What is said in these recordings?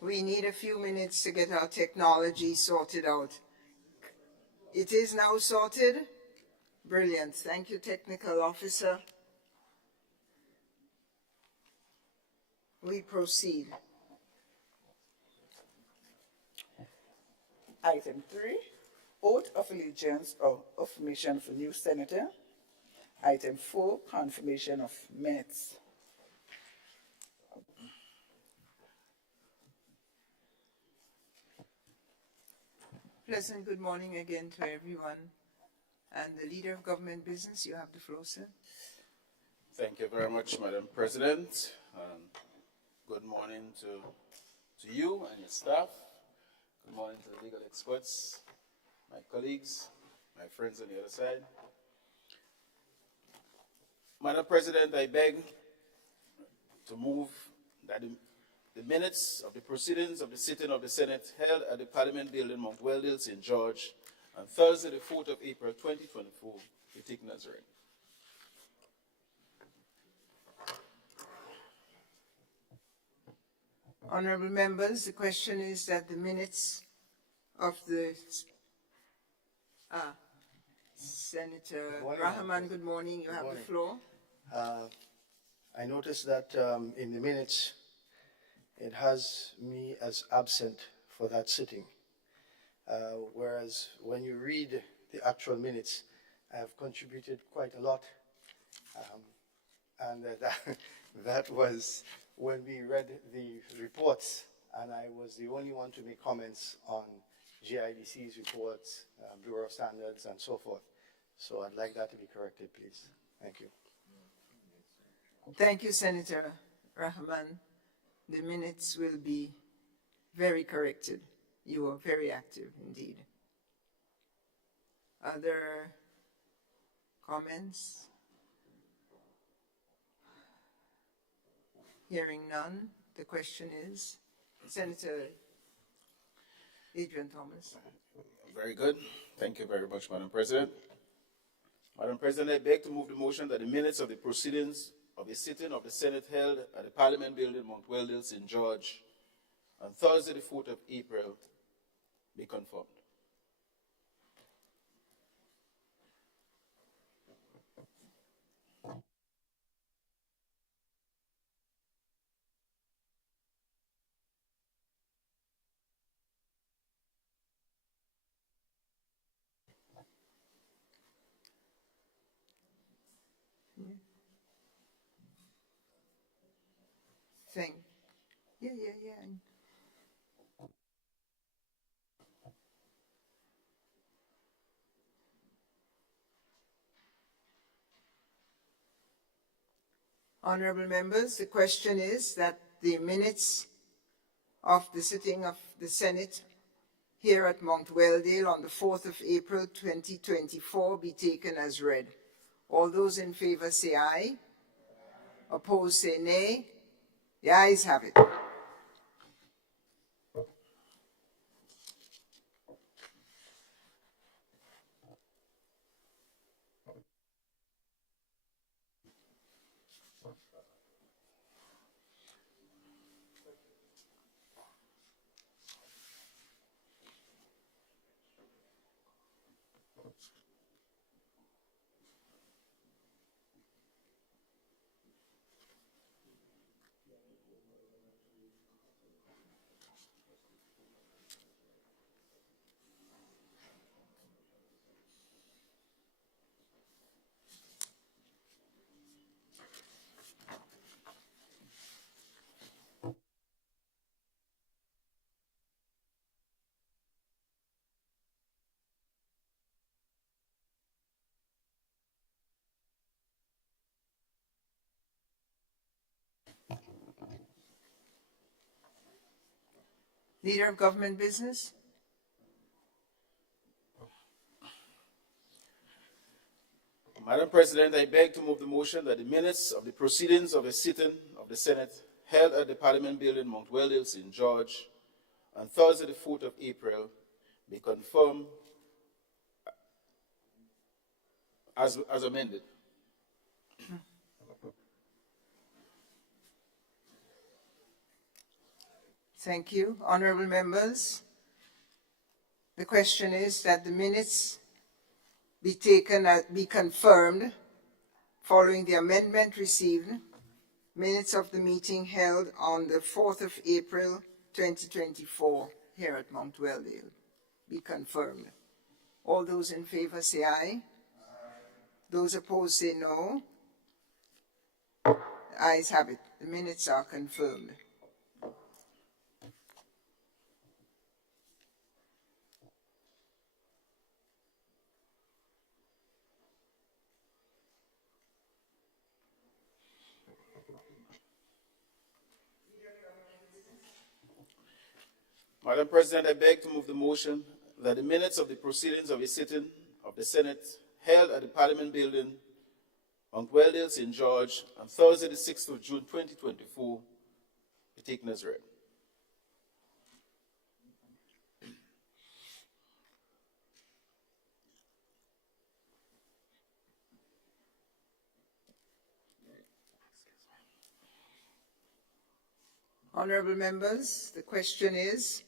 We need a few minutes to get our technology sorted out. It is now sorted? Brilliant. Thank you, Technical Officer. We proceed. Item 3, oath of allegiance or affirmation for new senator. Item 4, confirmation of minutes. Pleasant good morning again to everyone. And the Leader of Government Business, you have the floor, sir. Thank you very much, Madam President. Good morning to you and your staff. Good morning to the legal experts, my colleagues, my friends on the other side. Madam President, I beg to move that the minutes of the proceedings of the sitting of the Senate held at the Parliament Building, Mount Weldale, St. George, on Thursday, the 4th of April, 2024, be taken as read. Honorable members, the question is that the minutes of the Senator Rahman, good morning, you have the floor. I noticed that in the minutes, it has me as absent for that sitting. Whereas when you read the actual minutes, I have contributed quite a lot. That was when we read the reports, and I was the only one to make comments on GIDC's reports, Bureau of Standards, and so forth. So I'd like that to be corrected, please. Thank you. Thank you, Senator Rahman. The minutes will be very corrected. You were very active indeed. Other comments? Hearing none, the question is, Senator Adrian Thomas. Very good. Thank you very much, Madam President. Madam President, I beg to move the motion that the minutes of the proceedings of the sitting of the Senate held at the Parliament Building, Mount Weldale, St. George, on Thursday, the 4th of April, be confirmed. Yeah. Honorable members, the question is that the minutes of the sitting of the Senate here at Mount Weldale on the 4th of April 2024 be taken as read. All those in favor say aye. Opposed say nay. The ayes have it. Leader of Government Business. Madam President, I beg to move the motion that the minutes of the proceedings of the sitting of the Senate held at the Parliament Building, Mount Weldale, St. George, on Thursday, the 4th of April, be confirmed as amended. Thank you. Honorable members, the question is that the minutes be confirmed following the amendment received, minutes of the meeting held on the 4th of April 2024 here at Mount Weldale be confirmed. All those in favor say aye. Those opposed say no. The ayes have it. The minutes are confirmed. Madam President, I beg to move the motion that the minutes of the proceedings of a sitting of the Senate held at the Parliament Building, Mount Weldale, St. George, on Thursday, the 6th of June, 2024, be taken as read. Honorable members, the question is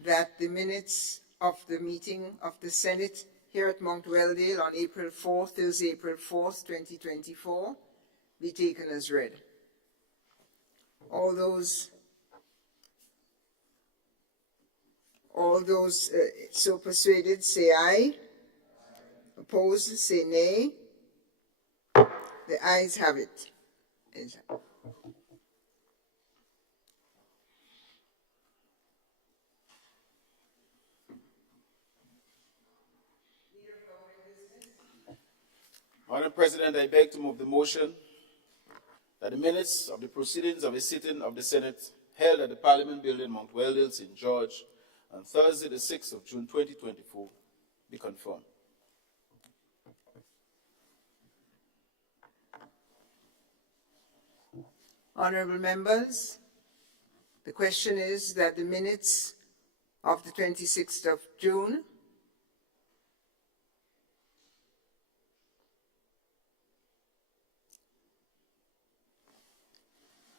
that the minutes of the meeting of the Senate here at Mount Weldale on April 4th, Thursday, April 4th, 2024, be taken as read. All those so persuaded say aye. Opposed say nay. The ayes have it. Madam President, I beg to move the motion that the minutes of the proceedings of a sitting of the Senate held at the Parliament Building, Mount Weldale, St. George, on Thursday, the 6th of June, 2024, be confirmed. Honorable members, the question is that the minutes of the 26th of June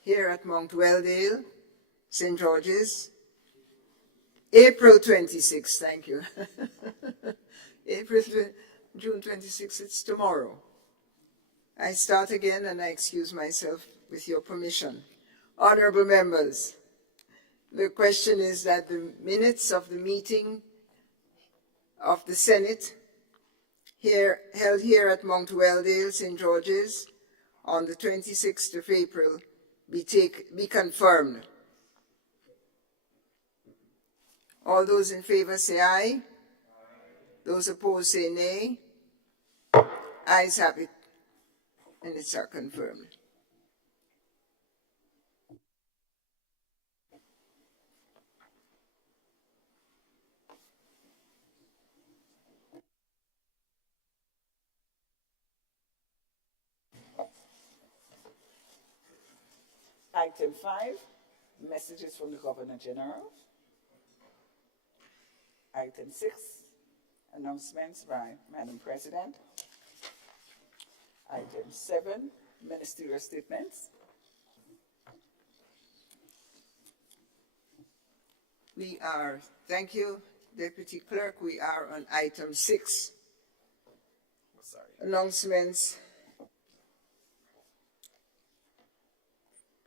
here at Mount Weldale, St. George's, April 26th, thank you. June 26th, it's tomorrow. I start again and I excuse myself with your permission. Honorable members, the question is that the minutes of the meeting of the Senate held here at Mount Weldale, St. George's, on the 26th of April be confirmed. All those in favor say aye. Those opposed say nay. Ayes have it. Minutes are confirmed. Item 5, messages from the Governor General. Item 6, announcements by Madam President. Item 7, ministerial statements. Thank you, Deputy Clerk. We are on item 6. Announcements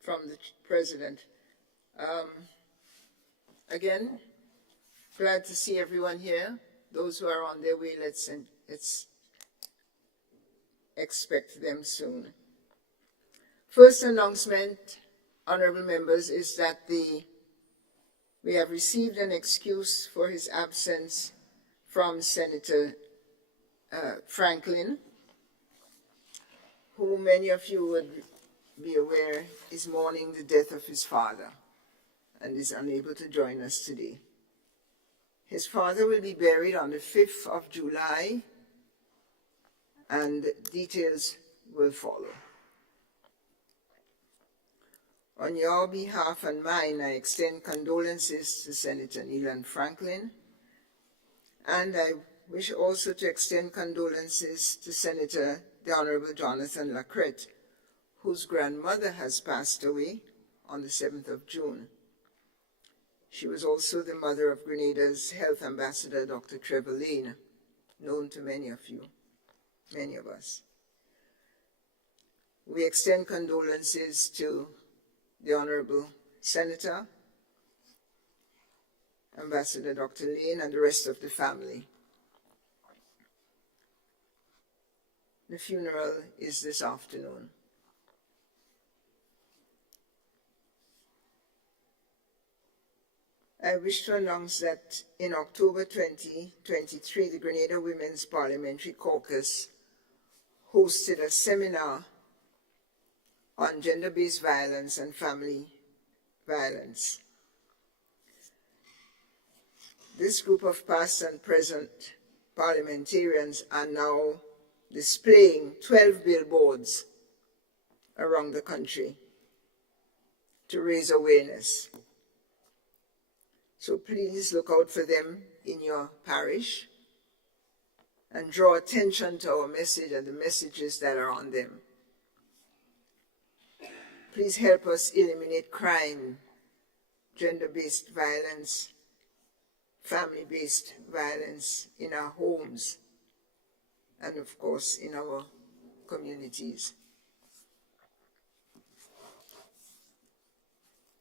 from the President. Again, glad to see everyone here. Those who are on their way, let's expect them soon. First announcement, honorable members, is that we have received an excuse for his absence from Senator Franklin, who many of you would be aware is mourning the death of his father and is unable to join us today. His father will be buried on the 5th of July, and details will follow. On your behalf and mine, I extend condolences to Senator Neelan Franklin, and I wish also to extend condolences to Senator the Honorable Jonathan Lacrette, whose grandmother has passed away on the 7th of June. She was also the mother of Grenada's Health Ambassador, Dr. Trevor Lane, known to many of you, many of us. We extend condolences to the Honorable Senator, Ambassador Dr. Lane, and the rest of the family. The funeral is this afternoon. I wish to announce that in October 2023, the Grenada Women's Parliamentary Caucus hosted a seminar on gender-based violence and family violence. This group of past and present parliamentarians are now displaying 12 billboards around the country to raise awareness. So please look out for them in your parish and draw attention to our message and the messages that are on them. Please help us eliminate crime, gender-based violence, family-based violence in our homes and, of course, in our communities.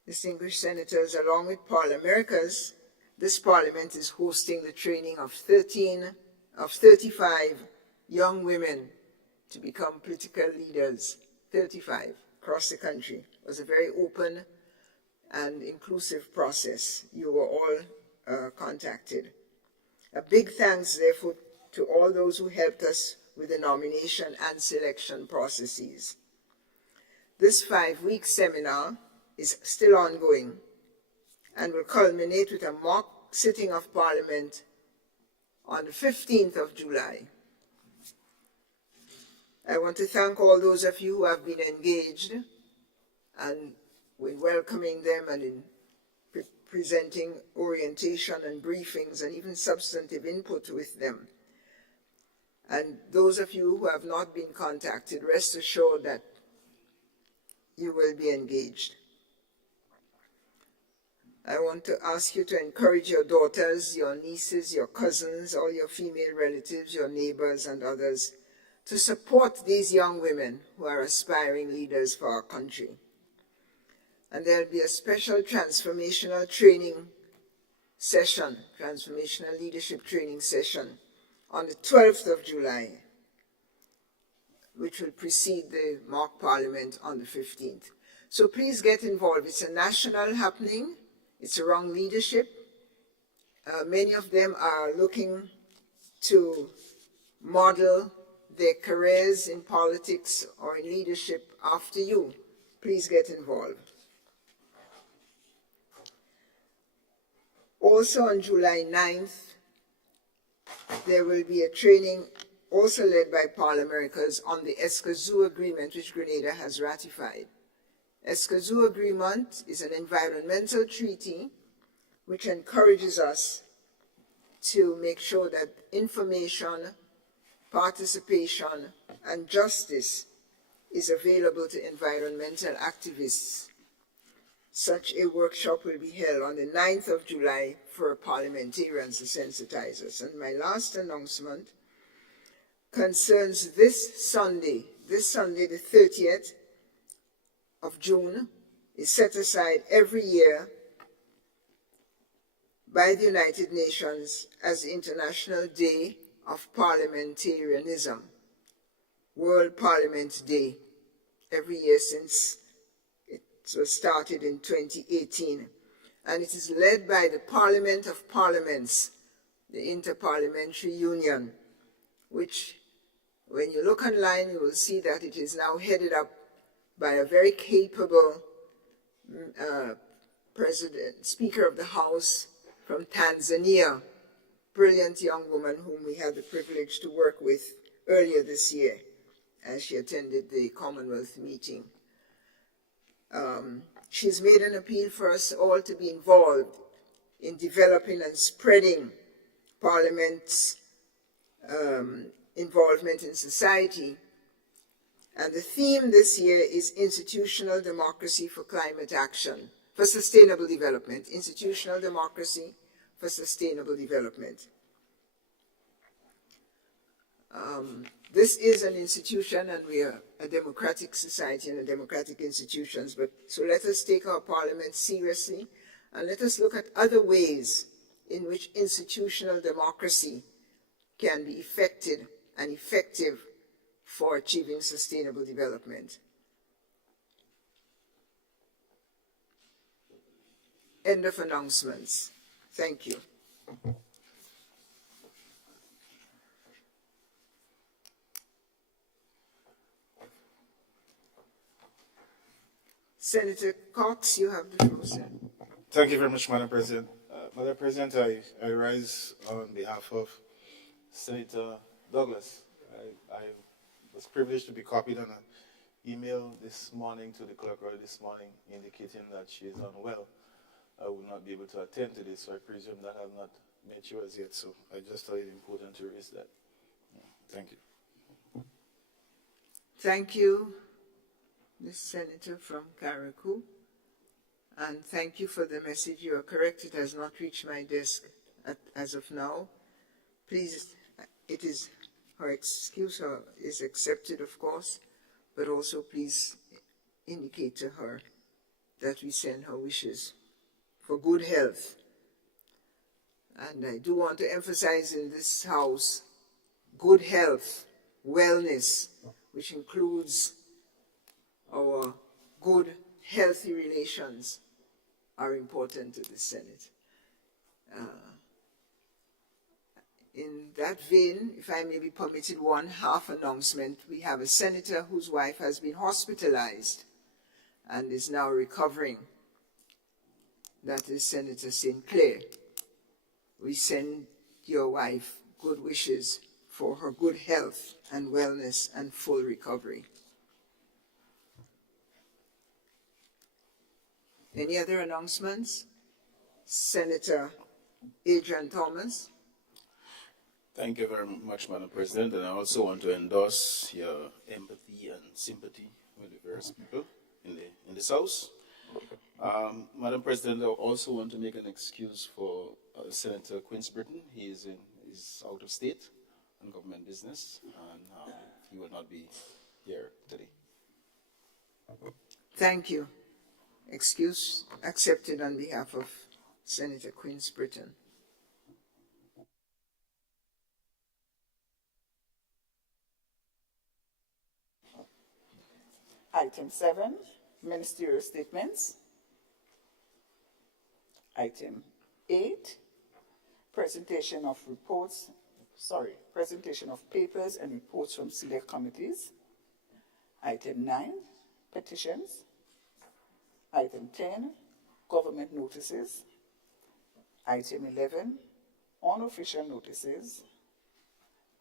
Distinguished senators, along with Parliamericas, this parliament is hosting the training of 35 young women to become political leaders, 35 across the country. It was a very open and inclusive process. You were all contacted. A big thanks, therefore, to all those who helped us with the nomination and selection processes. This 5-week seminar is still ongoing and will culminate with a mock sitting of Parliament on the 15th of July. I want to thank all those of you who have been engaged and with welcoming them and in presenting orientation and briefings and even substantive input with them. And those of you who have not been contacted, rest assured that you will be engaged. I want to ask you to encourage your daughters, your nieces, your cousins, all your female relatives, your neighbors and others to support these young women who are aspiring leaders for our country. And there'll be a special transformational training session, transformational leadership training session on the 12th of July, which will precede the mock parliament on the 15th. So please get involved. It's a national happening. It's around leadership. Many of them are looking to model their careers in politics or in leadership after you. Please get involved. Also on July 9th, there will be a training also led by Parliamericas on the Escazú Agreement, which Grenada has ratified. Escazú Agreement is an environmental treaty which encourages us to make sure that information, participation, and justice is available to environmental activists. Such a workshop will be held on the 9th of July for parliamentarians to sensitize us. And my last announcement concerns this Sunday, the 30th of June, is set aside every year by the United Nations as the International Day of Parliamentarianism, World Parliament Day, every year since it was started in 2018. And it is led by the Parliament of Parliaments, the Interparliamentary Union, which, when you look online, you will see that it is now headed up by a very capable Speaker of the House from Tanzania, brilliant young woman whom we had the privilege to work with earlier this year as she attended the Commonwealth meeting. She's made an appeal for us all to be involved in developing and spreading Parliament's involvement in society. And the theme this year is Institutional Democracy for Climate Action. for sustainable development, institutional democracy for sustainable development. This is an institution, and we are a democratic society and a democratic institutions, but so let us take our parliament seriously, and let us look at other ways in which institutional democracy can be effected and effective for achieving sustainable development. End of announcements. Thank you. Senator Cox, you have the floor, sir. Thank you very much, Madam President. Madam President, I rise on behalf of Senator Douglas. I was privileged to be copied on an email this morning to the clerk this morning indicating that she is unwell. I will not be able to attend to this, so I presume that has not met you as yet. So I just thought it important to raise that. Thank you. Thank you, Ms. Senator from Carriacou. And thank you for the message. You are correct. It has not reached my desk as of now. Please, it is, her excuse is accepted, of course, but also please indicate to her that we send her wishes for good health. And I do want to emphasize in this house, good health, wellness, which includes our good, healthy relations, are important to the Senate. In that vein, if I may be permitted one half announcement, we have a senator whose wife has been hospitalized and is now recovering. That is Senator St. Clair. We send your wife good wishes for her good health and wellness and full recovery. Any other announcements? Senator Adrian Thomas. Thank you very much, Madam President, and I also want to endorse your empathy and sympathy with the various people in this House. Madam President, I also want to make an excuse for Senator Quince Britton. He is out of state on government business, and he will not be here today. Thank you. Excuse accepted on behalf of Senator Quince Britton. Item 7, ministerial statements. Item 8, presentation of papers and reports from select committees. Item 9, petitions. Item 10, government notices. Item 11, unofficial notices.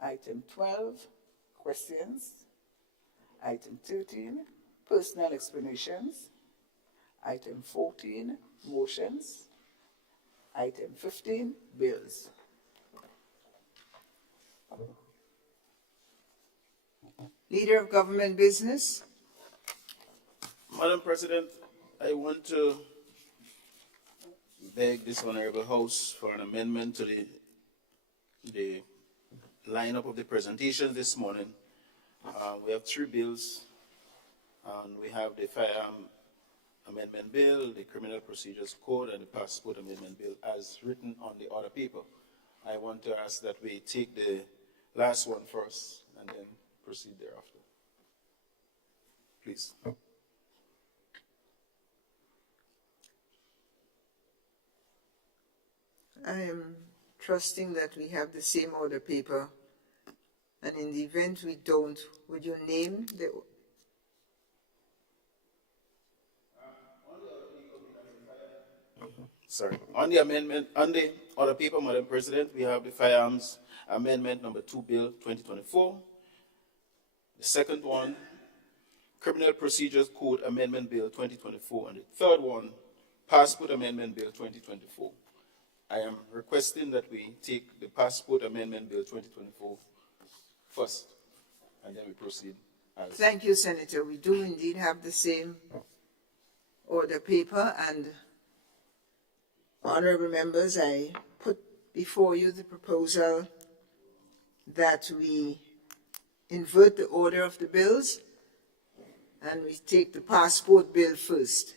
Item 12, questions. Item 13, personal explanations. Item 14, motions. Item 15, bills. Leader of Government Business. Madam President, I want to beg this Honorable House for an amendment to the lineup of the presentation this morning. We have 3 bills, and we have the Firearm Amendment Bill, the Criminal Procedures Code, and the Passport Amendment Bill as written on the order paper. I want to ask that we take the last one first and then proceed thereafter. Please. I am trusting that we have the same order paper, and in the event we don't, would you name the... Sorry. On the amendment, on the order paper, Madam President, we have the Firearms Amendment Number 2 Bill 2024. The second one, Criminal Procedures Code Amendment Bill 2024, and the third one, Passport Amendment Bill 2024. I am requesting that we take the Passport Amendment Bill 2024 first, and then we proceed. Thank you, Senator. We do indeed have the same order paper, and honorable members, I put before you the proposal that we invert the order of the bills and we take the passport bill first.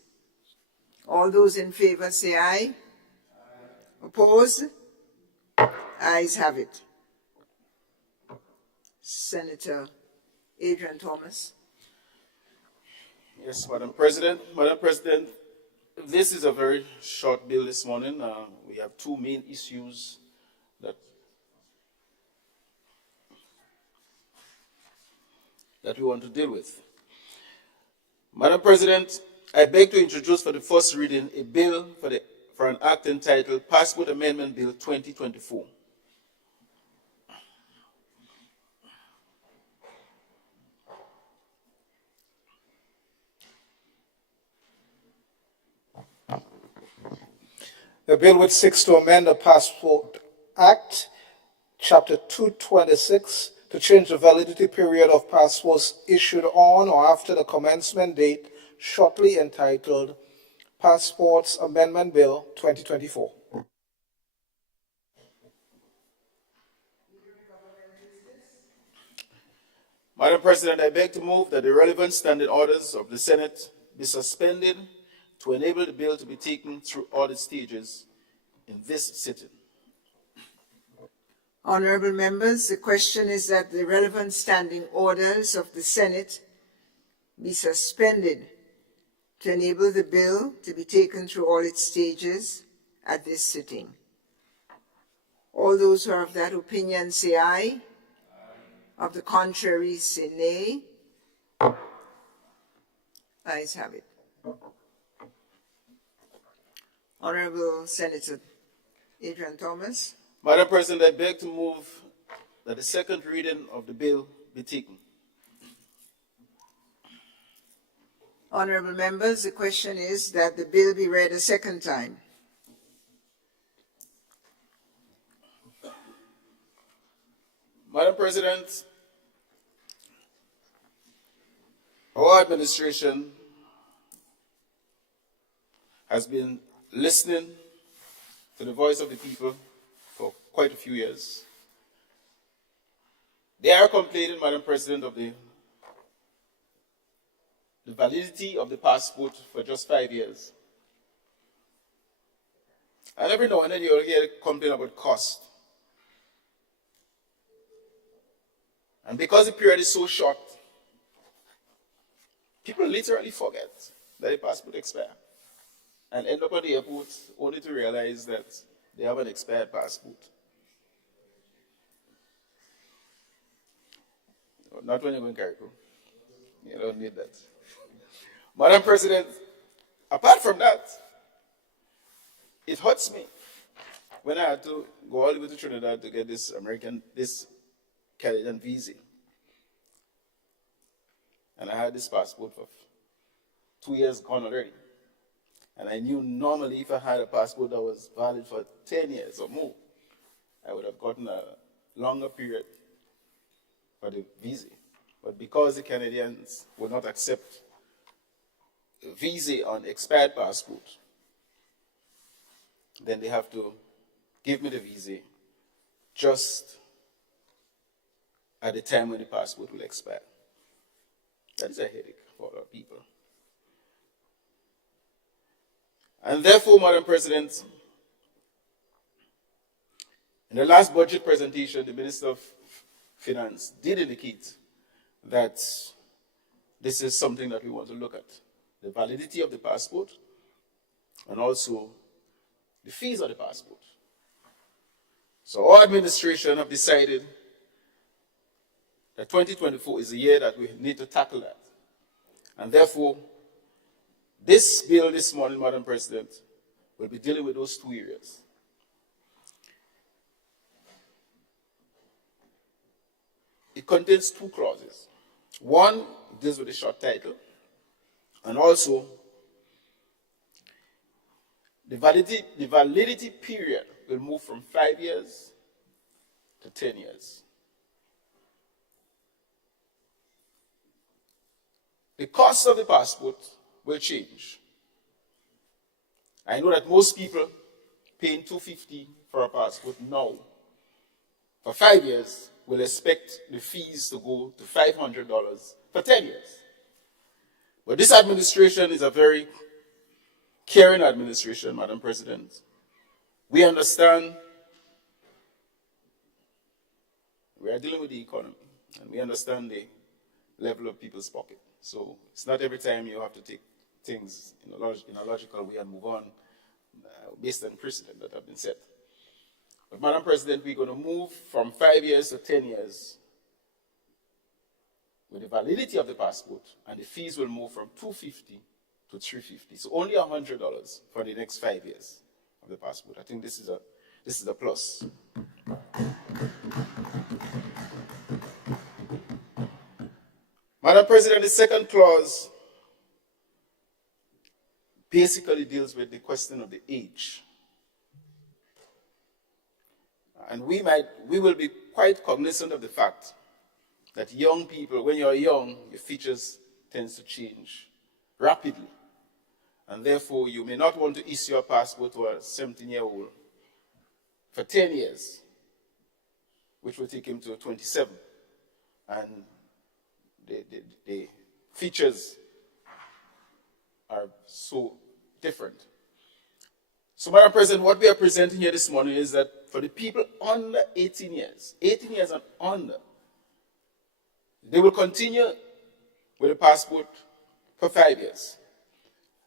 All those in favor say aye. Opposed? Ayes have it. Senator Adrian Thomas. Yes, Madam President. Madam President, this is a very short bill this morning. We have two main issues that we want to deal with. Madam President, I beg to introduce for the first reading a bill for an act entitled Passport Amendment Bill 2024. The bill which seeks to amend the Passport Act, Chapter 226, to change the validity period of passports issued on or after the commencement date, shortly entitled Passports Amendment Bill 2024. Madam President, I beg to move that the relevant standing orders of the Senate be suspended to enable the bill to be taken through all its stages in this sitting. Honorable members, the question is that the relevant standing orders of the Senate be suspended to enable the bill to be taken through all its stages at this sitting. All those who are of that opinion say aye. Of the contrary, say nay. Ayes have it. Honorable Senator Adrian Thomas. Madam President, I beg to move that the second reading of the bill be taken. Honorable members, the question is that the bill be read a second time. Madam President, our administration has been listening to the voice of the people for quite a few years. They are complaining, Madam President, of the validity of the passport for just 5 years. And every now and then you'll hear a complaint about cost. And because the period is so short, people literally forget that the passport expires and end up at the airport only to realize that they have an expired passport. Not when you're going to Carrico. You don't need that. Madam President, apart from that, it hurts me when I had to go all the way to Trinidad to get this Canadian visa. And I had this passport for 2 years gone already. And I knew normally if I had a passport that was valid for 10 years or more, I would have gotten a longer period for the visa. But because the Canadians would not accept a visa on expired passport, then they have to give me the visa just at the time when the passport will expire. That is a headache for our people. And therefore, Madam President, in the last budget presentation, the Minister of Finance did indicate that this is something that we want to look at. The validity of the passport and also the fees of the passport. So our administration have decided that 2024 is the year that we need to tackle that. And therefore, this bill this morning, Madam President, will be dealing with those two areas. It contains two clauses. One deals with the short title, and also the validity period will move from 5 years to 10 years. The cost of the passport will change. I know that most people paying $250 for a passport now for 5 years will expect the fees to go to $500 for 10 years. But this administration is a very caring administration, Madam President. We understand we are dealing with the economy, and we understand the level of people's pocket. So it's not every time you have to take things in a logical way and move on based on precedent that have been set. But Madam President, we're going to move from 5 years to 10 years with the validity of the passport, and the fees will move from $250 to $350. So only $100 for the next 5 years of the passport. I think this is a plus. Madam President, the second clause basically deals with the question of the age. And we will be quite cognizant of the fact that young people, when you're young, your features tends to change rapidly. And therefore, you may not want to issue a passport to a 17-year-old for 10 years, which will take him to 27. And the features are so different. So, Madam President, what we are presenting here this morning is that for the people under 18 years and under, they will continue with a passport for 5 years.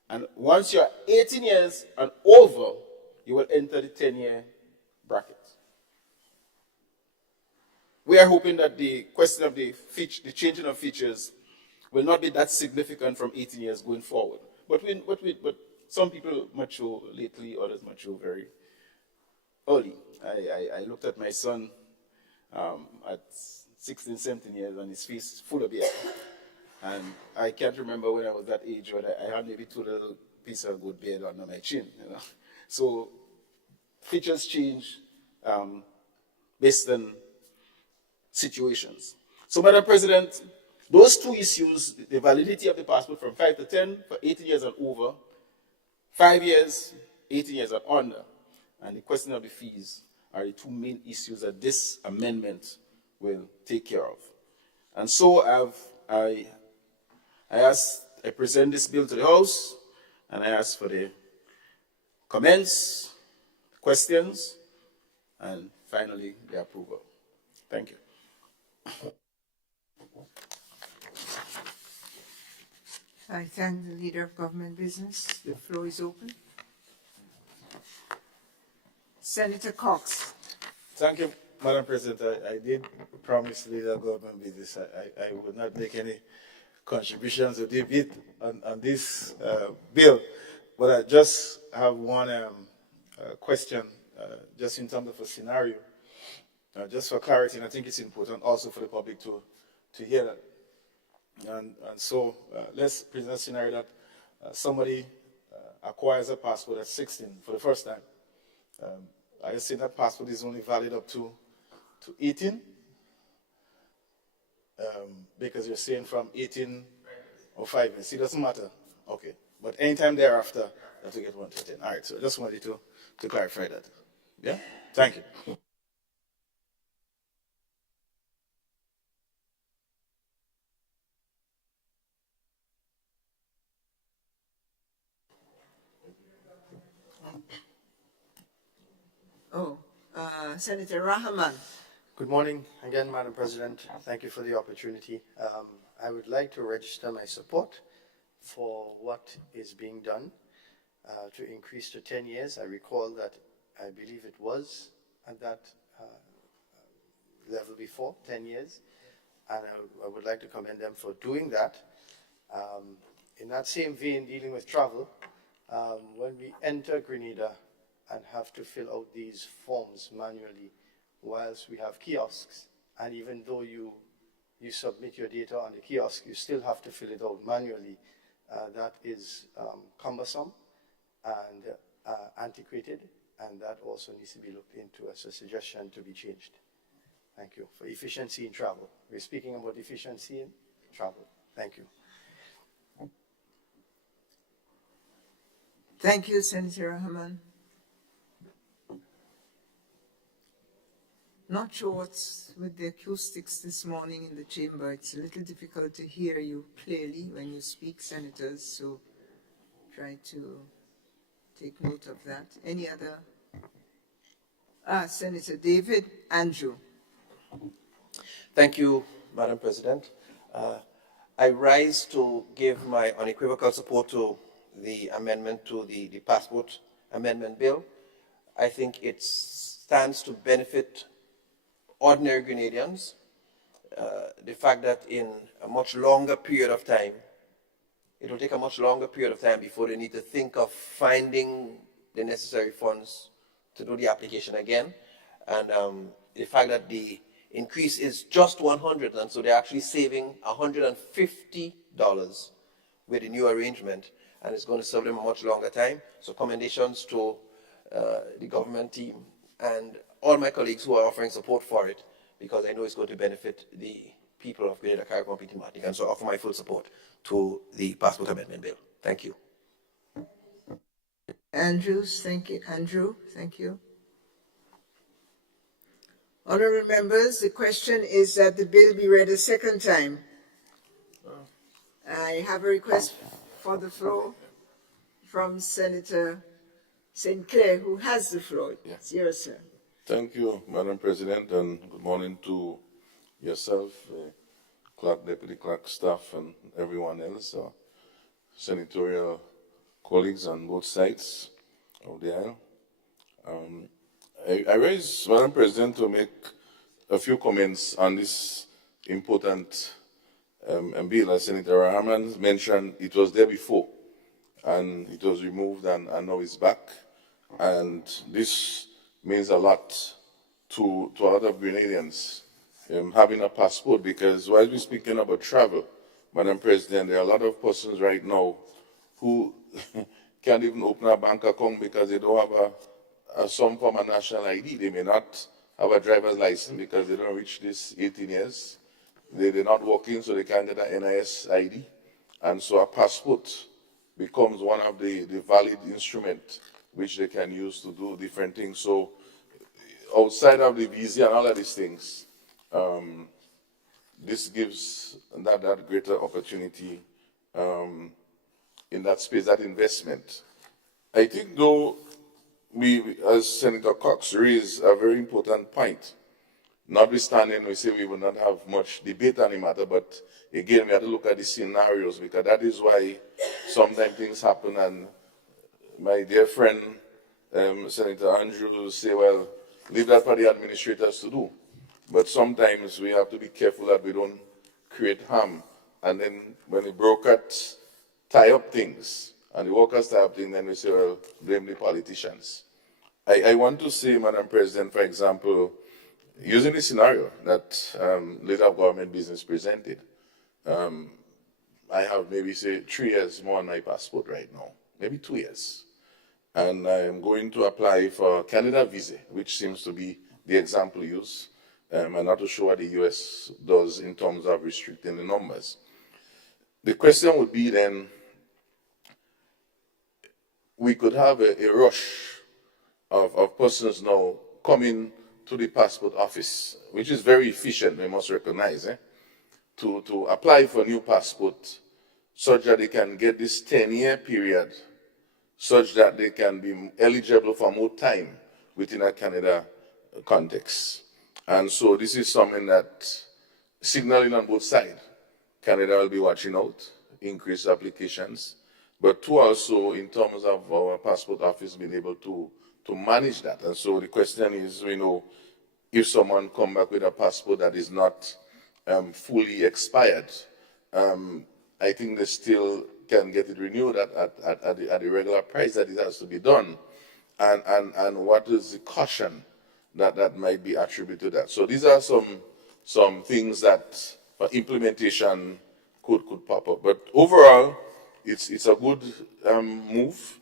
And once you're 18 years and over, you will enter the 10-year bracket. We are hoping that the question of the changing of features will not be that significant from 18 years going forward. But some people mature lately, others mature very early. I looked at my son at 16, 17 years, and his face is full of beard. And I can't remember when I was that age, but I had maybe 2 little pieces of good beard under my chin. So features change based on situations. So, Madam President, those 2 issues, the validity of the passport from 5 to 10 for 18 years and over, 5 years, 18 years and under, and the question of the fees are the 2 main issues that this amendment will take care of. And so I present this bill to the House, and I ask for the comments, questions, and finally the approval. Thank you. I thank the Leader of Government Business. The floor is open. Senator Cox. Thank you, Madam President. I did promise the Leader of Government Business I would not make any contributions or debate on this bill, but I just have one question, just in terms of a scenario, just for clarity, and I think it's important also for the public to hear that. And so let's present a scenario that somebody acquires a passport at 16 for the first time. I assume that passport is only valid up to 18, because you're saying from 18 or 5 years. It doesn't matter. Okay. But anytime thereafter, you have to get 1 to 10. All right. So I just wanted to clarify that. Yeah? Thank you. Senator Rahman. Good morning again, Madam President. Thank you for the opportunity. I would like to register my support for what is being done to increase to 10 years. I recall that I believe it was at that level before, 10 years, and I would like to commend them for doing that. In that same vein, dealing with travel, when we enter Grenada and have to fill out these forms manually, whilst we have kiosks, and even though you submit your data on the kiosk, you still have to fill it out manually. That is cumbersome and antiquated, and that also needs to be looked into as a suggestion to be changed. Thank you. For efficiency in travel. We're speaking about efficiency in travel. Thank you. Thank you, Senator Rahman. Not sure what's with the acoustics this morning in the chamber. It's a little difficult to hear you clearly when you speak, senators, so try to take note of that. Any other? Senator David Andrew. Thank you, Madam President. I rise to give my unequivocal support to the amendment to the passport amendment bill. I think it stands to benefit ordinary Grenadians. The fact that in a much longer period of time, it will take a much longer period of time before they need to think of finding the necessary funds to do the application again. And the fact that the increase is just 100, and so they're actually saving $150 with the new arrangement, and it's going to serve them a much longer time. So commendations to the government team and all my colleagues who are offering support for it, because I know it's going to benefit the people of Grenada, Carriacou, and Martinique, and so I offer my full support to the passport amendment bill. Thank you. Andrews, thank you. Andrew, thank you. Honourable members, the question is that the bill be read a second time. I have a request for the floor from Senator St. Clair, who has the floor. It's yours, sir. Thank you, Madam President, and good morning to yourself, clerk, deputy clerk, staff, and everyone else, senatorial colleagues on both sides of the aisle. I raise, Madam President, to make a few comments on this important bill. As Senator Rahman mentioned, it was there before, and it was removed, and now it's back. And this means a lot to a lot of Grenadians having a passport, because while we're speaking about travel, Madam President, there are a lot of persons right now who can't even open a bank account because they don't have some form of national ID. They may not have a driver's license because they don't reach this 18 years. They're not working, so they can't get an NIS ID. And so a passport becomes one of the valid instruments which they can use to do different things. So outside of the visa and all of these things, this gives that greater opportunity in that space, that investment. I think, though, we, as Senator Cox raised a very important point, notwithstanding we say we will not have much debate on the matter, but again, we have to look at the scenarios, because that is why sometimes things happen. And my dear friend, Senator Andrew, will say, well, leave that for the administrators to do. But sometimes we have to be careful that we don't create harm. And then when the brokers tie up things, and the workers tie up things, then we say, well, blame the politicians. I want to say, Madam President, for example, using the scenario that leader of government business presented, I have maybe, say, 3 years more on my passport right now, maybe 2 years. And I am going to apply for Canada visa, which seems to be the example used, and not to show what the US does in terms of restricting the numbers. The question would be then, we could have a rush of persons now coming to the passport office, which is very efficient, we must recognize, to apply for a new passport, such that they can get this 10-year period, such that they can be eligible for more time within a Canada context. And so this is something that, signaling on both sides, Canada will be watching out, increase applications, but two, also in terms of our passport office being able to manage that. And so the question is, if someone come back with a passport that is not fully expired, I think they still can get it renewed at the regular price that it has to be done. And what is the caution that might be attributed to that? So these are some things that for implementation could pop up. But overall, it's a good move.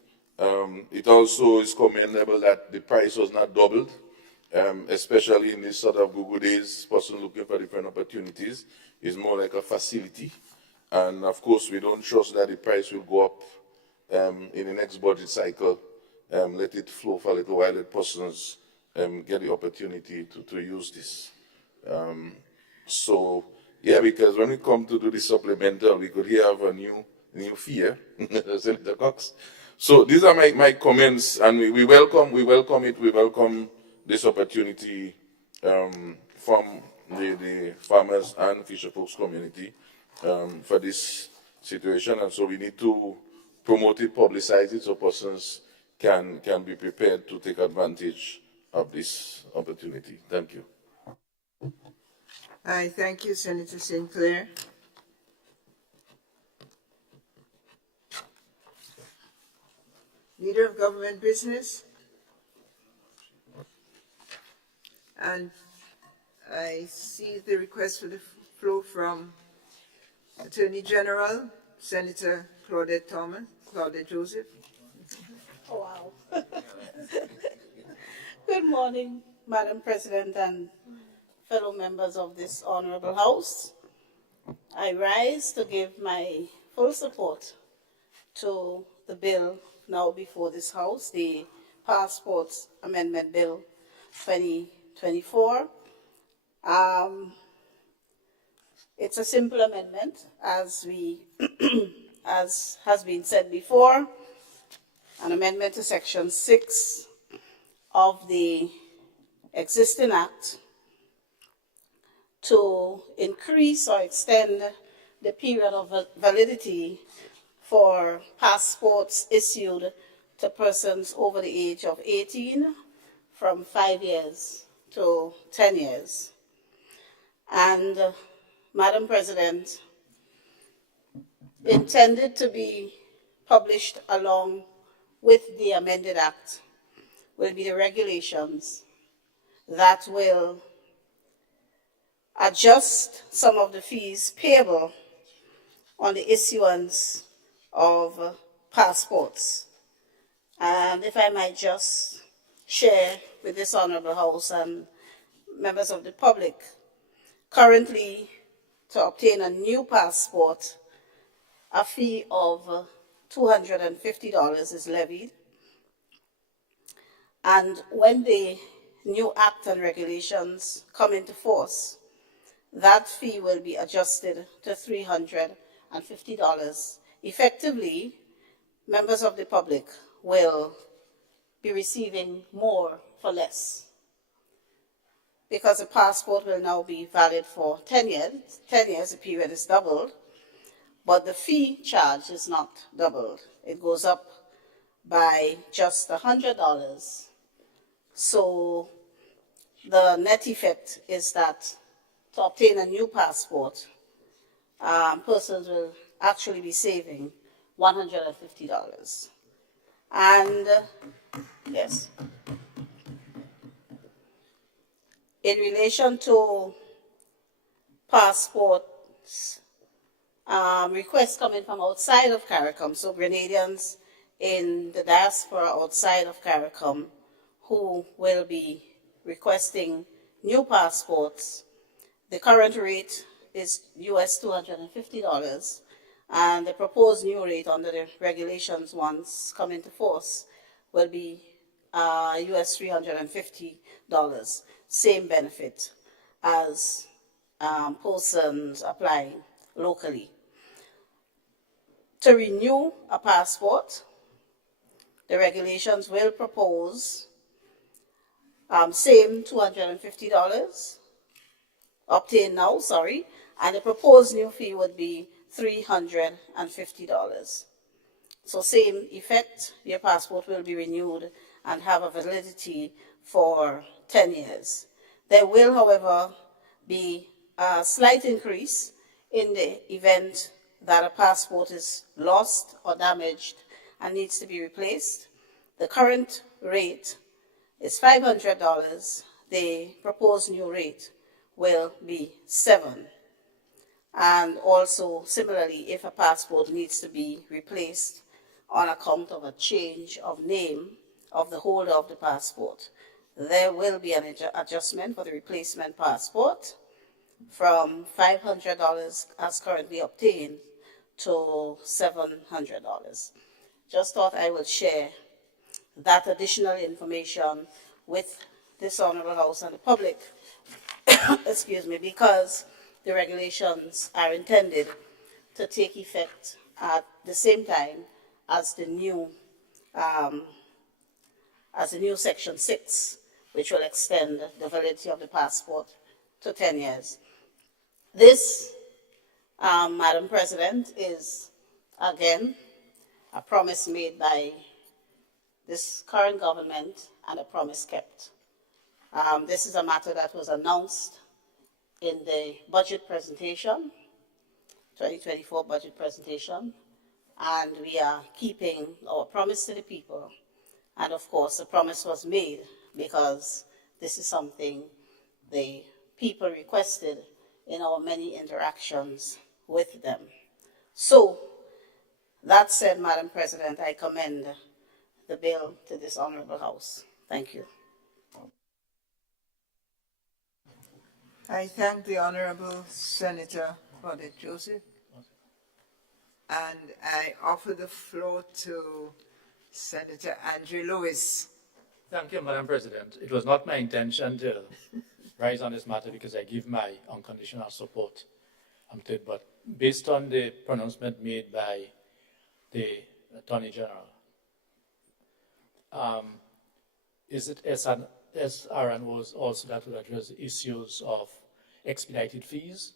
It also is commendable that the price was not doubled, especially in this sort of Google days, person looking for different opportunities. Is more like a facility. And of course, we don't trust that the price will go up in the next budget cycle, let it flow for a little while, let persons get the opportunity to use this. So, yeah, because when we come to do the supplemental, we could here have a new fee, Senator Cox. So these are my comments, and we welcome it. We welcome this opportunity from the farmers and fisher folks community for this situation, and so we need to promote it, publicize it, so persons can be prepared to take advantage of this opportunity. Thank you. I thank you, Senator St. Clair. Leader of Government Business. And I see the request for the floor from Attorney General, Senator Claudette Joseph. Oh, wow. Good morning, Madam President and fellow members of this honorable House. I rise to give my full support to the bill now before this House, the Passports Amendment Bill 2024. It's a simple amendment, as has been said before, an amendment to Section 6 of the existing Act to increase or extend the period of validity for passports issued to persons over the age of 18 from 5 years to 10 years. And Madam President, intended to be published along with the amended Act will be the regulations that will adjust some of the fees payable on the issuance of passports. And if I might just share with this honorable House and members of the public, currently to obtain a new passport, a fee of $250 is levied. And when the new Act and regulations come into force, that fee will be adjusted to $350. Effectively, members of the public will be receiving more for less, because a passport will now be valid for 10 years. 10 years, the period is doubled, but the fee charge is not doubled. It goes up by just $100. So the net effect is that to obtain a new passport, persons will actually be saving $150. And yes, in relation to passports, requests coming from outside of CARICOM, so Grenadians in the diaspora outside of CARICOM who will be requesting new passports. The current rate is US $250, and the proposed new rate under the regulations once come into force will be US $350, same benefit as persons applying locally. To renew a passport, the regulations will propose same $250, obtained now, sorry, and the proposed new fee would be $350. So same effect, your passport will be renewed and have a validity for 10 years. There will, however, be a slight increase in the event that a passport is lost or damaged and needs to be replaced. The current rate is $500. The proposed new rate will be $7. And also, similarly, if a passport needs to be replaced on account of a change of name of the holder of the passport, there will be an adjustment for the replacement passport from $500 as currently obtained to $700. just thought I would share that additional information with this Honorable House and the public, excuse me, because the regulations are intended to take effect at the same time as the new Section 6, which will extend the validity of the passport to 10 years. This, Madam President, is, again, a promise made by this current government and a promise kept. This is a matter that was announced in the budget presentation, 2024 budget presentation, and we are keeping our promise to the people. And of course, the promise was made because this is something the people requested in our many interactions with them. So, that said, Madam President, I commend the bill to this Honorable House. Thank you. I thank the Honorable Senator Claudette Joseph, and I offer the floor to Senator Andrew Lewis. Thank you, Madam President. It was not my intention to rise on this matter because I give my unconditional support to it, but based on the pronouncement made by the Attorney General, is it SRN was also that will address the issues of expedited fees?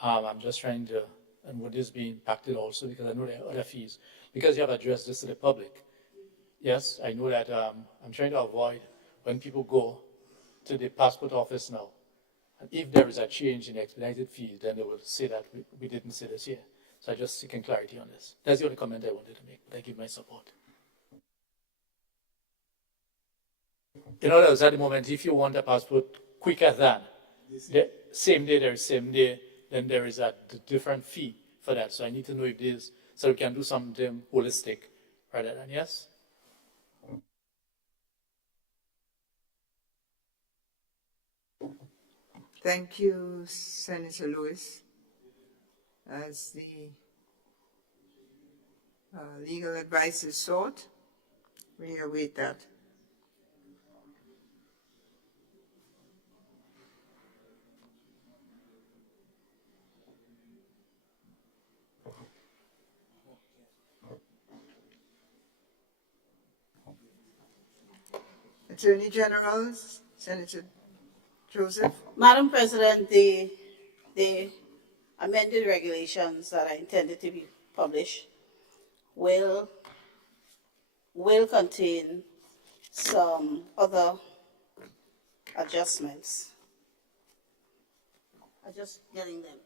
I'm just trying to, and would this be impacted also, because I know there are other fees, because you have addressed this to the public. Yes, I know that I'm trying to avoid when people go to the passport office now, and if there is a change in expedited fees, then they will say that we didn't say this here. So I just seeking clarity on this. That's the only comment I wanted to make, but I give my support. In other words, at the moment, if you want a passport quicker than the same day, there is same day, then there is a different fee for that. So I need to know if this, so we can do something holistic rather than, yes? Thank you, Senator Lewis. As the legal advice is sought, we await that. Attorney General, Senator Joseph. Madam President, the amended regulations that are intended to be published will contain some other adjustments. I'm just getting them.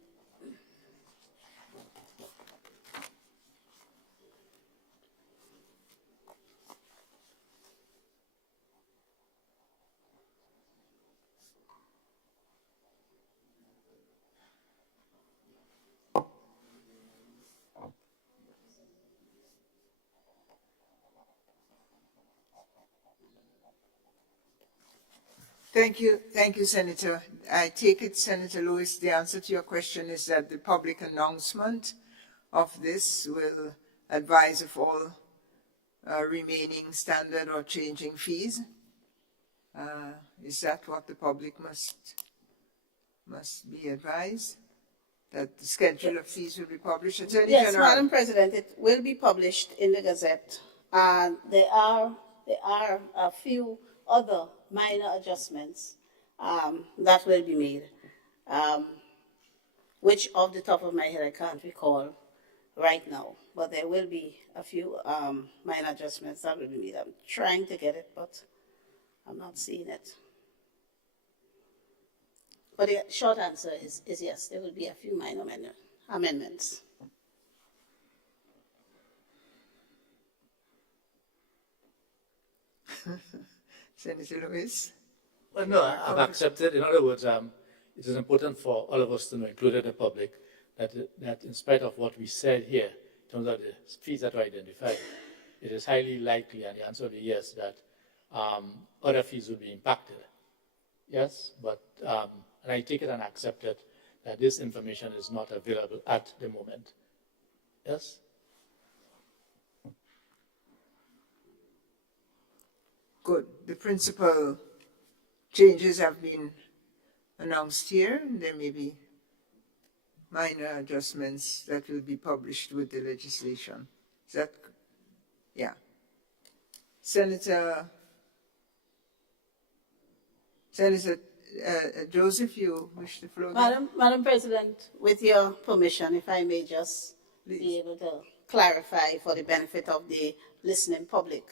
Thank you, Senator. I take it, Senator Lewis, the answer to your question is that the public announcement of this will advise of all remaining standard or changing fees. Is that what the public must be advised? That the schedule of fees will be published? Attorney Yes, General. Madam President, it will be published in the Gazette, and there are a few other minor adjustments that will be made, which off the top of my head I can't recall right now, but there will be a few minor adjustments that will be made. I'm trying to get it, but I'm not seeing it. But the short answer is yes, there will be a few minor amendments. Senator Lewis. Well, no, I've accepted. In other words, it is important for all of us to know, including the public, that in spite of what we said here, in terms of the fees that were identified, it is highly likely, and the answer will be yes, that other fees will be impacted. Yes, but and I take it and accept it that this information is not available at the moment. Yes? Good. The principal changes have been announced here, and there may be minor adjustments that will be published with the legislation. Is that, yeah. Senator Joseph, you wish the floor? Madam President, with your permission, if I may just be able to clarify for the benefit of the listening public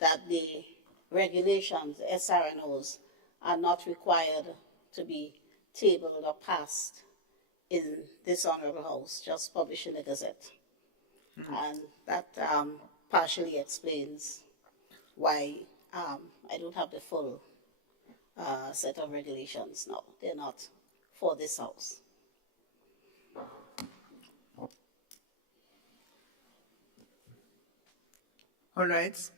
that the regulations, SRNOs, are not required to be tabled or passed in this Honorable House, just published in the Gazette. And that partially explains why I don't have the full set of regulations now. They're not for this House. All right.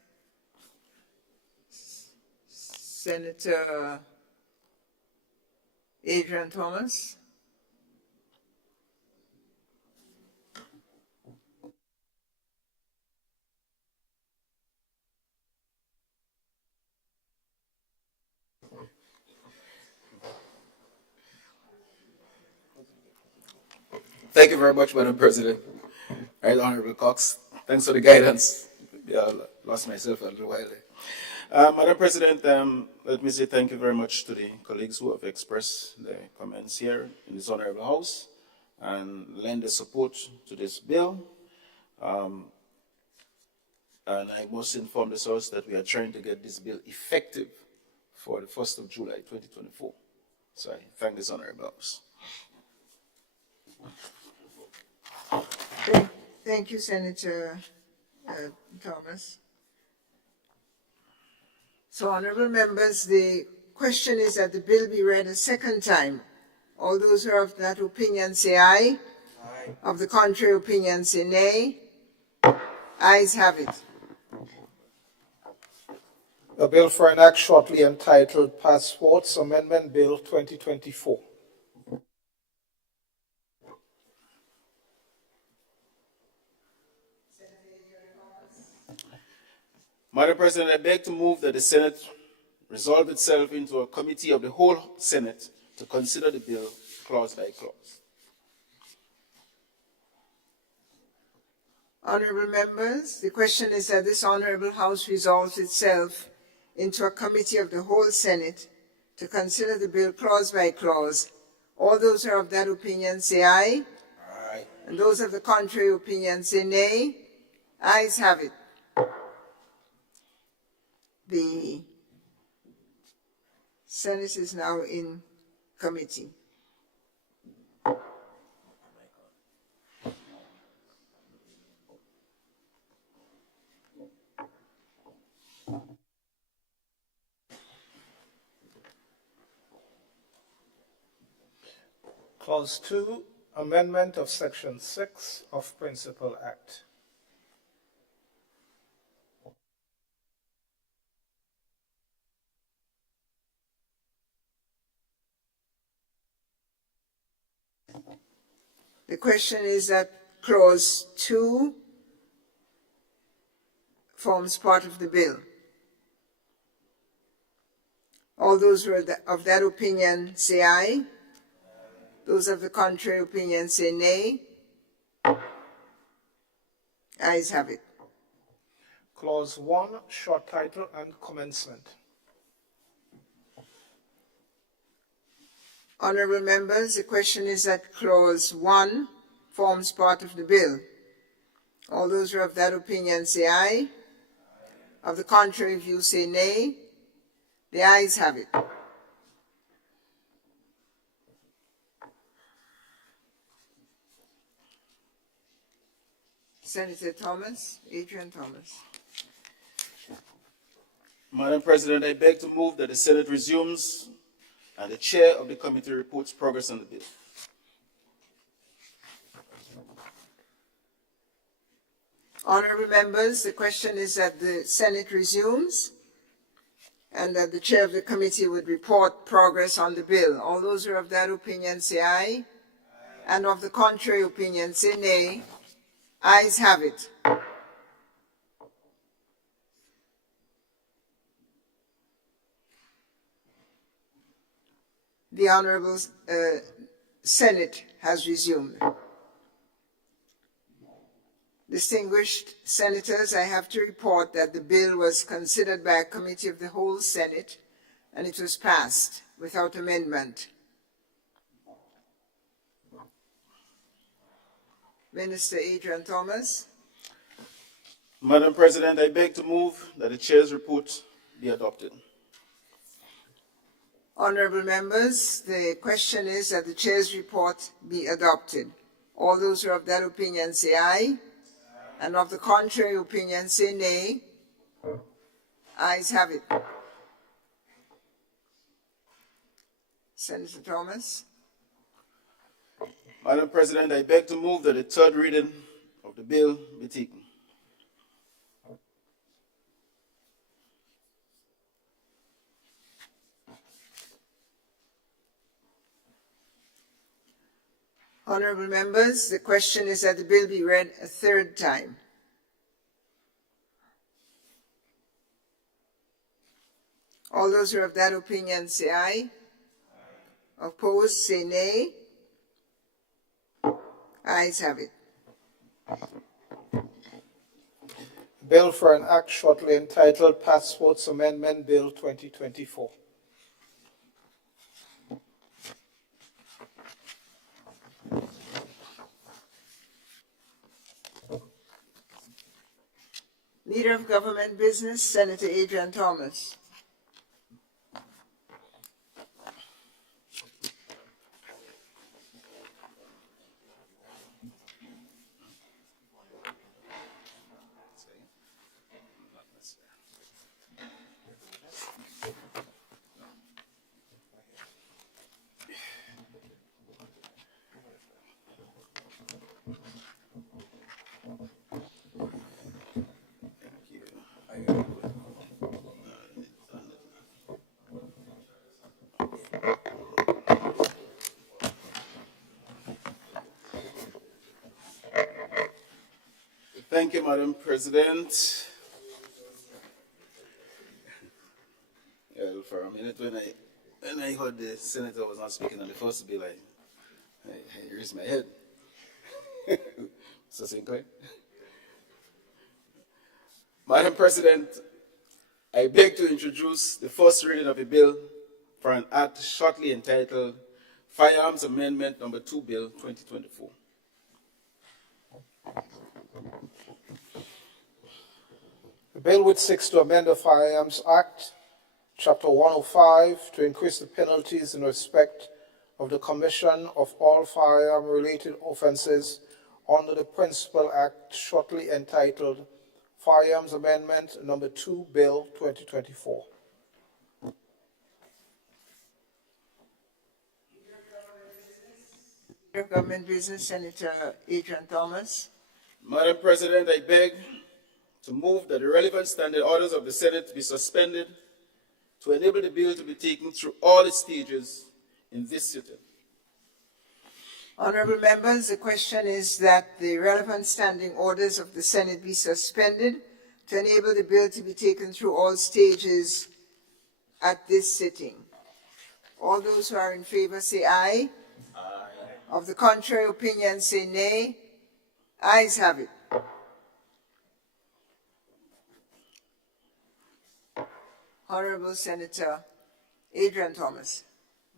Senator Adrian Thomas. Thank you very much, Madam President. Right, Honorable Cox. Thanks for the guidance. Yeah, I lost myself a little while there. Madam President, let me say thank you very much to the colleagues who have expressed their comments here in this Honorable House and lend their support to this bill. And I must inform this House that we are trying to get this bill effective for the 1st of July 2024. So I thank this Honorable House. Thank you, Senator Thomas. So, honorable members, the question is that the bill be read a second time. All those who are of that opinion say aye. Aye. Of the contrary opinion say nay. Ayes have it. A bill for an act shortly entitled Passports Amendment Bill 2024. Madam President, I beg to move that the Senate resolve itself into a committee of the whole Senate to consider the bill clause by clause. Honorable members, the question is that this Honorable House resolves itself into a committee of the whole Senate to consider the bill clause by clause. All those who are of that opinion say aye. Aye. And those of the contrary opinion say nay. Ayes have it. The Senate is now in committee. Clause 2, Amendment of Section 6 of Principal Act. The question is that Clause 2 forms part of the bill. All those who are of that opinion say aye. Those of the contrary opinion say nay. Ayes have it. Clause 1, short title and commencement. Honorable members, the question is that Clause 1 forms part of the bill. All those who are of that opinion say aye. Of the contrary view say nay. The ayes have it. Senator Thomas, Adrian Thomas. Madam President, I beg to move that the Senate resumes and the chair of the committee reports progress on the bill. Honorable members, the question is that the Senate resumes and that the chair of the committee would report progress on the bill. All those who are of that opinion say aye. And of the contrary opinion say nay. Ayes have it. The Honorable Senate has resumed. Distinguished senators, I have to report that the bill was considered by a committee of the whole Senate and it was passed without amendment. Minister Adrian Thomas. Madam President, I beg to move that the chair's report be adopted. Honorable members, the question is that the chair's report be adopted. All those who are of that opinion say aye, and of the contrary opinion say nay. Ayes have it. Senator Thomas. Madam President, I beg to move that the third reading of the bill be taken. Honorable members, the question is that the bill be read a third time. All those who are of that opinion say aye. Opposed, say nay. Ayes have it. Bill for an act shortly entitled Passports Amendment Bill 2024. Leader of Government Business, Senator Adrian Thomas. Thank you, Madam President. Well, for a minute when I heard the senator was not speaking on the first bill, I raised my head. Mr. Sinclair. Madam President, I beg to introduce the first reading of a bill for an act shortly entitled Firearms Amendment Number 2 Bill 2024. The bill which seeks to amend the Firearms Act, Chapter 105, to increase the penalties in respect of the commission of all firearm-related offenses under the Principal Act shortly entitled Firearms Amendment Number 2 Bill 2024. Leader of Government Business, Senator Adrian Thomas. Madam President, I beg to move that the relevant standing orders of the Senate be suspended to enable the bill to be taken through all its stages in this sitting. Honorable members, the question is that the relevant standing orders of the Senate be suspended to enable the bill to be taken through all stages at this sitting. All those who are in favor say aye. Aye. Of the contrary opinion say nay. Ayes have it. Honorable Senator Adrian Thomas.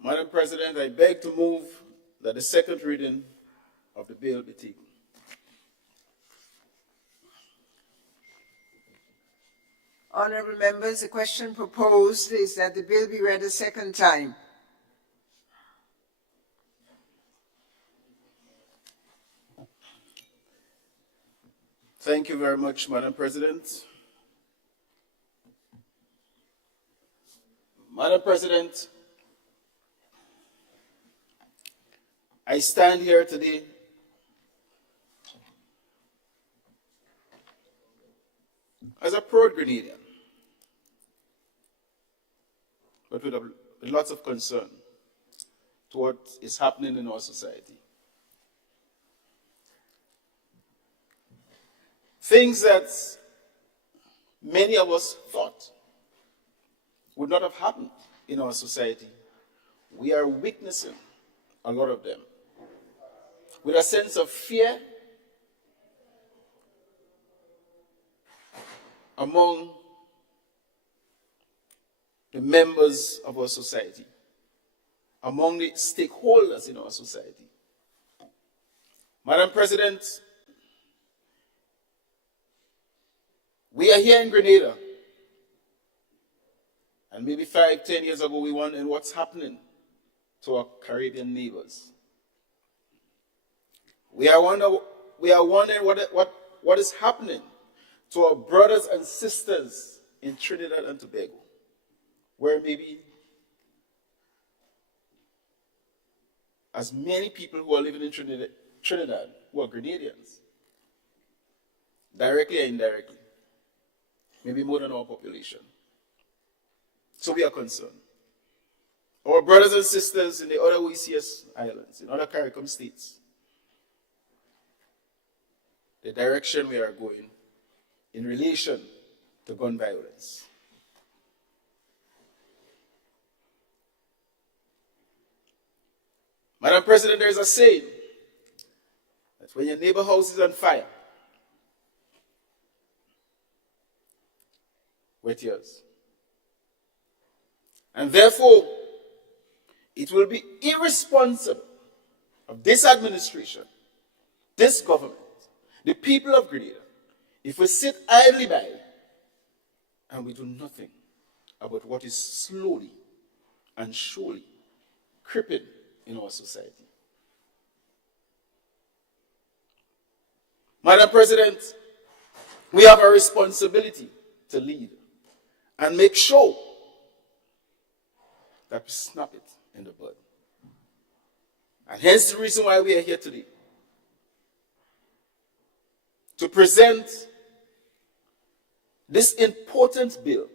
Madam President, I beg to move that the second reading of the bill be taken. Honorable members, the question proposed is that the bill be read a second time. Thank you very much, Madam President. Madam President, I stand here today as a proud Grenadian, but with lots of concern to what is happening in our society. Things that many of us thought would not have happened in our society we are witnessing a lot of them with a sense of fear among the members of our society, among the stakeholders in our society. Madam President, we are here in Grenada, and maybe 5-10 years ago we wondered what's happening to our Caribbean neighbors. We are wondering what is happening to our brothers and sisters in Trinidad and Tobago, where maybe as many people who are living in Trinidad who are Grenadians, directly or indirectly, maybe more than our population. So we are concerned. Our brothers and sisters in the other OECS islands, in other CARICOM states, the direction we are going in relation to gun violence. Madam President, there is a saying that when your neighbor's house is on fire, wet yours. And therefore, it will be irresponsible of this administration, this government, the people of Grenada, if we sit idly by and we do nothing about what is slowly and surely creeping in our society. Madam President, we have a responsibility to lead and make sure that we snap it in the bud. And hence the reason why we are here today, to present this important bill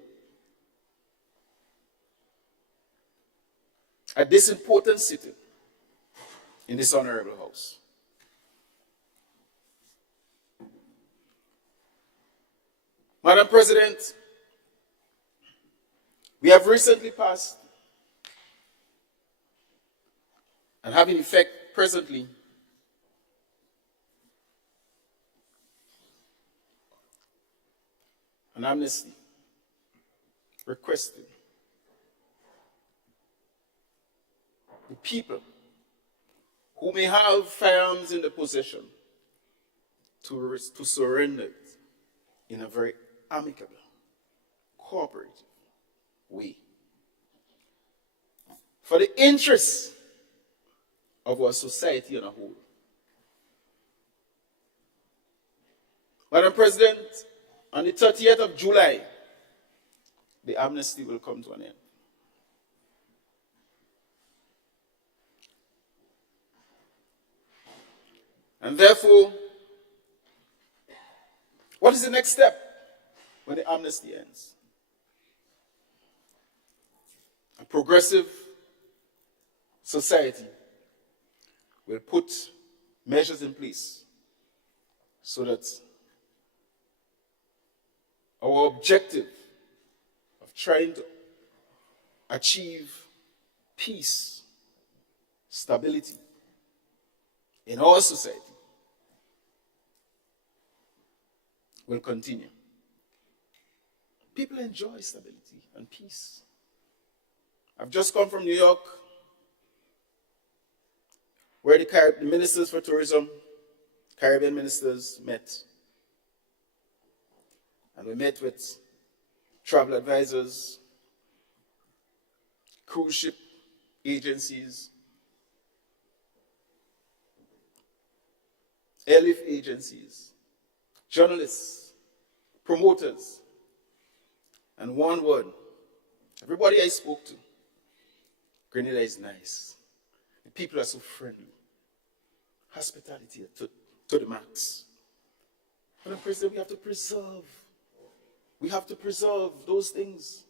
at this important sitting in this honorable house. Madam President, we have recently passed and have in effect presently an amnesty requesting the people who may have firearms in their possession to surrender it in a very amicable, cooperative way for the interests of our society on a whole. Madam President, on the 30th of July, the amnesty will come to an end. And therefore, what is the next step when the amnesty ends? A progressive society will put measures in place so that our objective of trying to achieve peace, stability in our society will continue. People enjoy stability and peace. I've just come from New York, where the ministers for tourism, Caribbean ministers, met. And we met with travel advisors, cruise ship agencies, airlift agencies, journalists, promoters, and one word, everybody I spoke to, Grenada is nice. The people are so friendly. Hospitality to the max. Madam President, we have to preserve those things.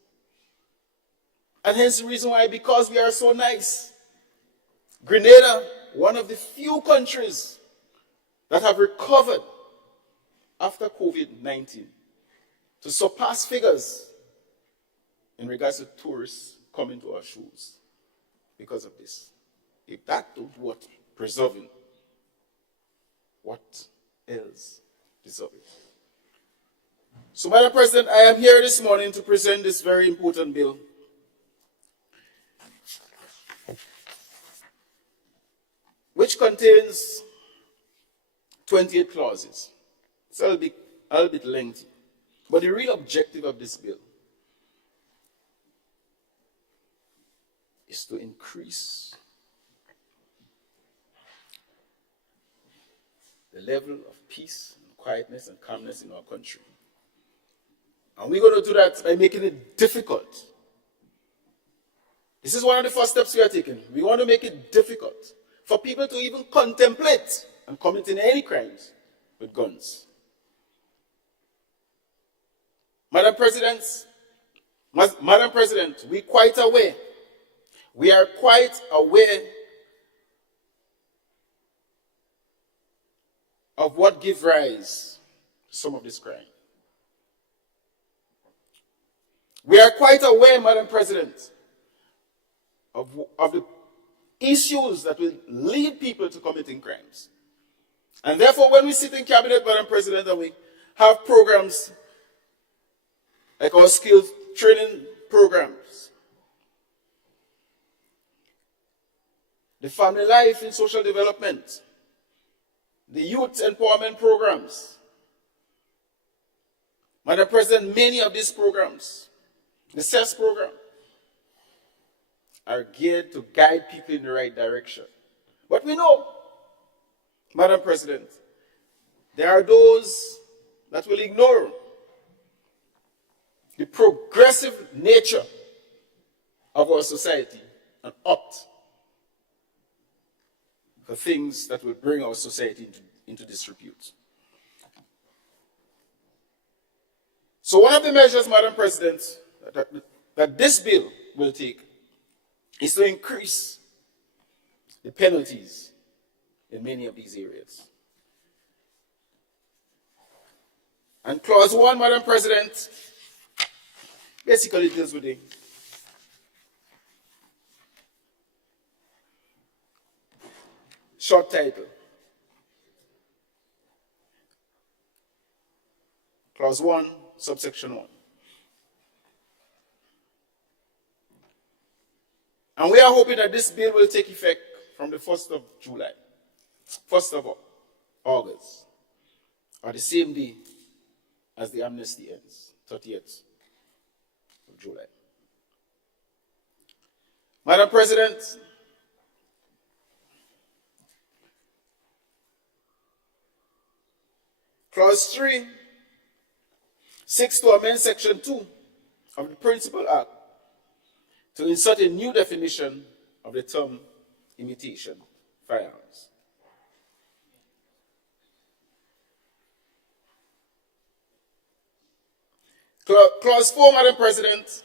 And hence the reason why, because we are so nice, Grenada, one of the few countries that have recovered after COVID-19 to surpass figures in regards to tourists coming to our shores. because of this. If that don't work, preserving, what else deserving? So, Madam President, I am here this morning to present this very important bill. Which contains 28 clauses. It's a little bit lengthy. But the real objective of this bill is to increase the level of peace and quietness and calmness in our country. And we're going to do that by making it difficult. This is one of the first steps we are taking. We want to make it difficult for people to even contemplate and committing any crimes with guns. Madam President, we are quite aware of what gives rise to some of this crime. We are quite aware, Madam President, of the issues that will lead people to committing crimes. And therefore, when we sit in cabinet, Madam President, and we have programs like our skills training programs, the family life and social development, the youth empowerment programs. Madam President, many of these programs, the CES program, are geared to guide people in the right direction. But we know, Madam President, there are those that will ignore the progressive nature of our society and opt for things that will bring our society into disrepute. So one of the measures, Madam President, that this bill will take is to increase the penalties in many of these areas. And clause 1, Madam President, basically deals with the short title. Clause 1, subsection 1. And we are hoping that this bill will take effect from the 1st of July, 1st of August, or the same day as the amnesty ends, 30th of July. Madam President, Clause 3 seeks to amend Section 2 of the Principal Act to insert a new definition of the term imitation firearms. Clause 4, Madam President,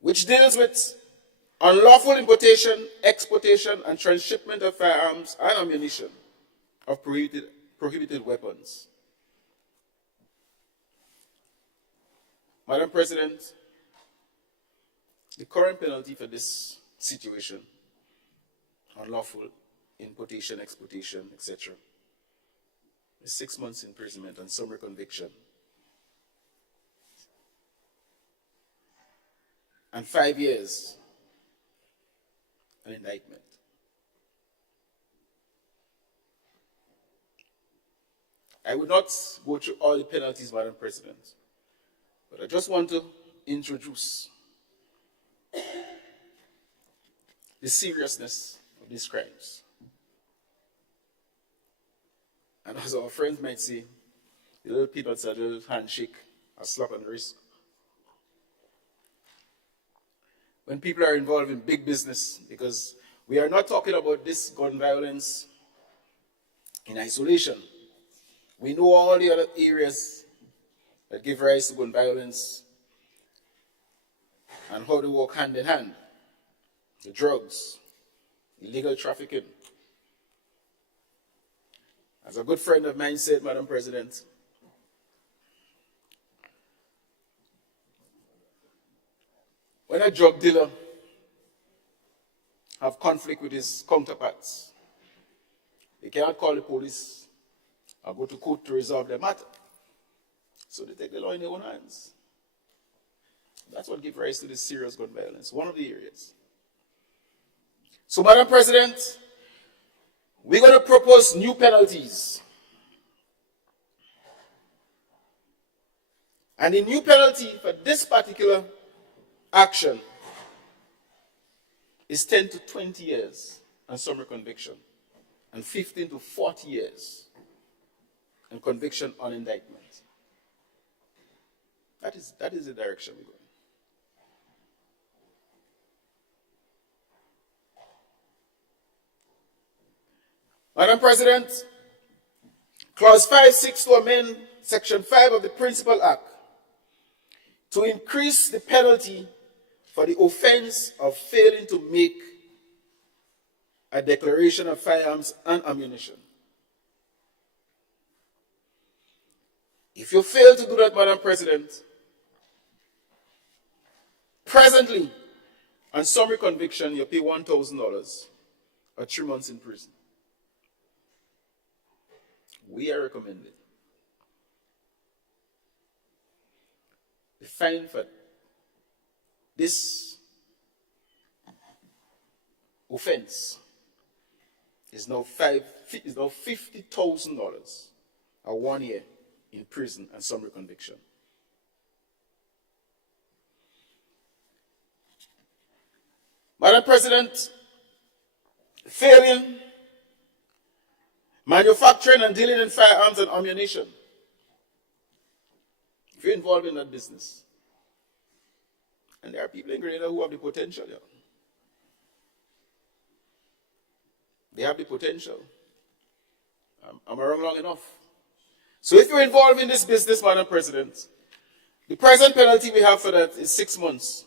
which deals with unlawful importation, exportation, and transshipment of firearms and ammunition of prohibited weapons. Madam President, the current penalty for this situation, unlawful importation, exportation, etc., is 6 months imprisonment and summary conviction, and 5 years an indictment. I would not go through all the penalties, Madam President, but I just want to introduce the seriousness of these crimes. And as our friends might say, the little peanuts are a little handshake, a slap on the wrist. When people are involved in big business, because we are not talking about this gun violence in isolation. We know all the other areas that give rise to gun violence and how they work hand in hand. The drugs, illegal trafficking. As a good friend of mine said, Madam President, when a drug dealer have conflict with his counterparts, they cannot call the police or go to court to resolve their matter. So they take the law in their own hands. That's what gives rise to this serious gun violence, one of the areas. So, Madam President, we're going to propose new penalties. And the new penalty for this particular action is 10 to 20 years on summary conviction and 15 to 40 years on conviction on indictment. That is the direction we're going. Madam President, Clause 5 seeks to amend Section 5 of the Principal Act to increase the penalty for the offense of failing to make a declaration of firearms and ammunition. If you fail to do that, Madam President, presently, on summary conviction, you pay $1,000 or 3 months in prison. We are recommending the fine for this offense is now $50,000 or 1 year in prison and summary conviction. Madam President, failing manufacturing and dealing in firearms and ammunition, if you're involved in that business, and there are people in Grenada who have the potential, yeah. They have the potential. I'm around long enough. So if you're involved in this business, Madam President, the present penalty we have for that is 6 months.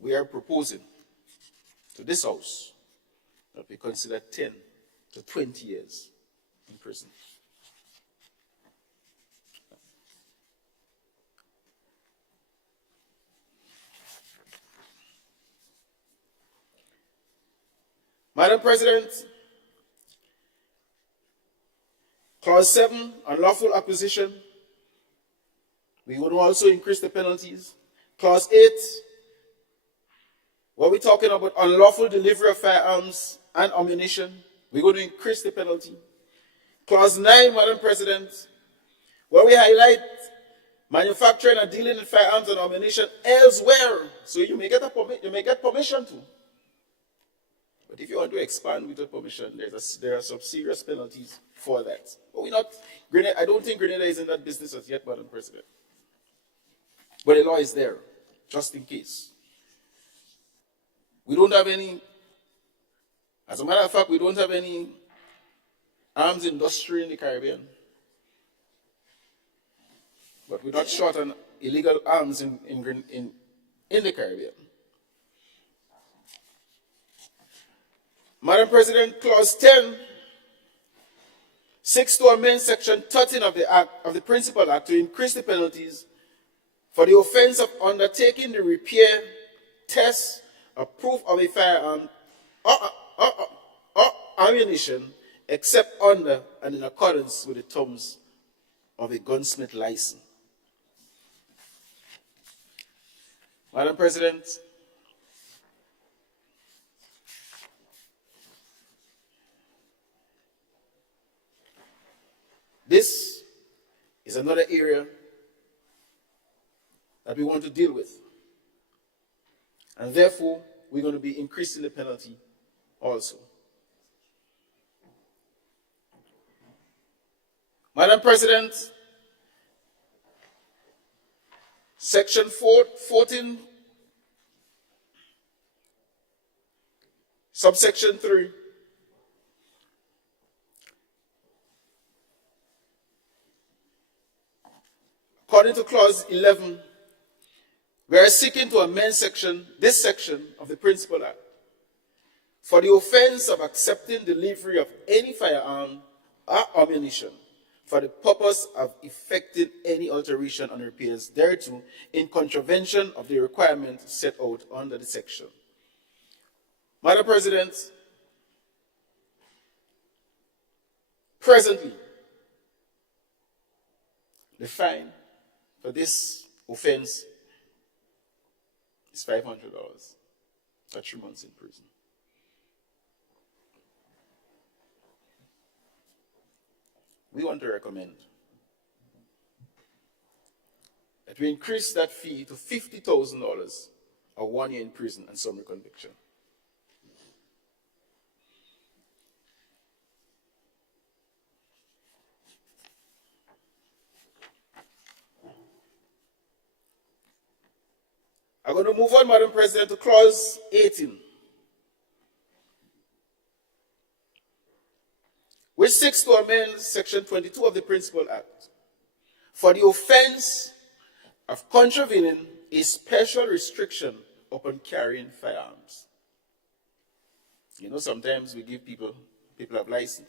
We are proposing to this House that we consider 10 to 20 years in prison. Madam President, Clause 7, unlawful acquisition, we would also increase the penalties. Clause 8, where we're talking about unlawful delivery of firearms and ammunition, we're going to increase the penalty. Clause 9, Madam President, where we highlight manufacturing and dealing in firearms and ammunition elsewhere, so you may get permission to. But if you want to expand without permission, there are some serious penalties for that. But I don't think Grenada is in that business as yet, Madam President. But the law is there, just in case. We don't have any, as a matter of fact, we don't have any arms industry in the Caribbean. But we're not short on illegal arms in the Caribbean. Madam President, Clause 10 seeks to amend Section 13 of the Act, of the Principal Act, to increase the penalties for the offense of undertaking the repair, test, or proof of a firearm or ammunition, except under and in accordance with the terms of a gunsmith license. Madam President, this is another area that we want to deal with. And therefore, we're going to be increasing the penalty also. Madam President, Section 14, subsection 3, according to Clause 11, we are seeking to amend this section of the Principal Act for the offense of accepting delivery of any firearm or ammunition for the purpose of effecting any alteration and repairs thereto in contravention of the requirement set out under the section. Madam President, presently, the fine for this offense is $500. That's 3 months in prison. We want to recommend that we increase that fee to $50,000 or 1 year in prison and summary conviction. I'm going to move on, Madam President, to clause 18, which seeks to amend Section 22 of the Principal Act for the offense of contravening a special restriction upon carrying firearms. You know, sometimes we give people have license,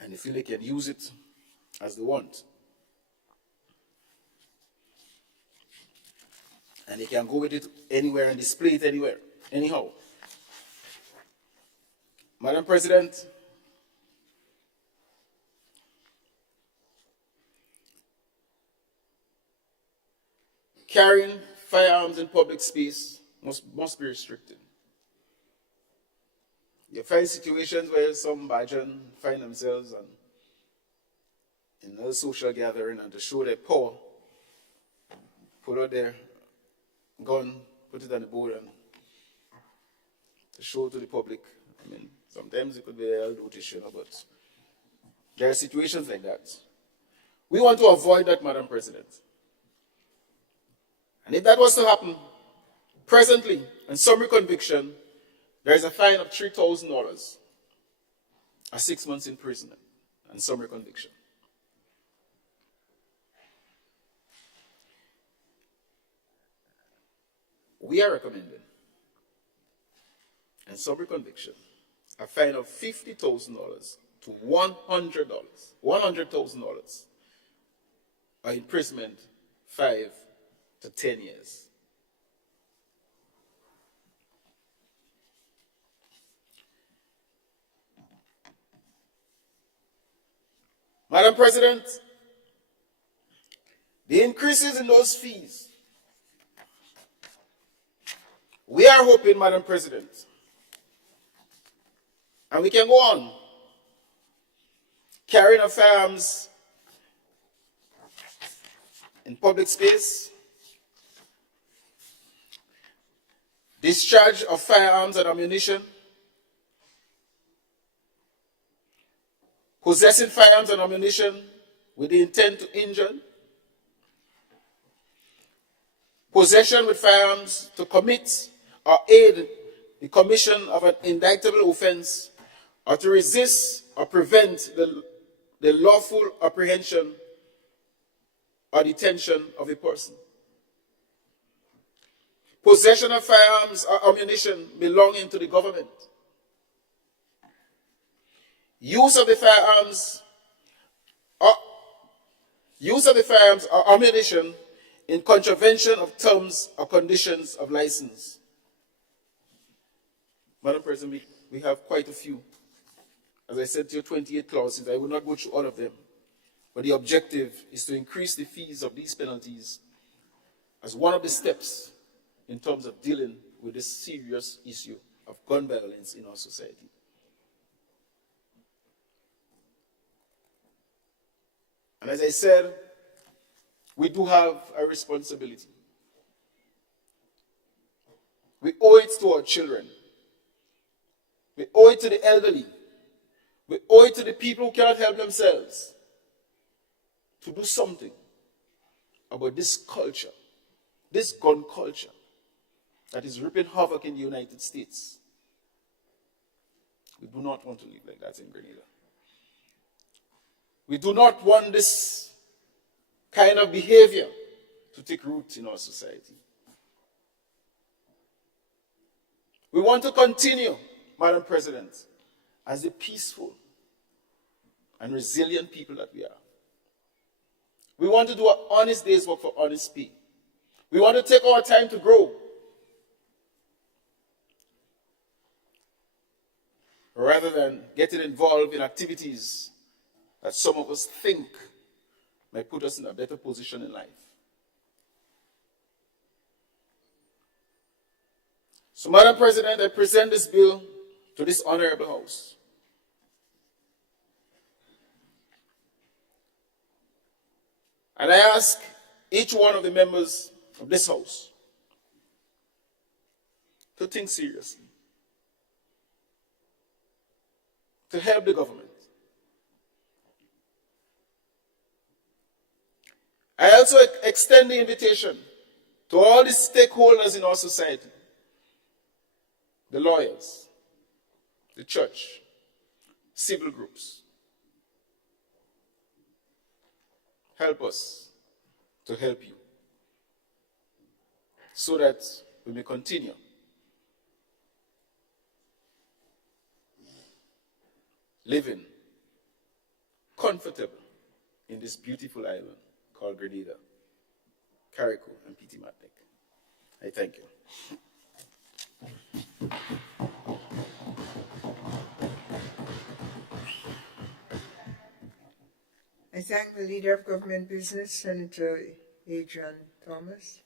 and they feel they can use it as they want. And they can go with it anywhere and display it anywhere, anyhow. Madam President, carrying firearms in public space must be restricted. You find situations where some Bajan find themselves in a social gathering, and to show their power, pull out their gun, put it on the board, and to show to the public. I mean, sometimes it could be a notice, but there are situations like that. We want to avoid that, Madam President. And if that was to happen, presently, in summary conviction, there is a fine of $3,000 or 6 months imprisonment and summary conviction. We are recommending, in summary conviction, a fine of $50,000 to $100,000, or imprisonment 5 to 10 years. Madam President, the increases in those fees, we are hoping, Madam President, and we can go on, carrying of firearms in public space, discharge of firearms and ammunition, possessing firearms and ammunition with the intent to injure, possession with firearms to commit or aid the commission of an indictable offense, or to resist or prevent the lawful apprehension or detention of a person. Possession of firearms or ammunition belonging to the government. Use of the firearms or ammunition in contravention of terms or conditions of license. Madam President, we have quite a few. As I said to you, 28 clauses. I will not go through all of them. But the objective is to increase the fees of these penalties as one of the steps in terms of dealing with this serious issue of gun violence in our society. And as I said, we do have a responsibility. We owe it to our children. We owe it to the elderly. We owe it to the people who cannot help themselves to do something about this culture, this gun culture that is reaping havoc in the United States. We do not want to live like that in Grenada. We do not want this kind of behavior to take root in our society. We want to continue, Madam President, as a peaceful and resilient people that we are. We want to do an honest day's work for honest pay. We want to take our time to grow, rather than getting involved in activities that some of us think might put us in a better position in life. So, Madam President, I present this bill to this honorable House. And I ask each one of the members of this House to think seriously, to help the government. I also extend the invitation to all the stakeholders in our society, the lawyers, the church, civil groups. Help us to help you so that we may continue living comfortable in this beautiful island called Grenada, Carriacou, and Petit Martinique. I thank you. I thank the Leader of Government Business, Senator Adrian Thomas.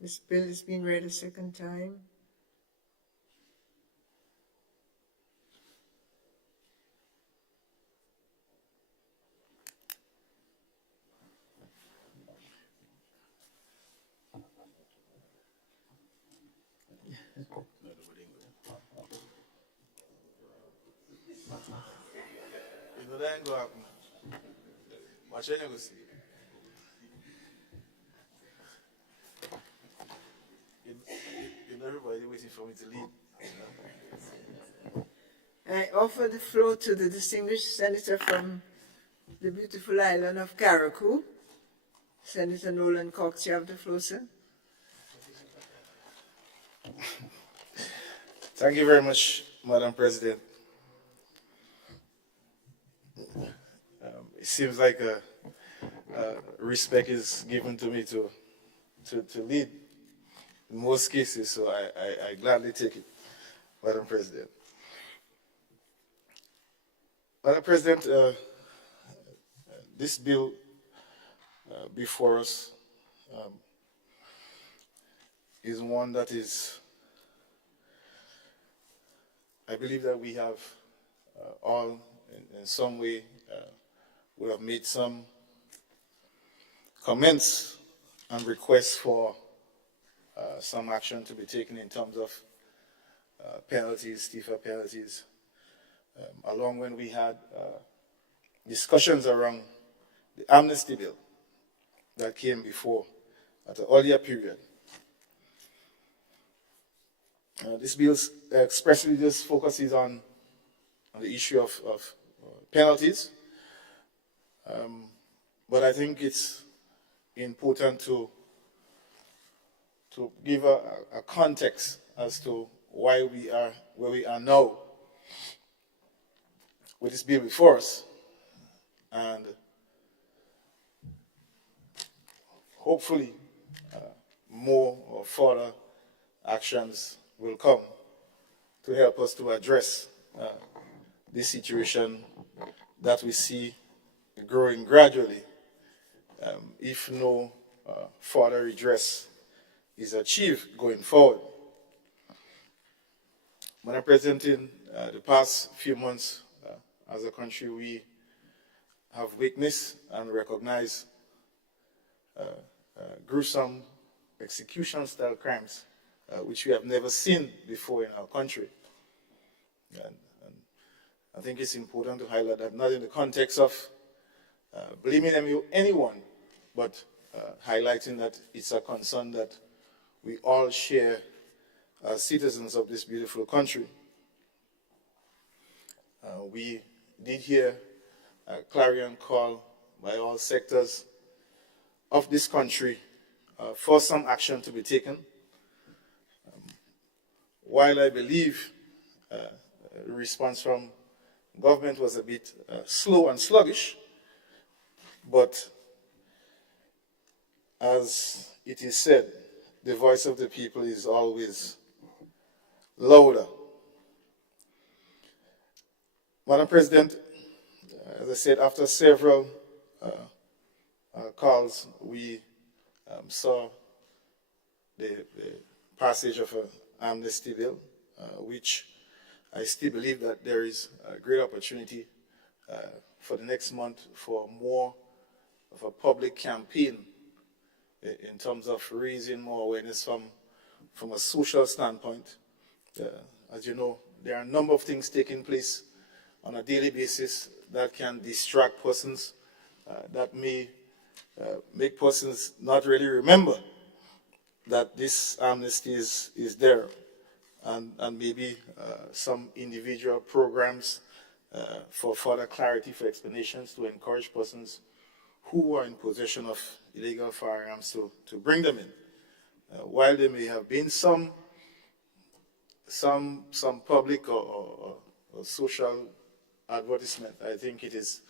This bill has been read a second time. You know that ain't gonna happen. Watch it, you go see. You know everybody waiting for me to lead. I offer the floor to the distinguished senator from the beautiful island of Carriacou, Senator Nolan Cox. You have the floor, sir. Thank you very much, Madam President. It seems like respect is given to me to lead in most cases, so I gladly take it, Madam President. Madam President, this bill before us is one that is, I believe that we have all, in some way, we have made some comments and requests for some action to be taken in terms of penalties, stiffer penalties, along when we had discussions around the amnesty bill that came before at an earlier period. This bill expressly just focuses on the issue of penalties, but I think it's important to give a context as to why we are where we are now with this bill before us, and hopefully more or further actions will come to help us to address this situation that we see growing gradually if no further redress is achieved going forward. Madam President, in the past few months, as a country, we have witnessed and recognized gruesome execution-style crimes, which we have never seen before in our country. And I think it's important to highlight that, not in the context of blaming anyone, but highlighting that it's a concern that we all share as citizens of this beautiful country. we did hear a clarion call by all sectors of this country for some action to be taken. While I believe the response from government was a bit slow and sluggish, but as it is said, the voice of the people is always louder. Madam President, as I said, after several calls, we saw the passage of an amnesty bill, which I still believe that there is a great opportunity for the next month for more of a public campaign in terms of raising more awareness from a social standpoint. As you know, there are a number of things taking place on a daily basis that can distract persons, that may make persons not really remember that this amnesty is there, and maybe some individual programs for further clarity, for explanations, to encourage persons who are in possession of illegal firearms to bring them in. While there may have been some public or social advertisement, I think it is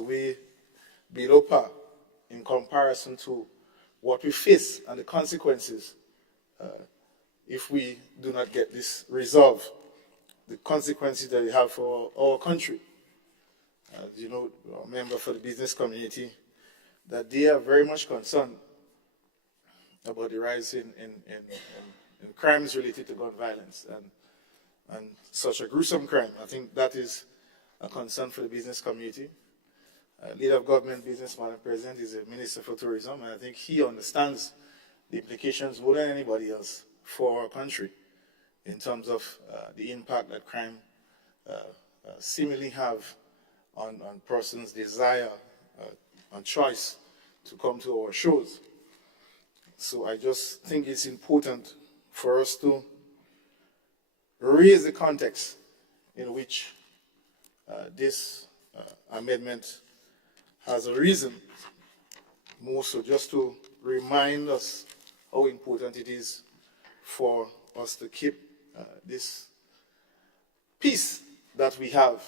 way below par in comparison to what we face and the consequences if we do not get this resolved, the consequences that we have for our country. You know, a member for the business community, that they are very much concerned about the rise in crimes related to gun violence and such a gruesome crime. I think that is a concern for the business community. Leader of government business, Madam President, is a Minister for Tourism, and I think he understands the implications more than anybody else for our country in terms of the impact that crime seemingly have on persons' desire and choice to come to our shows. So I just think it's important for us to raise the context in which this amendment has a reason, more so just to remind us how important it is for us to keep this peace that we have,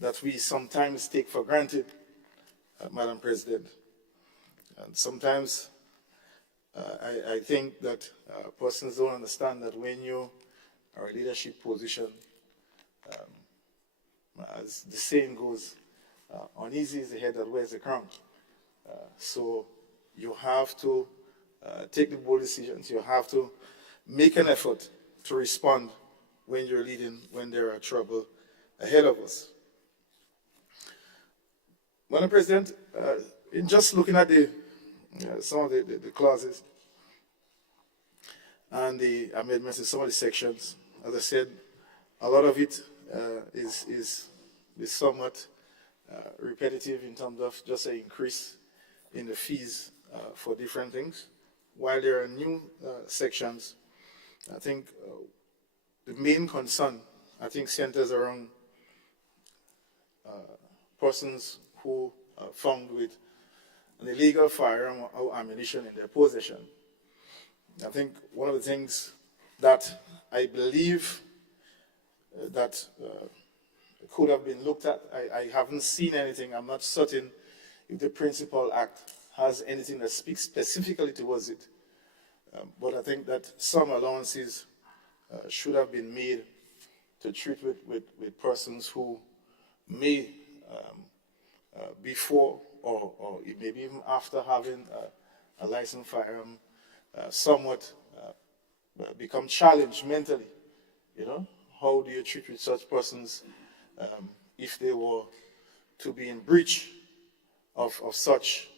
that we sometimes take for granted, Madam President. And sometimes I think that persons don't understand that when you are in a leadership position, as the saying goes, uneasy is the head that wears the crown. So you have to take the bold decisions. You have to make an effort to respond when you're leading, when there are trouble ahead of us. Madam President, in just looking at some of the clauses and the amendments in some of the sections, as I said, a lot of it is somewhat repetitive in terms of just an increase in the fees for different things. While there are new sections, I think the main concern, I think, centers around persons who are found with an illegal firearm or ammunition in their possession. I think one of the things that I believe that could have been looked at, I haven't seen anything, I'm not certain if the Principal Act has anything that speaks specifically towards it. But I think that some allowances should have been made to treat with persons who may, before or maybe even after having a licensed firearm, somewhat become challenged mentally. You know, how do you treat with such persons if they were to be in breach of such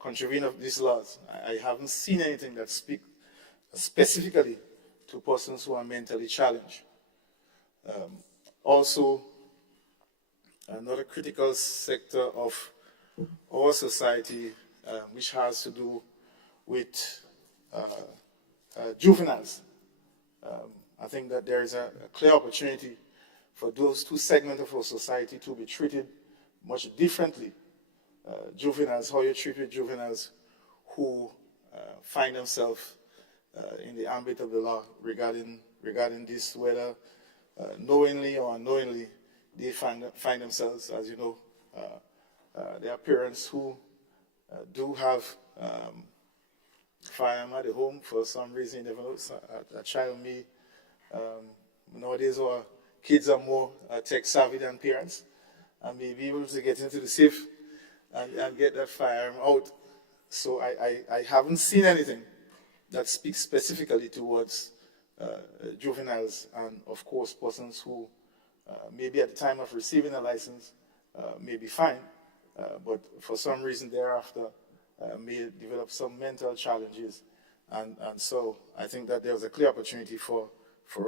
contravening of these laws? I haven't seen anything that speaks specifically to persons who are mentally challenged. Also, another critical sector of our society, which has to do with juveniles. I think that there is a clear opportunity for those two segments of our society to be treated much differently. Juveniles, how you treat with juveniles who find themselves in the ambit of the law regarding this, whether knowingly or unknowingly they find themselves, as you know, there are parents who do have firearm at the home for some reason. You never know. So a child may nowadays our kids are more tech savvy than parents, and may be able to get into the safe and get that firearm out. So I haven't seen anything that speaks specifically towards juveniles and, of course, persons who maybe at the time of receiving a license may be fine, but for some reason thereafter may develop some mental challenges. And so I think that there's a clear opportunity for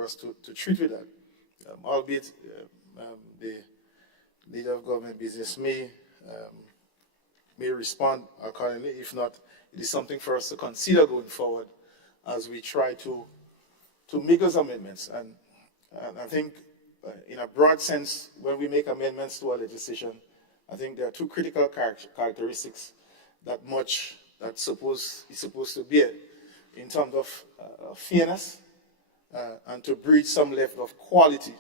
us to treat with that. Albeit the leader of government business may respond accordingly. If not, it is something for us to consider going forward as we try to make those amendments. And I think in a broad sense, when we make amendments to our legislation, I think there are two critical characteristics that is supposed to be in terms of fairness and to breed some level of quality.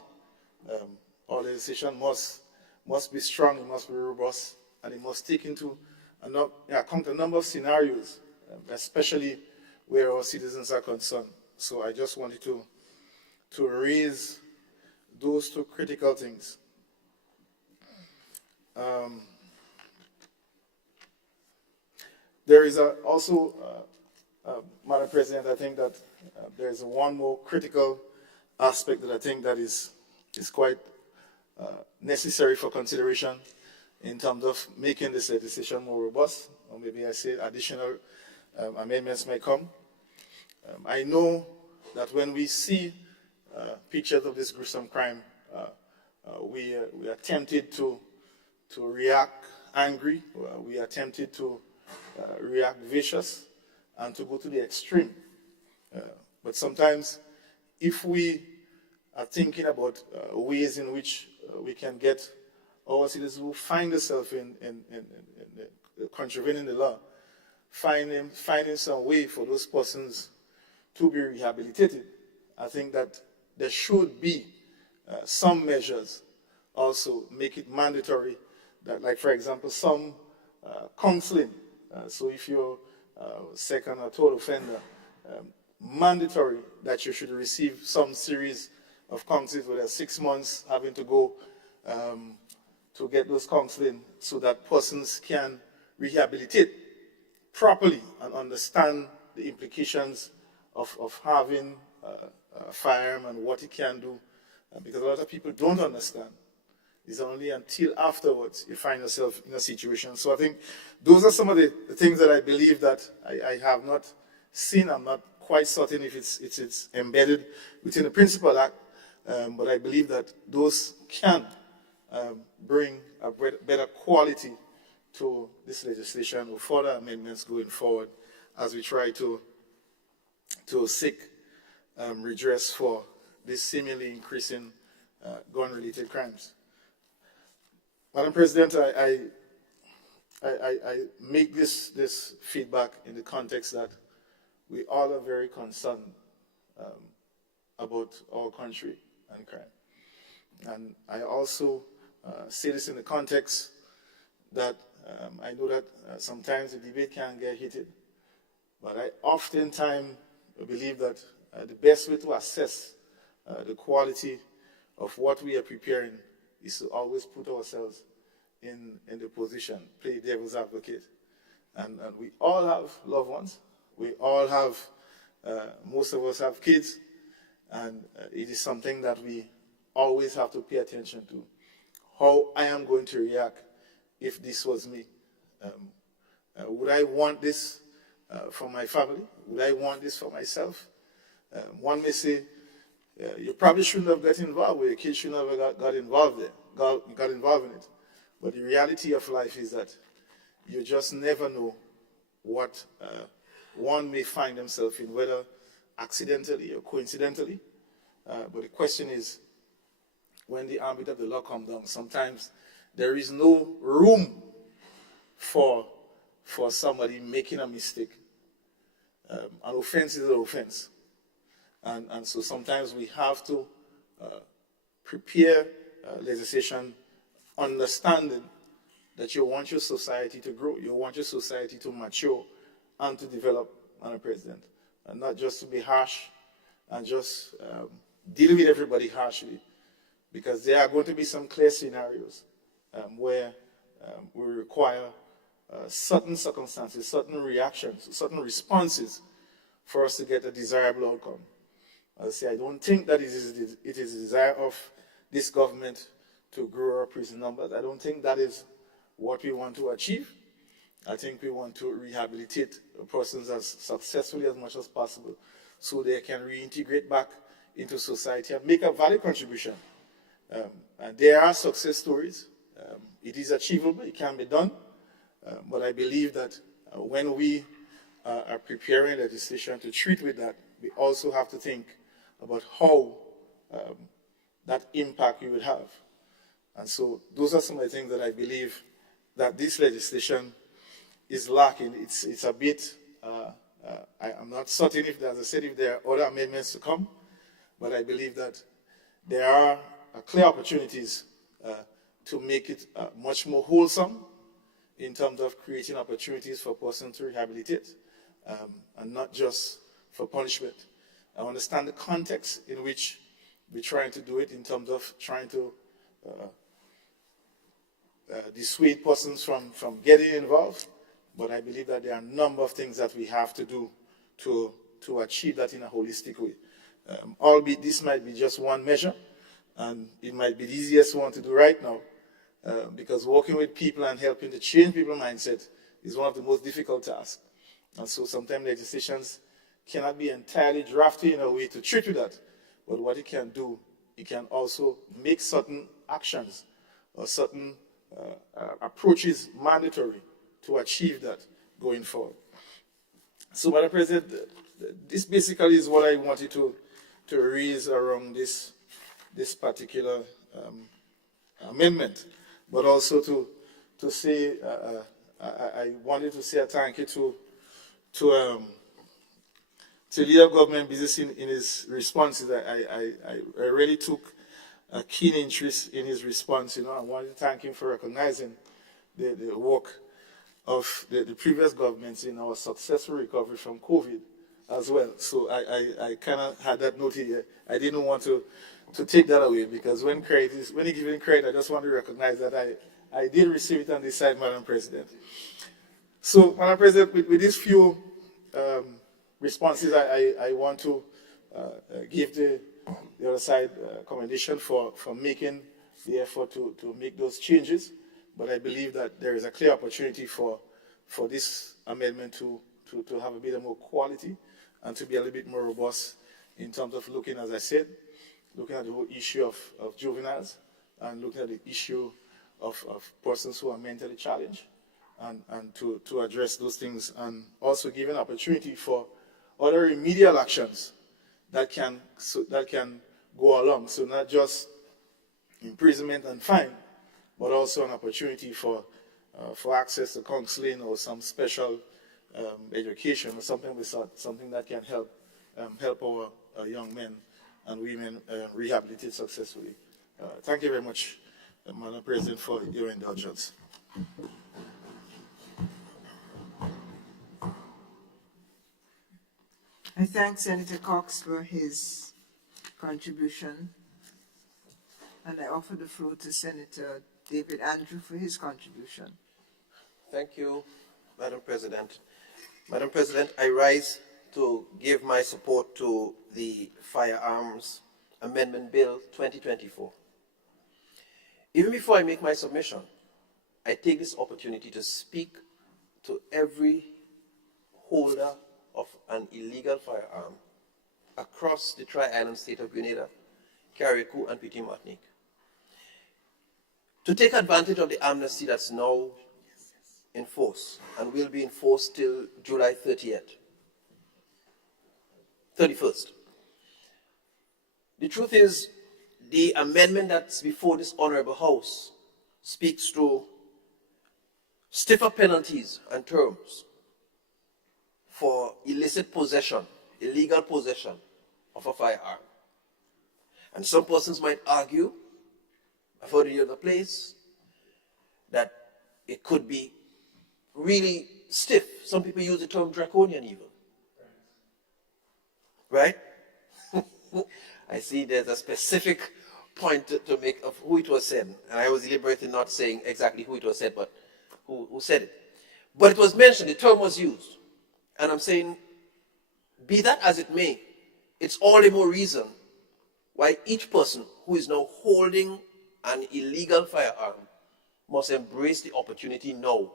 Our legislation must be strong, it must be robust, and it must take into account a number of scenarios, especially where our citizens are concerned. So I just wanted to raise those two critical things. There is also, Madam President, I think that there is one more critical aspect that I think that is quite necessary for consideration in terms of making this legislation more robust, or maybe I say additional amendments may come. I know that when we see pictures of this gruesome crime, we are tempted to react angry, we are tempted to react vicious, and to go to the extreme. But sometimes, if we are thinking about ways in which we can get our citizens who find themselves in contravening the law, finding some way for those persons to be rehabilitated, I think that there should be some measures also make it mandatory that, like for example, some counseling. So if you're second or third offender, mandatory that you should receive some series of counseling, whether 6 months having to go to get those counseling so that persons can rehabilitate properly and understand the implications of having a firearm and what it can do, because a lot of people don't understand. It's only until afterwards you find yourself in a situation. So I think those are some of the things that I believe that I have not seen. I'm not quite certain if it's embedded within the Principal Act, but I believe that those can bring a better quality to this legislation with further amendments going forward as we try to seek redress for this seemingly increasing gun-related crimes. Madam President, I make this feedback in the context that we all are very concerned about our country and crime. And I also say this in the context that I know that sometimes the debate can get heated, but I oftentimes believe that the best way to assess the quality of what we are preparing is to always put ourselves in the position, play devil's advocate. And we all have loved ones. We all have, most of us have kids, and it is something that we always have to pay attention to. How I am going to react if this was me. Would I want this for my family? Would I want this for myself? One may say, you probably shouldn't have got involved with it. Kids shouldn't have got involved in it. But the reality of life is that you just never know what one may find himself in, whether accidentally or coincidentally. but the question is, when the ambit of the law comes down, sometimes there is no room for somebody making a mistake. An offense is an offense. And so sometimes we have to prepare legislation understanding that you want your society to grow, you want your society to mature and to develop, Madam President, and not just to be harsh and just deal with everybody harshly, because there are going to be some clear scenarios where we require certain circumstances, certain reactions, certain responses for us to get a desirable outcome. As I say, I don't think that it is the desire of this government to grow our prison numbers. I don't think that is what we want to achieve. I think we want to rehabilitate persons as successfully as much as possible so they can reintegrate back into society and make a valid contribution. And there are success stories. It is achievable, it can be done. But I believe that when we are preparing legislation to treat with that, we also have to think about how that impact you would have. And so those are some of the things that I believe that this legislation is lacking. It's a bit, I'm not certain if, as I said, if there are other amendments to come, but I believe that there are clear opportunities to make it much more wholesome in terms of creating opportunities for persons to rehabilitate and not just for punishment. I understand the context in which we're trying to do it in terms of trying to dissuade persons from getting involved, but I believe that there are a number of things that we have to do to achieve that in a holistic way. Albeit this might be just one measure, and it might be the easiest one to do right now, because working with people and helping to change people's mindset is one of the most difficult tasks. And so sometimes legislations cannot be entirely drafted in a way to treat with that, but what it can do, it can also make certain actions or certain approaches mandatory to achieve that going forward. So, Madam President, this basically is what I wanted to raise around this particular amendment, but also to say I wanted to say a thank you to leader of government business in his responses. I really took a keen interest in his response. I wanted to thank him for recognizing the work of the previous governments in our successful recovery from COVID as well. So I kind of had that noted here. I didn't want to take that away, because when he gives credit, I just want to recognize that I did receive it on this side, Madam President. So, Madam President, with these few responses, I want to give the other side commendation for making the effort to make those changes. But I believe that there is a clear opportunity for this amendment to have a bit more quality and to be a little bit more robust in terms of looking, as I said, looking at the whole issue of juveniles and looking at the issue of persons who are mentally challenged and to address those things, and also give an opportunity for other remedial actions that can go along. So not just imprisonment and fine, but also an opportunity for access to counseling or some special education or something that can help our young men and women rehabilitate successfully. Thank you very much, Madam President, for your indulgence. I thank Senator Cox for his contribution, and I offer the floor to Senator David Andrew for his contribution. Thank you, Madam President. Madam President, I rise to give my support to the Firearms Amendment Bill 2024. Even before I make my submission, I take this opportunity to speak to every holder of an illegal firearm across the Tri-Island state of Grenada, Carriacou, and Petite Martinique, to take advantage of the amnesty that's now in force and will be in force till July 31st. The truth is, the amendment that's before this honorable House speaks to stiffer penalties and terms for illicit possession, illegal possession of a firearm. And some persons might argue, I've heard it in other place, that it could be really stiff. Some people use the term draconian even. Right? I see there's a specific point to make of who it was said. And I was deliberating not saying exactly who it was said, but who said it. But it was mentioned, the term was used. And I'm saying, be that as it may, it's all the more reason why each person who is now holding an illegal firearm must embrace the opportunity now,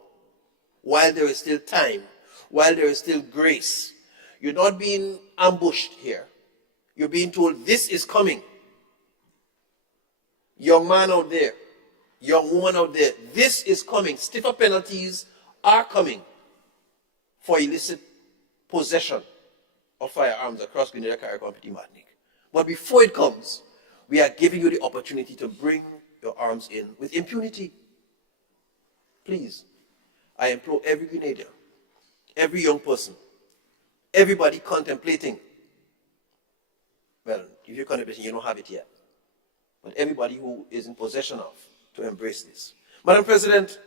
while there is still time, while there is still grace. You're not being ambushed here. You're being told this is coming. Young man out there, young woman out there, this is coming. Stiffer penalties are coming for illicit possession of firearms across Grenada, Carriacou, and Petit Martinique. But before it comes, we are giving you the opportunity to bring your arms in with impunity. Please, I implore every Grenadian, every young person, everybody contemplating, well, if you're contemplating, you don't have it yet, but everybody who is in possession of, to embrace this. Madam President,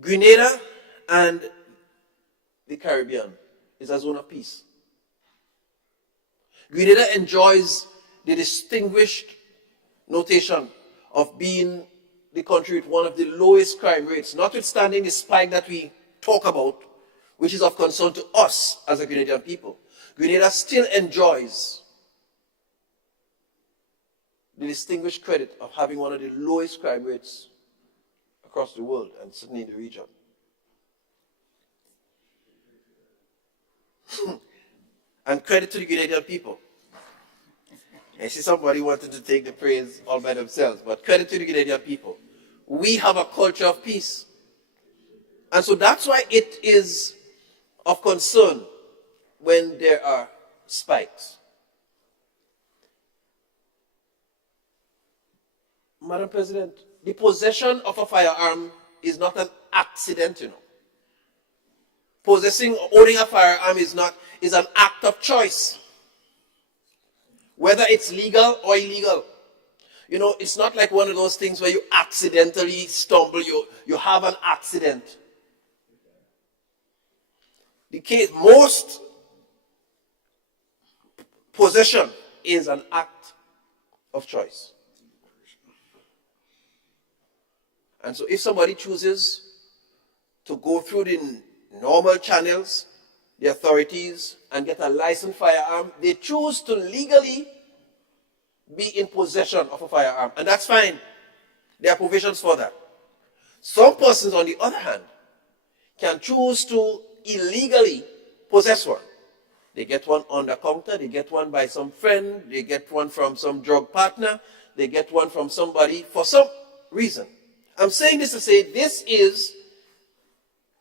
Grenada and the Caribbean is a zone of peace. Grenada enjoys the distinguished notation of being the country with one of the lowest crime rates, notwithstanding the spike that we talk about, which is of concern to us as a Grenadian people. Grenada still enjoys the distinguished credit of having one of the lowest crime rates across the world, and certainly in the region. And credit to the Grenadian people. I see somebody wanted to take the praise all by themselves, but credit to the Grenadian people. We have a culture of peace. And so that's why it is of concern when there are spikes. Madam President, the possession of a firearm is not an accident, you know. Possessing or owning a firearm is an act of choice. Whether it's legal or illegal. You know, it's not like one of those things where you accidentally stumble, you have an accident. The case, most possession is an act of choice. And so if somebody chooses to go through the normal channels, the authorities, and get a licensed firearm, they choose to legally be in possession of a firearm. And that's fine. There are provisions for that. Some persons, on the other hand, can choose to illegally possess one. They get one on the counter, they get one by some friend, they get one from some drug partner, they get one from somebody for some reason. I'm saying this to say this is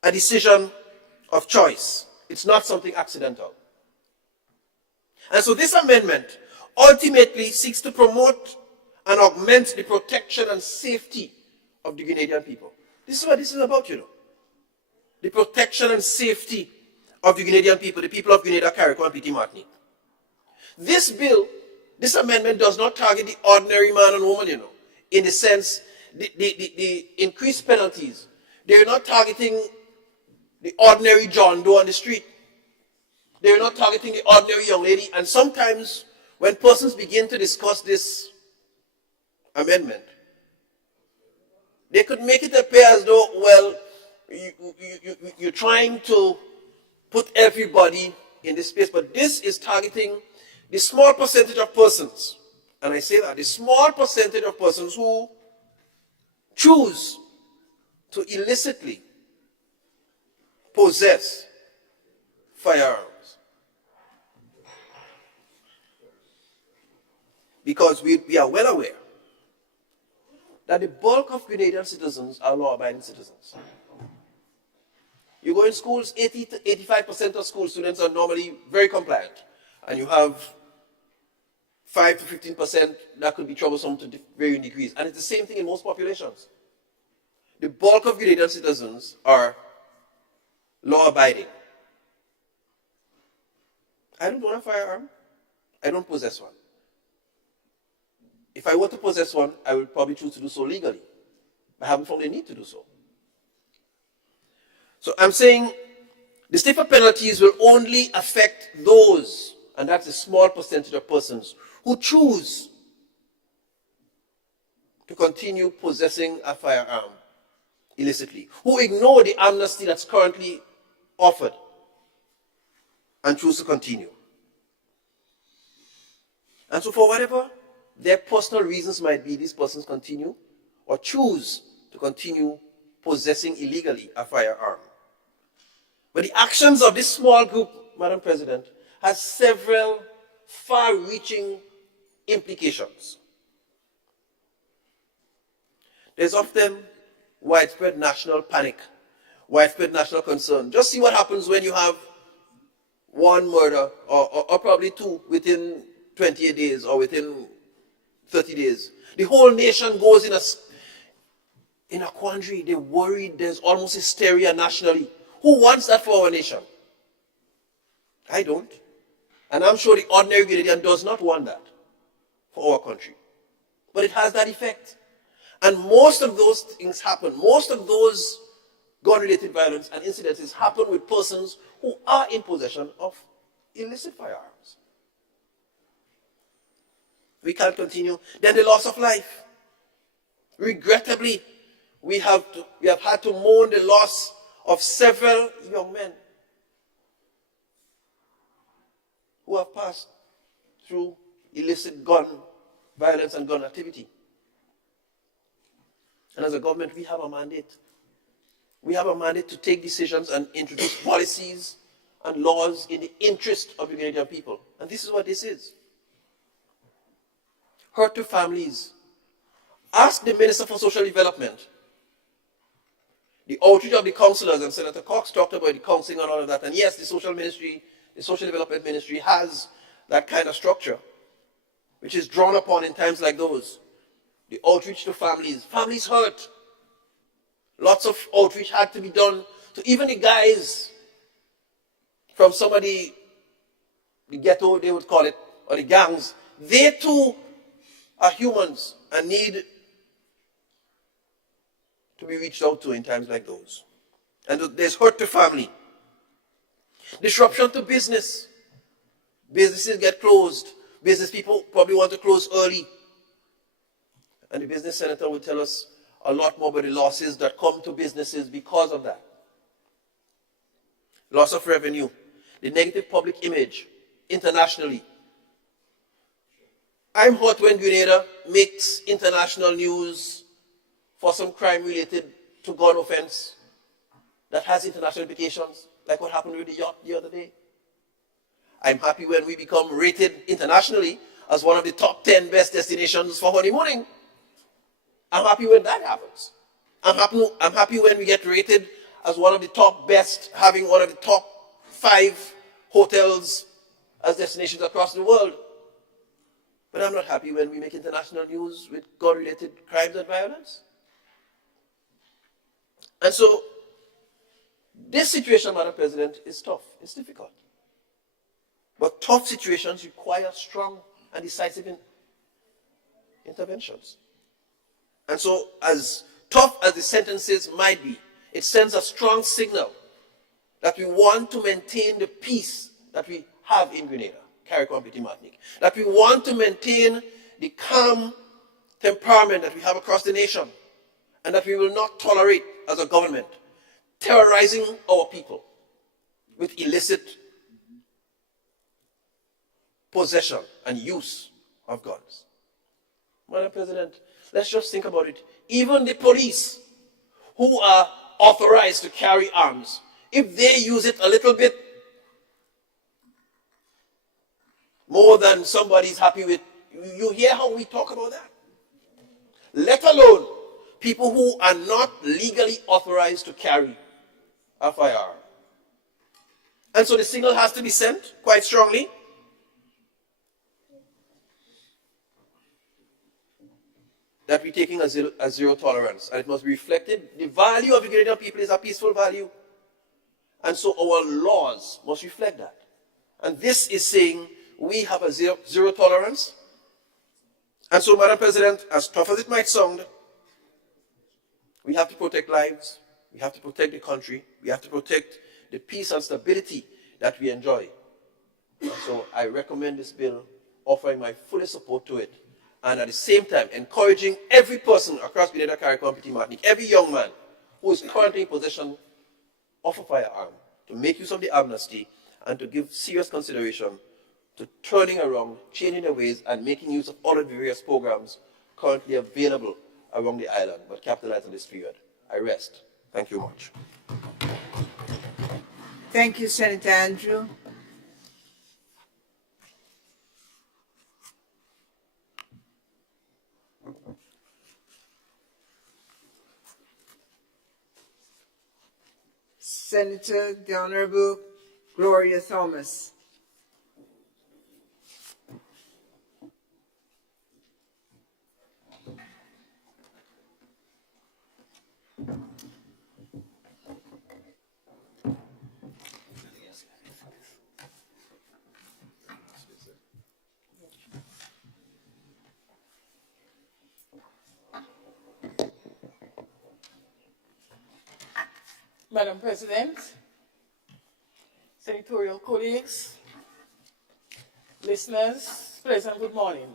a decision of choice. It's not something accidental. And so this amendment ultimately seeks to promote and augment the protection and safety of the Grenadian people. This is what this is about, you know. The protection and safety of the Grenadian people, the people of Grenada, Carriacou, and Petit Martinique. This bill, this amendment does not target the ordinary man and woman, you know, in the sense, the increased penalties. They're not targeting the ordinary John Doe on the street. They're not targeting the ordinary young lady. And sometimes when persons begin to discuss this amendment, they could make it appear as though, well, you're trying to put everybody in this space, but this is targeting the small percentage of persons, and I say that, the small percentage of persons who choose to illicitly possess firearms. Because we are well aware that the bulk of Grenadian citizens are law-abiding citizens. You go in schools, 80 to 85% of school students are normally very compliant. And you have 5 to 15%, that could be troublesome to varying degrees. And it's the same thing in most populations. The bulk of Grenadian citizens are law-abiding. I don't own a firearm. I don't possess one. If I were to possess one, I would probably choose to do so legally. I haven't found the need to do so. So I'm saying the stiffer penalties will only affect those, and that's a small percentage of persons, who choose to continue possessing a firearm illicitly, who ignore the amnesty that's currently offered and choose to continue. And so for whatever their personal reasons might be, these persons continue or choose to continue possessing illegally a firearm. But the actions of this small group, Madam President, has several far-reaching implications. There's often widespread national panic, widespread national concern. Just see what happens when you have one murder or probably two within 28 days or within 30 days. The whole nation goes in a quandary. They're worried. There's almost hysteria nationally. Who wants that for our nation? I don't. And I'm sure the ordinary Grenadian does not want that for our country. But it has that effect. And most of those things happen. Most of those gun-related violence and incidences happen with persons who are in possession of illicit firearms. We can't continue. Then the loss of life. Regrettably, we have had to mourn the loss of several young men who have passed through illicit gun violence and gun activity. And as a government, we have a mandate. We have a mandate to take decisions and introduce policies and laws in the interest of the Grenadian people. And this is what this is. Hurt to families. Ask the Minister for Social Development. The outreach of the councillors, and Senator Cox talked about the counseling and all of that. And yes, the social ministry, the social development ministry has that kind of structure, which is drawn upon in times like those. The outreach to families. Families hurt. Lots of outreach had to be done to even the guys from some of the ghetto, they would call it, or the gangs. They too are humans and need to be reached out to in times like those. And there's hurt to family. Disruption to business. Businesses get closed. Business people probably want to close early. And the business senator will tell us a lot more about the losses that come to businesses because of that. Loss of revenue. The negative public image internationally. I'm hurt when Grenada makes international news for some crime related to gun offense that has international implications, like what happened with the yacht the other day. I'm happy when we become rated internationally as one of the top 10 best destinations for honeymooning. I'm happy when that happens. I'm happy when we get rated as one of the top best, having one of the top 5 hotels as destinations across the world. But I'm not happy when we make international news with gun-related crimes and violence. And so, this situation, Madam President, is tough. It's difficult. But tough situations require strong and decisive interventions. And so, as tough as the sentences might be, it sends a strong signal that we want to maintain the peace that we have in Grenada, CARICOM, Petite Martinique. That we want to maintain the calm temperament that we have across the nation. And that we will not tolerate, as a government, terrorizing our people with illicit possession and use of guns. Madam President, let's just think about it. Even the police who are authorized to carry arms, if they use it a little bit more than somebody's happy with, you hear how we talk about that? Let alone people who are not legally authorized to carry a firearm. And so the signal has to be sent quite strongly. that we're taking a zero tolerance, and it must be reflected. The value of the Grenadian people is a peaceful value, and so our laws must reflect that. And this is saying we have a zero tolerance. And so, Madam President, as tough as it might sound, we have to protect lives, we have to protect the country, we have to protect the peace and stability that we enjoy. And so I recommend this bill, offering my fullest support to it, and at the same time encouraging every person across Grenada, CARICOM, Petit Martinique, every young man who is currently in possession of a firearm, to make use of the amnesty and to give serious consideration to turning around, changing their ways, and making use of all of the various programs currently available around the island, but capitalize on this period. I rest. Thank you much. Thank you, Senator Andrew. Senator, the Honorable Gloria Thomas. Madam President, senatorial colleagues, listeners, pleasant good morning.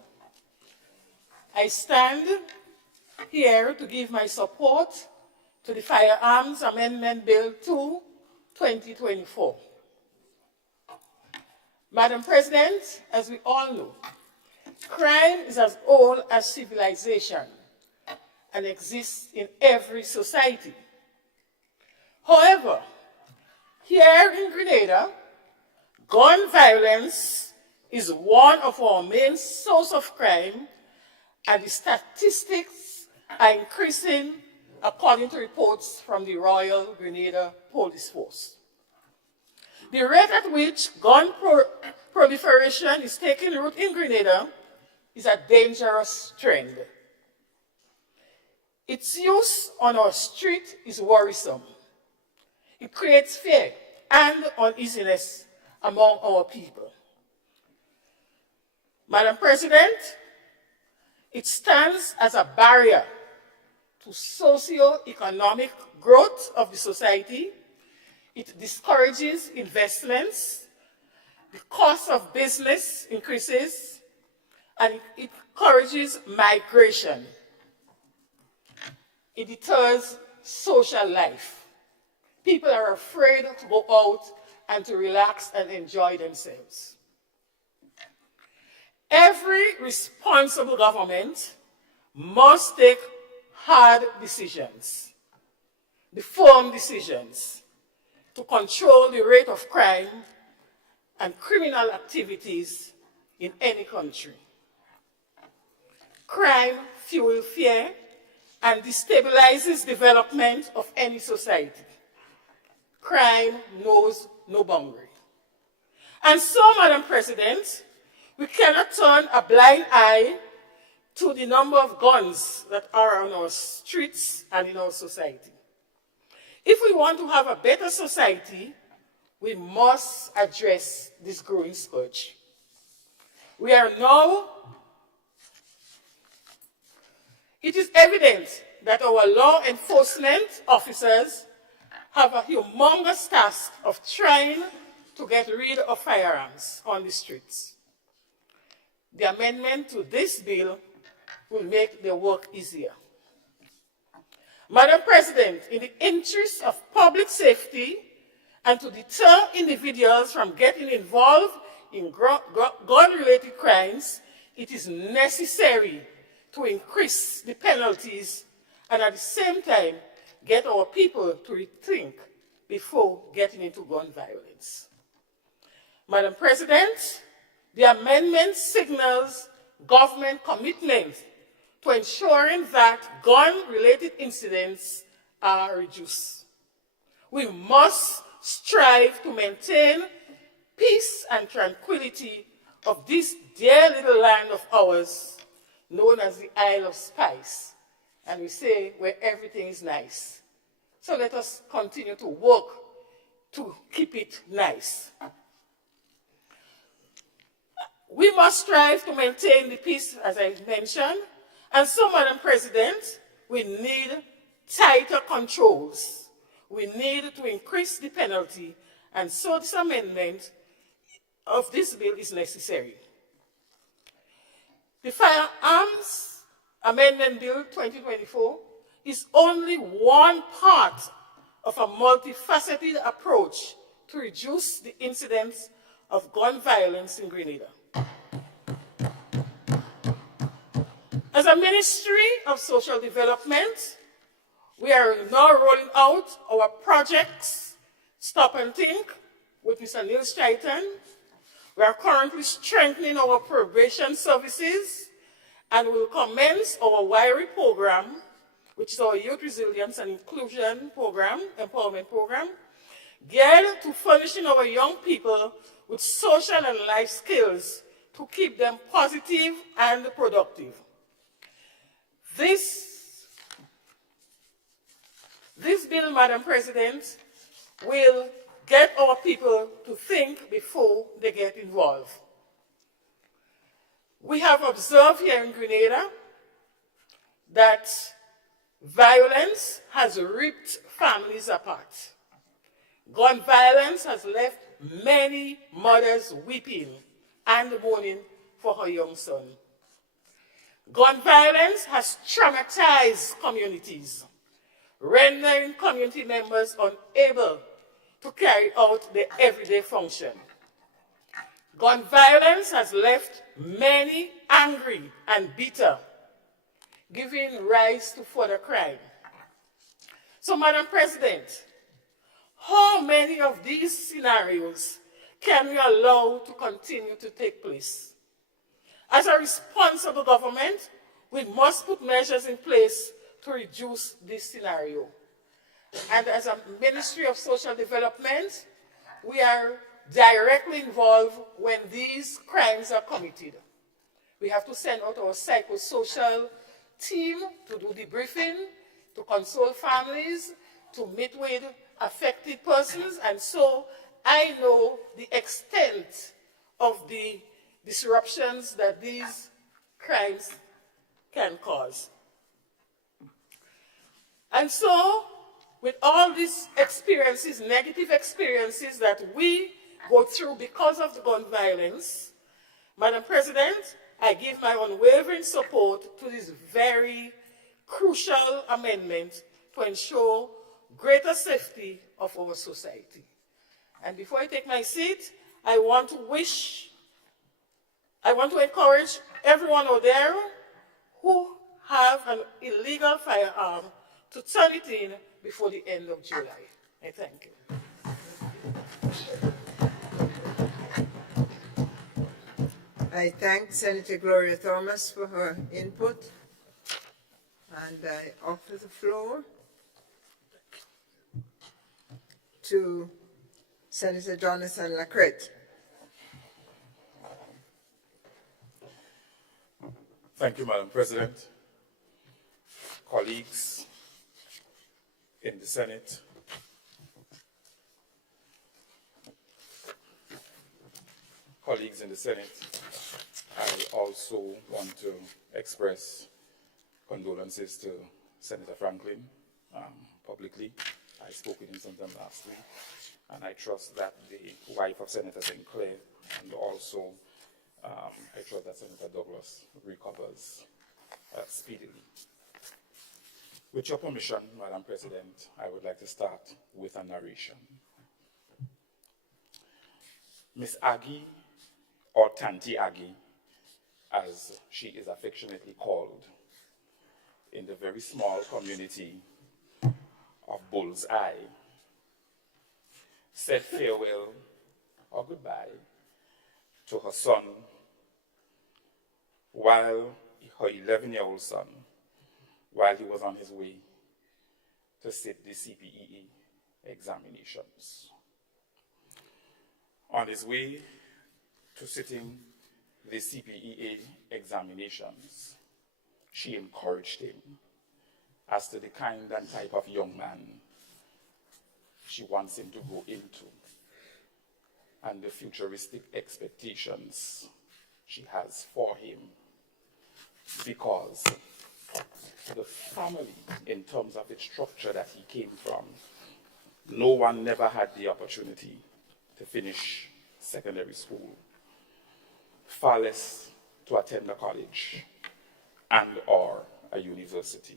I stand here to give my support to the Firearms Amendment Bill 2, 2024. Madam President, as we all know, crime is as old as civilization and exists in every society. However, here in Grenada, gun violence is one of our main sources of crime, and the statistics are increasing according to reports from the Royal Grenada Police Force. The rate at which gun proliferation is taking root in Grenada is a dangerous trend. Its use on our street is worrisome. It creates fear and uneasiness among our people. Madam President, it stands as a barrier to socio-economic growth of the society. It discourages investments, the cost of business increases, and it encourages migration. It deters social life. People are afraid to go out and to relax and enjoy themselves. Every responsible government must take hard decisions, the firm decisions, to control the rate of crime and criminal activities in any country. Crime fuels fear and destabilizes development of any society. Crime knows no boundary. And so, Madam President, we cannot turn a blind eye to the number of guns that are on our streets and in our society. If we want to have a better society, we must address this growing scourge. It is evident that our law enforcement officers have a humongous task of trying to get rid of firearms on the streets. The amendment to this bill will make their work easier. Madam President, in the interest of public safety and to deter individuals from getting involved in gun-related crimes, it is necessary to increase the penalties and at the same time get our people to rethink before getting into gun violence. Madam President, the amendment signals government commitment to ensuring that gun-related incidents are reduced. We must strive to maintain peace and tranquility of this dear little land of ours known as the Isle of Spice, and we say where everything is nice. So let us continue to work to keep it nice. We must strive to maintain the peace, as I mentioned, and so, Madam President, we need tighter controls. We need to increase the penalty, and so this amendment of this bill is necessary. The Firearms Amendment Bill 2024 is only one part of a multifaceted approach to reduce the incidence of gun violence in Grenada. As a Ministry of Social Development, we are now rolling out our projects, Stop and Think, with Mr. Neil Streighton. We are currently strengthening our probation services, and we will commence our WIRI program, which is our Youth Resilience and Inclusion program, empowerment program, geared to furnishing our young people with social and life skills to keep them positive and productive. This bill, Madam President, will get our people to think before they get involved. We have observed here in Grenada that violence has ripped families apart. Gun violence has left many mothers weeping and mourning for her young son. Gun violence has traumatized communities, rendering community members unable to carry out their everyday function. Gun violence has left many angry and bitter, giving rise to further crime. So, Madam President, how many of these scenarios can we allow to continue to take place? As a responsible government, we must put measures in place to reduce this scenario. And as a Ministry of Social Development, we are directly involved when these crimes are committed. We have to send out our psychosocial team to do debriefing, to console families, to meet with affected persons, and so I know the extent of the disruptions that these crimes can cause. And so, with all these experiences, negative experiences that we go through because of the gun violence, Madam President, I give my unwavering support to this very crucial amendment to ensure greater safety of our society. And before I take my seat, I want to encourage everyone out there who have an illegal firearm to turn it in before the end of July. I thank you. I thank Senator Gloria Thomas for her input, and I offer the floor to Senator Jonathan Lacrette. Thank you, Madam President. Colleagues in the Senate, I also want to express condolences to Senator Franklin publicly. I spoke with him sometime last week, and I trust that the wife of Senator Sinclair and also I trust that Senator Douglas recovers speedily. With your permission, Madam President, I would like to start with a narration. Miss Aggie, or Tanti Aggie, as she is affectionately called, in the very small community of Bullseye, said farewell or goodbye to her son, while her 11-year-old son, while he was on his way to sit the CPEE examinations. On his way to sitting the CPEE examinations, she encouraged him as to the kind and type of young man she wants him to go into and the futuristic expectations she has for him, because the family, in terms of its structure that he came from, no one never had the opportunity to finish secondary school, far less to attend a college and or a university.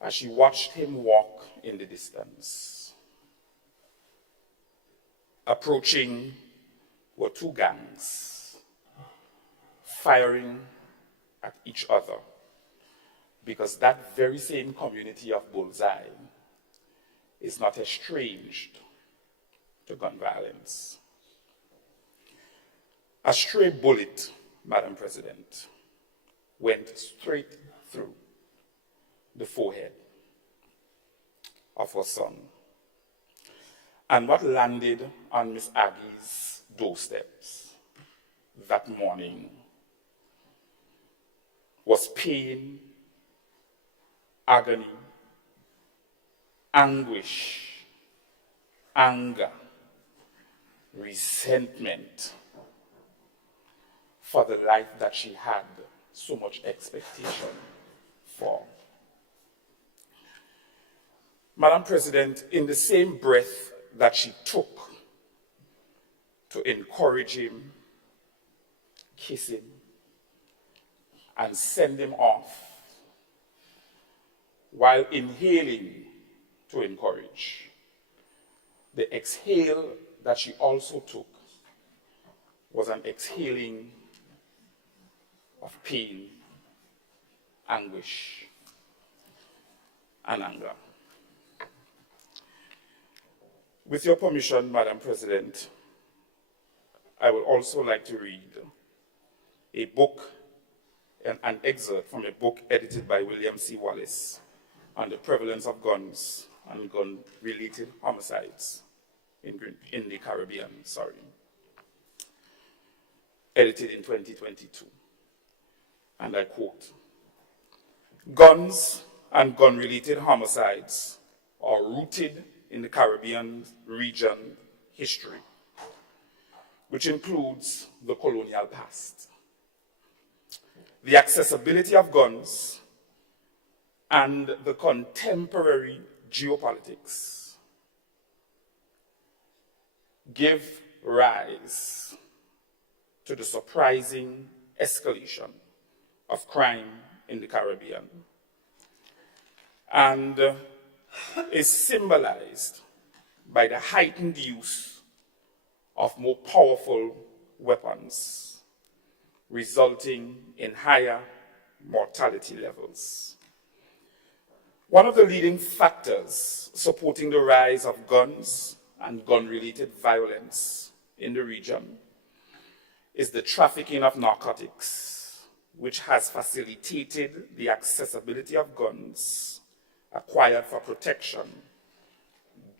As she watched him walk in the distance, approaching were two gangs, firing at each other, because that very same community of Bullseye is not estranged to gun violence. A stray bullet, Madam President, went straight through the forehead of her son. And what landed on Miss Aggie's doorsteps that morning was pain, agony, anguish, anger, resentment for the life that she had so much expectation for. Madam President, in the same breath that she took to encourage him, kiss him, and send him off, while inhaling to encourage, the exhale that she also took was an exhaling of pain, anguish, and anger. With your permission, Madam President, I would also like to read a book, an excerpt from a book edited by William C. Wallace on the prevalence of guns and gun-related homicides in the Caribbean, edited in 2022. And I quote, "Guns and gun-related homicides are rooted in the Caribbean region history, which includes the colonial past. The accessibility of guns and the contemporary geopolitics give rise to the surprising escalation of crime in the Caribbean, and is symbolized by the heightened use of more powerful weapons, resulting in higher mortality levels. One of the leading factors supporting the rise of guns and gun-related violence in the region is the trafficking of narcotics, which has facilitated the accessibility of guns acquired for protection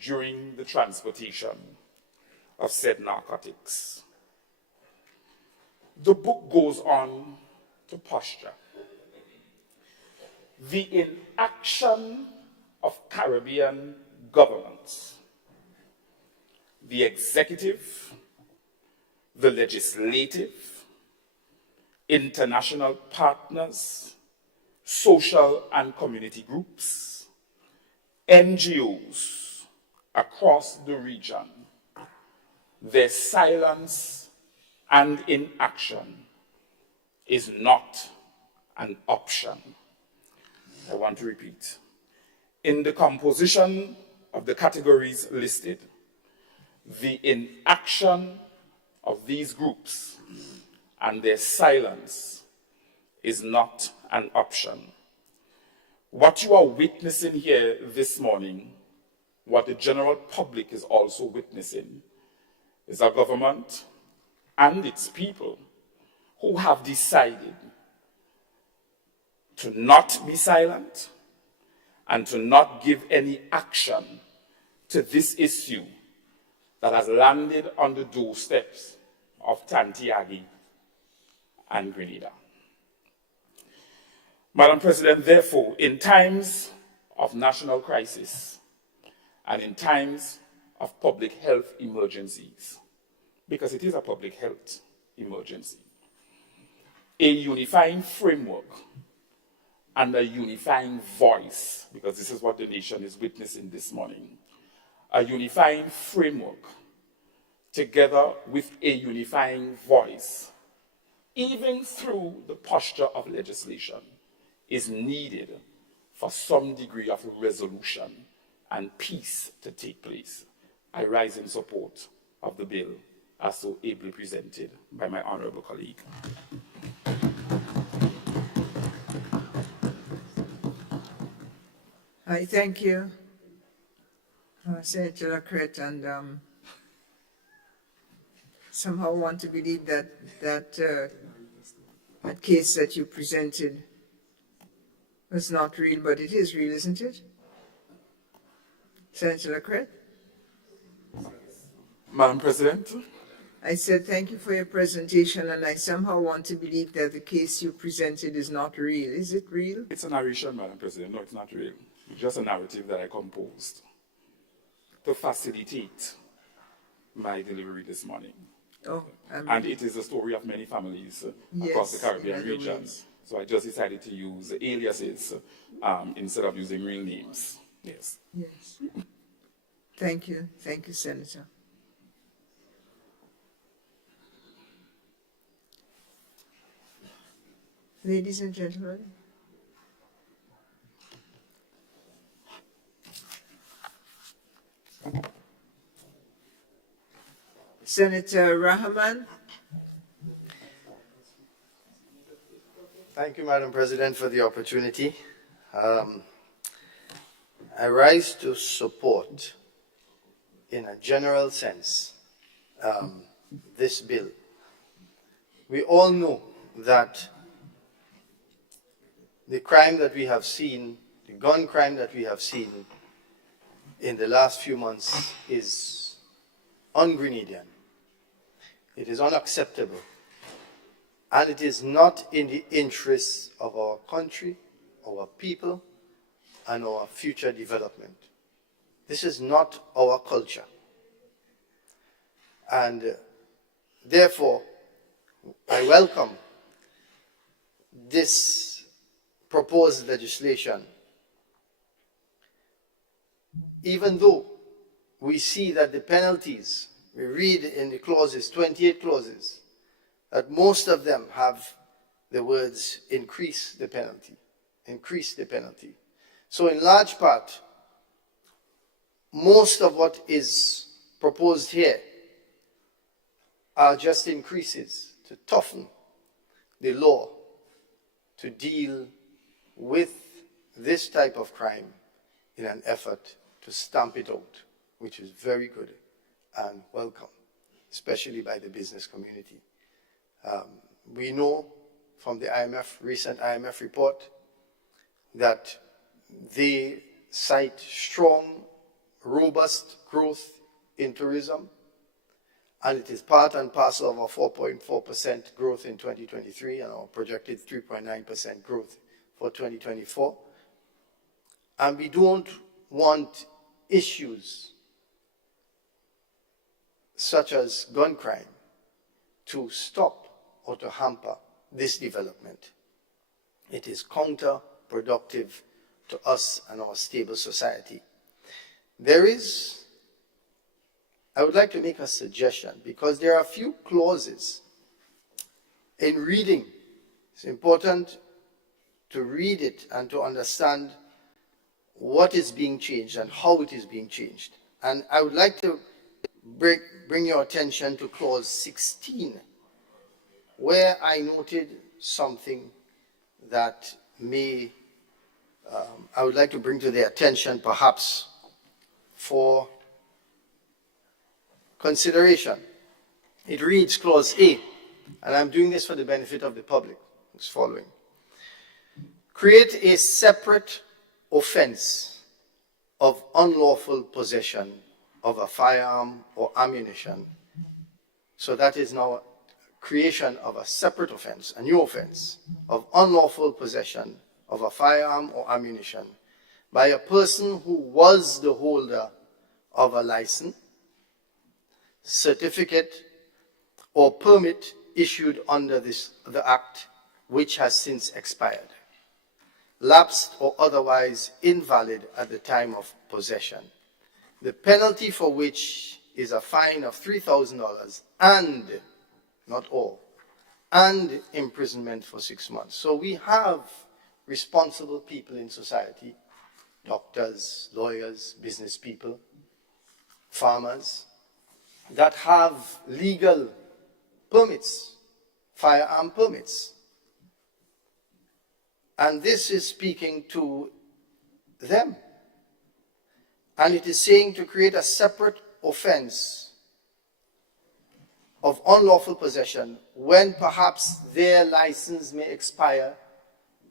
during the transportation of said narcotics. The book goes on to posture the inaction of Caribbean governments, the executive, the legislative, international partners, social and community groups, NGOs across the region. Their silence and inaction is not an option. I want to repeat. In the composition of the categories listed, the inaction of these groups and their silence is not an option. What you are witnessing here this morning, what the general public is also witnessing, is a government and its people who have decided to not be silent and to not give any action to this issue that has landed on the doorsteps of Tanti Aggie and Grenada. Madam President, therefore, in times of national crisis and in times of public health emergencies, because it is a public health emergency, a unifying framework and a unifying voice, because this is what the nation is witnessing this morning, a unifying framework together with a unifying voice, even through the posture of legislation, is needed for some degree of resolution and peace to take place. I rise in support of the bill as so ably presented by my honorable colleague. I thank you, Senator Lacrette, and somehow want to believe that case that you presented was not real, but it is real, isn't it? Senator Lacrette? Madam President? I said thank you for your presentation, and I somehow want to believe that the case you presented is not real. Is it real? It's a narration, Madam President. No, it's not real. It's just a narrative that I composed to facilitate my delivery this morning. Oh, and it is the story of many families across the Caribbean region. So I just decided to use aliases instead of using real names. Yes. Yes. Thank you. Thank you, Senator. Ladies and gentlemen, Senator Rahman. Thank you, Madam President, for the opportunity. I rise to support, in a general sense, this bill. We all know that the crime that we have seen, the gun crime that we have seen in the last few months is un-Grenadian. It is unacceptable. And it is not in the interests of our country, our people, and our future development. This is not our culture. And therefore, I welcome this proposed legislation, even though we see that the penalties, we read in the clauses, 28 clauses, that most of them have the words increase the penalty, increase the penalty. So in large part, most of what is proposed here are just increases to toughen the law to deal with this type of crime in an effort to stamp it out, which is very good and welcome, especially by the business community. We know from the recent IMF report that they cite strong, robust growth in tourism, and it is part and parcel of our 4.4% growth in 2023 and our projected 3.9% growth for 2024. And we don't want issues such as gun crime to stop or to hamper this development. It is counterproductive to us and our stable society. I would like to make a suggestion, because there are a few clauses in reading. It's important to read it and to understand what is being changed and how it is being changed. And I would like to bring your attention to clause 16, where I noted something that I would like to bring to their attention, perhaps for consideration. It reads, clause A, and I'm doing this for the benefit of the public who's following. Create a separate offense of unlawful possession of a firearm or ammunition. So that is now creation of a separate offense, a new offense of unlawful possession of a firearm or ammunition by a person who was the holder of a license, certificate, or permit issued under the Act, which has since expired, lapsed, or otherwise invalid at the time of possession, the penalty for which is a fine of $3,000 and, not all, and imprisonment for 6 months. So we have responsible people in society, doctors, lawyers, business people, farmers, that have legal permits, firearm permits. And this is speaking to them. And it is saying to create a separate offense of unlawful possession when perhaps their license may expire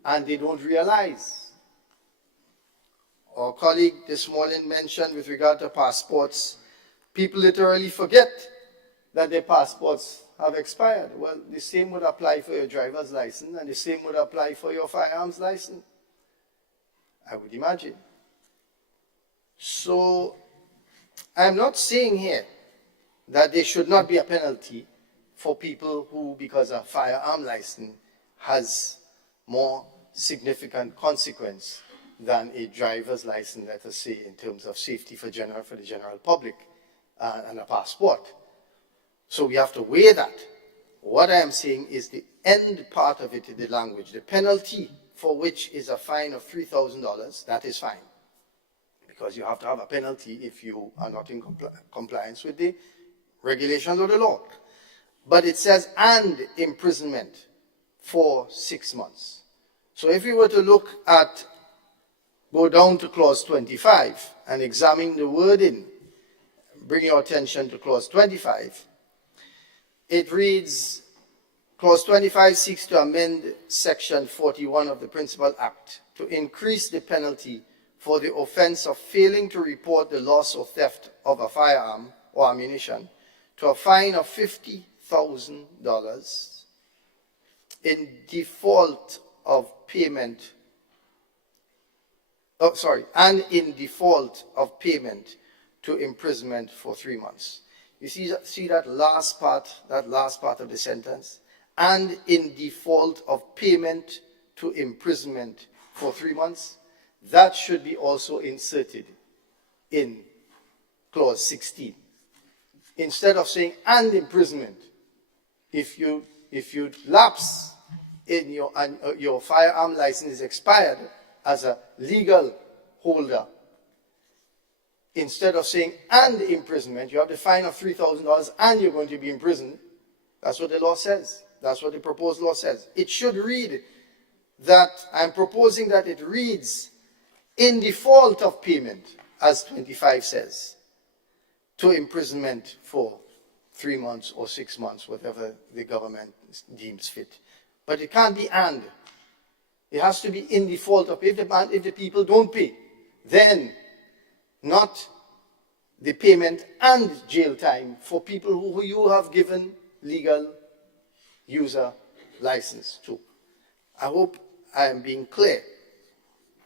and they don't realize. Our colleague this morning mentioned with regard to passports, people literally forget that their passports have expired. Well, the same would apply for your driver's license, and the same would apply for your firearms license, I would imagine. So, I'm not saying here that there should not be a penalty for people who, because a firearm license has more significant consequence than a driver's license, let us say, in terms of safety for the general public, and a passport. So we have to weigh that. What I am saying is the end part of it, the language, the penalty for which is a fine of $3,000, that is fine. Because you have to have a penalty if you are not in compliance with the regulations of the law. But it says, and imprisonment for 6 months. So if we were to look at, go down to clause 25 and examine the wording, bring your attention to clause 25, it reads, clause 25 seeks to amend section 41 of the Principal Act to increase the penalty for the offense of failing to report the loss or theft of a firearm or ammunition to a fine of $50,000 in default of payment, and in default of payment to imprisonment for 3 months. You see that last part of the sentence? And in default of payment to imprisonment for 3 months? That should be also inserted in clause 16. Instead of saying and imprisonment, if you lapse in your firearm license is expired as a legal holder, instead of saying and imprisonment, you have the fine of $3,000 and you're going to be imprisoned. That's what the law says. That's what the proposed law says. It should read that, I'm proposing that it reads, in default of payment, as 25 says, to imprisonment for 3 months or 6 months, whatever the government deems fit. But it can't be and. It has to be in default of, if the people don't pay, then not the payment and jail time for people who you have given legal user license to. I hope I am being clear.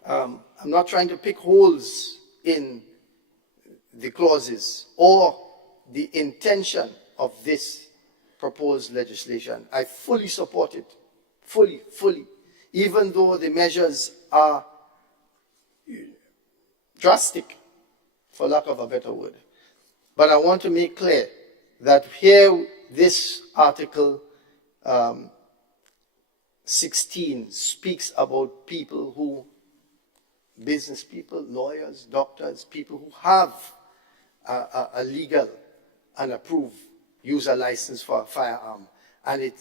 I'm not trying to pick holes in the clauses or the intention of this proposed legislation. I fully support it, fully, even though the measures are drastic, for lack of a better word. But I want to make clear that here, this article 16 speaks about people who, business people, lawyers, doctors, people who have a legal and approved user license for a firearm. And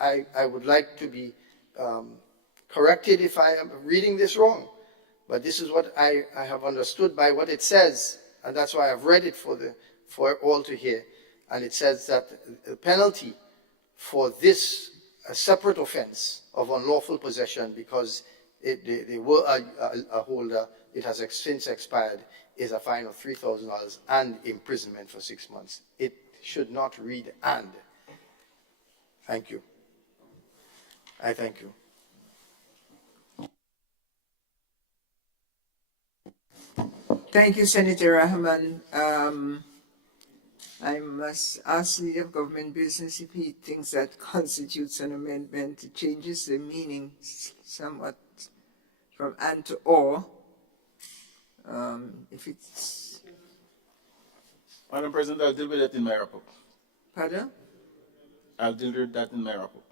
I would like to be corrected if I am reading this wrong. But this is what I have understood by what it says, and that's why I've read it for all to hear. And it says that the penalty for this separate offense of unlawful possession, because they were a holder, it has since expired, is a fine of $3,000 and imprisonment for 6 months. It should not read and. Thank you. I thank you. Thank you, Senator Rahman. I must ask the Leader of Government Business if he thinks that constitutes an amendment. It changes the meaning somewhat from and to or. If it's... Madam President, I'll deal with that in my report. Pardon? I'll deal with that in my report.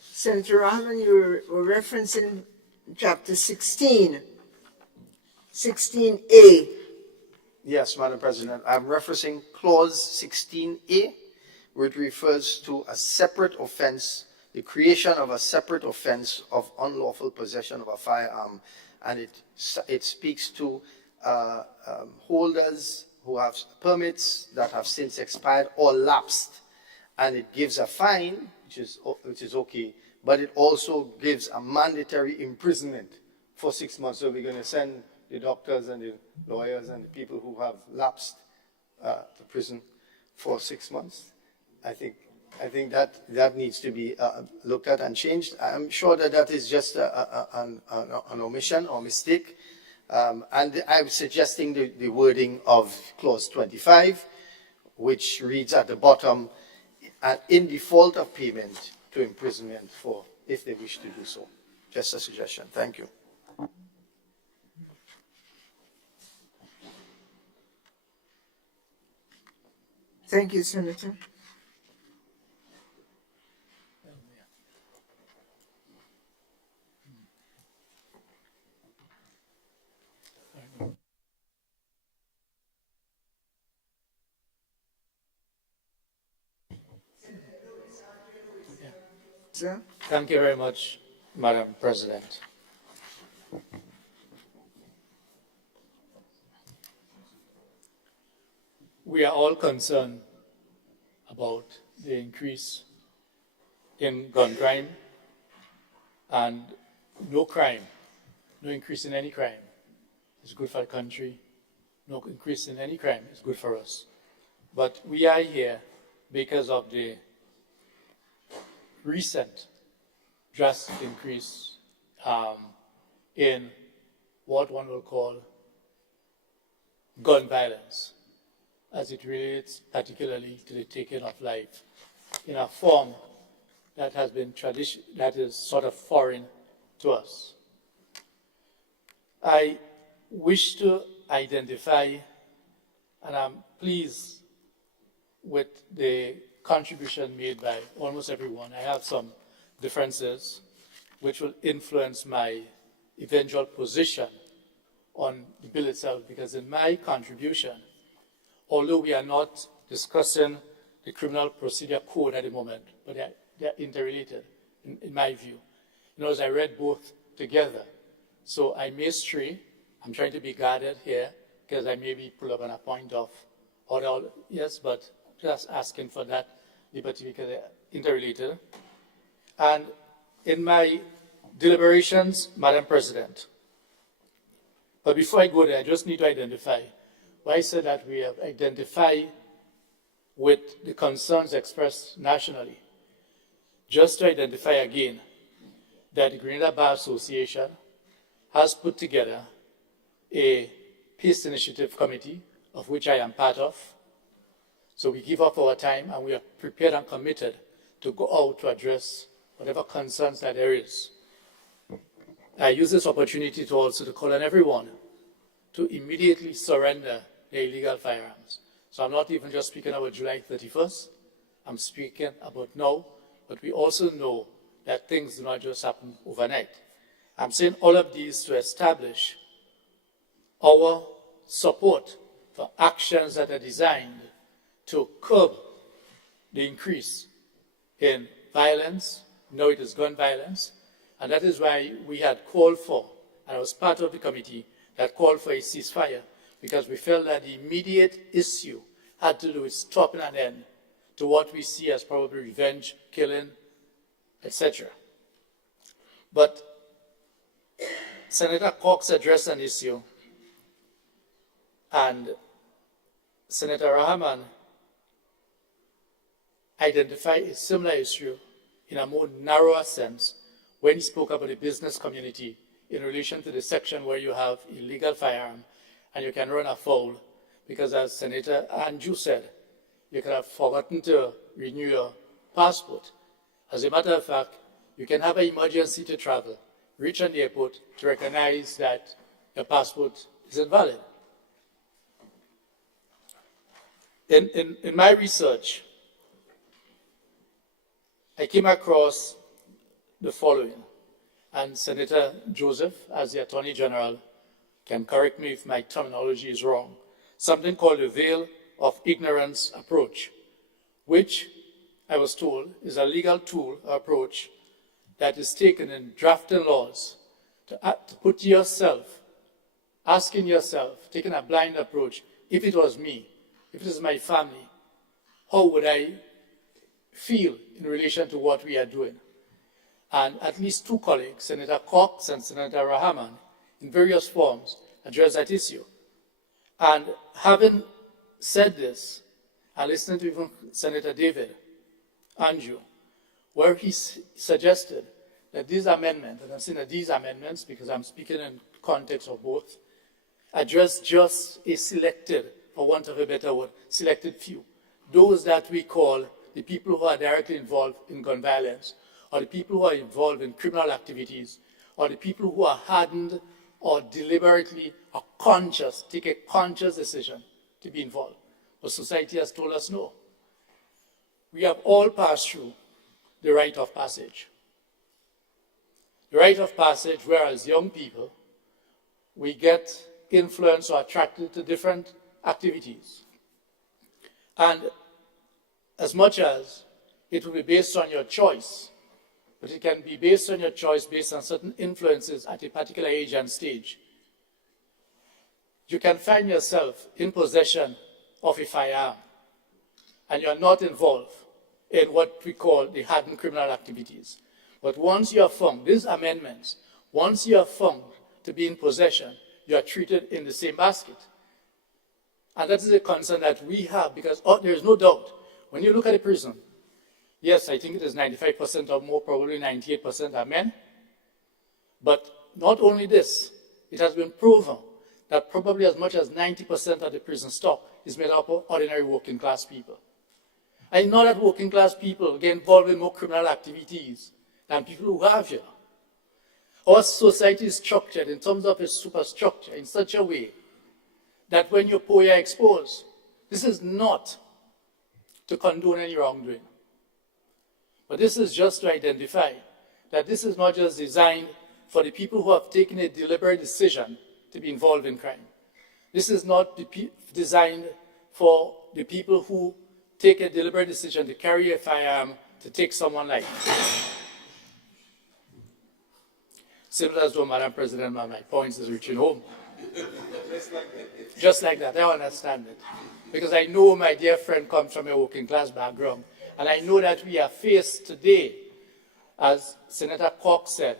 Senator Rahman, you were referencing chapter 16, 16A. Yes, Madam President. I'm referencing clause 16A, which refers to a separate offense, the creation of a separate offense of unlawful possession of a firearm. And it speaks to holders who have permits that have since expired or lapsed. And it gives a fine, which is okay, but it also gives a mandatory imprisonment for 6 months. So we're going to send the doctors and the lawyers and the people who have lapsed to prison for 6 months. I think that needs to be looked at and changed. I'm sure that is just an omission or mistake. And I'm suggesting the wording of clause 25, which reads at the bottom, in default of payment to imprisonment for if they wish to do so. Just a suggestion. Thank you. Thank you, Senator. Sir? Thank you very much, Madam President. We are all concerned about the increase in gun crime, and no increase in any crime is good for the country. No increase in any crime is good for us. But we are here because of the recent drastic increase in what one will call gun violence, as it relates particularly to the taking of life in a form that has been that is sort of foreign to us. I wish to identify, and I'm pleased with the contribution made by almost everyone. I have some differences which will influence my eventual position on the bill itself, because in my contribution, although we are not discussing the criminal procedure code at the moment, but they're interrelated in my view. In other words, I read both together. So I may stray. I'm trying to be guarded here because I may be pulled up on a point of order. Yes, but just asking for that liberty because they're interrelated. And in my deliberations, Madam President, but before I go there, I just need to identify why I said that we have identified with the concerns expressed nationally. Just to identify again that the Grenada Bar Association has put together a peace initiative committee, of which I am part of. So we give up our time and we are prepared and committed to go out to address whatever concerns that there is. I use this opportunity to also call on everyone to immediately surrender their illegal firearms. So I'm not even just speaking about July 31st, I'm speaking about now, but we also know that things do not just happen overnight. I'm saying all of these to establish our support for actions that are designed to curb the increase in violence. Now it is gun violence, and that is why we had called for, and I was part of the committee that called for a ceasefire, because we felt that the immediate issue had to do with stopping an end to what we see as probably revenge, killing, etc. But Senator Cox addressed an issue, and Senator Rahman identified a similar issue in a more narrower sense when he spoke about the business community in relation to the section where you have illegal firearm and you can run afoul, because as Senator Andrew said, you could have forgotten to renew your passport. As a matter of fact, you can have an emergency to travel, reach an airport to recognize that your passport is invalid. In my research, I came across the following, and Senator Joseph, as the Attorney General, can correct me if my terminology is wrong, something called the veil of ignorance approach, which I was told is a legal tool or approach that is taken in drafting laws to put yourself, asking yourself, taking a blind approach, if it was me, if it is my family, how would I feel in relation to what we are doing? And at least two colleagues, Senator Cox and Senator Rahman, in various forms, address that issue. And having said this, and listening to even Senator David Andrew, where he suggested that these amendments, and I'm saying that these amendments, because I'm speaking in context of both, address just a selected, for want of a better word, selected few. Those that we call the people who are directly involved in gun violence, or the people who are involved in criminal activities, or the people who are hardened or deliberately or conscious, take a conscious decision to be involved. But society has told us no. We have all passed through the rite of passage. The rite of passage, where as young people, we get influenced or attracted to different activities. And as much as it will be based on your choice, but it can be based on your choice based on certain influences at a particular age and stage, you can find yourself in possession of a firearm and you're not involved in what we call the hardened criminal activities. But once you are found, these amendments, once you are found to be in possession, you are treated in the same basket. And that is a concern that we have, because there is no doubt, when you look at a prison, yes, I think it is 95% or more, probably 98% are men. But not only this, it has been proven that probably as much as 90% of the prison stock is made up of ordinary working class people. I know that working class people get involved in more criminal activities than people who have here. Our society is structured in terms of its superstructure in such a way that when you're poor, you're exposed. This is not to condone any wrongdoing. But this is just to identify that this is not just designed for the people who have taken a deliberate decision to be involved in crime. This is not designed for the people who take a deliberate decision to carry a firearm to take someone's life. Simple as though, Madam President, my points is reaching home. Just like that, I understand it. Because I know my dear friend comes from a working class background. And I know that we are faced today, as Senator Cox said,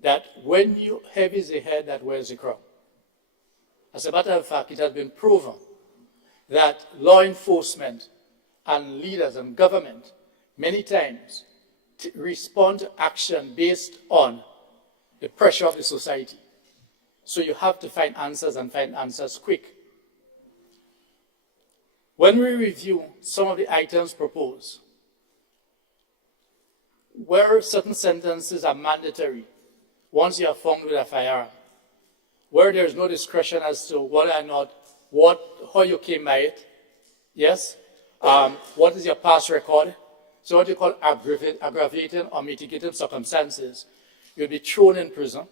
that when you heavy is the head that wears the crown. As a matter of fact, it has been proven that law enforcement and leaders and government many times respond to action based on the pressure of the society. So you have to find answers and find answers quick. When we review some of the items proposed, where certain sentences are mandatory once you are found with a firearm, where there is no discretion as to whether or not, how you came by it, yes, what is your past record, so what you call aggravating or mitigating circumstances, you'll be thrown in prison,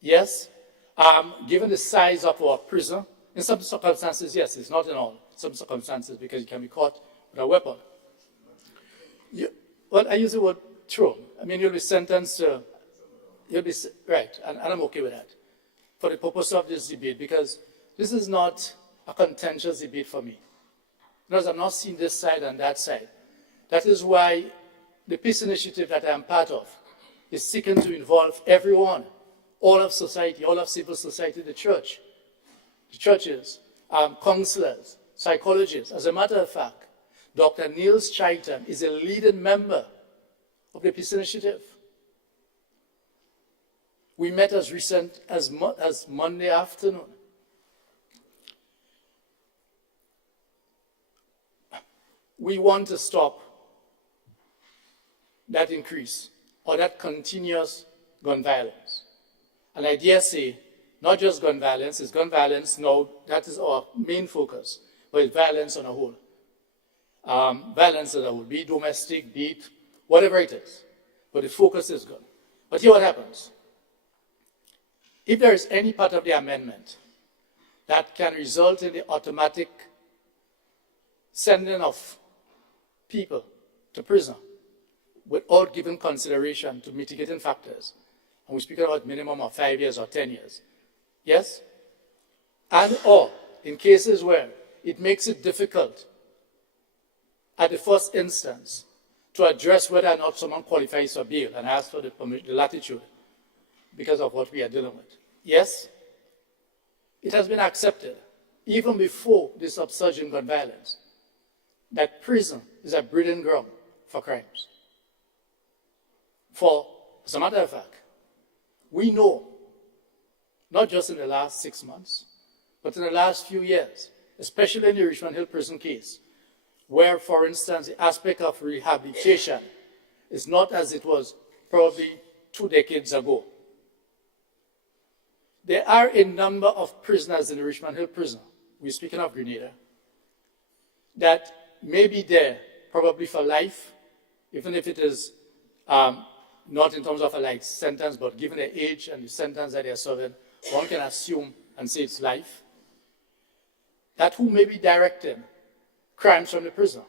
yes, given the size of our prison, in some circumstances, yes, it's not in all, some circumstances, because you can be caught with a weapon. Well, I use the word thrown. I mean, you'll be sentenced to, right, and I'm okay with that, for the purpose of this debate, because this is not a contentious debate for me. Because I'm not seeing this side and that side. That is why the peace initiative that I am part of is seeking to involve everyone, all of society, all of civil society, the church, the churches, counselors, psychologists. As a matter of fact, Dr. Niels Chaitan is a leading member of the peace initiative. We met as recent as Monday afternoon. We want to stop that increase or that continuous gun violence. And I dare say, not just gun violence, it's gun violence now, that is our main focus, but it's violence on a whole. Violence on a whole, be it domestic, be it whatever it is. But the focus is gun. But here what happens. If there is any part of the amendment that can result in the automatic sending of people to prison without giving consideration to mitigating factors, and we're speaking about minimum of 5 years or 10 years, yes? And or in cases where it makes it difficult at the first instance to address whether or not someone qualifies for bail and ask for the latitude because of what we are dealing with. Yes, it has been accepted, even before this upsurge in gun violence, that prison is a breeding ground for crimes. For, as a matter of fact, we know, not just in the last 6 months, but in the last few years, especially in the Richmond Hill prison case, where, for instance, the aspect of rehabilitation is not as it was probably 2 decades ago. There are a number of prisoners in the Richmond Hill prison, we're speaking of Grenada, that may be there probably for life, even if it is not in terms of a life sentence, but given their age and the sentence that they are serving, one can assume and say it's life, that who may be directing crimes from the prison.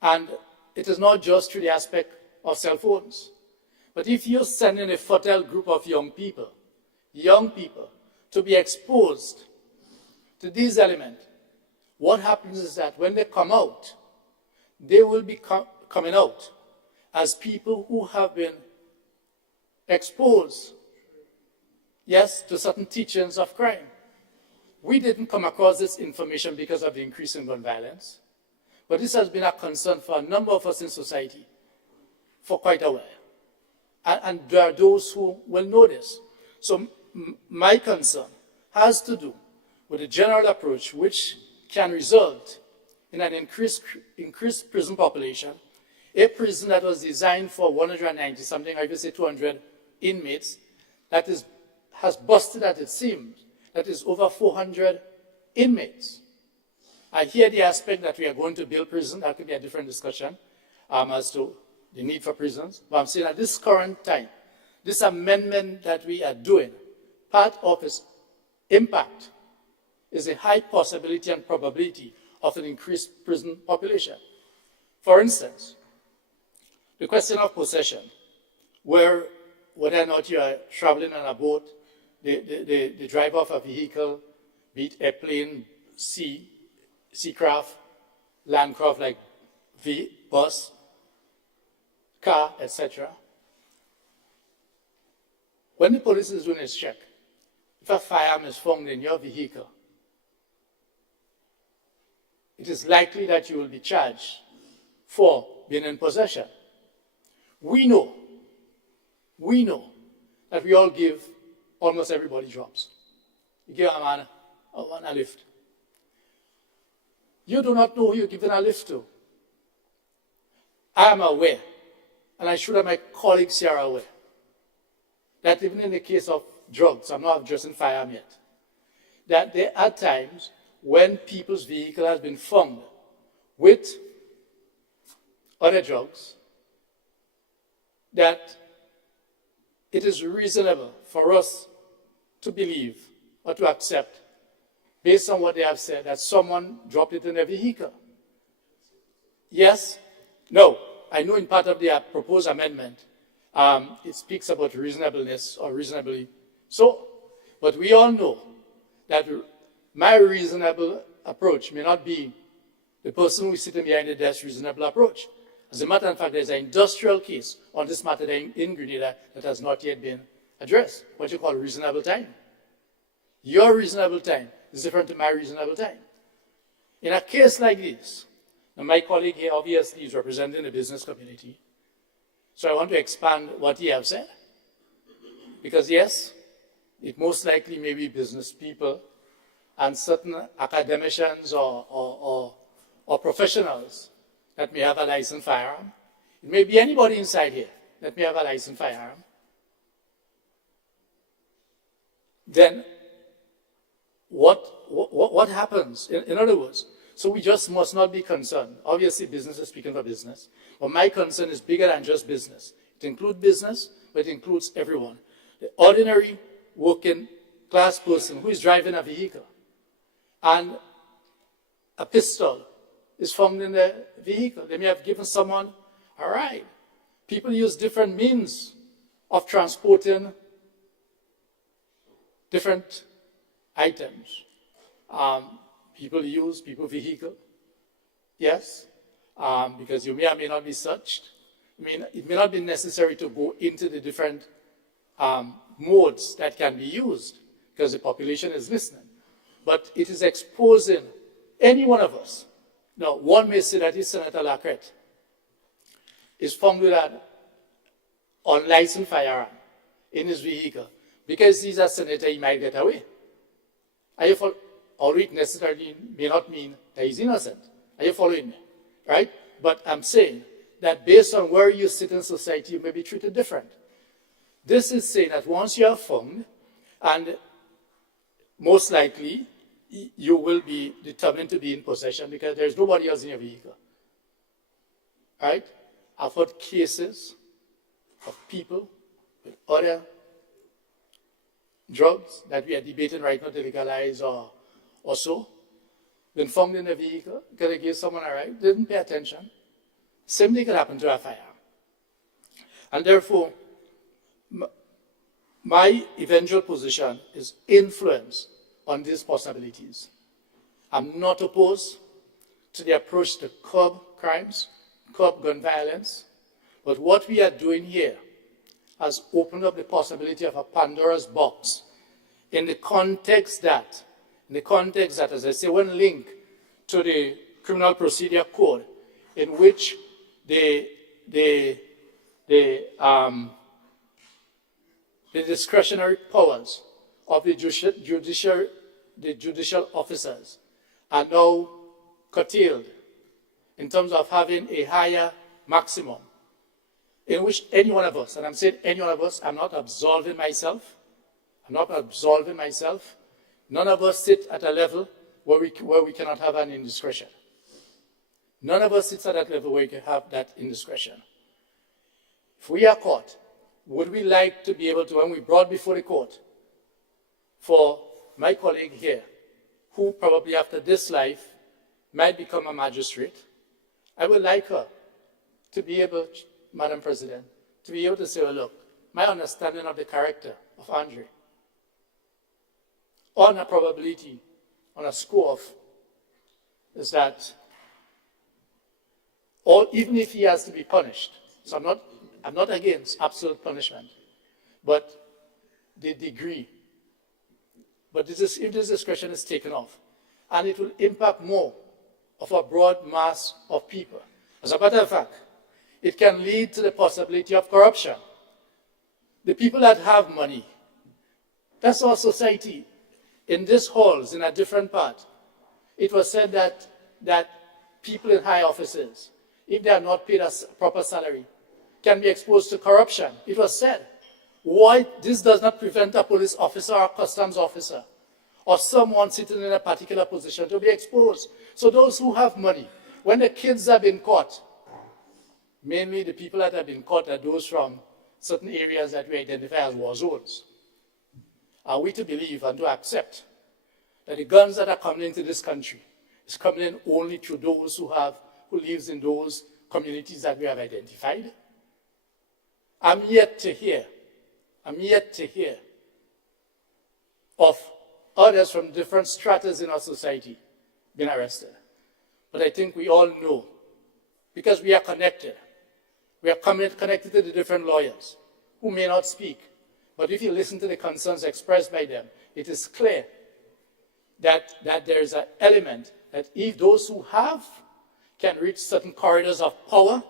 And it is not just through the aspect of cell phones, but if you're sending a fertile group of young people to be exposed to these elements, what happens is that when they come out, they will be coming out as people who have been exposed, yes, to certain teachings of crime. We didn't come across this information because of the increase in gun violence, but this has been a concern for a number of us in society for quite a while. And there are those who will know this. So my concern has to do with the general approach which can result in an increased prison population, a prison that was designed for 190 something, I would say 200 inmates, that has busted at its seams, that is over 400 inmates. I hear the aspect that we are going to build prison, that could be a different discussion as to the need for prisons, but I'm saying at this current time, this amendment that we are doing, part of its impact is a high possibility and probability of an increased prison population. For instance, the question of possession, whether or not you are traveling on a boat, the driver of a vehicle, be it airplane, seacraft, landcraft like bus, car, etc. When the police is doing its check, if a firearm is found in your vehicle, it is likely that you will be charged for being in possession. We know that we all give almost everybody jobs. You give a man a lift. You do not know who you're giving a lift to. I am aware, and I'm sure that my colleagues here are aware, that even in the case of drugs, I'm not addressing firearm yet, that there are times when people's vehicle has been found with other drugs, that it is reasonable for us to believe or to accept, based on what they have said, that someone dropped it in their vehicle. Yes? No. I know in part of the proposed amendment, it speaks about reasonableness or reasonably so. But we all know that my reasonable approach may not be the person who is sitting behind the desk reasonable approach. As a matter of fact, there's an industrial case on this matter in Grenada that has not yet been addressed, what you call reasonable time. Your reasonable time is different to my reasonable time. In a case like this, and my colleague here obviously is representing the business community, so I want to expand what he has said. Because yes, it most likely may be business people and certain academicians or professionals that may have a licensed firearm. It may be anybody inside here that may have a licensed firearm. Then what happens? In other words, so we just must not be concerned. Obviously, business is speaking for business. But my concern is bigger than just business. It includes business, but it includes everyone. The ordinary working class person who is driving a vehicle and a pistol is found in the vehicle. They may have given someone a ride. People use different means of transporting different items. People use people's vehicle, yes, because you may or may not be searched. I mean, it may not be necessary to go into the different modes that can be used because the population is listening. But it is exposing any one of us. Now, one may say that is Senator Lacrette is found with an unlicensed firearm in his vehicle because he's a senator, he might get away. Or it necessarily may not mean that he's innocent. Are you following me? Right? But I'm saying that based on where you sit in society, you may be treated different. This is saying that once you are found, and most likely you will be determined to be in possession because there's nobody else in your vehicle. Right? I've heard cases of people with other drugs that we are debating right now to legalize or so, been found in a vehicle because they gave someone a ride, didn't pay attention. Same thing could happen to a firearm. And therefore, my eventual position is influence on these possibilities. I'm not opposed to the approach to curb crimes, curb gun violence, but what we are doing here has opened up the possibility of a Pandora's box in the context that, as I say, one link to the Criminal Procedure Code in which the discretionary powers of the judicial officers are now curtailed in terms of having a higher maximum in which any one of us, and I'm saying any one of us, I'm not absolving myself. None of us sit at a level where we cannot have an indiscretion. None of us sits at that level where we can have that indiscretion. If we are caught, would we like to be able to, when we brought before the court, for my colleague here, who probably after this life might become a magistrate, I would like her to be able, Madam President, to be able to say, well, look, my understanding of the character of Andre, on a probability, on a score of, is that, or even if he has to be punished, so I'm not against absolute punishment, but the degree. But if this discretion is taken off, and it will impact more of a broad mass of people. As a matter of fact, it can lead to the possibility of corruption. The people that have money, that's our society. In these halls, in a different part, it was said that people in high offices, if they are not paid a proper salary, can be exposed to corruption. It was said. Why this does not prevent a police officer or a customs officer or someone sitting in a particular position to be exposed. So those who have money, when the kids have been caught, mainly the people that have been caught are those from certain areas that we identify as war zones. Are we to believe and to accept that the guns that are coming into this country is coming in only through those who lives in those communities that we have identified? I'm yet to hear of others from different stratas in our society being arrested. But I think we all know, because we are connected. We are connected to the different lawyers who may not speak. But if you listen to the concerns expressed by them, it is clear that there is an element that if those who have can reach certain corridors of power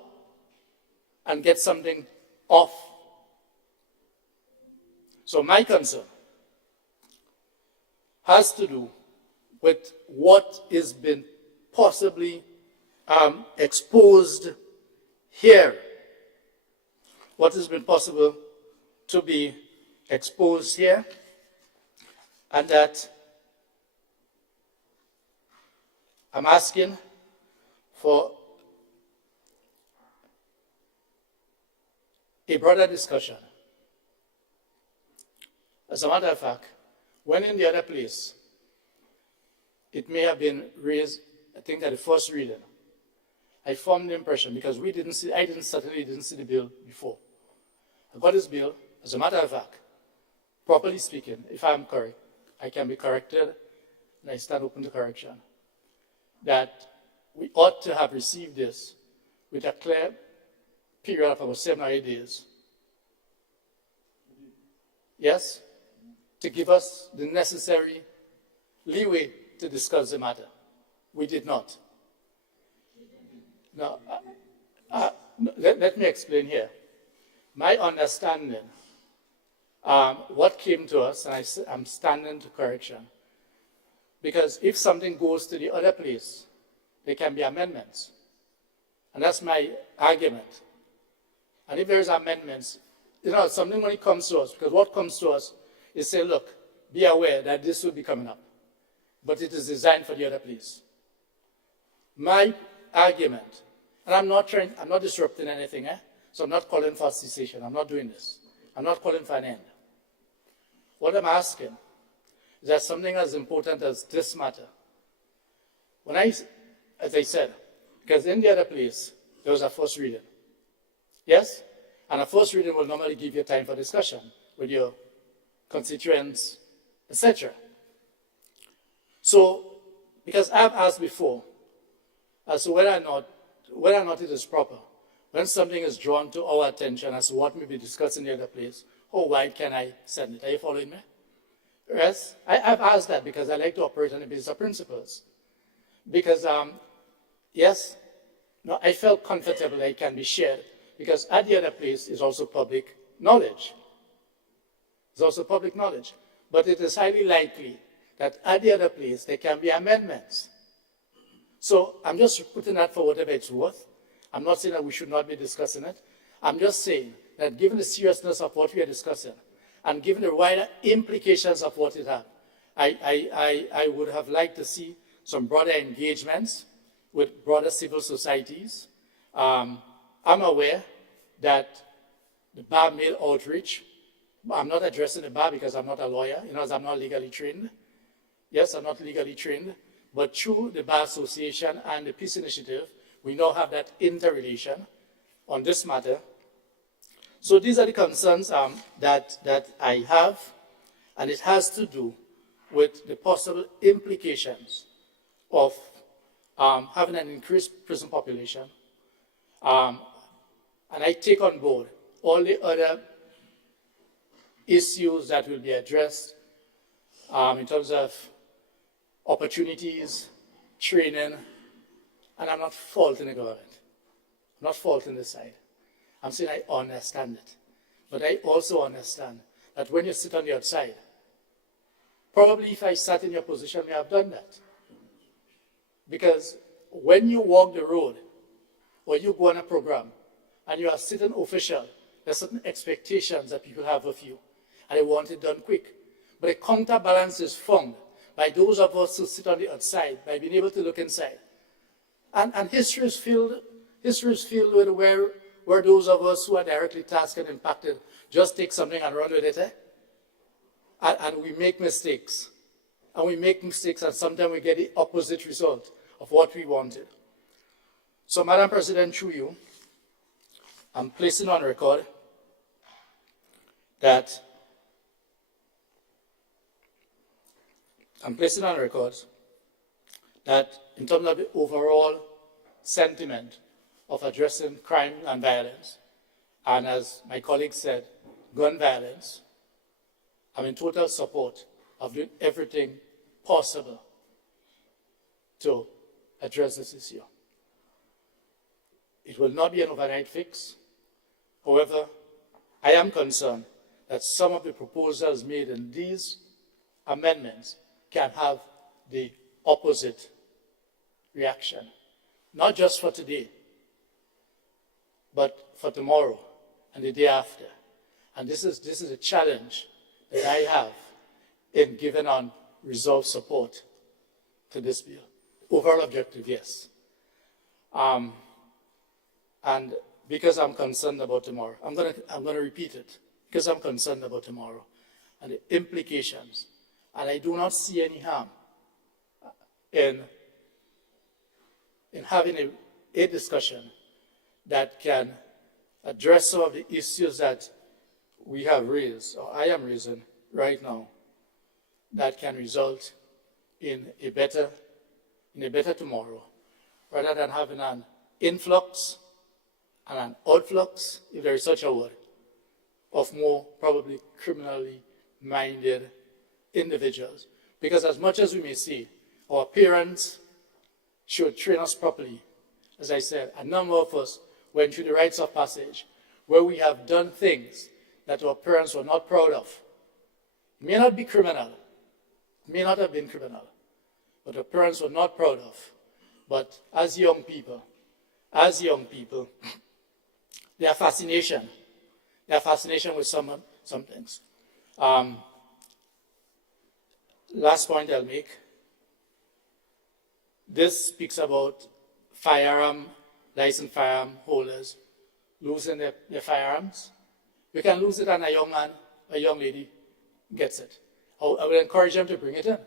and get something off. So my concern has to do with what is been possibly exposed here, what has been possible to be exposed here, and that I'm asking for a broader discussion. As a matter of fact, when in the other place, it may have been raised, I think at the first reading, I formed the impression, because I certainly didn't see the bill before. I got this bill, as a matter of fact, properly speaking, if I'm correct, I can be corrected, and I stand open to correction, that we ought to have received this with a clear period of about 7 or 8 days. Yes? To give us the necessary leeway to discuss the matter. We did not. Now, let me explain here. My understanding, what came to us, and I'm standing to correction, because if something goes to the other place, there can be amendments. And that's my argument. And if there's amendments, something when it comes to us, because what comes to us is say, look, be aware that this will be coming up, but it is designed for the other place. My argument, and I'm not disrupting anything, so I'm not calling for cessation. I'm not doing this. I'm not calling for an end. What I'm asking is that something as important as this matter, as I said, because in the other place, there was a first reading. Yes? And a first reading will normally give you time for discussion with your constituents, etc. So, because I've asked before as to whether or not it is proper, when something is drawn to our attention as to what may be discussed in the other place, how wide can I send it? Are you following me? Yes, I've asked that because I like to operate on the basis of principles. Because, yes, no, I felt comfortable that it can be shared because at the other place is also public knowledge. It's also public knowledge. But it is highly likely that at the other place there can be amendments. So I'm just putting that for whatever it's worth. I'm not saying that we should not be discussing it. I'm just saying that given the seriousness of what we are discussing and given the wider implications of what it has, I would have liked to see some broader engagements with broader civil societies. I'm aware that the bar made outreach. I'm not addressing the bar because I'm not a lawyer, as I'm not legally trained. Yes, I'm not legally trained, but through the Bar Association and the Peace Initiative, we now have that interrelation on this matter. So these are the concerns that I have, and it has to do with the possible implications of having an increased prison population. And I take on board all the other issues that will be addressed in terms of opportunities, training, and I'm not faulting the government. I'm not faulting the side. I'm saying I understand it. But I also understand that when you sit on the outside, probably if I sat in your position, I may have done that. Because when you walk the road or you go on a program and you are sitting official, there's certain expectations that people have of you and they want it done quick. But a counterbalance is found by those of us who sit on the outside, by being able to look inside. And history is filled with where those of us who are directly tasked and impacted just take something and run with it. And we make mistakes. And we make mistakes and sometimes we get the opposite result of what we wanted. So, Madam President, through you, I'm placing on record that in terms of the overall sentiment of addressing crime and violence, and as my colleague said, gun violence, I'm in total support of doing everything possible to address this issue. It will not be an overnight fix. However, I am concerned that some of the proposals made in these amendments can have the opposite reaction, not just for today, but for tomorrow and the day after. And this is a challenge that I have in giving unresolved support to this bill. Overall objective, yes. And because I'm concerned about tomorrow, I'm gonna repeat it, because I'm concerned about tomorrow and the implications. And I do not see any harm in having a discussion that can address some of the issues that we have raised, or I am raising right now, that can result in a better tomorrow, rather than having an influx and an outflux, if there is such a word, of more probably criminally minded individuals. Because as much as we may say, our parents should train us properly. As I said, a number of us went through the rites of passage where we have done things that our parents were not proud of. It may not be criminal, it may not have been criminal, but our parents were not proud of. But as young people, their fascination with some things. Last point I'll make. This speaks about licensed firearm holders losing their firearms. You can lose it and a young man, a young lady gets it. I would encourage them to bring it in.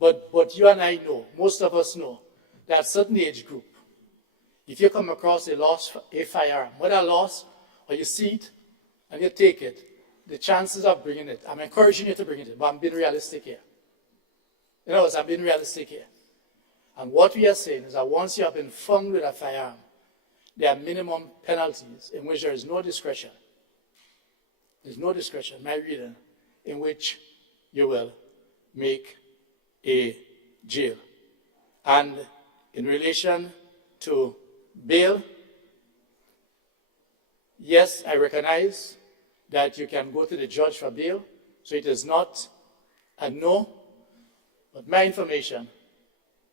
But you and I know, most of us know, that a certain age group, if you come across a firearm, whether lost or you see it and you take it, the chances of bringing it, I'm encouraging you to bring it in, but I'm being realistic here. In other words, I'm being realistic here. And what we are saying is that once you have been found with a firearm, there are minimum penalties in which there is no discretion. There's no discretion, my reading, in which you will make a jail. And in relation to bail, yes, I recognize that you can go to the judge for bail, so it is not a no, but my information,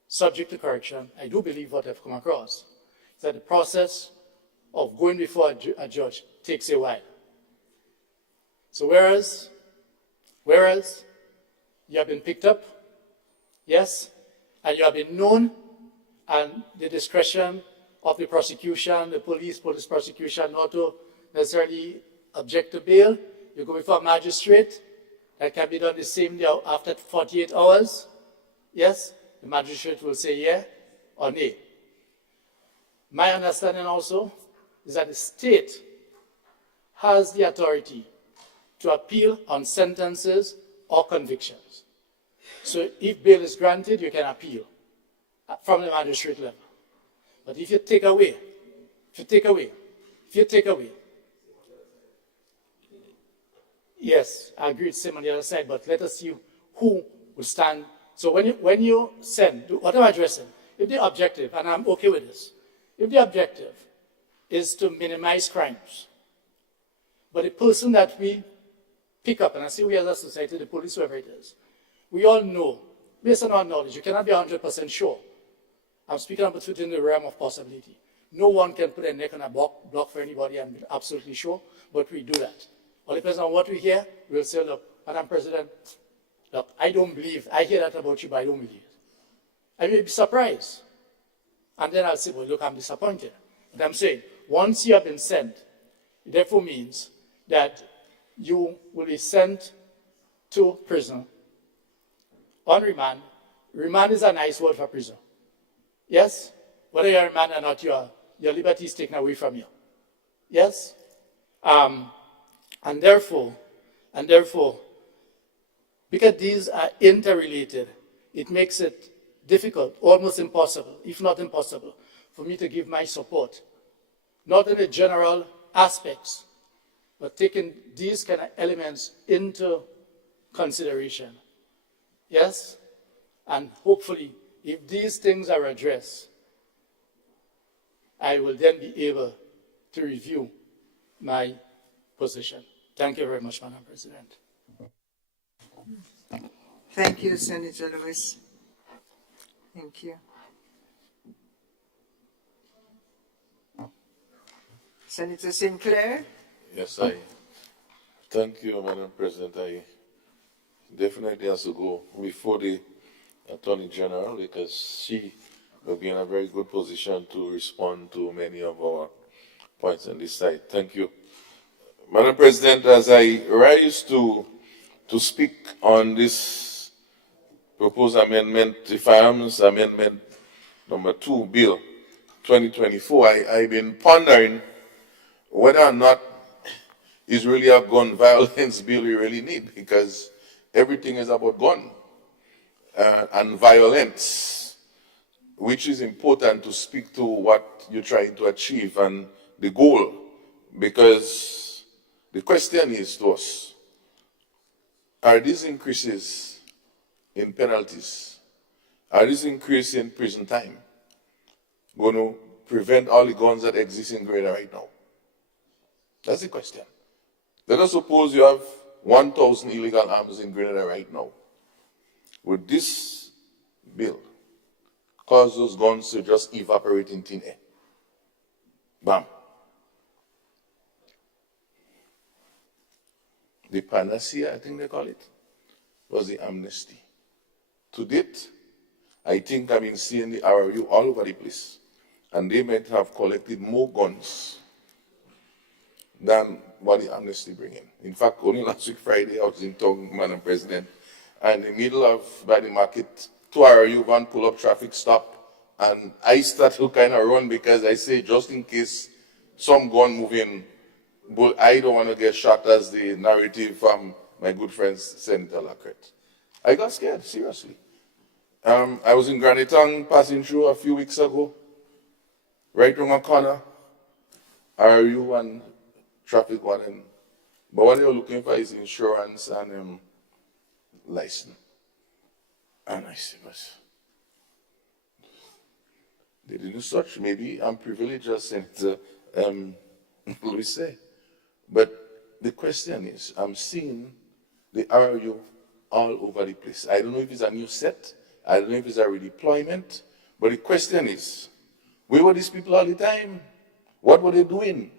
subject to correction, I do believe what I've come across, is that the process of going before a judge takes a while. So whereas you have been picked up, yes, and you have been known, and the discretion of the prosecution, the police prosecution, not to necessarily object to bail, you go before a magistrate, that can be done the same day after 48 hours, yes, the magistrate will say yeah or nay. My understanding also is that the state has the authority to appeal on sentences or convictions. So if bail is granted, you can appeal from the magistrate level. But if you take away, yes, I agree with Sim on the other side, but let us see who will stand. So when you send, what I'm addressing, if the objective, and I'm okay with this, if the objective is to minimize crimes, but the person that we pick up, and I say we as a society, the police, whoever it is, we all know, based on our knowledge, you cannot be 100% sure. I'm speaking about within the realm of possibility. No one can put a neck on a block for anybody and be absolutely sure, but we do that. All depends on what we hear, we'll say, look, Madam President, look, I hear that about you, but I don't believe it. I may be surprised. And then I'll say, well, look, I'm disappointed. But I'm saying, once you have been sent, it therefore means that you will be sent to prison on remand. Remand is a nice word for prison. Yes? Whether you're a man or not, your liberty is taken away from you. Yes? And therefore, because these are interrelated, it makes it difficult, almost impossible, if not impossible, for me to give my support, not in the general aspects, but taking these kind of elements into consideration. Yes? And hopefully, if these things are addressed, I will then be able to review my position. Thank you very much, Madam President. Thank you, Senator Lewis. Thank you. Senator Sinclair? Yes, I thank you, Madam President. I definitely has to go before the Attorney General because she will be in a very good position to respond to many of our points on this side. Thank you. Madam President, as I rise to speak on this proposed amendment, the Firearms Amendment number 2 Bill 2024, I've been pondering whether or not it's really a gun violence bill we really need, because everything is about gun and violence, which is important to speak to what you're trying to achieve and the goal, because the question is to us, are these increases in penalties, are these increases in prison time going to prevent all the guns that exist in Grenada right now? That's the question. Let us suppose you have 1,000 illegal arms in Grenada right now. Would this bill cause those guns to just evaporate in thin air? Bam. The panacea, I think they call it, was the amnesty. To date, I think I've been seeing the RRU all over the place, and they might have collected more guns than what the amnesty bring in. In fact, only last week Friday, I was in town, Madam President, and in the middle of, by the market, 2 RRU van pull up traffic stop, and I start to kind of run because I say, just in case some gun moving, but I don't want to get shot, as the narrative from my good friend Senator Lacrette. I got scared, seriously. I was in Granitong passing through a few weeks ago, right around a corner, RRU and traffic warden, but what they were looking for is insurance and license. And I said, they didn't search. Maybe I'm privileged, as Senator Louis said. But the question is, I'm seeing the RRU all over the place. I don't know if it's a new set, I don't know if it's a redeployment, but the question is, where were these people all the time? What were they doing?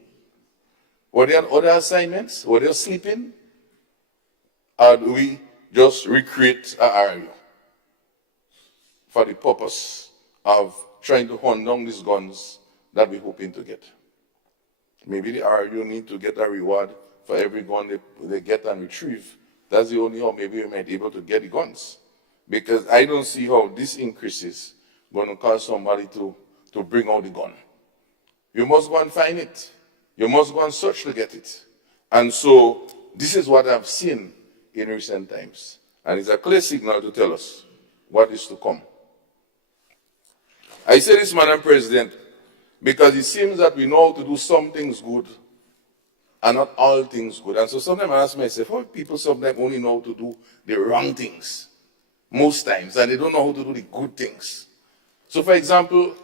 Were they on other assignments? Were they sleeping? Or do we just recreate a RRU for the purpose of trying to hunt down these guns that we're hoping to get? Maybe the RRU need to get a reward for every gun they get and retrieve. That's the only how maybe we might be able to get the guns. Because I don't see how this increase is going to cause somebody to bring out the gun. You must go and find it. You must go and search to get it. And so this is what I've seen in recent times. And it's a clear signal to tell us what is to come. I say this, Madam President, because it seems that we know how to do some things good and not all things good. And so sometimes I ask myself, how people sometimes only know how to do the wrong things most times, and they don't know how to do the good things. So, for example,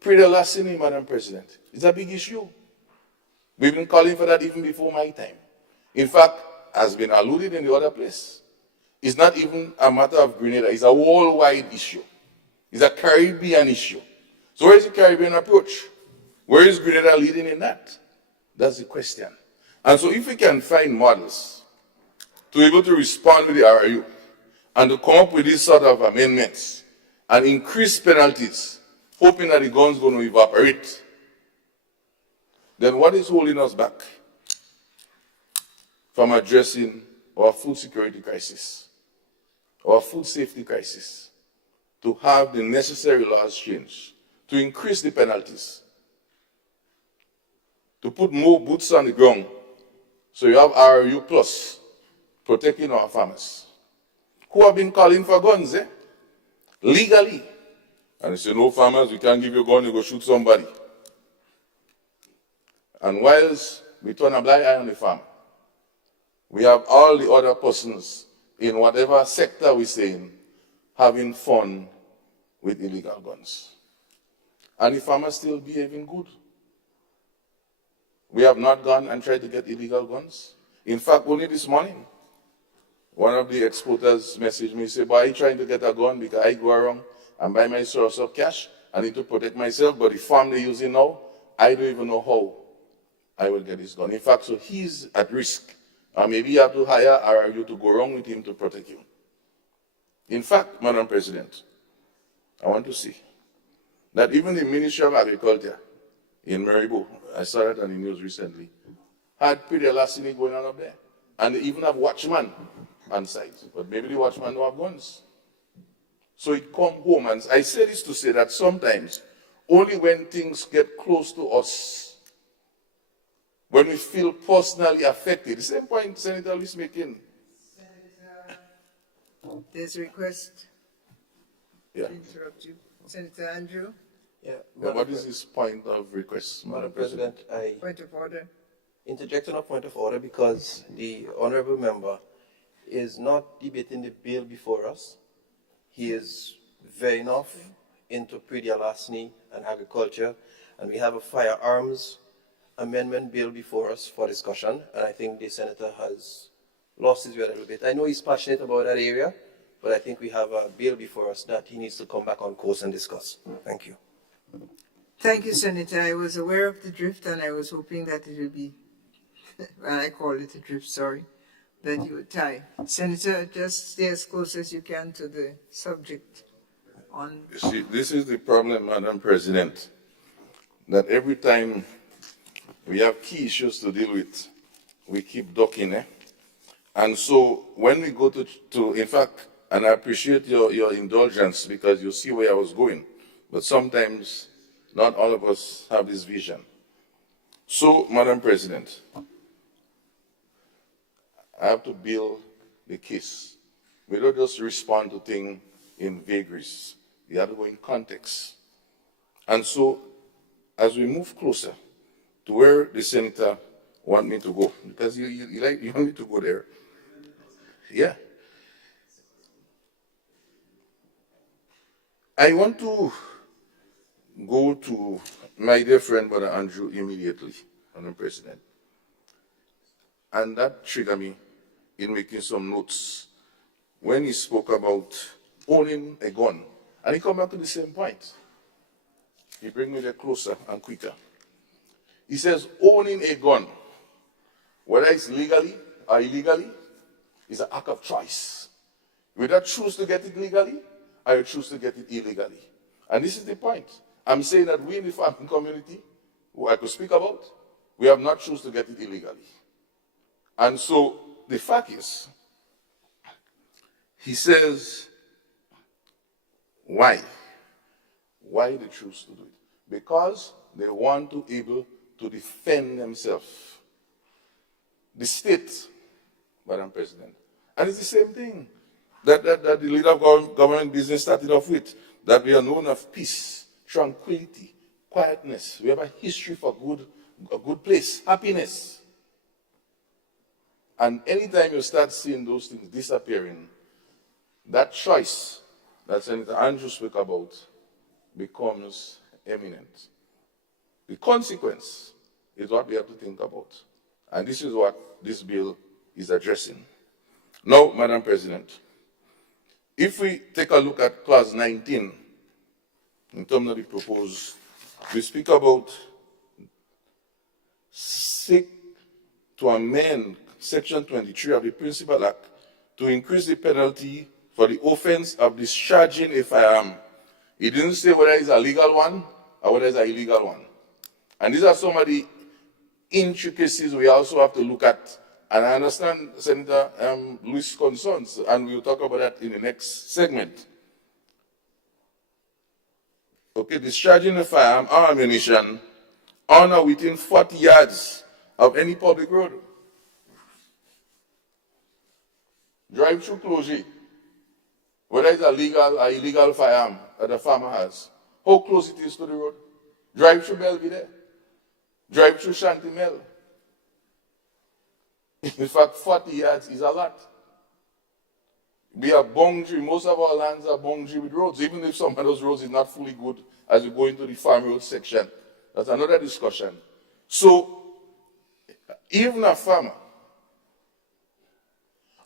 pre-larceny, Madam President, is a big issue. We've been calling for that even before my time. In fact, as been alluded in the other place, it's not even a matter of Grenada, it's a worldwide issue. It's a Caribbean issue. So where is the Caribbean approach? Where is Grenada leading in that? That's the question. And so if we can find models to be able to respond with the RRU and to come up with these sort of amendments and increase penalties, hoping that the gun's going to evaporate, then what is holding us back from addressing our food security crisis, our food safety crisis, to have the necessary laws changed, to increase the penalties, to put more boots on the ground, so you have RRU plus protecting our farmers, who have been calling for guns, legally. And they say, no, farmers, we can't give you a gun, you go shoot somebody. And whilst we turn a blind eye on the farm, we have all the other persons in whatever sector we say in having fun with illegal guns. And the farmers still behaving good. We have not gone and tried to get illegal guns. In fact, only this morning, one of the exporters messaged me, say, boy, are you trying to get a gun because I go around and buy my source of cash? I need to protect myself, but the farm they're using now, I don't even know how I will get this gun. In fact, so he's at risk. Or maybe you have to hire RRU to go around with him to protect him. In fact, Madam President, I want to see that even the Ministry of Agriculture in Maribo, I saw that on the news recently, had pretty larceny going on up there. And they even have watchmen on site. But maybe the watchmen don't have guns. So it come home, and I say this to say that sometimes, only when things get close to us, when we feel personally affected, the same point Senator Lewis making. There's a request Yeah. to interrupt you. Senator Andrew, Yeah, What is his point of request, Madam President, I point of order. interject on a point of order because the honorable member is not debating the bill before us. He is very enough into pre-deal larceny and agriculture, and we have a firearms amendment bill before us for discussion, and I think the senator has lost his way a little bit. I know he's passionate about that area, but I think we have a bill before us that he needs to come back on course and discuss. Thank you. Thank you, Senator. I was aware of the drift and I was hoping that it would be, well, I call it a drift, sorry, that you would tie. Senator, just stay as close as you can to the subject on. You see, this is the problem, Madam President, that every time we have key issues to deal with, we keep ducking, And so when we go to in fact, and I appreciate your indulgence because you see where I was going, but sometimes not all of us have this vision. So, Madam President, I have to build the case. We don't just respond to things in vagaries. We have to go in context. And so, as we move closer to where the senator wants me to go, because you want me to go there. Yeah. I want to go to my dear friend, Brother Andrew, immediately, Madam President. And that triggered me in making some notes when he spoke about owning a gun. And he come back to the same point. He bring me there closer and quicker. He says owning a gun, whether it's legally or illegally, is an act of choice. You either choose to get it legally or you choose to get it illegally. And this is the point. I'm saying that we in the farming community, who I could speak about, we have not chosen to get it illegally. And so the fact is, he says, why? Why they choose to do it? Because they want to be able to defend themselves. The state, Madam President. And it's the same thing that the leader of government business started off with, that we are known of peace, tranquility, quietness. We have a history for a good place, happiness. And anytime you start seeing those things disappearing, that choice that Senator Andrew spoke about becomes imminent. The consequence is what we have to think about. And this is what this bill is addressing. Now, Madam President, if we take a look at clause 19, in terms of the proposed, we speak about seek to amend Section 23 of the Principal Act to increase the penalty for the offense of discharging a firearm. It didn't say whether it's a legal one or whether it's an illegal one. And these are some of the intricacies we also have to look at. And I understand Senator Lewis' concerns, and we'll talk about that in the next segment. Okay, discharging a firearm or ammunition on or within 40 yards of any public road. Drive-through closure, whether it's a legal or illegal firearm that the farmer has, how close it is to the road. Drive-through Belvedere, drive-through Shanty Mill. In fact, 40 yards is a lot. We are boundary, most of our lands are boundary with roads, even if some of those roads is not fully good as we go into the farm road section. That's another discussion. So, even a farmer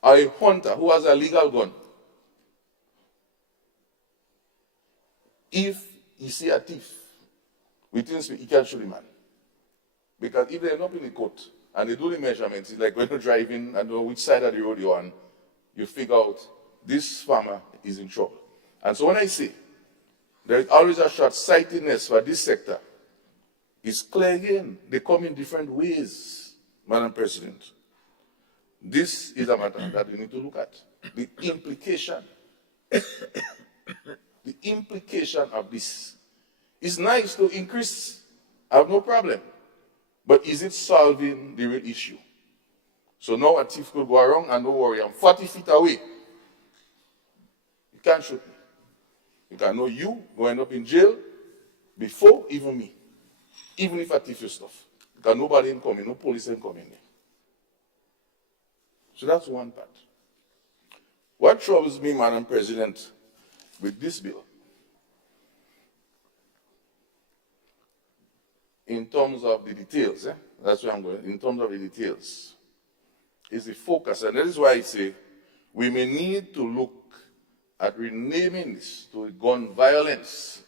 or a hunter who has a legal gun, if he see a thief, within speed, he can shoot the man. Because if they end up in the court and they do the measurements, it's like when you're driving and know which side of the road you're on, you figure out this farmer is in trouble. And so when I say there is always a short-sightedness for this sector, it's clear again, they come in different ways, Madam President. This is a matter that we need to look at. The implication, the implication of this. It's nice to increase, I have no problem. But is it solving the real issue? So now a thief could go around and don't worry, I'm 40 feet away. You can't shoot me. You can know you going up in jail before even me. Even if I thief your stuff. Because nobody ain't coming, no police ain't coming there. So that's one part. What troubles me, Madam President, with this bill, in terms of the details, that's where I'm going, in terms of the details, is the focus. And that is why I say we may need to look at renaming this to gun violence.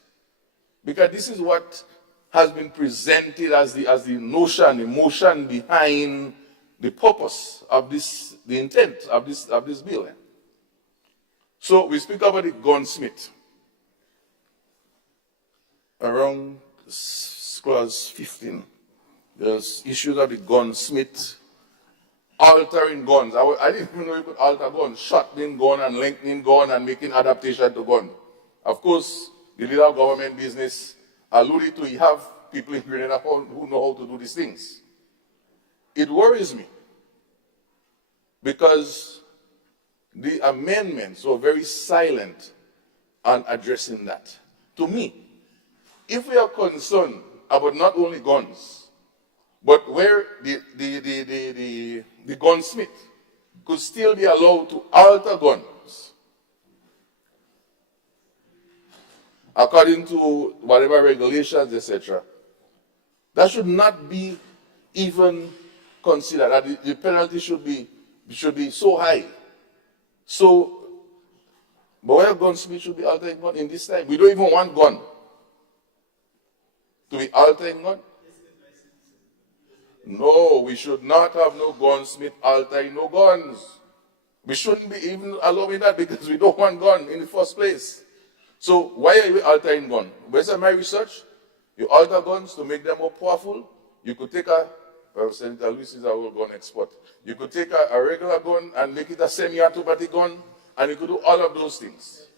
Because this is what has been presented as the notion, the motion behind the purpose of this, the intent of this bill. So we speak about the gunsmith. Around clause 15, there's issues of the gunsmith altering guns. I didn't even know you could alter guns, shortening gun and lengthening gun and making adaptation to gun. Of course, the little government business alluded to, you have people in Grenada who know how to do these things. It worries me because the amendments were very silent on addressing that. To me, if we are concerned about not only guns, but where the gunsmith could still be allowed to alter guns according to whatever regulations, etc., that should not be even considered. That the penalty should be so high. So, but where gunsmith should be altering gun in this time? We don't even want gun to be altering gun. No, we should not have no gunsmith altering no guns. We shouldn't be even allowing that because we don't want gun in the first place. So why are we altering gun? Based on my research, you alter guns to make them more powerful. You could take Senator Lewis is a whole gun expert. You could take a regular gun and make it a semi-automatic gun, and you could do all of those things.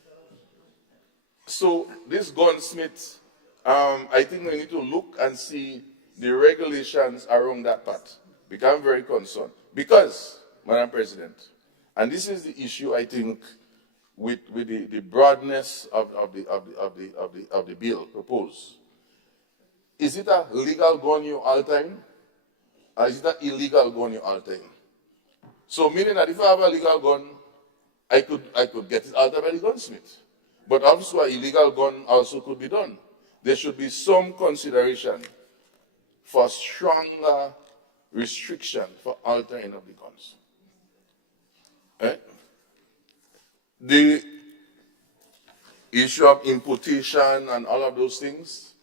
So this gunsmith, I think we need to look and see the regulations around that part. Because I'm very concerned. Because, Madam President, and this is the issue I think with the broadness of the bill proposed. Is it a legal gun you're altering? Or is it an illegal gun you're altering? So meaning that if I have a legal gun, I could get it altered by the gunsmith. But also an illegal gun also could be done. There should be some consideration for stronger restriction for altering of the guns. The issue of importation and all of those things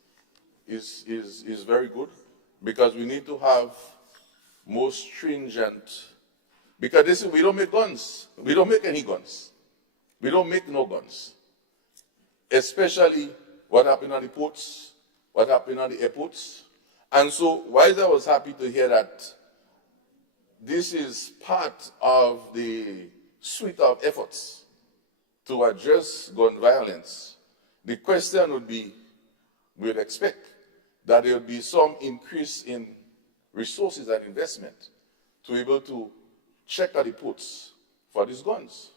is very good because we need to have more stringent, because we don't make guns. We don't make any guns. We don't make no guns. Especially what happened on the ports, what happened on the airports. And so, while I was happy to hear that this is part of the suite of efforts to address gun violence, the question would be, we would expect that there would be some increase in resources and investment to be able to check at the ports for these guns.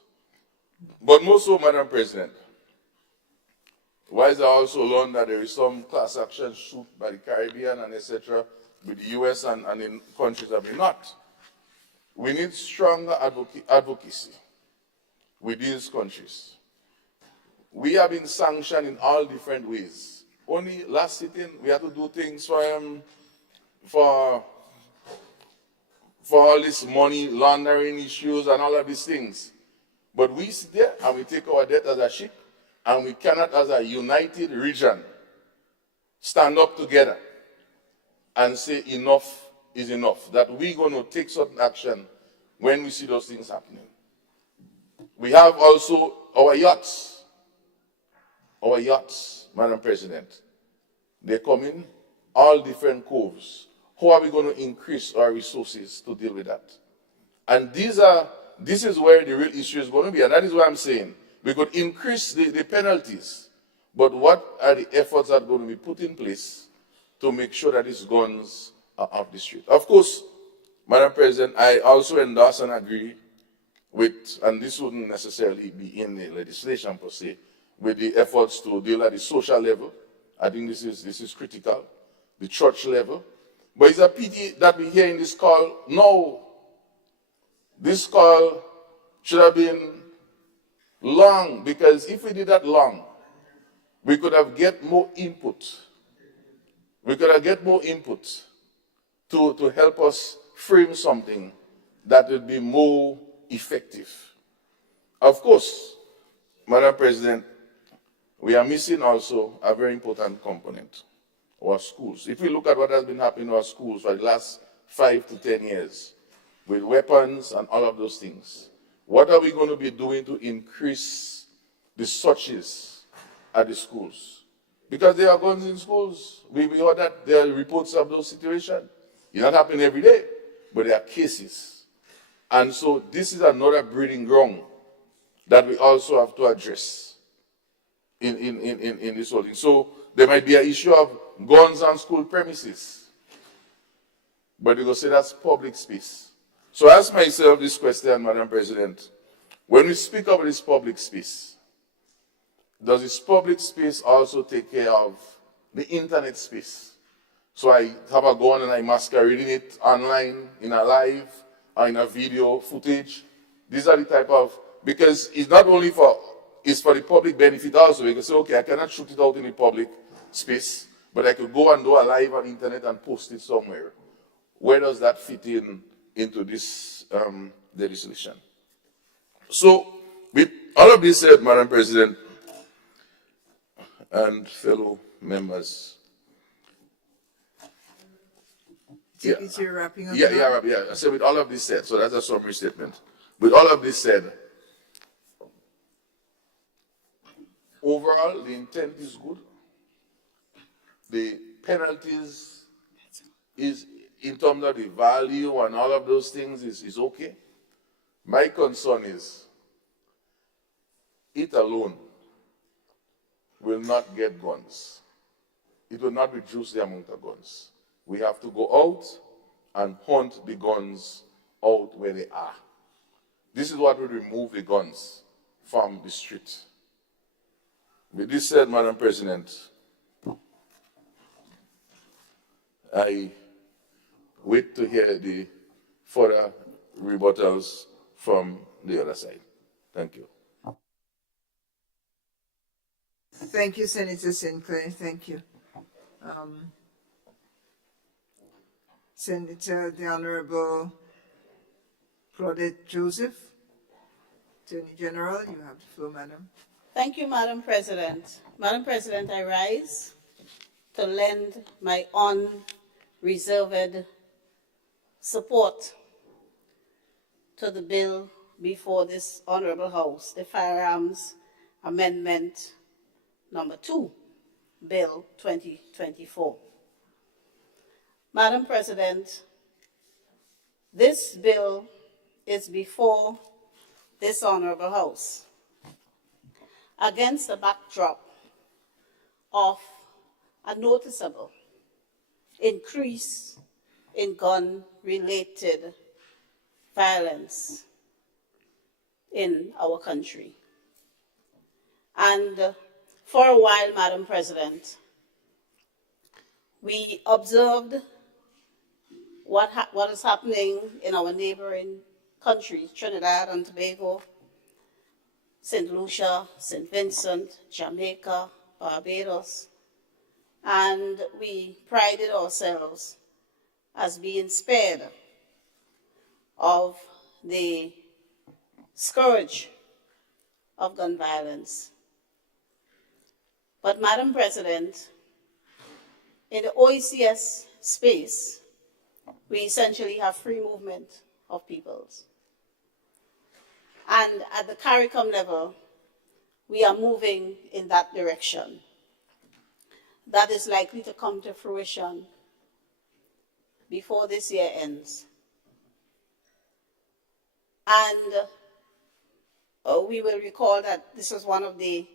But more so, Madam President, whilst I also learned that there is some class action suit by the Caribbean and etc. with the US and in countries that may not, we need stronger advocacy with these countries. We have been sanctioned in all different ways. Only last sitting, we had to do things for for all this money laundering issues and all of these things. But we sit there and we take our debt as a ship, and we cannot, as a united region, stand up together and say enough is enough, that we're going to take certain action when we see those things happening. We have also our yachts, Madam President. They come in all different coves. How are we going to increase our resources to deal with that? And this is where the real issue is going to be, and that is why I'm saying we could increase the penalties, but what are the efforts that are going to be put in place to make sure that these guns are off the street? Of course, Madam President, I also endorse and agree with, and this wouldn't necessarily be in the legislation per se, with the efforts to deal at the social level. I think this is critical, the church level. But it's a pity that we hear in this call, no, this call should have been long, because if we did that long, we could have get more input. We could have get more input to help us frame something that would be more effective. Of course, Madam President, we are missing also a very important component, our schools. If we look at what has been happening in our schools for the last 5 to 10 years, with weapons and all of those things, what are we going to be doing to increase the searches at the schools? Because there are guns in schools. We heard that there are reports of those situations. It's not happening every day, but there are cases. And so this is another breeding ground that we also have to address in this whole thing. So there might be an issue of guns on school premises, but you go say that's public space. So I ask myself this question, Madam President, when we speak about this public space, does this public space also take care of the internet space? So I have a gun and I masquerade it online, in a live, or in a video footage. These are the type of, because it's not only for, it's for the public benefit also. You can say, okay, I cannot shoot it out in the public space, but I could go and do a live on the internet and post it somewhere. Where does that fit into this legislation? So, with all of this said, Madam President and fellow members, Deputy, you're wrapping up. Yeah. I said with all of this said, so that's a summary statement. With all of this said, overall, the intent is good. The penalties is, in terms of the value and all of those things, is okay. My concern is, it alone will not get guns. It will not reduce the amount of guns. We have to go out and hunt the guns out where they are. This is what will remove the guns from the street. With this said, Madam President, I wait to hear the further rebuttals from the other side. Thank you. Thank you, Senator Sinclair. Thank you. Senator, the Honorable Claudette Joseph, Attorney General, you have the floor, Madam. Thank you, Madam President. Madam President, I rise to lend my unreserved support to the bill before this Honorable House, the Firearms Amendment Number 2, Bill 2024. Madam President, this bill is before this Honorable House against the backdrop of a noticeable increase in gun-related violence in our country. And for a while, Madam President, we observed what is happening in our neighboring countries, Trinidad and Tobago, St. Lucia, St. Vincent, Jamaica, Barbados, and we prided ourselves as being spared of the scourge of gun violence. But, Madam President, in the OECS space, we essentially have free movement of peoples. And at the CARICOM level, we are moving in that direction. That is likely to come to fruition before this year ends. And we will recall that this was one of the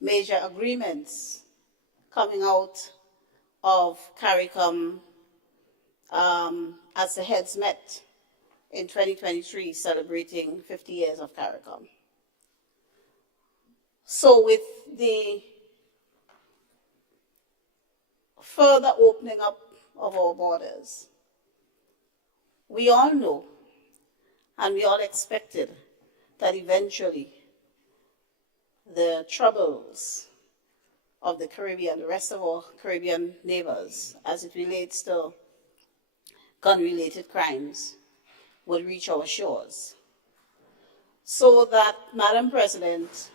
major agreements coming out of CARICOM as the heads met in 2023, celebrating 50 years of CARICOM. So with the further opening up of our borders, we all know and we all expected that eventually the troubles of the Caribbean, the rest of our Caribbean neighbors, as it relates to gun-related crimes, would reach our shores. So that, Madam President,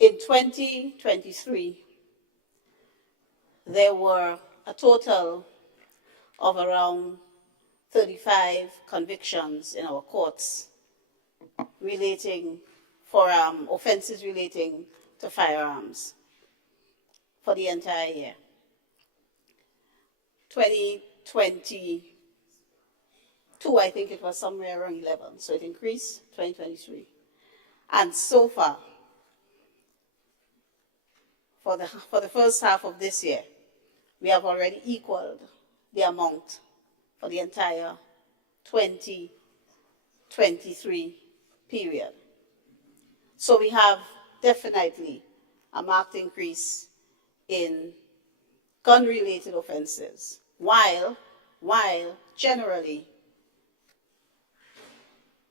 in 2023, there were a total of around 35 convictions in our courts relating for offenses relating to firearms for the entire year. 2022, I think it was somewhere around 11, so it increased 2023. And so far, for the first half of this year, we have already equaled the amount for the entire 2023 period. So we have definitely a marked increase in gun-related offenses, while generally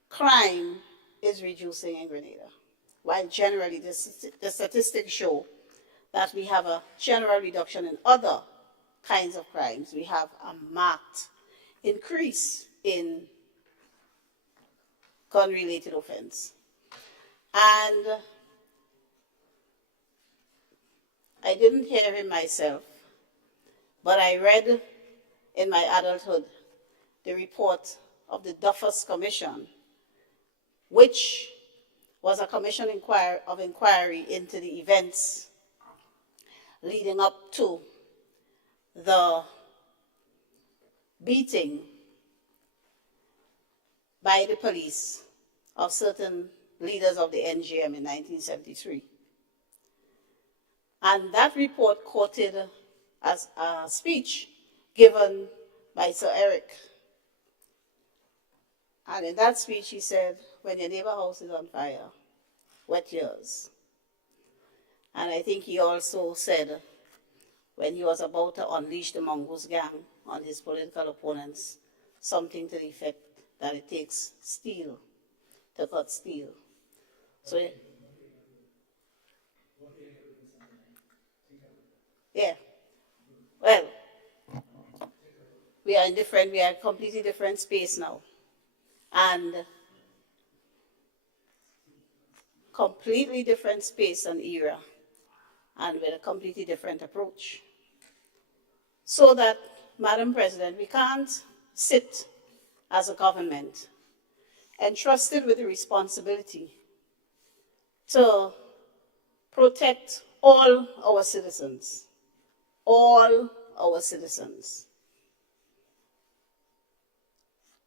crime is reducing in Grenada. While generally the statistics show that we have a general reduction in other kinds of crimes, we have a marked increase in gun-related offense. And I didn't hear him myself, but I read in my adulthood the report of the Duffus Commission, which was a commission of inquiry into the events leading up to the beating by the police of certain leaders of the NGM in 1973. And that report quoted as a speech given by Sir Eric. And in that speech he said, when your neighbor's house is on fire, wet yours. And I think he also said, when he was about to unleash the Mongoose Gang on his political opponents, something to the effect that it takes steel to cut steel. So, yeah. Well, we are in a completely different space now. And completely different space and era, and with a completely different approach. So that, Madam President, we can't sit as a government entrusted with the responsibility to protect all our citizens,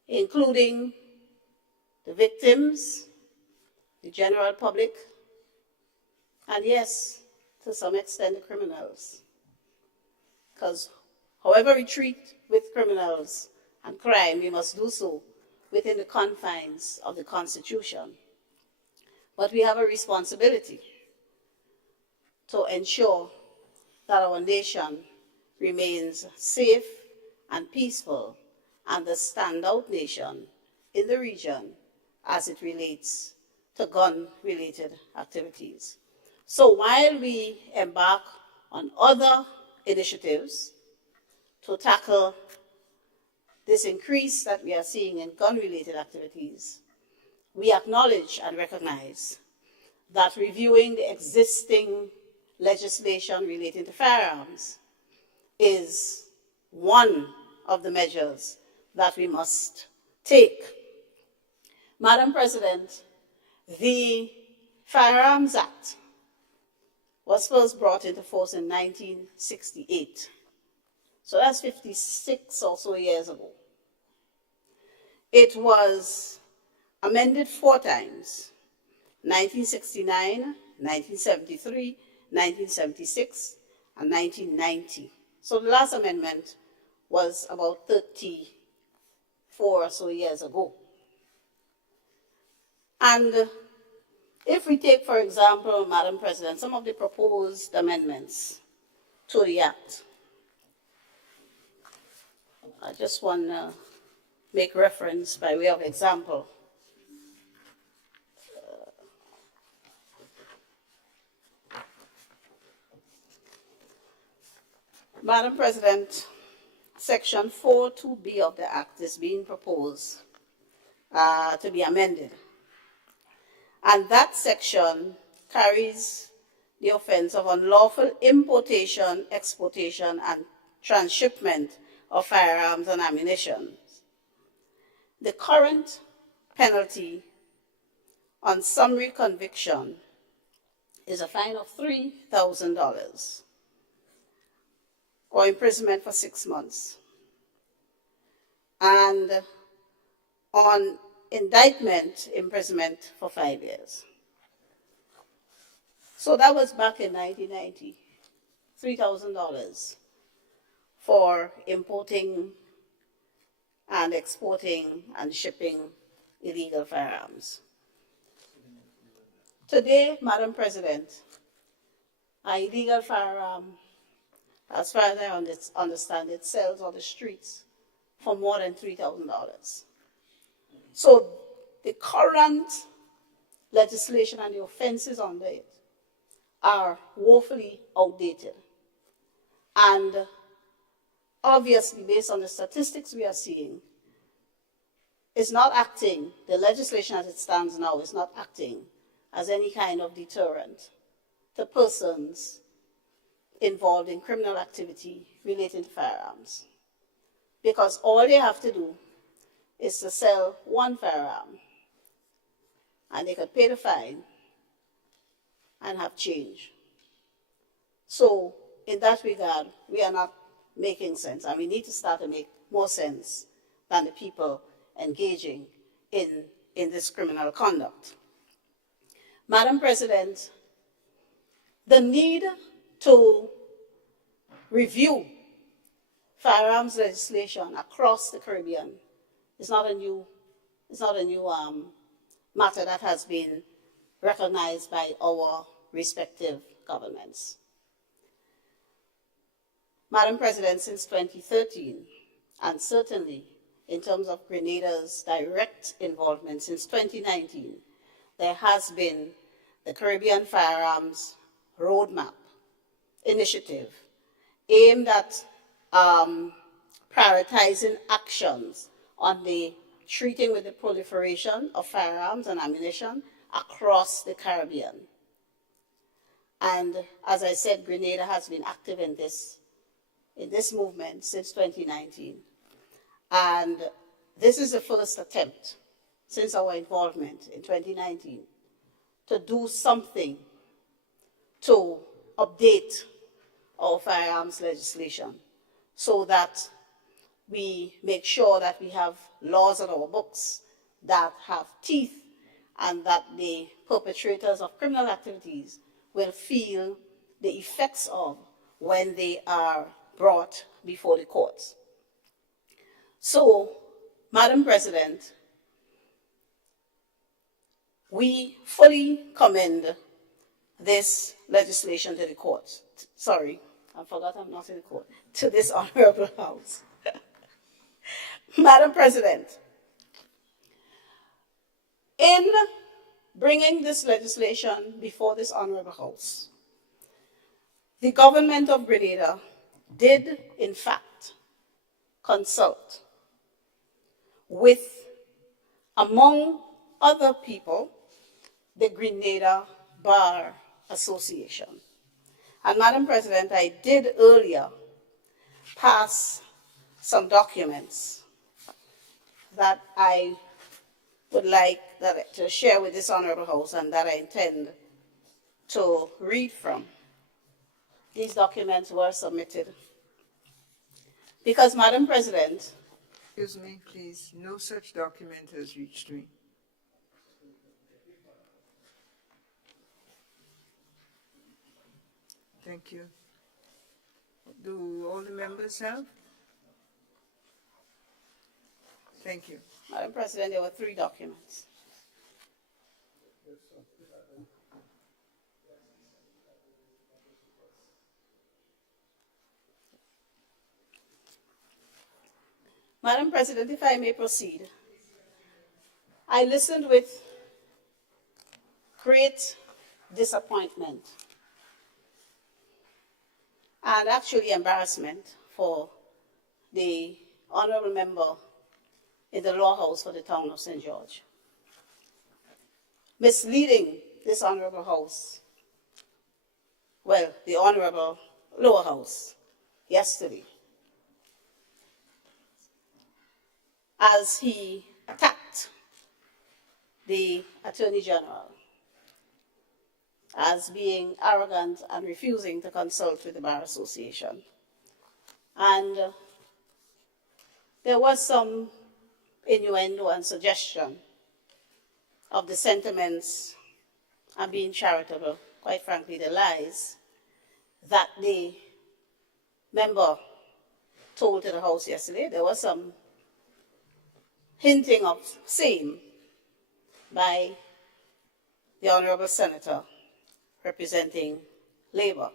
including the victims, the general public, and yes, to some extent the criminals. Because however we treat with criminals and crime, we must do so within the confines of the Constitution. But we have a responsibility to ensure that our nation remains safe and peaceful and the standout nation in the region as it relates to gun-related activities. So while we embark on other initiatives to tackle this increase that we are seeing in gun-related activities, we acknowledge and recognize that reviewing the existing legislation relating to firearms is one of the measures that we must take. Madam President, the Firearms Act was first brought into force in 1968. So that's 56 or so years ago. It was amended 4 times, 1969, 1973, 1976, and 1990. So the last amendment was about 34 or so years ago. And if we take, for example, Madam President, some of the proposed amendments to the Act, I just want to make reference by way of example. Madam President, Section 4.2b of the Act is being proposed to be amended. And that section carries the offense of unlawful importation, exportation, and transshipment of firearms and ammunition. The current penalty on summary conviction is a fine of $3,000 or imprisonment for 6 months. And on indictment, imprisonment for 5 years. So that was back in 1990, $3,000 for importing and exporting and shipping illegal firearms. Today, Madam President, an illegal firearm, as far as I understand it, sells on the streets for more than $3,000. So the current legislation and the offenses under it are woefully outdated. And obviously, based on the statistics we are seeing, it's not acting, the legislation as it stands now is not acting as any kind of deterrent to persons involved in criminal activity relating to firearms. Because all they have to do is to sell one firearm, and they could pay the fine and have change. So in that regard, we are not making sense, and we need to start to make more sense than the people engaging in this criminal conduct. Madam President, the need to review firearms legislation across the Caribbean is not a new matter that has been recognized by our respective governments. Madam President, since 2013, and certainly in terms of Grenada's direct involvement since 2019, there has been the Caribbean Firearms Roadmap initiative aimed at prioritizing actions on the treating with the proliferation of firearms and ammunition across the Caribbean. And as I said, Grenada has been active in this movement since 2019. And this is the first attempt since our involvement in 2019 to do something to update our firearms legislation so that we make sure that we have laws on our books that have teeth and that the perpetrators of criminal activities will feel the effects of when they are brought before the courts. So, Madam President, we fully commend this legislation to the courts. Sorry, I forgot I'm not in the court. To this Honorable House. Madam President, in bringing this legislation before this Honorable House, the government of Grenada did, in fact, consult with, among other people, the Grenada Bar Association. And Madam President, I did earlier pass some documents that I would like to share with this Honorable House and that I intend to read from. These documents were submitted because, Madam President, Excuse me, please. No such document has reached me. Thank you. Do all the members have? Thank you. Madam President, there were 3 documents. Madam President, if I may proceed, I listened with great disappointment and actually embarrassment for the honorable member in the Law House for the town of St. George, misleading this honorable house, well, the honorable lower house yesterday, as he attacked the Attorney General as being arrogant and refusing to consult with the Bar Association. And there was some innuendo and suggestion of the sentiments and being charitable, quite frankly, the lies that the member told to the House yesterday. There was some hinting of same by the Honorable Senator representing Labour.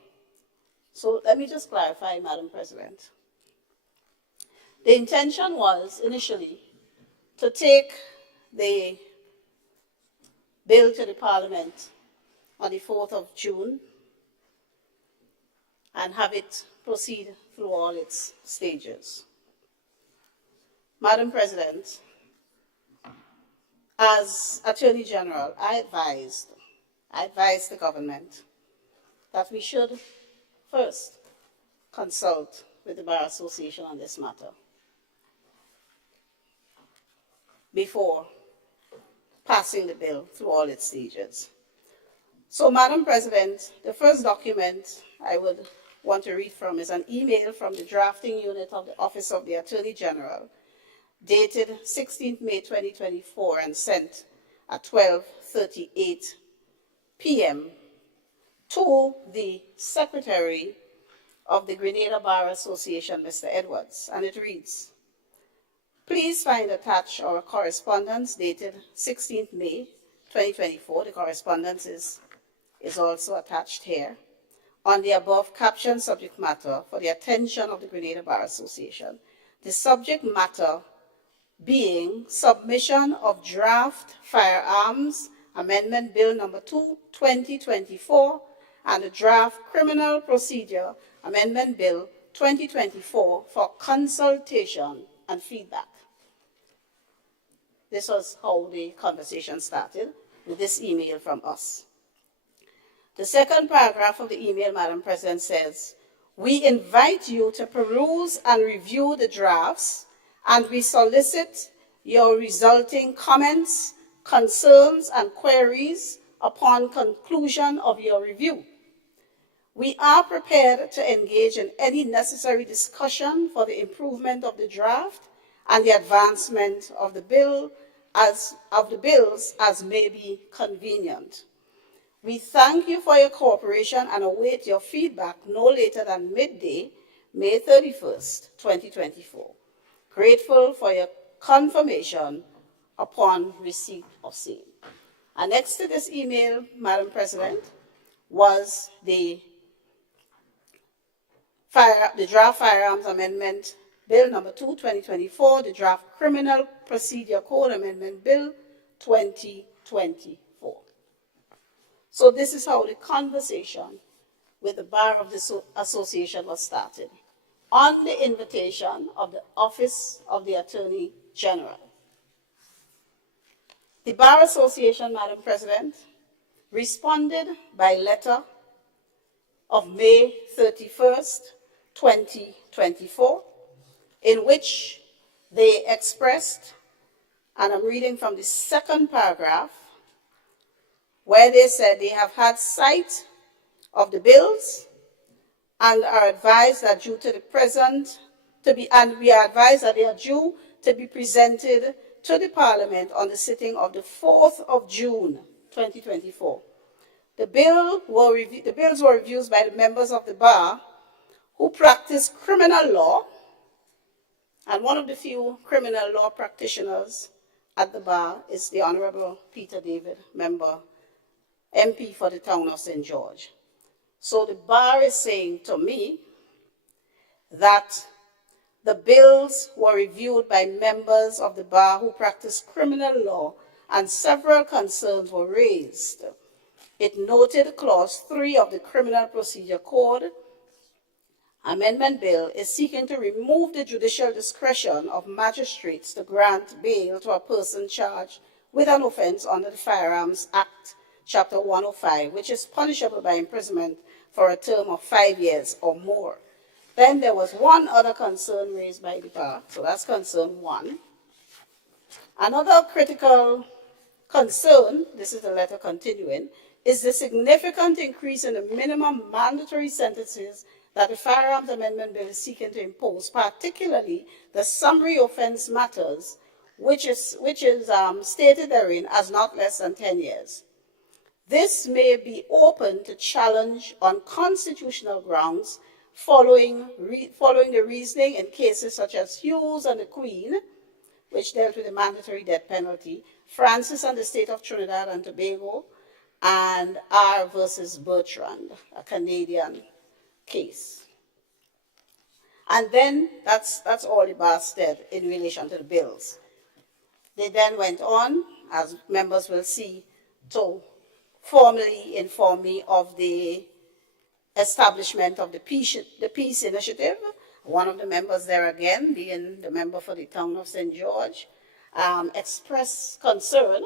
So let me just clarify, Madam President. The intention was initially to take the bill to the Parliament on the 4th of June and have it proceed through all its stages. Madam President, as Attorney General, I advised the government that we should first consult with the Bar Association on this matter before passing the bill through all its stages. So, Madam President, the first document I would want to read from is an email from the drafting unit of the Office of the Attorney General dated 16th May 2024 and sent at 12:38 p.m. to the Secretary of the Grenada Bar Association, Mr. Edwards, and it reads, please find attached our correspondence dated 16th May 2024. The correspondence is also attached here on the above captioned subject matter for the attention of the Grenada Bar Association. The subject matter being submission of draft Firearms Amendment Bill number 2, 2024, and the draft Criminal Procedure Amendment Bill 2024 for consultation and feedback. This was how the conversation started with this email from us. The second paragraph of the email, Madam President, says, we invite you to peruse and review the drafts, and we solicit your resulting comments, concerns, and queries upon conclusion of your review. We are prepared to engage in any necessary discussion for the improvement of the draft and the advancement of the bills as may be convenient. We thank you for your cooperation and await your feedback no later than midday, May 31st, 2024. Grateful for your confirmation upon receipt of same. And next to this email, Madam President, was the draft Firearms Amendment Bill number 2, 2024, the draft Criminal Procedure Code Amendment Bill 2024. So this is how the conversation with the Bar of the Association was started, on the invitation of the Office of the Attorney General. The Bar Association, Madam President, responded by letter of May 31st, 2024, in which they expressed, and I'm reading from the second paragraph, where they said they have had sight of the bills and are advised that due to the present and we are advised that they are due to be presented to the Parliament on the sitting of the 4th of June, 2024. The bills were reviewed by the members of the bar who practice criminal law, and one of the few criminal law practitioners at the bar is the Honorable Peter David, member, MP for the town of St. George. So the bar is saying to me that the bills were reviewed by members of the bar who practice criminal law, and several concerns were raised. It noted Clause 3 of the Criminal Procedure Code. Amendment Bill is seeking to remove the judicial discretion of magistrates to grant bail to a person charged with an offense under the Firearms Act, Chapter 105, which is punishable by imprisonment for a term of 5 years or more. Then there was one other concern raised by the bar, so that's concern 1. Another critical concern, this is the letter continuing, is the significant increase in the minimum mandatory sentences that the Firearms Amendment Bill is seeking to impose, particularly the summary offense matters, which is stated therein as not less than 10 years. This may be open to challenge on constitutional grounds following the reasoning in cases such as Hughes and the Queen, which dealt with the mandatory death penalty, Francis and the state of Trinidad and Tobago, and R versus Bertrand, a Canadian case. And then that's all the bar said in relation to the bills. They then went on, as members will see, to formally inform me of the establishment of the Peace Initiative. One of the members there again, being the member for the town of St. George, expressed concern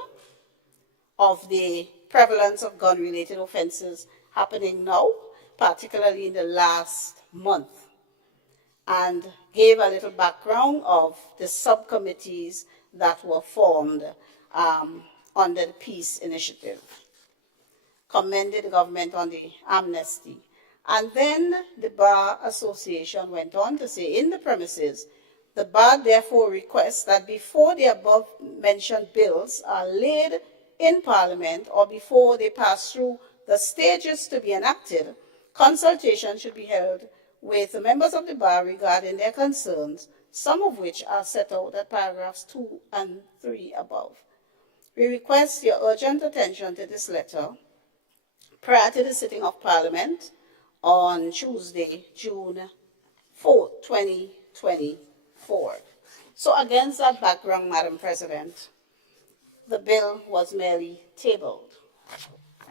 of the prevalence of gun-related offenses happening now, particularly in the last month, and gave a little background of the subcommittees that were formed under the Peace Initiative, commended the government on the amnesty. And then the Bar Association went on to say, in the premises, the bar therefore requests that before the above-mentioned bills are laid in Parliament or before they pass through the stages to be enacted, consultation should be held with the members of the bar regarding their concerns, some of which are set out at paragraphs 2 and 3 above. We request your urgent attention to this letter prior to the sitting of Parliament on Tuesday, June 4, 2024. So against that background, Madam President, the bill was merely tabled,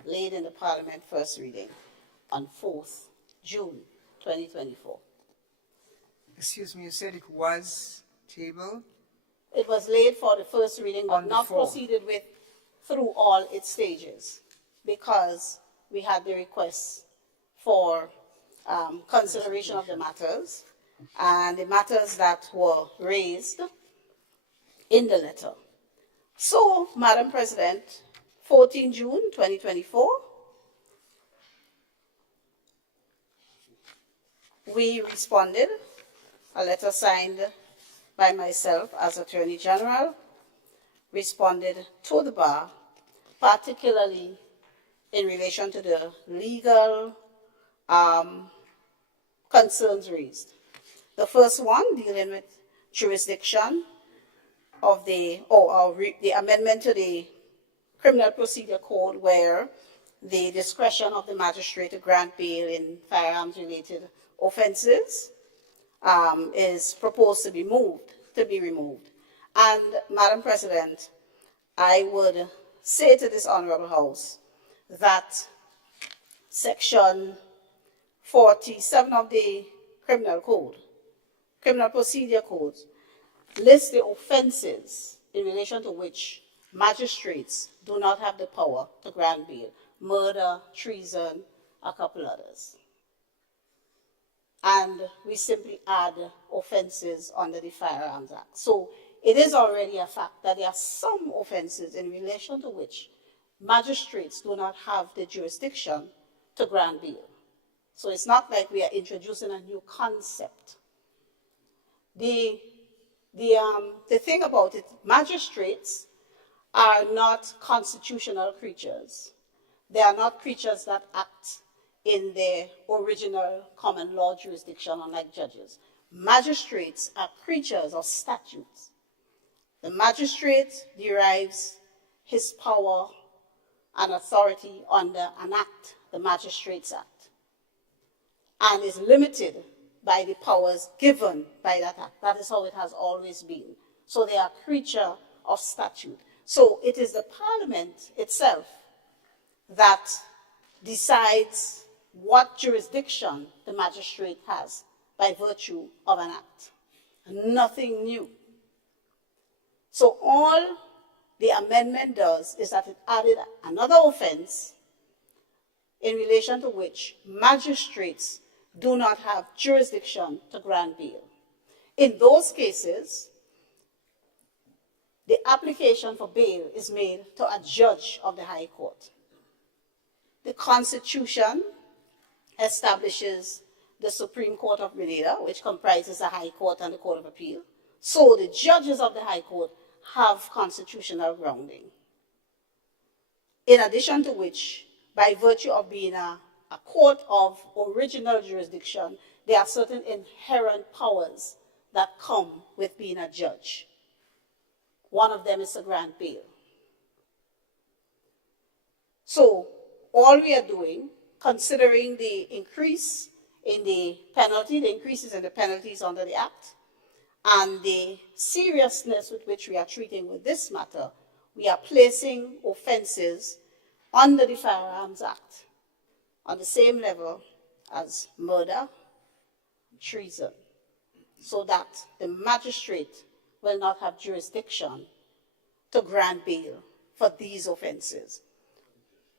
laid in the Parliament first reading on 4th June 2024. Excuse me, you said it was tabled? It was laid for the first reading, but not proceeded with through all its stages, because we had the requests for consideration of the matters and the matters that were raised in the letter. So, Madam President, 14 June 2024, we responded, a letter signed by myself as Attorney General, responded to the bar, particularly in relation to the legal concerns raised. The first one dealing with jurisdiction of the amendment to the Criminal Procedure Code, where the discretion of the magistrate to grant bail in firearms-related offenses is proposed to be removed. And Madam President, I would say to this Honorable House that Section 47 of the Criminal Procedure Code lists the offenses in relation to which magistrates do not have the power to grant bail. Murder, treason, a couple others. And we simply add offenses under the Firearms Act. So it is already a fact that there are some offenses in relation to which magistrates do not have the jurisdiction to grant bail. So it's not like we are introducing a new concept. The thing about it, magistrates are not constitutional creatures. They are not creatures that act in their original common law jurisdiction, unlike judges. Magistrates are creatures of statutes. The magistrate derives his power and authority under an act, the Magistrates Act, and is limited by the powers given by that act. That is how it has always been. So they are a creature of statute. So it is the Parliament itself that decides what jurisdiction the magistrate has by virtue of an act. Nothing new. So all the amendment does is that it added another offense in relation to which magistrates do not have jurisdiction to grant bail. In those cases, the application for bail is made to a judge of the High Court. The Constitution establishes the Supreme Court of Grenada, which comprises the High Court and the Court of Appeal. So the judges of the High Court have constitutional grounding. In addition to which, by virtue of being a court of original jurisdiction, there are certain inherent powers that come with being a judge. One of them is to grant bail. So all we are doing, considering the increase in the penalty, the increases in the penalties under the Act, and the seriousness with which we are treating with this matter, we are placing offenses under the Firearms Act on the same level as murder, treason, so that the magistrate will not have jurisdiction to grant bail for these offenses.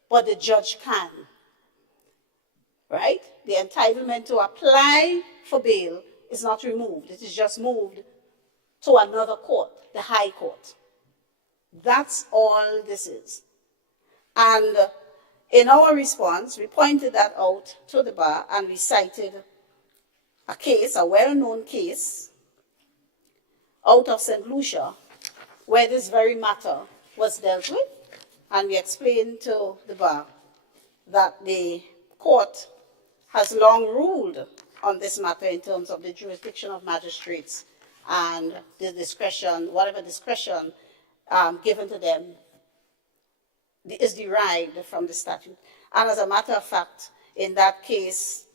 But the judge can, right? The entitlement to apply for bail is not removed. It is just moved to another court, the High Court. That's all this is. And in our response, we pointed that out to the bar, and we cited a case, a well-known case, out of St. Lucia, where this very matter was dealt with, and we explained to the bar that the court has long ruled on this matter in terms of the jurisdiction of magistrates and the discretion, whatever discretion given to them is derived from the statute. And as a matter of fact, in that case,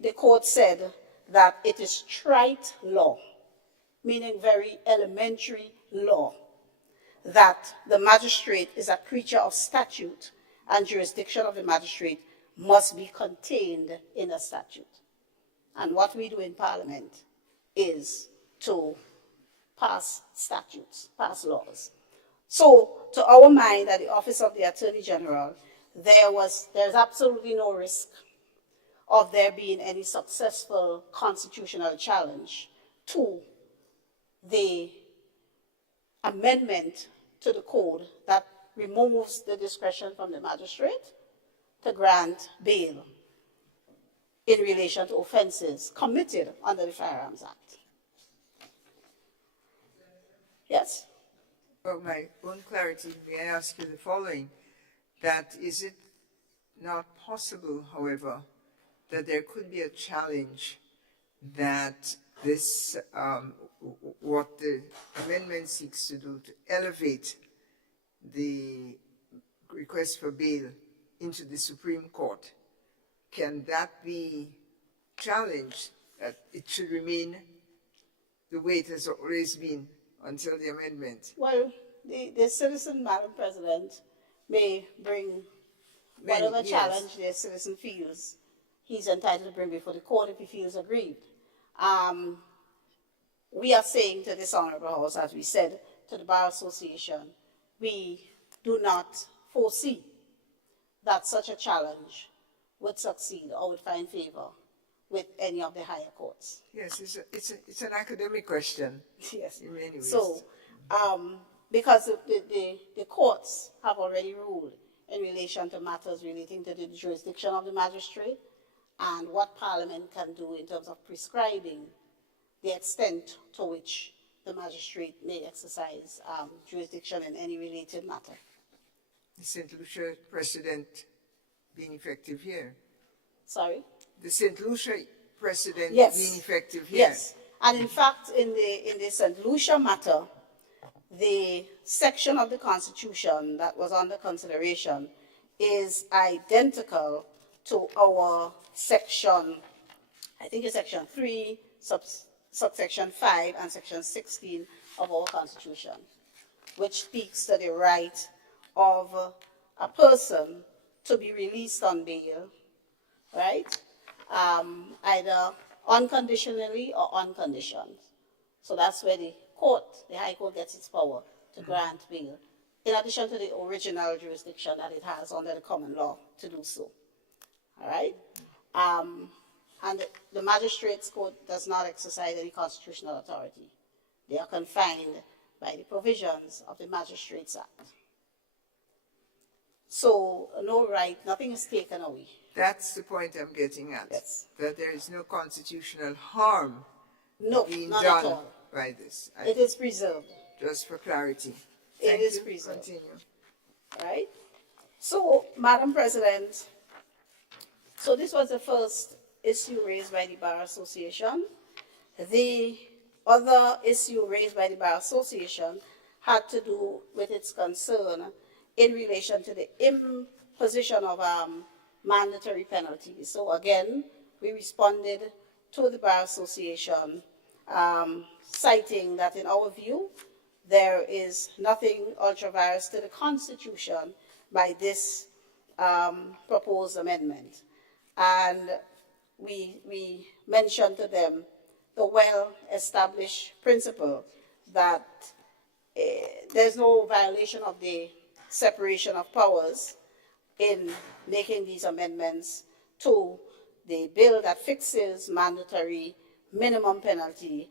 the court said that it is trite law, meaning very elementary law, that the magistrate is a creature of statute and jurisdiction of the magistrate must be contained in a statute. And what we do in Parliament is to pass statutes, pass laws. So, to our mind at the Office of the Attorney General, there's absolutely no risk of there being any successful constitutional challenge to the amendment to the code that removes the discretion from the magistrate to grant bail in relation to offenses committed under the Firearms Act. Yes? For my own clarity, may I ask you the following, that is it not possible, however, that there could be a challenge that this, what the amendment seeks to do, to elevate the request for bail into the Supreme Court, can that be challenged, that it should remain the way it has always been until the amendment? Well, the citizen, Madam President, may bring whatever challenge the citizen feels he's entitled to bring before the court if he feels aggrieved. We are saying to this Honorable House, as we said to the Bar Association, we do not foresee that such a challenge would succeed or would find favor with any of the higher courts. Yes, it's an academic question. Yes. In many ways. So, because the courts have already ruled in relation to matters relating to the jurisdiction of the magistrate and what Parliament can do in terms of prescribing the extent to which the magistrate may exercise jurisdiction in any related matter. The St. Lucia precedent being effective here. Sorry? The St. Lucia precedent Yes. being effective here. Yes. And in fact, in the St. Lucia matter, the section of the Constitution that was under consideration is identical to our section, I think it's section 3, subsection 5, and section 16 of our Constitution, which speaks to the right of a person to be released on bail, right? Either unconditionally or on conditions. So that's where the High Court gets its power to grant bail, in addition to the original jurisdiction that it has under the common law to do so. All right? And the Magistrates' Court does not exercise any constitutional authority. They are confined by the provisions of the Magistrates Act. So, no right, nothing is taken away. That's the point I'm getting at. Yes. That there is no constitutional harm No, being not done at all. by this. It is preserved. Just for clarity. It Thank is you. preserved. Continue. Right? So, Madam President, so this was the first issue raised by the Bar Association. The other issue raised by the Bar Association had to do with its concern in relation to the imposition of mandatory penalties. So again, we responded to the Bar Association, citing that in our view, there is nothing ultra-virus to the Constitution by this proposed amendment. And we mentioned to them the well-established principle that there's no violation of the separation of powers in making these amendments to the bill that fixes mandatory minimum penalty,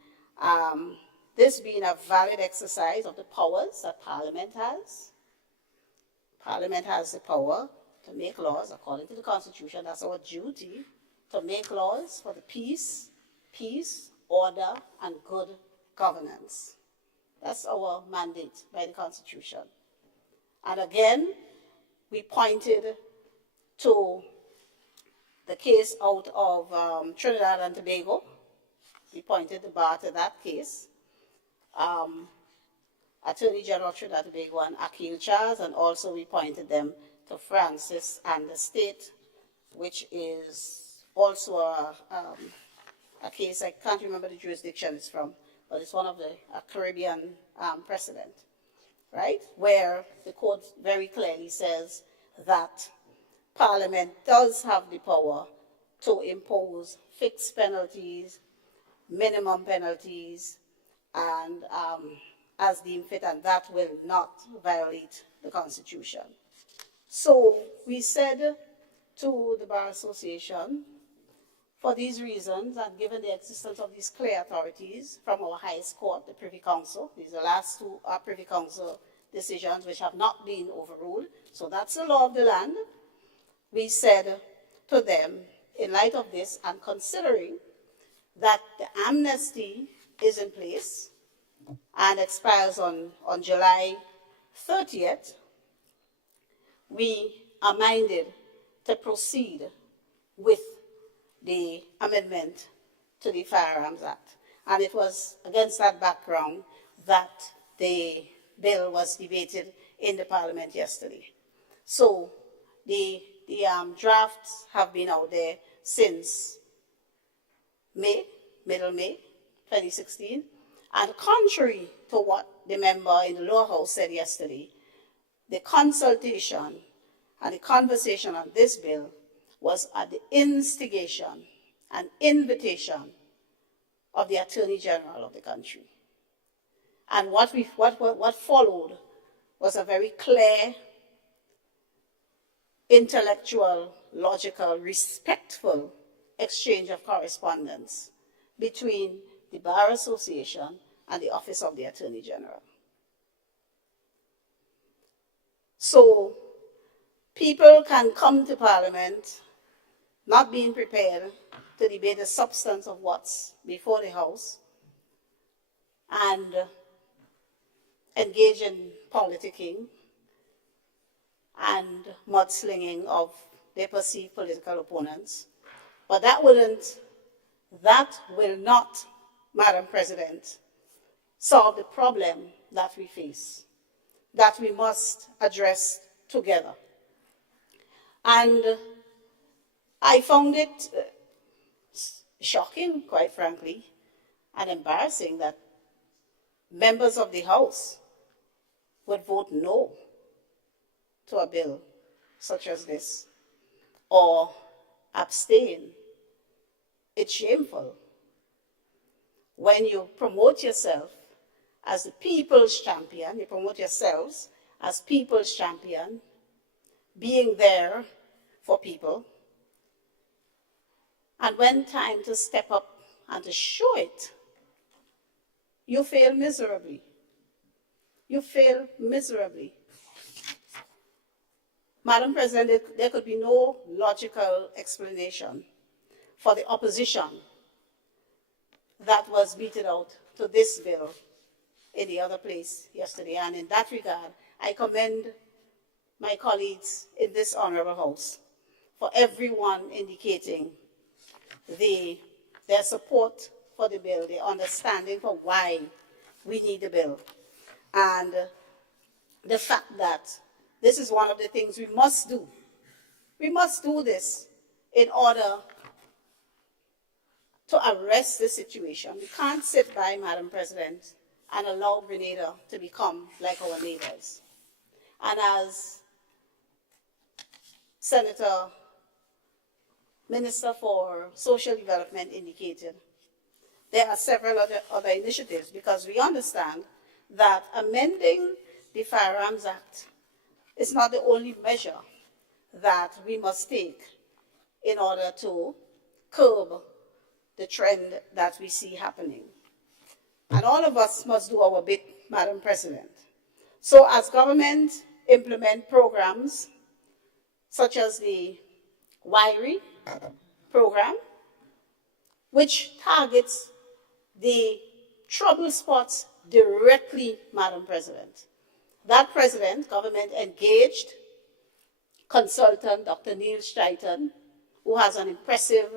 this being a valid exercise of the powers that Parliament has. Parliament has the power to make laws according to the Constitution. That's our duty, to make laws for the peace, order, and good governance. That's our mandate by the Constitution. And again, we pointed to the case out of Trinidad and Tobago. We pointed the bar to that case. Attorney General of Trinidad and Tobago and Akil Charles, and also we pointed them to Francis and the State, which is also a case, I can't remember the jurisdiction it's from, but it's one of the Caribbean precedent, right? Where the court very clearly says that Parliament does have the power to impose fixed penalties, minimum penalties, and as deemed fit, and that will not violate the Constitution. So we said to the Bar Association, for these reasons, and given the existence of these clear authorities from our highest court, the Privy Council, these are the last two Privy Council decisions which have not been overruled, so that's the law of the land. We said to them, in light of this, and considering that the amnesty is in place and expires on July 30th, we are minded to proceed with the amendment to the Firearms Act. And it was against that background that the bill was debated in the Parliament yesterday. So the drafts have been out there since middle May 2016. And contrary to what the member in the lower house said yesterday, the consultation and the conversation on this bill was at the instigation and invitation of the Attorney General of the country. And what followed was a very clear, intellectual, logical, respectful exchange of correspondence between the Bar Association and the Office of the Attorney General. So people can come to Parliament not being prepared to debate the substance of what's before the House and engage in politicking and mudslinging of their perceived political opponents. But that will not, Madam President, solve the problem that we face, that we must address together. And I found it shocking, quite frankly, and embarrassing that members of the House would vote no to a bill such as this, or abstain. It's shameful when you promote yourself as the people's champion, you promote yourselves as people's champion, being there for people, and when time to step up and to show it, you fail miserably. You fail miserably. Madam President, there could be no logical explanation for the opposition that was meted out to this bill in the other place yesterday. And in that regard, I commend my colleagues in this honorable House for everyone indicating their support for the bill, their understanding for why we need the bill, and the fact that this is one of the things we must do. We must do this in order to arrest this situation. We can't sit by, Madam President, and allow Grenada to become like our neighbors. And as Senator Minister for Social Development indicated, there are several other initiatives, because we understand that amending the Firearms Act is not the only measure that we must take in order to curb the trend that we see happening. And all of us must do our bit, Madam President. So as government implement programs such as the WIRI program, which targets the trouble spots directly, Madam President. That government engaged consultant Dr. Neil Streiton, who has an impressive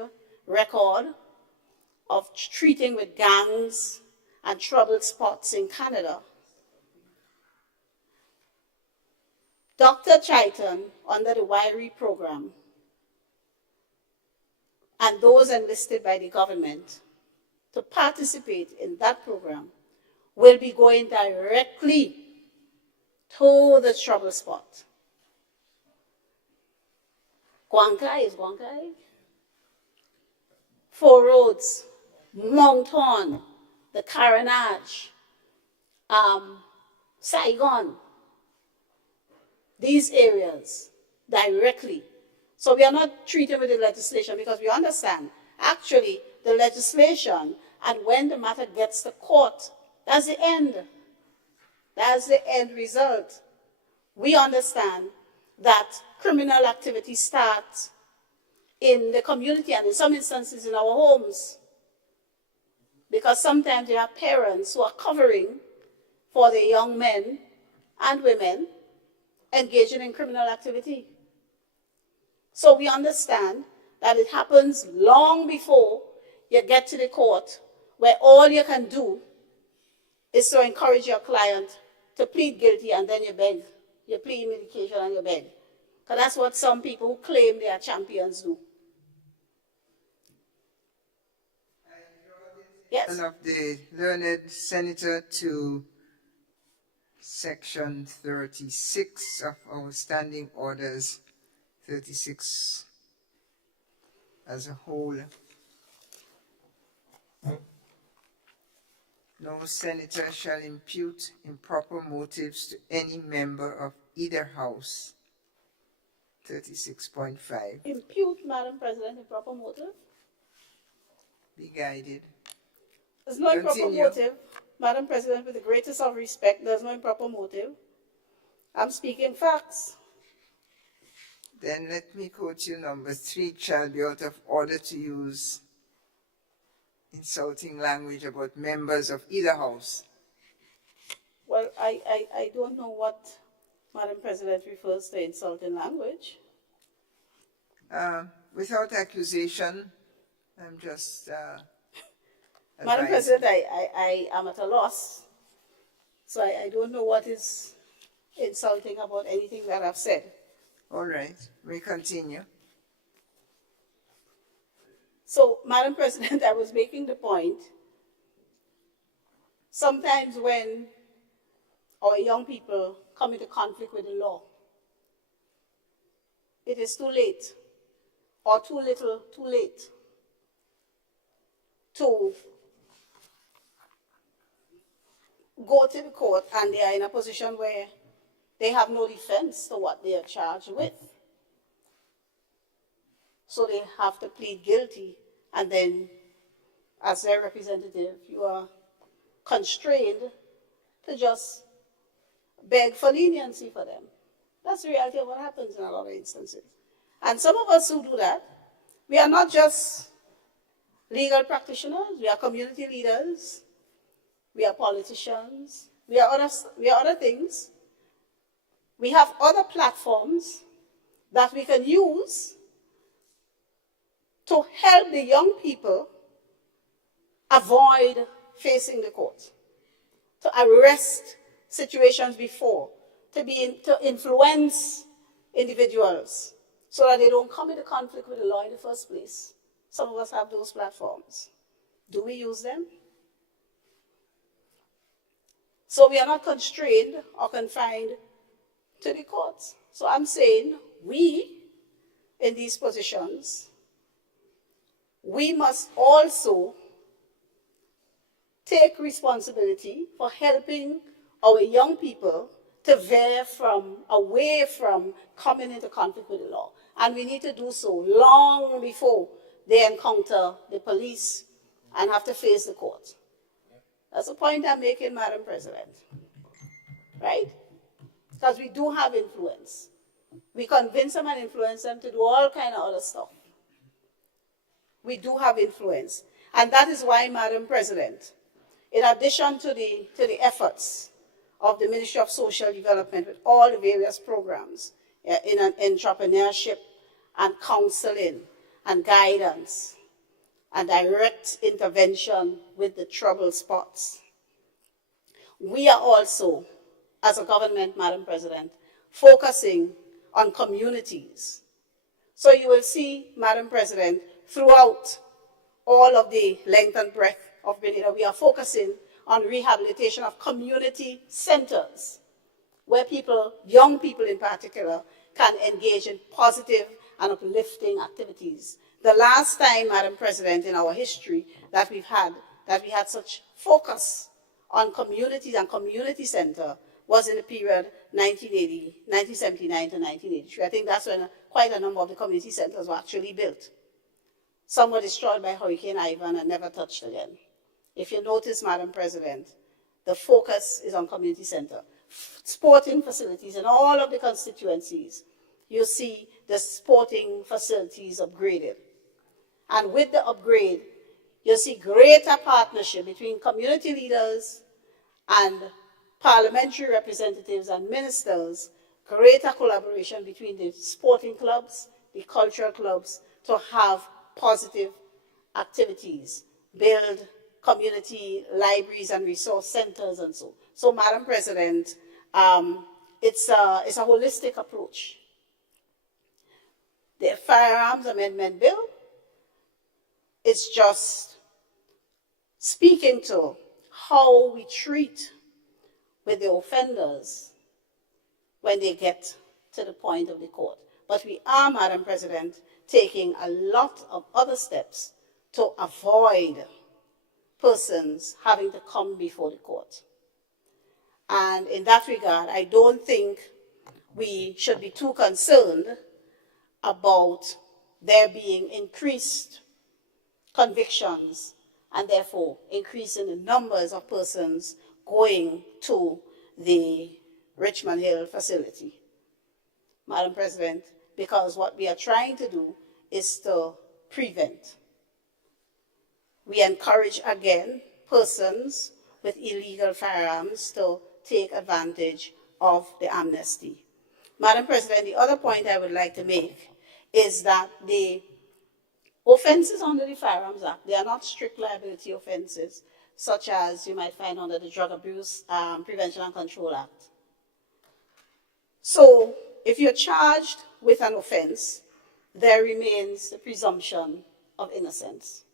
record of treating with gangs and trouble spots in Canada. Dr. Streiton, under the WIRI program, and those enlisted by the government to participate in that program will be going directly to the trouble spot. Guangai is Guangai. Four Roads, Mount Horn, the Carenage, Saigon, these areas directly. So we are not treating with the legislation because we understand actually the legislation, and when the matter gets to court, that's the end. That's the end result. We understand that criminal activity starts in the community and in some instances in our homes, because sometimes there are parents who are covering for the young men and women engaging in criminal activity. So we understand that it happens long before you get to the court, where all you can do is to encourage your client to plead guilty, and then you beg. You plead medication and you beg. Because that's what some people who claim they are champions do. Yes. Of the learned senator to section 36 of our standing orders, 36 as a whole. No senator shall impute improper motives to any member of either house. 36.5. Impute, Madam President, improper motive? Be guided. There's no improper Continue. motive. Madam President, with the greatest of respect, there's no improper motive. I'm speaking facts. Then let me quote you number 3. It shall be out of order to use insulting language about members of either house. Well, I don't know what Madam President refers to insulting language. Without accusation, I'm just Madam advising. President, I am at a loss. So I don't know what is insulting about anything that I've said. All right, we continue. So, Madam President, I was making the point, sometimes when our young people come into conflict with the law, it is too late, or too little, too late, to go to the court and they are in a position where they have no defense to what they are charged with. So they have to plead guilty, and then as their representative, you are constrained to just beg for leniency for them. That's the reality of what happens in a lot of instances. And some of us who do that, we are not just legal practitioners, we are community leaders, we are politicians, we are other things. We have other platforms that we can use to help the young people avoid facing the court, to arrest situations before, to influence individuals so that they don't come into conflict with the law in the first place. Some of us have those platforms. Do we use them? So we are not constrained or confined to the courts. So I'm saying we, in these positions, we must also take responsibility for helping our young people to veer away from coming into conflict with the law. And we need to do so long before they encounter the police and have to face the court. That's the point I'm making, Madam President. Right? Because we do have influence. We convince them and influence them to do all kind of other stuff. We do have influence. And that is why, Madam President, in addition to the efforts of the Ministry of Social Development with all the various programs in entrepreneurship and counseling and guidance and direct intervention with the trouble spots, we are also, as a government, Madam President, focusing on communities. So you will see, Madam President, throughout all of the length and breadth of Grenada, we are focusing on rehabilitation of community centers where people, young people in particular, can engage in positive and uplifting activities. The last time, Madam President, in our history that we had such focus on communities and community center was in the period 1979 to 1983. I think that's when quite a number of the community centers were actually built. Some were destroyed by Hurricane Ivan and never touched again. If you notice, Madam President, the focus is on community center. Sporting facilities in all of the constituencies, you see the sporting facilities upgraded. And with the upgrade, you see greater partnership between community leaders and parliamentary representatives and ministers, greater collaboration between the sporting clubs, the cultural clubs, to have positive activities, build community libraries and resource centers and so. So, Madam President, it's a holistic approach. The Firearms Amendment Bill is just speaking to how we treat with the offenders when they get to the point of the court. But we are, Madam President, taking a lot of other steps to avoid persons having to come before the court. And in that regard, I don't think we should be too concerned about there being increased convictions and therefore increasing the numbers of persons going to the Richmond Hill facility, Madam President, because what we are trying to do is to prevent. We encourage, again, persons with illegal firearms to take advantage of the amnesty. Madam President, the other point I would like to make is that the offenses under the Firearms Act, they are not strict liability offenses, such as you might find under the Drug Abuse Prevention and Control Act. So, if you're charged with an offense, there remains the presumption of innocence.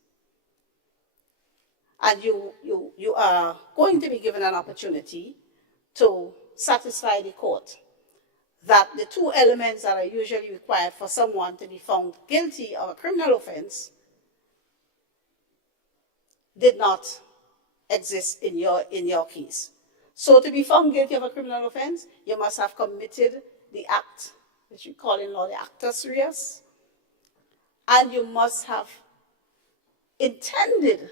And you are going to be given an opportunity to satisfy the court that the two elements that are usually required for someone to be found guilty of a criminal offense did not exist in your case. So to be found guilty of a criminal offense, you must have committed the act, which we call in law the actus reus, and you must have intended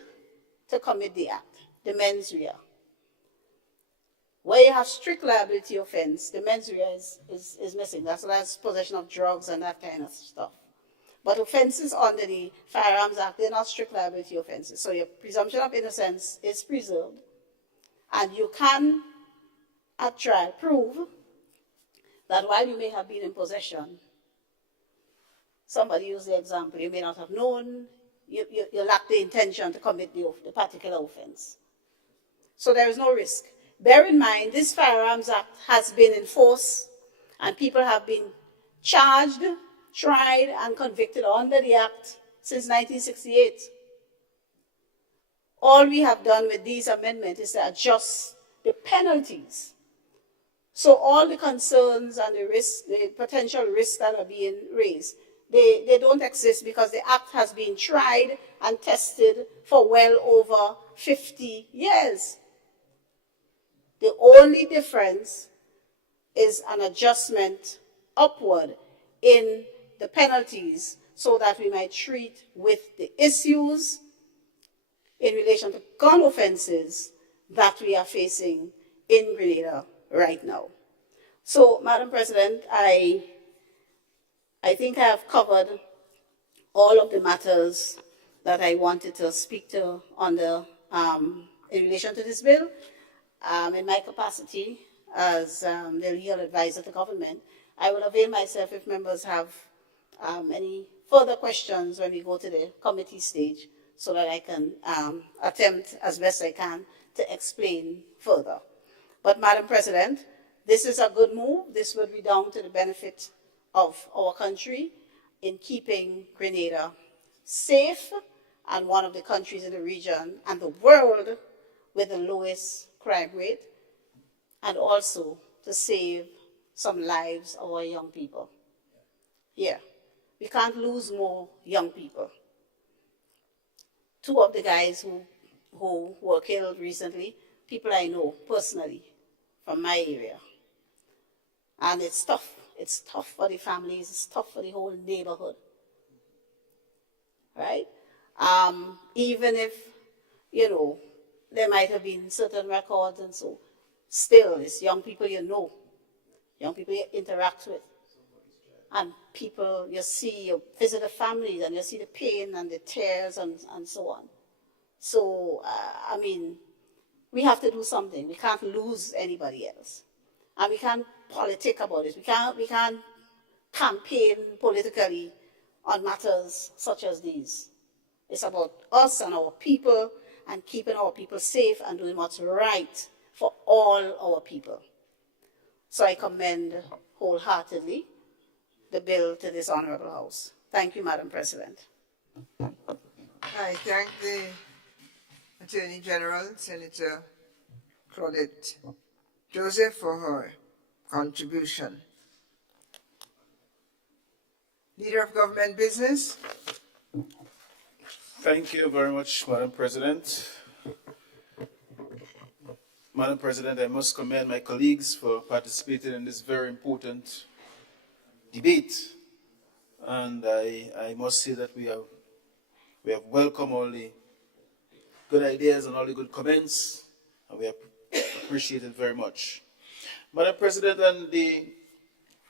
to commit the act, the mens rea. Where you have strict liability offense, the mens rea is missing. That's possession of drugs and that kind of stuff. But offenses under the Firearms Act, they're not strict liability offenses. So your presumption of innocence is preserved. And you can, at trial, prove that while you may have been in possession, somebody used the example, you may not have known, you lack the intention to commit the particular offense. So there is no risk. Bear in mind, this Firearms Act has been in force and people have been charged, tried, and convicted under the Act since 1968. All we have done with these amendments is to adjust the penalties. So all the concerns and the risks, the potential risks that are being raised, they don't exist because the Act has been tried and tested for well over 50 years. The only difference is an adjustment upward in the penalties so that we might treat with the issues in relation to gun offenses that we are facing in Grenada right now. So, Madam President, I think I have covered all of the matters that I wanted to speak to on in relation to this bill. In my capacity as the legal advisor to government, I will avail myself if members have any further questions when we go to the committee stage so that I can attempt as best I can to explain further. But Madam President, this is a good move. This will be down to the benefit of our country in keeping Grenada safe and one of the countries in the region and the world with the lowest crime rate, and also to save some lives of our young people. Yeah, we can't lose more young people. Two of the guys who were killed recently, people I know personally from my area. And it's tough. It's tough for the families. It's tough for the whole neighborhood. Right? Even if, there might have been certain records and so, still, it's young people you know, young people you interact with, and people you see, you visit the families and you see the pain and the tears and so on. So, we have to do something. We can't lose anybody else. And we can't politic about it. We can't campaign politically on matters such as these. It's about us and our people and keeping our people safe and doing what's right for all our people. So I commend wholeheartedly the bill to this Honorable House. Thank you, Madam President. I thank the Attorney General, Senator Claudette Joseph, for her contribution. Leader of Government Business. Thank you very much, Madam President. Madam President, I must commend my colleagues for participating in this very important debate. And I must say that we have welcomed all the good ideas and all the good comments, and we appreciate it very much. Madam President, on the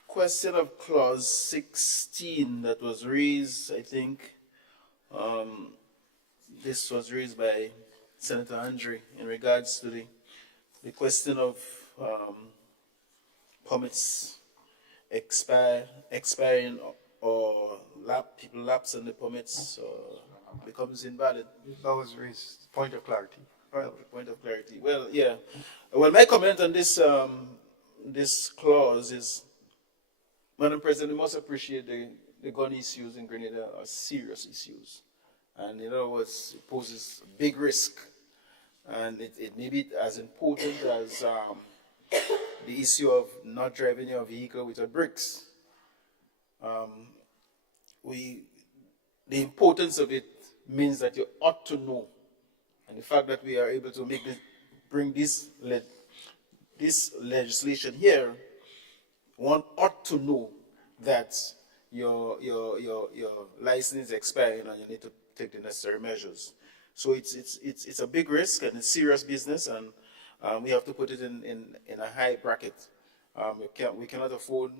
question of clause 16 that was raised, I think this was raised by Senator Andre in regards to the question of permits expiring or people lapse on the permits becomes invalid. That was raised. Point of clarity. Point of clarity. Well, yeah. Well, my comment on this this clause is, Madam President, we must appreciate the gun issues in Grenada are serious issues. And in other words, it poses a big risk. And it may be as important as the issue of not driving your vehicle without brakes. The importance of it means that you ought to know. And the fact that we are able to bring this legislation here, one ought to know that your license is expiring and you need to take the necessary measures. So it's a big risk and it's serious business, and we have to put it in a high bracket. We cannot afford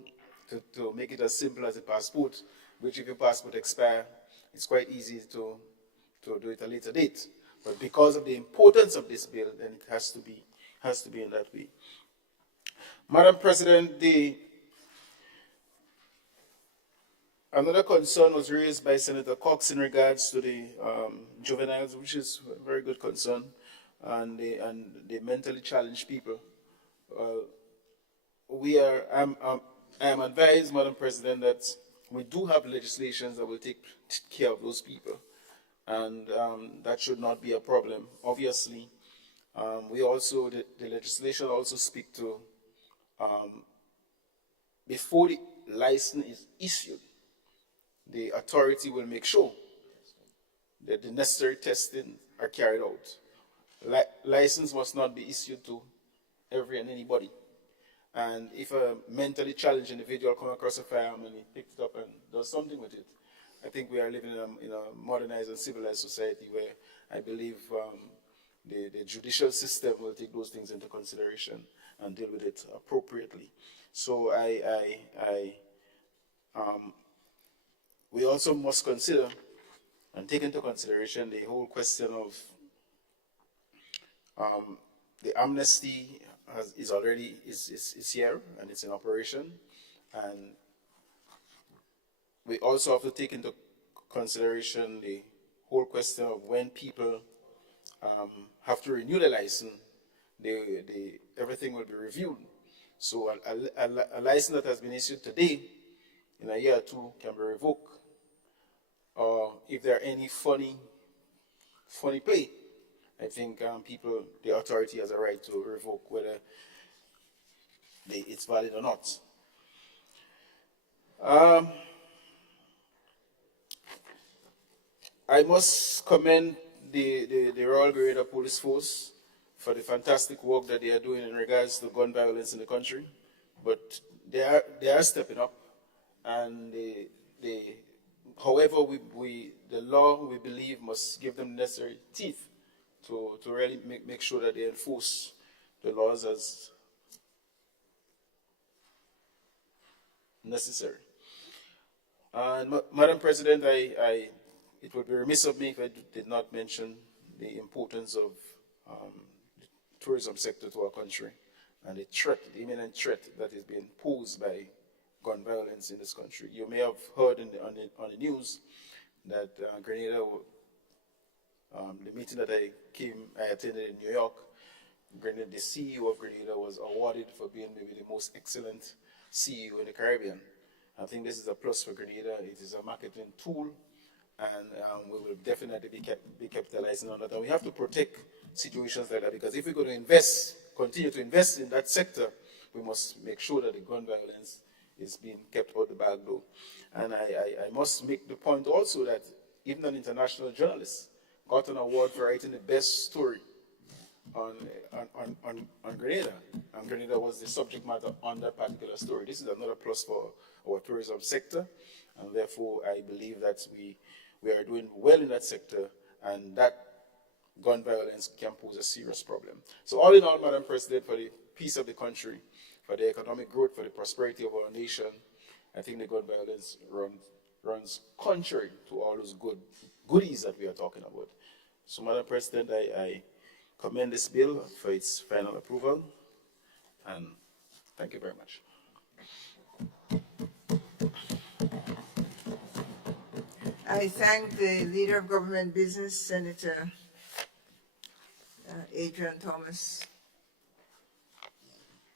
to make it as simple as a passport, which if your passport expires, it's quite easy to do it at a later date. But because of the importance of this bill, then it has to be in that way. Madam President, another concern was raised by Senator Cox in regards to the juveniles, which is a very good concern, and the mentally challenged people. I am advised, Madam President, that we do have legislations that will take care of those people, and that should not be a problem. Obviously, the legislation also speak to before the license is issued, the authority will make sure that the necessary testing are carried out. License must not be issued to every and anybody. And if a mentally challenged individual comes across a firearm and he picks it up and does something with it, I think we are living in a modernized and civilized society where I believe the judicial system will take those things into consideration and deal with it appropriately. So we also must consider and take into consideration the whole question of the amnesty is already here and it's in operation, and we also have to take into consideration the whole question of when people have to renew the license, everything will be reviewed. So a license that has been issued today, in a year or two, can be revoked. Or if there are any funny play, I think the authority has a right to revoke whether it's valid or not. I must commend the Royal Grenada Police Force for the fantastic work that they are doing in regards to gun violence in the country. But they are stepping up, and however, the law, we believe, must give them necessary teeth to really make sure that they enforce the laws as necessary. And Madam President, it would be remiss of me if I did not mention the importance of the tourism sector to our country and the imminent threat that is being posed by gun violence in this country. You may have heard on the news that Grenada, the meeting that I attended in New York, Grenada, the CEO of Grenada was awarded for being maybe the most excellent CEO in the Caribbean. I think this is a plus for Grenada. It is a marketing tool, and we will definitely be capitalizing on that. And we have to protect situations like that, because if we're going to continue to invest in that sector, we must make sure that the gun violence is being kept out the back door. And I must make the point also that even an international journalist got an award for writing the best story on Grenada. And Grenada was the subject matter on that particular story. This is another plus for our tourism sector, and therefore I believe that we are doing well in that sector, and that gun violence can pose a serious problem. So all in all, Madam President, for the peace of the country, for the economic growth, for the prosperity of our nation, I think the gun violence runs contrary to all those goodies that we are talking about. So, Madam President, I commend this bill for its final approval, and thank you very much. I thank the Leader of Government Business, Senator Adrian Thomas.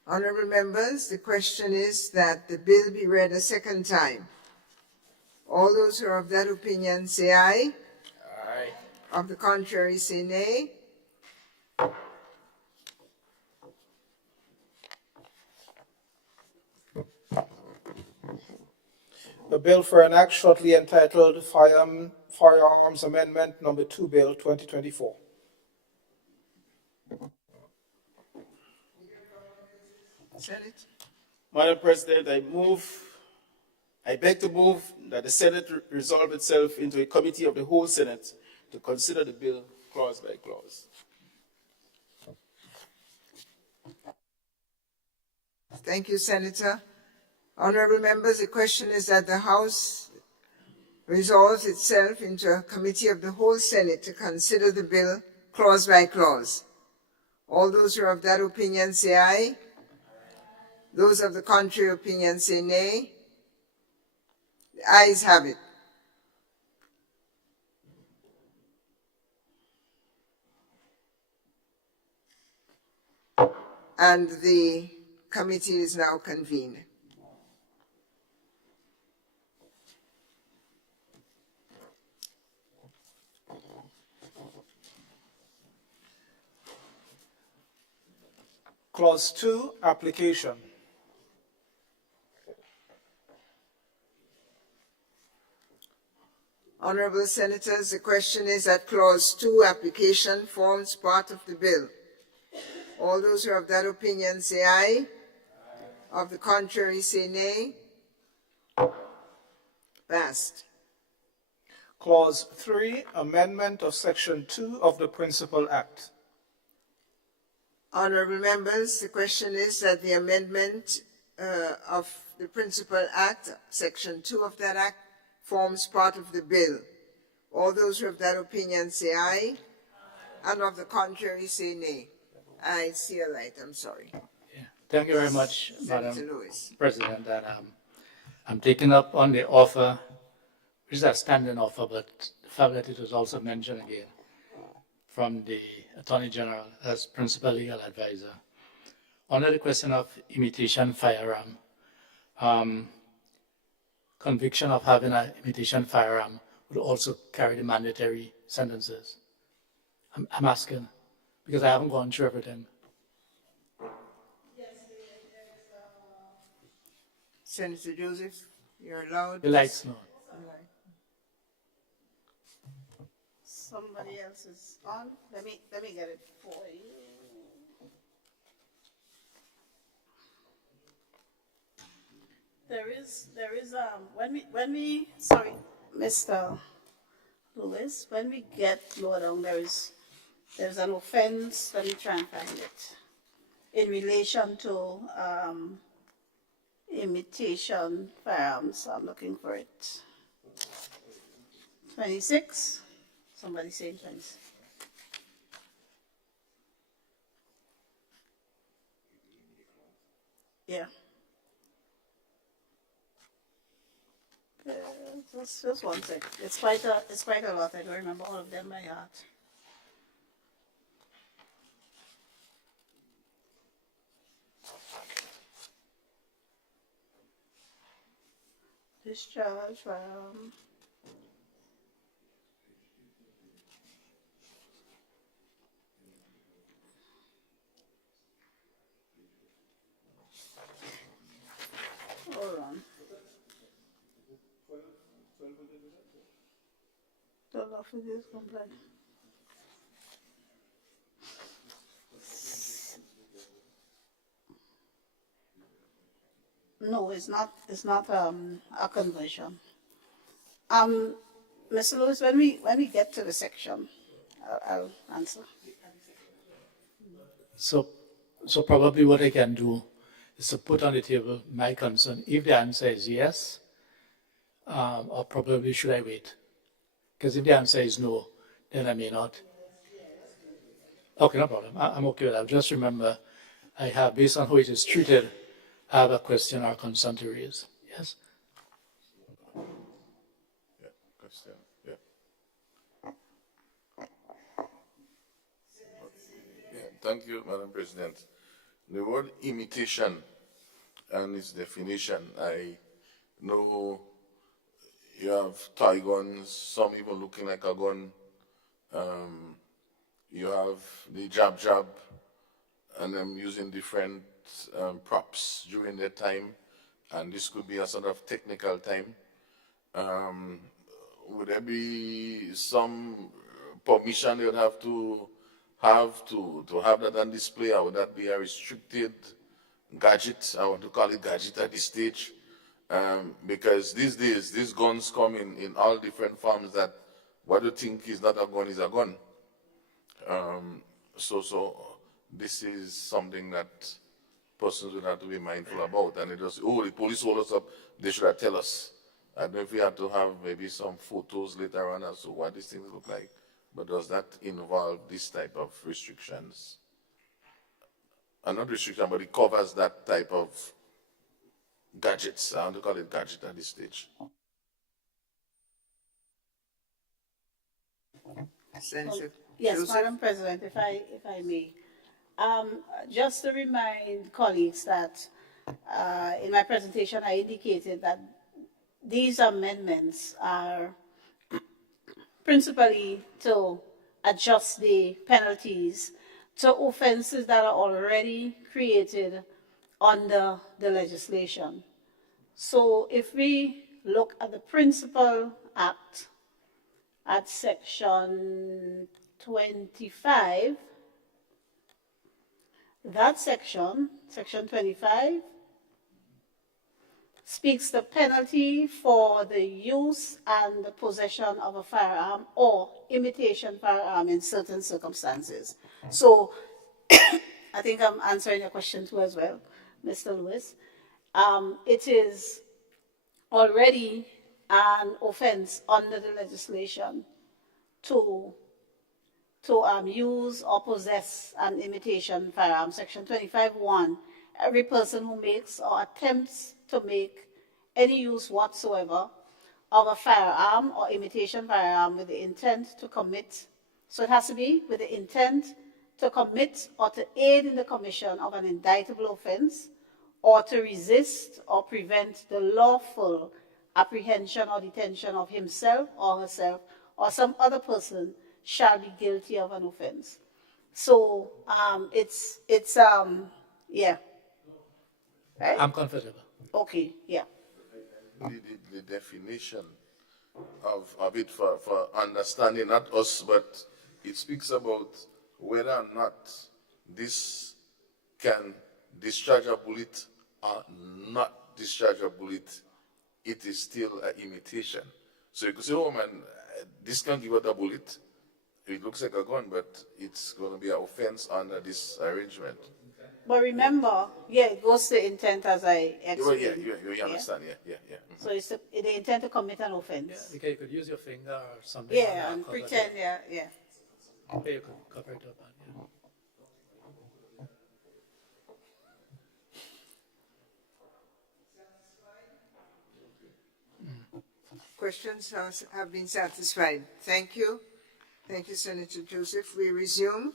Honorable members, the question is that the bill be read a second time. All those who are of that opinion say aye. Aye. Of the contrary, say nay. The bill for an act shortly entitled Firearms Amendment Number 2 Bill 2024. Senate. Madam President, I beg to move that the Senate resolve itself into a committee of the whole Senate to consider the bill clause by clause. Thank you, Senator. Honorable members, the question is that the House resolves itself into a committee of the whole Senate to consider the bill clause by clause. All those who are of that opinion say aye. Those of the contrary opinion say nay. The ayes have it. And the committee is now convened. Clause 2, application. Honorable Senators, the question is that Clause 2, application, forms part of the bill. All those who are of that opinion say aye. Of the contrary, say nay. Passed. Clause 3, amendment of Section 2 of the Principal Act. Honorable members, the question is that the amendment of the Principal Act, Section 2 of that Act, forms part of the bill. All those who have that opinion say aye, and of the contrary say nay. I see a light, I'm sorry. Yeah. Thank you very much, Senator Madam Lewis. President. And, I'm taking up on the offer, which is a standing offer, but the fact that it was also mentioned again from the Attorney General as Principal Legal Advisor. Under the question of imitation firearm, conviction of having an imitation firearm would also carry the mandatory sentences. I'm asking, because I haven't gone through everything. Senator Joseph, you're allowed. The lights no. Somebody else is on. Let me get it for you. There is when we sorry, Mr. Lewis, when we get lower down, there's an offense. Let me try and find it in relation to imitation firearms. I'm looking for it. 26. Somebody saying 26. Yeah. Just one sec. It's quite a lot. I don't remember all of them by heart. Discharge from hold on. The law for this complaint. No, it's not a conversion. Mr. Lewis, when we get to the section, I'll answer. So probably what I can do is to put on the table my concern. If the answer is yes, or probably should I wait? Because if the answer is no, then I may not. Okay, no problem. I'm okay with that. Just remember, I have, based on how it is treated, I have a question or concern to raise. Yes? Yeah, question, yeah. Yeah, thank you, Madam President. The word imitation and its definition, I know you have toy guns, some even looking like a gun. You have the jab, and them using different props during their time, and this could be a sort of technical time. Would there be some permission they would have to have that on display, or would that be a restricted gadget? I want to call it gadget at this stage, because these days these guns come in all different forms that what you think is not a gun is a gun. So this is something that persons will have to be mindful about, and it just, oh, the police hold us up, they should have tell us. I don't know if we have to have maybe some photos later on as to what these things look like, but does that involve this type of restrictions? And not restriction, but it covers that type of gadgets. I want to call it gadget at this stage. Senator Yes, Joseph? Madam President, if I may. Just to remind colleagues that in my presentation I indicated that these amendments are principally to adjust the penalties to offenses that are already created under the legislation. So if we look at the principal act at section 25, that section 25, speaks the penalty for the use and the possession of a firearm or imitation firearm in certain circumstances. So I think I'm answering your question too as well, Mr. Lewis. It is already an offense under the legislation to use or possess an imitation firearm. Section 25(1), every person who makes or attempts to make any use whatsoever of a firearm or imitation firearm with the intent to commit, so it has to be with the intent to commit or to aid in the commission of an indictable offense, or to resist or prevent the lawful apprehension or detention of himself or herself or some other person shall be guilty of an offense. So yeah. Right? I'm comfortable. Okay, yeah. The definition of it for understanding, not us, but it speaks about whether or not this can discharge a bullet or not discharge a bullet. It is still an imitation. So you could say, oh man, this can give out a bullet. It looks like a gun, but it's going to be an offense under this arrangement. But remember, yeah, it goes to intent as I explained. You understand, yeah. So it's the intent to commit an offense. Yeah, because you could use your finger or something. Yeah, and pretend, yeah. Yeah, you could cover it up. Questions have been satisfied. Thank you. Thank you, Senator Joseph. We resume.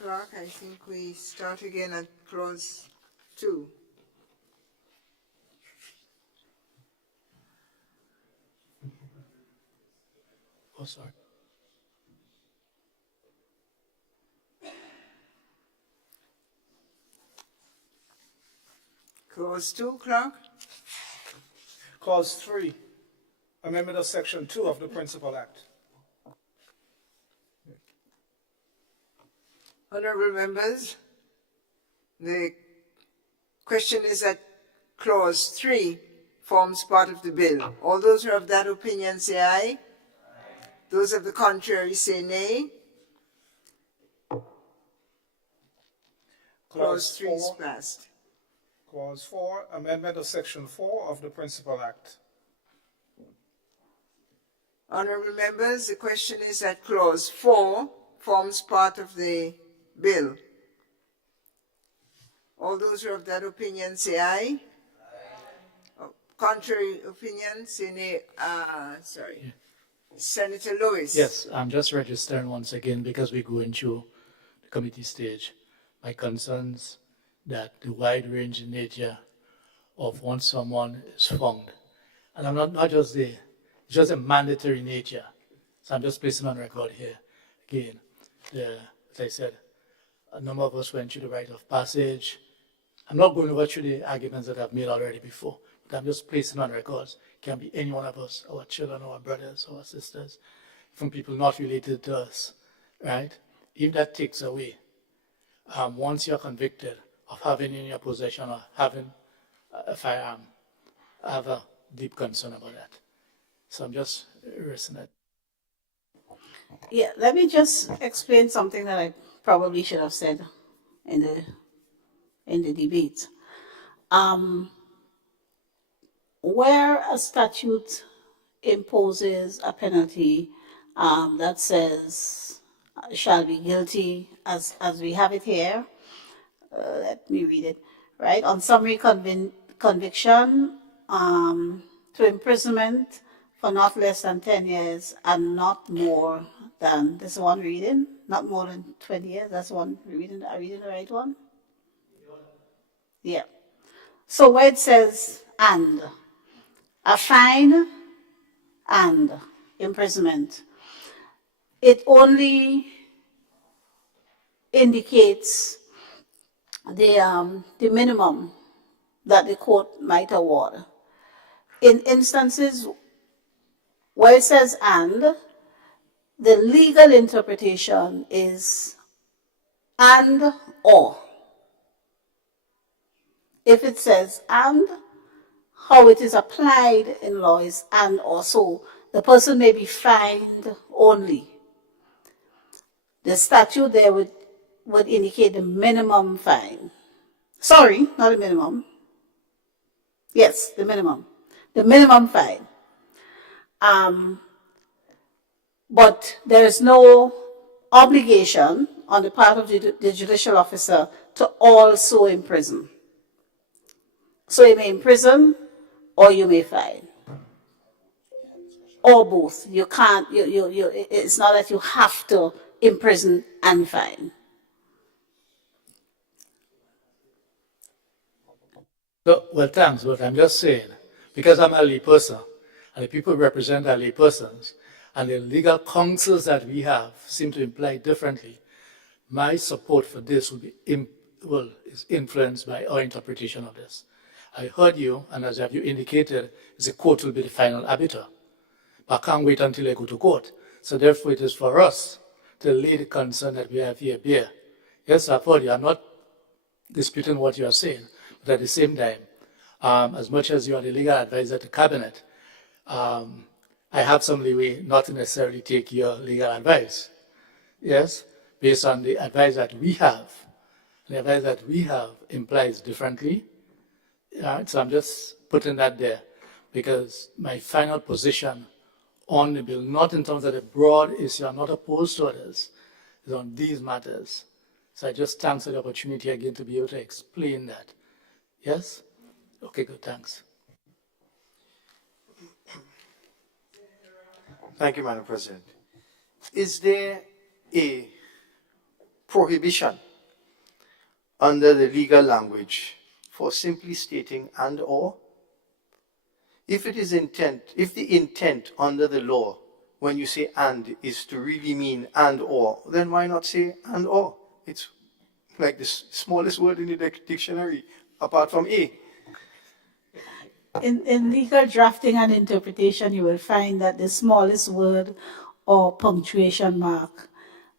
Clerk, I think we start again at clause 2. Oh, sorry. Clause 2, Clerk? Clause 3, amendment of section 2 of the Principal Act. Honorable members, the Question is that clause 3 forms part of the bill. All those who are of that opinion say aye. Those of the contrary say nay. Clause 3 is passed. Clause 4, amendment of section 4 of the Principal Act. Honorable members, the question is that clause 4 forms part of the bill. All those who are of that opinion say aye. Contrary opinion, say nay. Sorry. Senator Lewis. Yes, I'm just registering once again because we're going through the committee stage. My concerns that the wide-ranging nature of once someone is found, and I'm not just the, it's just a mandatory nature. So I'm just placing on record here again. As I said, a number of us went through the rite of passage. I'm not going over through the arguments that I've made already before, but I'm just placing on records. It can be any one of us, our children, our brothers, our sisters, from people not related to us, right? If that takes away, once you're convicted of having in your possession or having a firearm, I have a deep concern about that. So I'm just raising it. Yeah, let me just explain something that I probably should have said in the debate. Where a statute imposes a penalty that says shall be guilty, as we have it here, let me read it, right? On summary conviction to imprisonment for not less than 10 years and not more than, this one reading, not more than 20 years, that's one reading, are reading the right one? Yeah. So where it says and, a fine and imprisonment, it only indicates the minimum that the court might award. In instances where it says and, the legal interpretation is and or. If it says and, how it is applied in law is and or. So the person may be fined only. The statute there would indicate the minimum fine. Sorry, not the minimum. Yes, the minimum. The minimum fine. But there is no obligation on the part of the judicial officer to also imprison. So you may imprison or you may fine. Or both. You can't, it's not that you have to imprison and fine. So, well, thanks, but I'm just saying, because I'm a lay person, and the people represent are lay persons, and the legal counsels that we have seem to imply differently, my support for this will be is influenced by our interpretation of this. I heard you, and as you indicated, the court will be the final arbiter. But I can't wait until I go to court. So therefore, it is for us to lay the concern that we have here bare. Yes, I've heard you. I'm not disputing what you are saying. But at the same time, as much as you are the legal advisor to cabinet, I have some leeway not to necessarily take your legal advice. Yes, based on the advice that we have. The advice that we have implies differently. So I'm just putting that there because my final position on the bill, not in terms of the broad issue, I'm not opposed to others, is on these matters. So I just thanks for the opportunity again to be able to explain that. Yes? Okay, good, thanks. Thank you, Madam President. Is there a prohibition under the legal language for simply stating and or? If it is if the intent under the law when you say and is to really mean and or, then why not say and or? It's like the smallest word in the dictionary apart from a. In legal drafting and interpretation, you will find that the smallest word or punctuation mark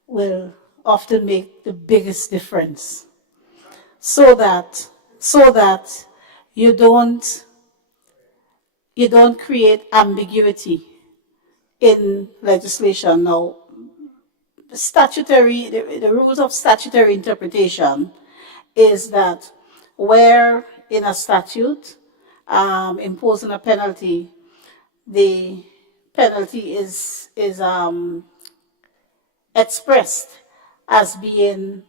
will often make the biggest difference. So that so that you don't create ambiguity in legislation. Now, the rules of statutory interpretation is that where in a statute imposing a penalty, the penalty is expressed as being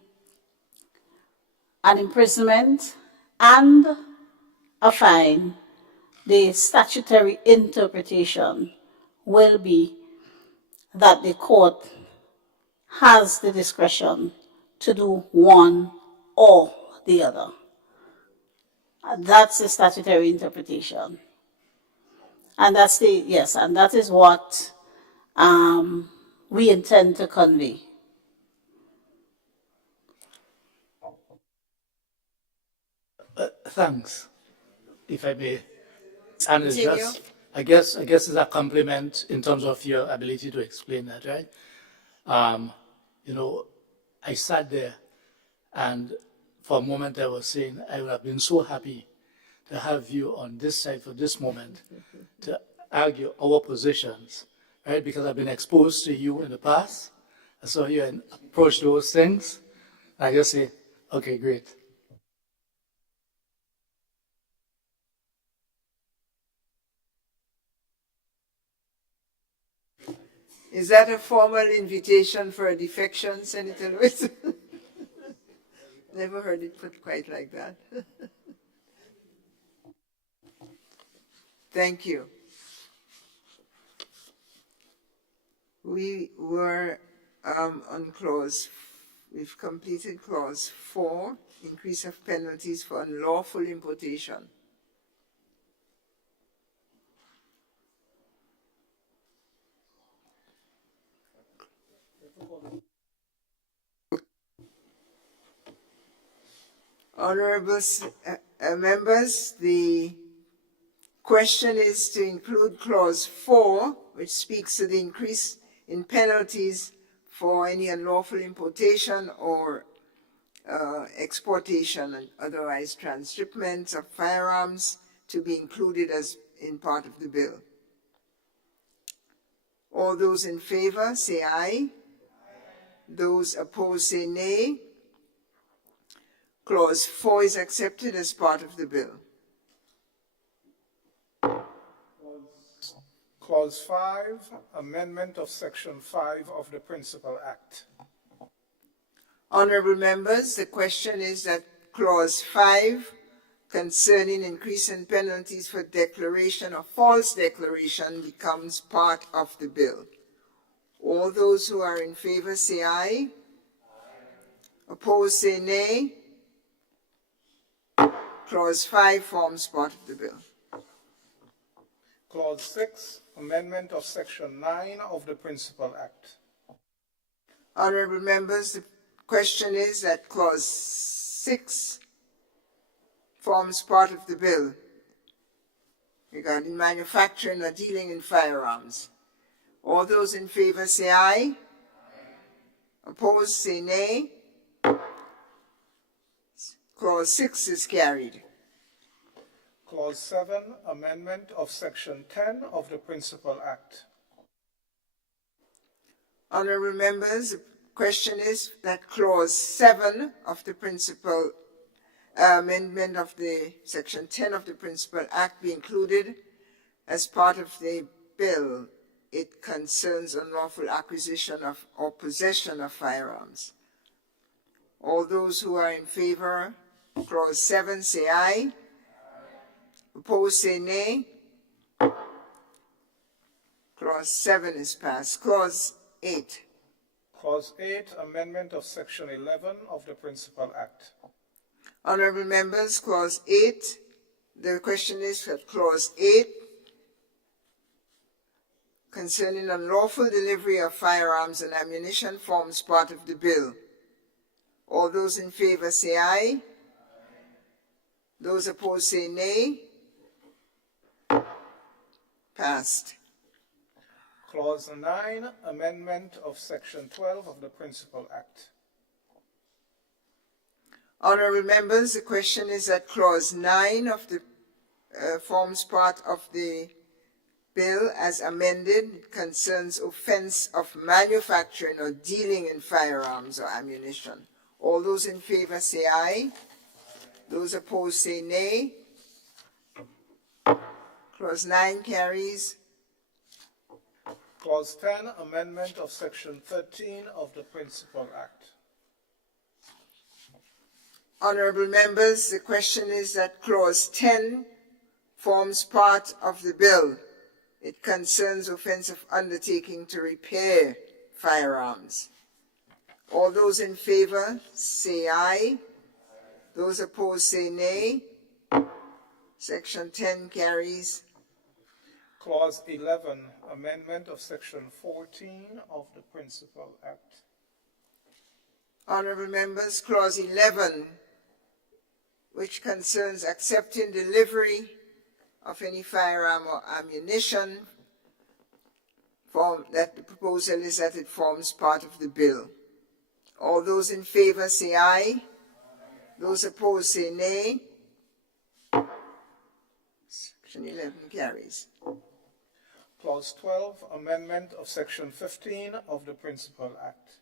an imprisonment and a fine, the statutory interpretation will be that the court has the discretion to do one or the other. That's the statutory interpretation. And that's and that is what we intend to convey. Thanks, if I may. And it's Continue. just, I guess it's a compliment in terms of your ability to explain that, right? You know, I sat there and for a moment I was saying I would have been so happy to have you on this side for this moment to argue our positions, right? Because I've been exposed to you in the past. I saw you approach those things. I just say, okay, great. Is that a formal invitation for a defection, Senator Lewis? Never heard it put quite like that. Thank you. We were on we've completed clause 4, increase of penalties for unlawful importation. Honorable members, the question is to include clause 4, which speaks to the increase in penalties for any unlawful importation or exportation and otherwise transshipment of firearms to be included as in part of the bill. All those in favor say aye. Those opposed say nay. Clause 4 is accepted as part of the bill. Clause 5, amendment of Section 5 of the Principal Act. Honorable members, the question is that clause 5 concerning increase in penalties for declaration or false declaration becomes part of the bill. All those who are in favor say aye. Opposed say nay. Clause 5 forms part of the bill. Clause 6, amendment of Section 9 of the Principal Act. Honorable members, the question is that clause 6 forms part of the bill regarding manufacturing or dealing in firearms. All those in favor say aye. Opposed say nay. Clause 6 is carried. Clause 7, amendment of Section 10 of the Principal Act. Honorable members, the question is that clause 7 of the principal amendment of the Section 10 of the Principal Act be included as part of the bill. It concerns unlawful acquisition of or possession of firearms. All those who are in favor of clause 7 say aye. Opposed say nay. Clause 7 is passed. Clause 8. Clause 8, amendment of Section 11 of the Principal Act. Honorable members, clause 8, the question is that clause 8 concerning unlawful delivery of firearms and ammunition forms part of the bill. All those in favor say aye. Those opposed say nay. Passed. Clause 9, amendment of Section 12 of the Principal Act. Honourable members, the question is that clause 9 of the forms part of the bill as amended. It concerns offence of manufacturing or dealing in firearms or ammunition. All those in favour say aye. Those opposed say nay. Clause 9 carries. Clause 10, amendment of section 13 of the Principal Act. Honourable members, the question is that clause 10 forms part of the bill. It concerns offence of undertaking to repair firearms. All those in favour say aye. Those opposed say nay. Section 10 carries. Clause 11, amendment of section 14 of the Principal Act. Honourable members, clause 11, which concerns accepting delivery of any firearm or ammunition, that the proposal is that it forms part of the bill. All those in favour say aye. Those opposed say nay. Section 11 carries. Clause 12, amendment of section 15 of the Principal Act.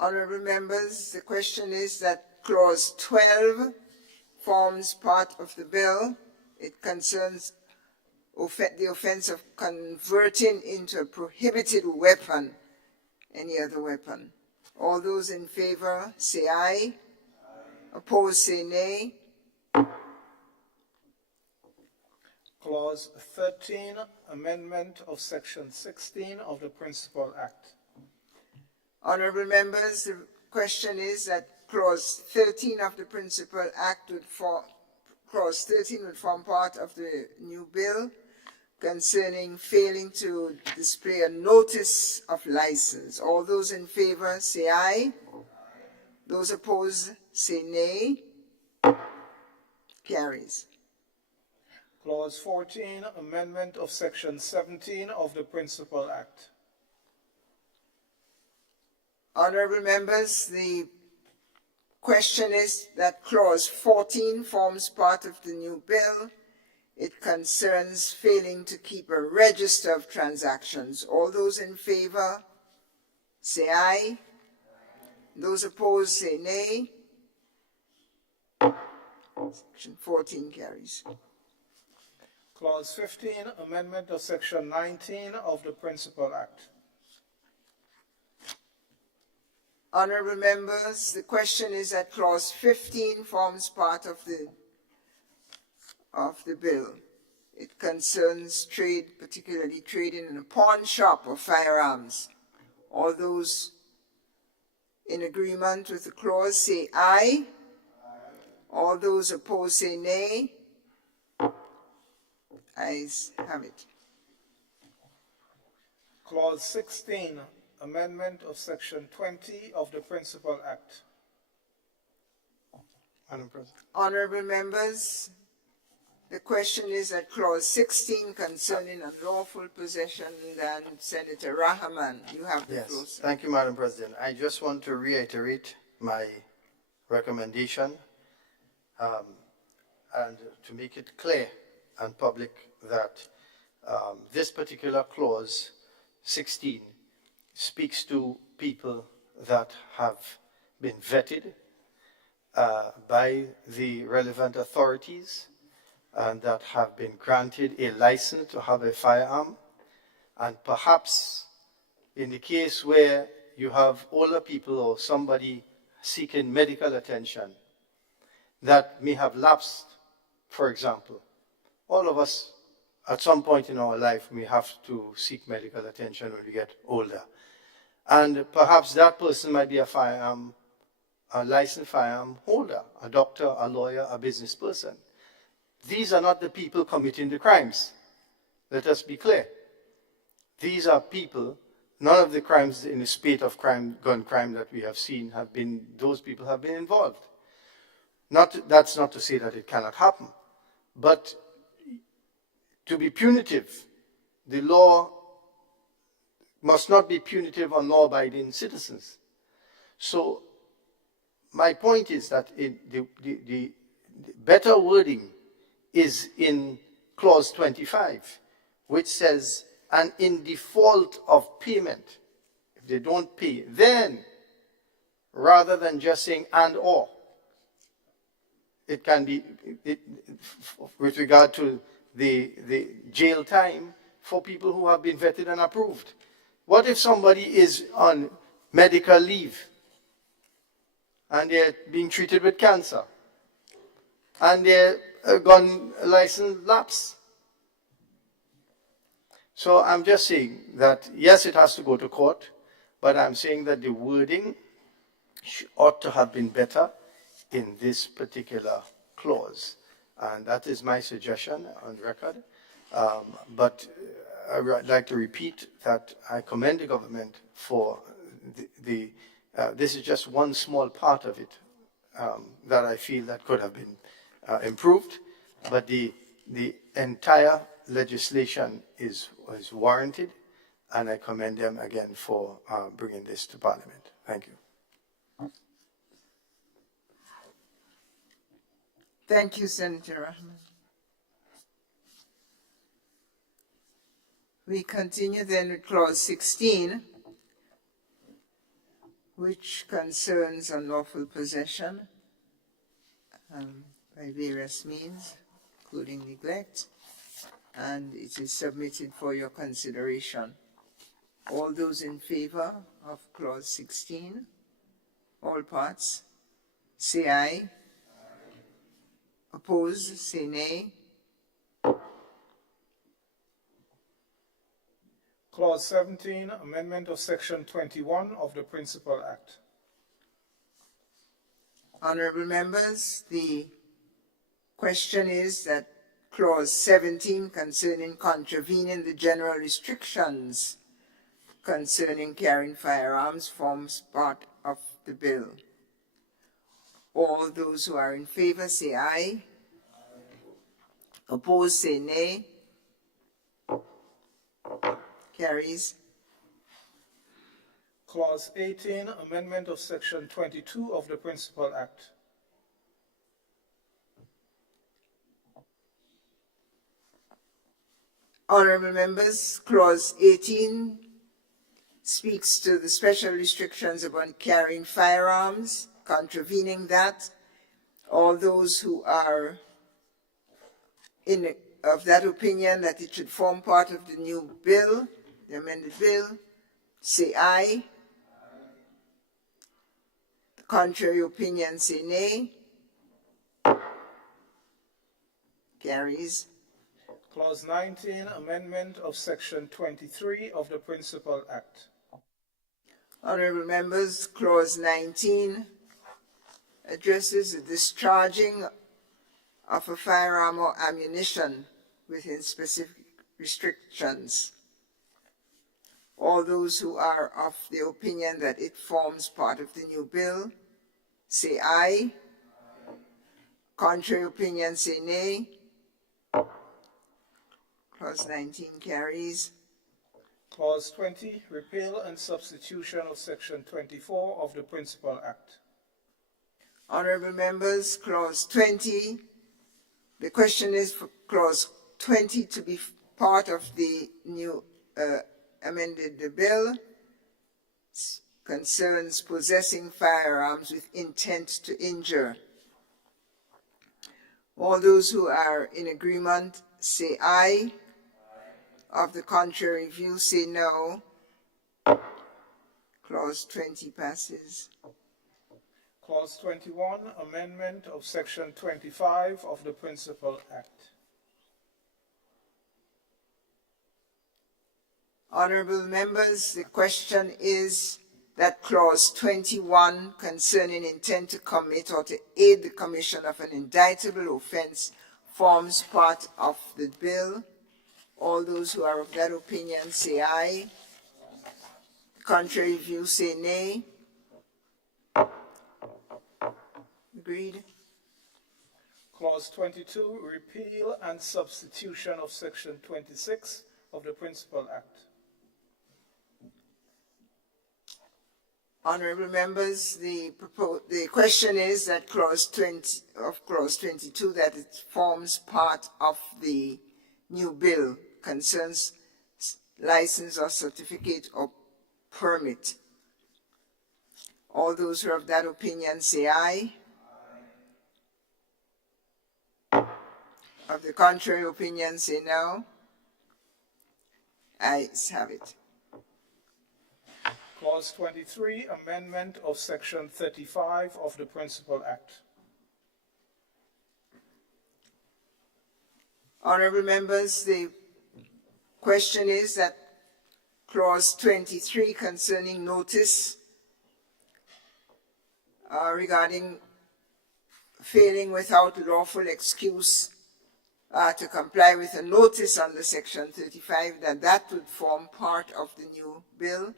Honourable members, the question is that clause 12 forms part of the bill. It concerns the offence of converting into a prohibited weapon any other weapon. All those in favour say aye. Opposed say nay. Clause 13, amendment of section 16 of the Principal Act. Honourable members, the question is that clause 13 of the Principal Act would form part of the new bill concerning failing to display a notice of license. All those in favour say aye. Those opposed say nay. Carries. Clause 14, amendment of section 17 of the Principal Act. Honourable members, the question is that clause 14 forms part of the new bill. It concerns failing to keep a register of transactions. All those in favour say aye. Those opposed say nay. Section 14 carries. Clause 15, amendment of section 19 of the Principal Act. Honourable members, the question is that clause 15 forms part of the bill. It concerns trade, particularly trading in a pawn shop of firearms. All those in agreement with the clause say aye. All those opposed say nay. Ayes have it. Clause 16, amendment of section 20 of the Principal Act. Madam President. Honourable members, the question is that clause 16 concerning unlawful possession, and Senator Rahman, you have the floor. Yes, thank you, Madam President. I just want to reiterate my recommendation and to make it clear and public that this particular clause 16 speaks to people that have been vetted by the relevant authorities and that have been granted a license to have a firearm. And perhaps in the case where you have older people or somebody seeking medical attention that may have lapsed, for example, all of us at some point in our life may have to seek medical attention when we get older. And perhaps that person might be a licensed firearm holder, a doctor, a lawyer, a business person. These are not the people committing the crimes. Let us be clear. These are people, none of the crimes in the spate of crime, gun crime that we have seen have been, those people have been involved. That's not to say that it cannot happen, but to be punitive, the law must not be punitive on law-abiding citizens. So my point is that the better wording is in clause 25, which says, and in default of payment, if they don't pay, then, rather than just saying and or, it can be, with regard to the jail time for people who have been vetted and approved. What if somebody is on medical leave and they're being treated with cancer and their gun license lapse? So I'm just saying that, yes, it has to go to court, but I'm saying that the wording ought to have been better in this particular clause. And that is my suggestion on record. But I would like to repeat that I commend the government for this is just one small part of it that I feel that could have been improved, but the entire legislation is warranted, and I commend them again for bringing this to Parliament. Thank you. Thank you, Senator Rahman. We continue then with clause 16, which concerns unlawful possession by various means, including neglect, and it is submitted for your consideration. All those in favor of clause 16, all parts, say aye. Opposed, say nay. Clause 17, amendment of section 21 of the Principal Act. Honorable members, the question is that clause 17 concerning contravening the general restrictions concerning carrying firearms forms part of the bill. All those who are in favor say aye. Opposed, say nay. Carries. Clause 18, amendment of section 22 of the Principal Act. Honorable members, clause 18 speaks to the special restrictions upon carrying firearms. Contravening that, all those who are of that opinion that it should form part of the new bill, the amended bill, say aye. The contrary opinion say nay. Carries. Clause 19, amendment of section 23 of the Principal Act. Honorable members, clause 19 addresses the discharging of a firearm or ammunition within specific restrictions. All those who are of the opinion that it forms part of the new bill, say aye. Contrary opinion, say nay. Clause 19 carries. Clause 20, repeal and substitution of section 24 of the Principal Act. Honorable members, clause 20, the question is for clause 20 to be part of the new amended bill. Concerns possessing firearms with intent to injure. All those who are in agreement say aye. Of the contrary view say no. Clause 20 passes. Clause 21, amendment of section 25 of the Principal Act. Honorable members, the question is that clause 21 concerning intent to commit or to aid the commission of an indictable offense forms part of the bill. All those who are of that opinion say aye. The contrary view say nay. Agreed. Clause 22, repeal and substitution of section 26 of the Principal Act. Honorable members, the question is that clause 22, that it forms part of the new bill, concerns license or certificate or permit. All those who are of that opinion say aye. Of the contrary opinion say no. Ayes have it. Clause 23, amendment of section 35 of the Principal Act. Honorable members, the question is that clause 23 concerning notice regarding failing without lawful excuse to comply with a notice under section 35, that would form part of the new bill.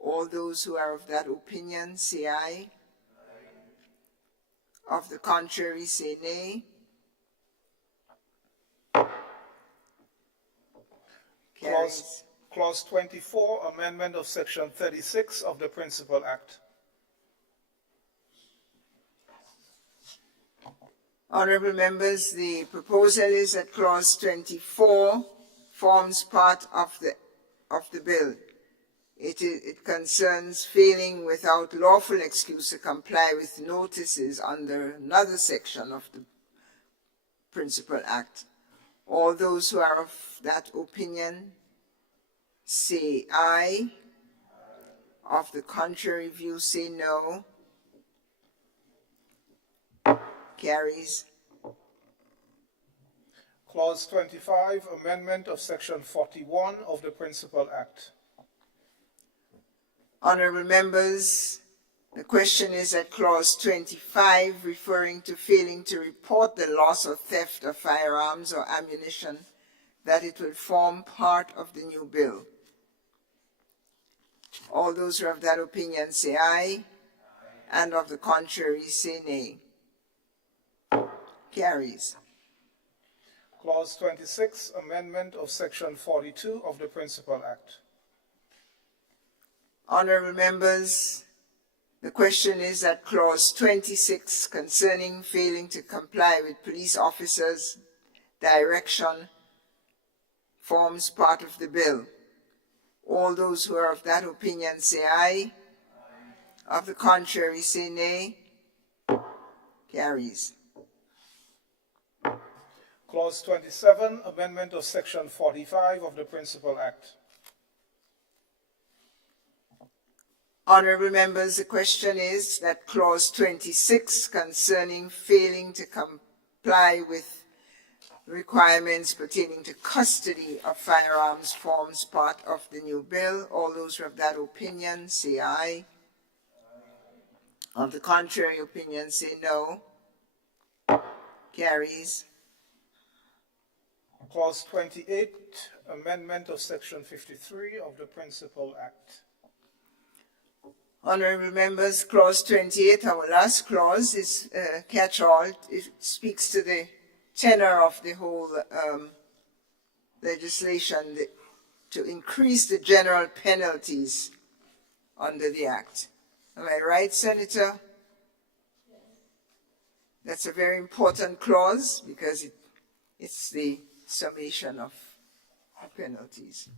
All those who are of that opinion say aye. Of the contrary say nay. Carries. Clause 24, amendment of section 36 of the Principal Act. Honorable members, the proposal is that clause 24 forms part of the bill. It concerns failing without lawful excuse to comply with notices under another section of the Principal Act. All those who are of that opinion say aye. Of the contrary view say no. Carries. Clause 25, amendment of section 41 of the Principal Act. Honorable members, the question is at clause 25, referring to failing to report the loss or theft of firearms or ammunition, that it will form part of the new bill. All those who are of that opinion say aye, and of the contrary say nay. Carries. Clause 26, amendment of section 42 of the Principal Act. Honorable members, the question is that clause 26 concerning failing to comply with police officers' direction forms part of the bill. All those who are of that opinion say aye. Of the contrary say nay. Carries. Clause 27, amendment of section 45 of the Principal Act. Honorable members, the question is that clause 26 concerning failing to comply with requirements pertaining to custody of firearms forms part of the new bill. All those who have that opinion say aye. Of the contrary opinion say no. Carries. Clause 28, amendment of section 53 of the Principal Act. Honorable members, clause 28, our last clause, is catch-all. It speaks to the tenor of the whole legislation to increase the general penalties under the Act. Am I right, Senator? That's a very important clause because it's the summation of penalties.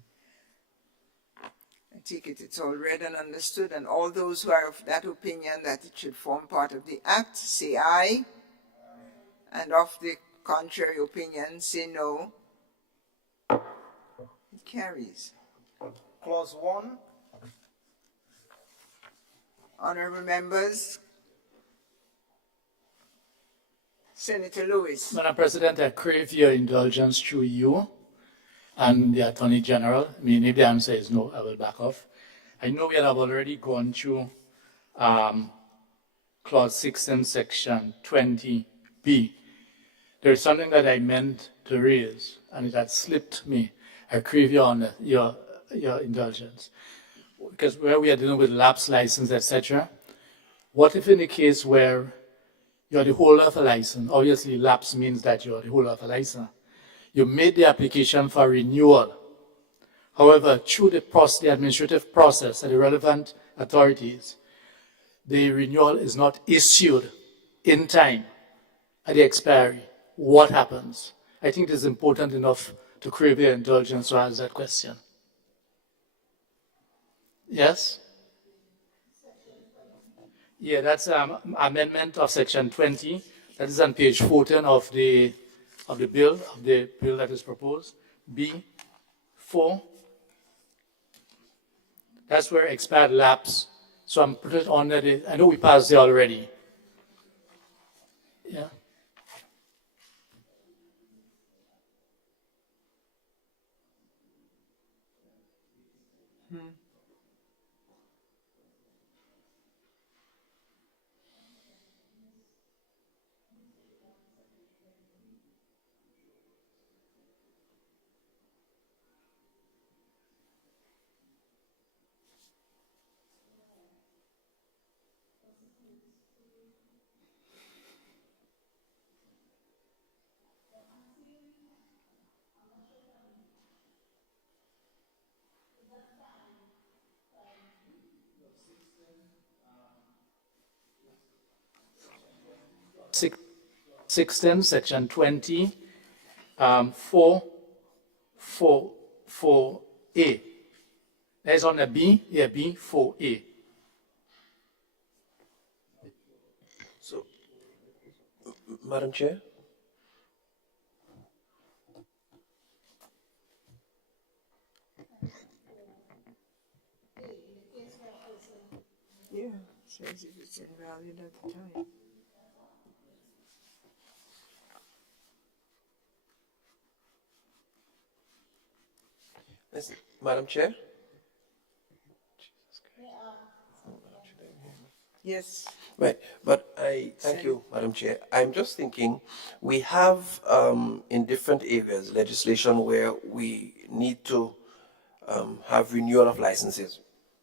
I take it it's all read and understood, and all those who are of that opinion that it should form part of the Act say aye, and of the contrary opinion say no. It carries. Clause 1. Honorable members, Senator Lewis. Madam President, I crave your indulgence through you and the Attorney General. I mean, if the answer is no, I will back off. I know we have already gone through Clause 6 in Section 20B. There is something that I meant to raise, and it had slipped me. I crave your indulgence. Because where we are dealing with lapse license, etc., what if in the case where you're the holder of a license, obviously lapse means that you're the holder of a license, you made the application for renewal. However, through the administrative process and the relevant authorities, the renewal is not issued in time at the expiry, what happens? I think it is important enough to crave your indulgence to ask that question. Yes? Yeah, that's amendment of section 20. That is on page 14 of the bill that is proposed. B4. That's where expired lapse. So I'm putting it on there. I know we passed there already. Yeah. Six, 16, section 20, 4A. There's on a B, yeah, B, 4A. So, Madam Chair? Yeah, says if it's invalid at the time. Listen, Madam Chair? Yes. Right, but thank you, Madam Chair. I'm just thinking, we have in different areas legislation where we need to have renewal of licenses.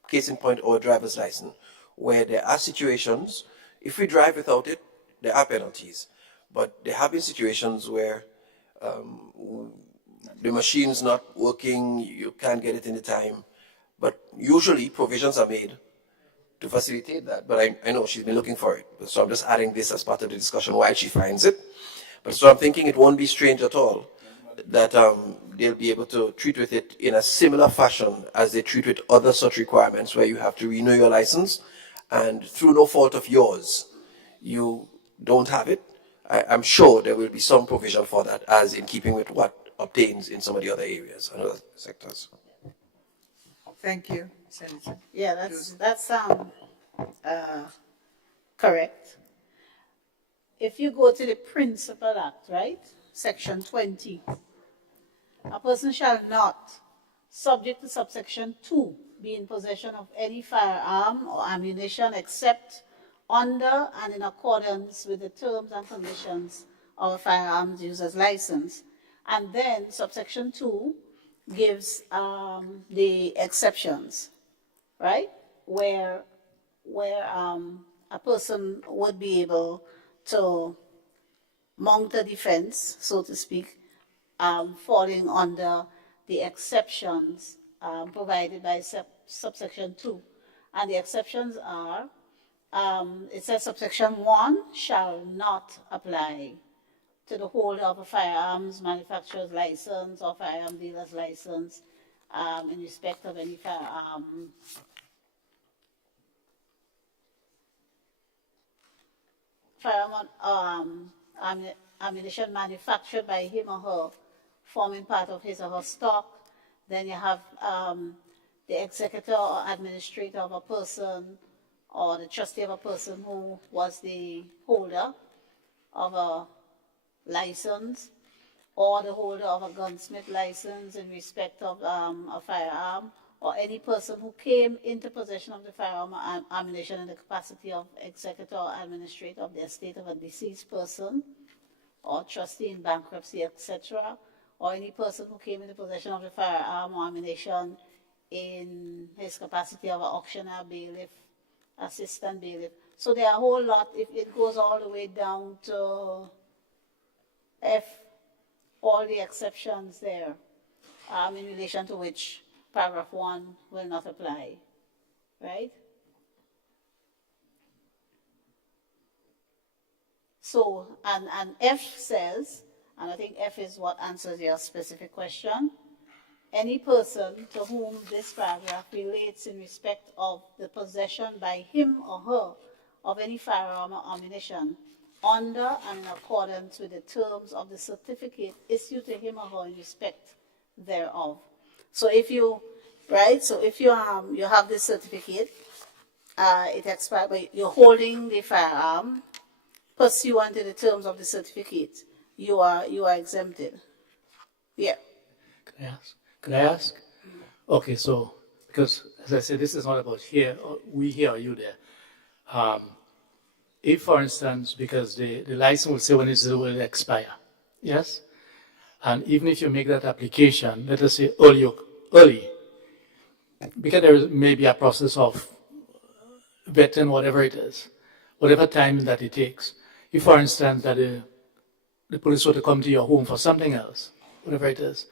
Case in point, our driver's license, where there are situations, if we drive without it, there are penalties. But there have been situations where the machine's not working, you can't get it in the time. But usually provisions are made to facilitate that, but I know she's been looking for it. So I'm just adding this as part of the discussion while she finds it. But so I'm thinking it won't be strange at all that they'll be able to treat with it in a similar fashion as they treat with other such requirements where you have to renew your license and through no fault of yours, you don't have it. I'm sure there will be some provision for that as in keeping with what obtains in some of the other areas and other sectors. Thank you, Senator. Yeah, that's correct. If you go to the Principal Act, right, section 20, a person shall not, subject to subsection 2, be in possession of any firearm or ammunition except under and in accordance with the terms and conditions of a firearms user's license. And then subsection 2 gives the exceptions, right? Where a person would be able to mount a defense, so to speak, falling under the exceptions provided by subsection 2. And the exceptions are, it says subsection 1 shall not apply to the holder of a firearms manufacturer's license or firearm dealer's license in respect of any firearm ammunition manufactured by him or her forming part of his or her stock. Then you have the executor or administrator of a person or the trustee of a person who was the holder of a license or the holder of a gunsmith license in respect of a firearm, or any person who came into possession of the firearm or ammunition in the capacity of executor or administrator of the estate of a deceased person or trustee in bankruptcy, etc., or any person who came into possession of the firearm or ammunition in his capacity of an auctioneer, bailiff, assistant bailiff. So there are a whole lot, if it goes all the way down to F, all the exceptions there, in relation to which paragraph 1 will not apply, right? So, and F says, and I think F is what answers your specific question, any person to whom this paragraph relates in respect of the possession by him or her of any firearm or ammunition under and in accordance with the terms of the certificate issued to him or her in respect thereof. So if you, right, so if you have this certificate, it expires, but you're holding the firearm pursuant to the terms of the certificate, you are exempted. Yeah. Can I ask? Okay, so, because as I said, this is not about here, we here or you there. If, for instance, because the license will say when it will expire, yes? And even if you make that application, let us say early, because there may be a process of vetting whatever it is, whatever time that it takes. If, for instance, that the police were to come to your home for something else, whatever it is,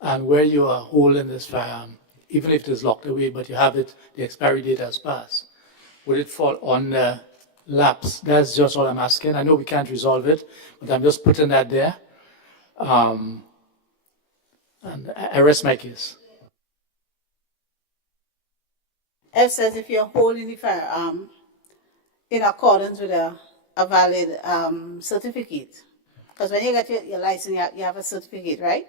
and where you are holding this firearm, even if it is locked away, but you have it, the expiry date has passed, would it fall on the lapse? That's just all I'm asking. I know we can't resolve it, but I'm just putting that there. And I rest my case. F says if you're holding the firearm in accordance with a valid certificate, because when you get your license, you have a certificate, right?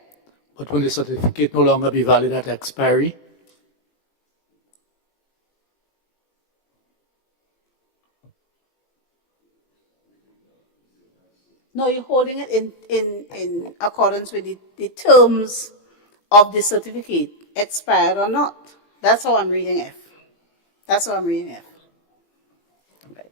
But will the certificate no longer be valid at expiry? No, you're holding it in accordance with the terms of the certificate, expired or not. That's how I'm reading F. That's how I'm reading F. Right.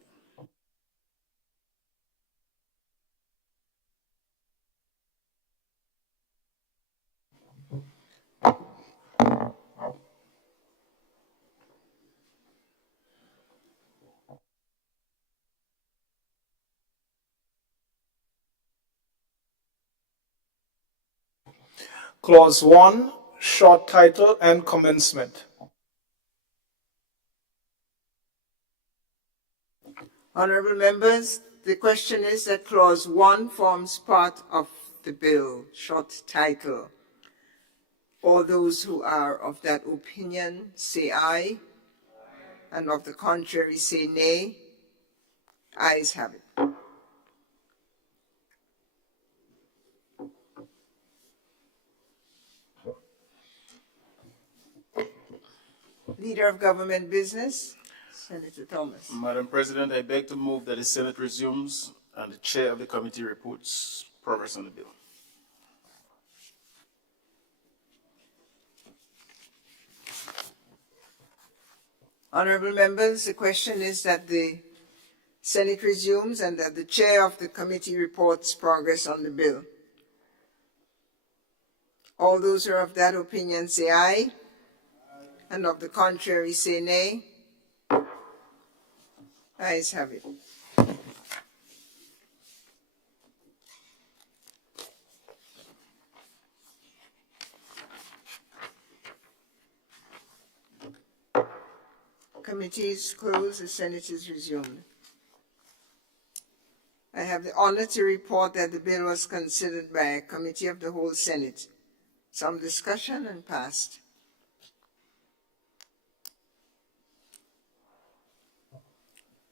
Clause 1, short title and commencement. Honorable members, the question is that clause 1 forms part of the bill, short title. All those who are of that opinion say aye, and of the contrary say nay. Ayes have it. Leader of Government Business, Senator Thomas. Madam President, I beg to move that the Senate resumes and the chair of the committee reports progress on the bill. Honorable members, the question is that the Senate resumes and that the chair of the committee reports progress on the bill. All those who are of that opinion say aye, and of the contrary say nay. Ayes have it. Committee is closed, the Senate is resumed. I have the honor to report that the bill was considered by a committee of the whole Senate. Some discussion and passed.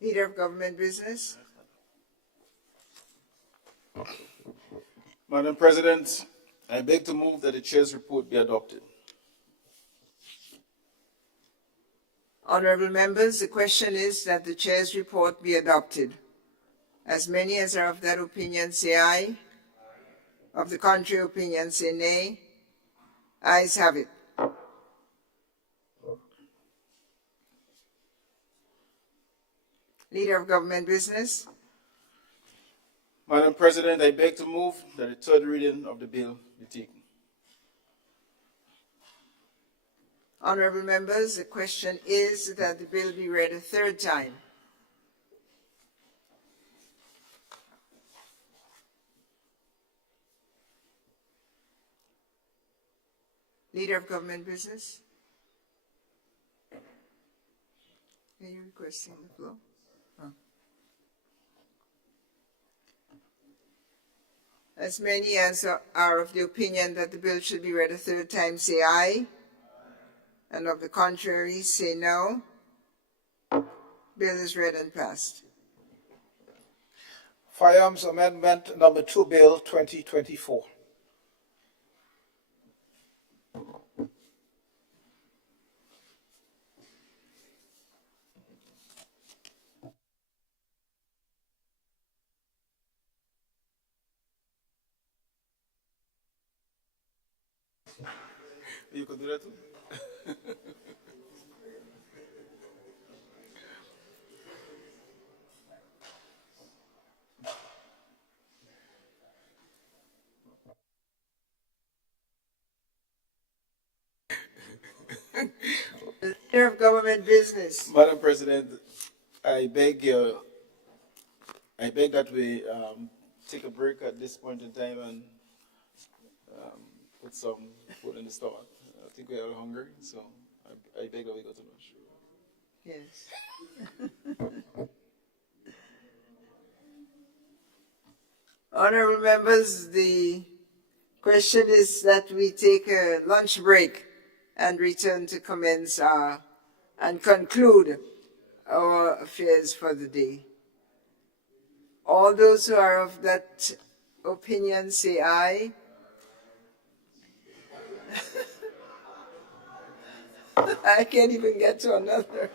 Leader of Government Business. Madam President, I beg to move that the chair's report be adopted. Honorable members, the question is that the chair's report be adopted. As many as are of that opinion say aye. Of the contrary opinion say nay. Ayes have it. Leader of Government Business. Madam President, I beg to move that the third reading of the bill be taken. Honorable members, the question is that the bill be read a third time. Leader of Government Business. Are you requesting the floor? Oh. As many as are of the opinion that the bill should be read a third time, say aye. And of the contrary, say no. Bill is read and passed. Firearms Amendment Number 2, Bill 2024. You could do that too. Leader of government business. Madam President, I beg that we take a break at this point in time and put some food in the stomach. I think we are all hungry, so I beg that we go to lunch. Yes. Honorable members, the question is that we take a lunch break and return to commence and conclude our affairs for the day. All those who are of that opinion say aye. I can't even get to another.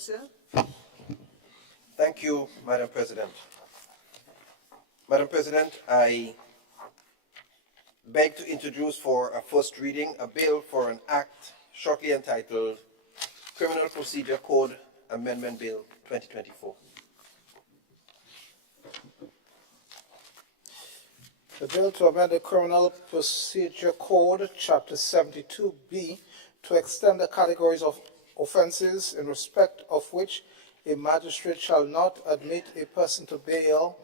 sir. Thank you, Madam President. Madam President, I beg to introduce for a first reading a bill for an act shortly entitled Criminal Procedure Code Amendment Bill 2024. The bill to amend the Criminal Procedure Code, Chapter 72B, to extend the categories of offences in respect of which a magistrate shall not admit a person to bail,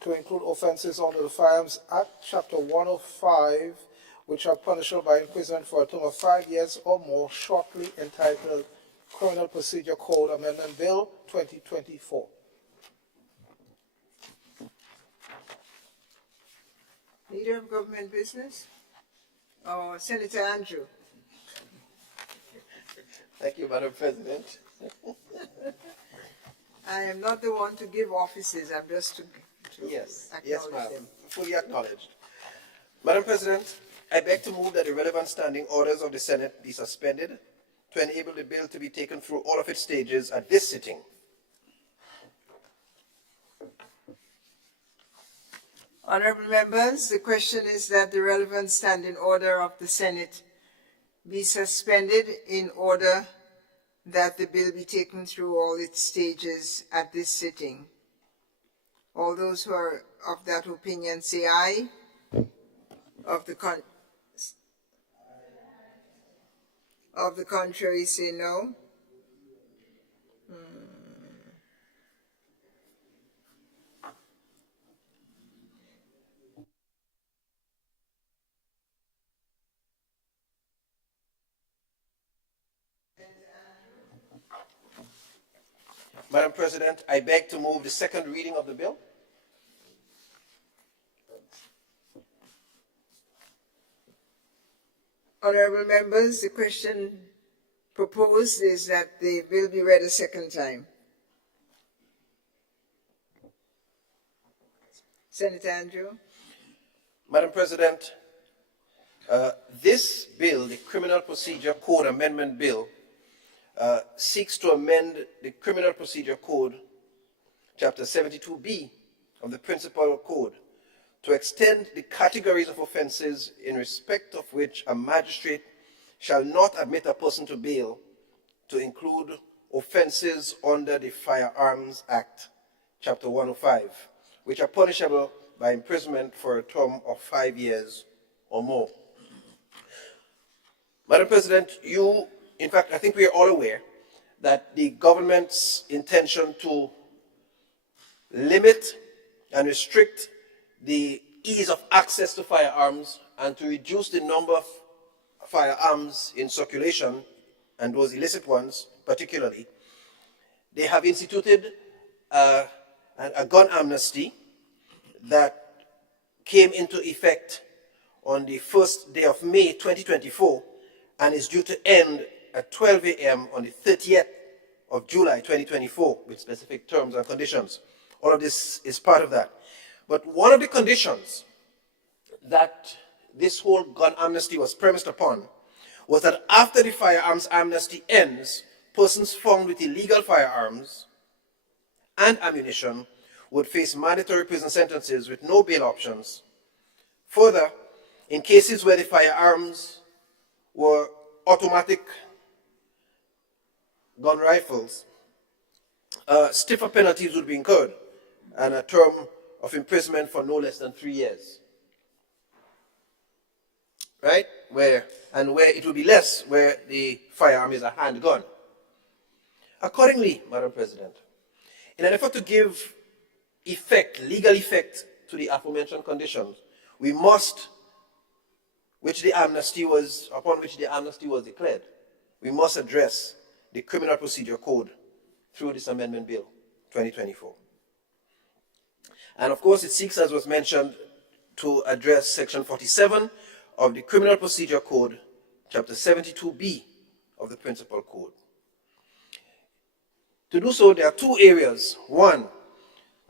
to include offences under the Firearms Act, Chapter 105, which are punishable by imprisonment for a term of 5 years or more, shortly entitled Criminal Procedure Code Amendment Bill 2024. Leader of Government Business? Or Senator Andrew? Thank you, Madam President. I am not the one to give offices, I'm just to Yes, acknowledge ma'am. them. Fully acknowledged. Madam President, I beg to move that the relevant standing orders of the Senate be suspended to enable the bill to be taken through all of its stages at this sitting. Honorable members, the question is that the relevant standing order of the Senate be suspended in order that the bill be taken through all its stages at this sitting. All those who are of that opinion say aye. Of the contrary say no. Madam President, I beg to move the second reading of the bill. Honorable members, the question proposed is that the bill be read a second time. Senator Andrew? Madam President, this bill, the Criminal Procedure Code Amendment Bill, seeks to amend the Criminal Procedure Code, Chapter 72B of the Principal Code, to extend the categories of offences in respect of which a magistrate shall not admit a person to bail, to include offences under the Firearms Act, Chapter 105, which are punishable by imprisonment for a term of 5 years or more. Madam President, in fact, I think we are all aware that the government's intention to limit and restrict the ease of access to firearms and to reduce the number of firearms in circulation, and those illicit ones particularly, they have instituted a gun amnesty that came into effect on the 1st day of May 2024 and is due to end at 12 a.m. on the 30th of July 2024 with specific terms and conditions. All of this is part of that. But one of the conditions that this whole gun amnesty was premised upon was that after the firearms amnesty ends, persons found with illegal firearms and ammunition would face mandatory prison sentences with no bail options. Further, in cases where the firearms were automatic gun rifles, stiffer penalties would be incurred and a term of imprisonment for no less than 3 years. Right? Where it will be less where the firearm is a handgun. Accordingly, Madam President, in an effort to give legal effect to the aforementioned conditions, we must, upon which the amnesty was declared, we must address the Criminal Procedure Code through this Amendment Bill 2024. And of course, it seeks, as was mentioned, to address Section 47 of the Criminal Procedure Code, Chapter 72B of the Principal Code. To do so, there are two areas. One,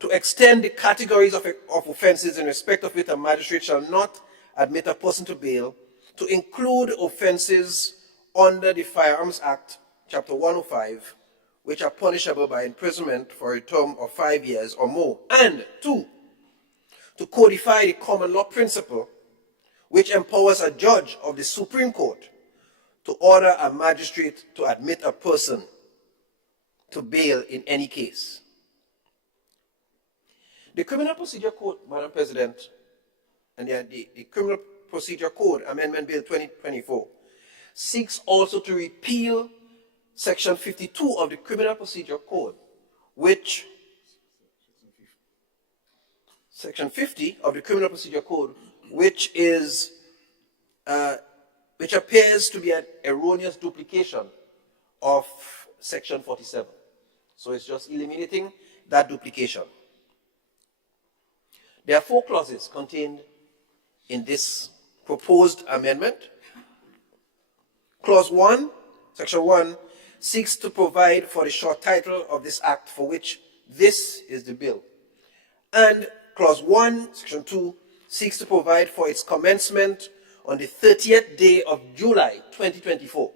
to extend the categories of offences in respect of which a magistrate shall not admit a person to bail, to include offences under the Firearms Act, Chapter 105, which are punishable by imprisonment for a term of 5 years or more. And 2, to codify the common law principle which empowers a judge of the Supreme Court to order a magistrate to admit a person to bail in any case. The Criminal Procedure Code, Madam President, and the Criminal Procedure Code, Amendment Bill 2024, seeks also to repeal Section 52 of the Criminal Procedure Code, which Section 50 of the Criminal Procedure Code, which appears to be an erroneous duplication of Section 47. So it's just eliminating that duplication. There are 4 clauses contained in this proposed amendment. Clause 1, Section 1, seeks to provide for the short title of this act for which this is the bill. And Clause 1, Section 2, seeks to provide for its commencement on the 30th day of July 2024,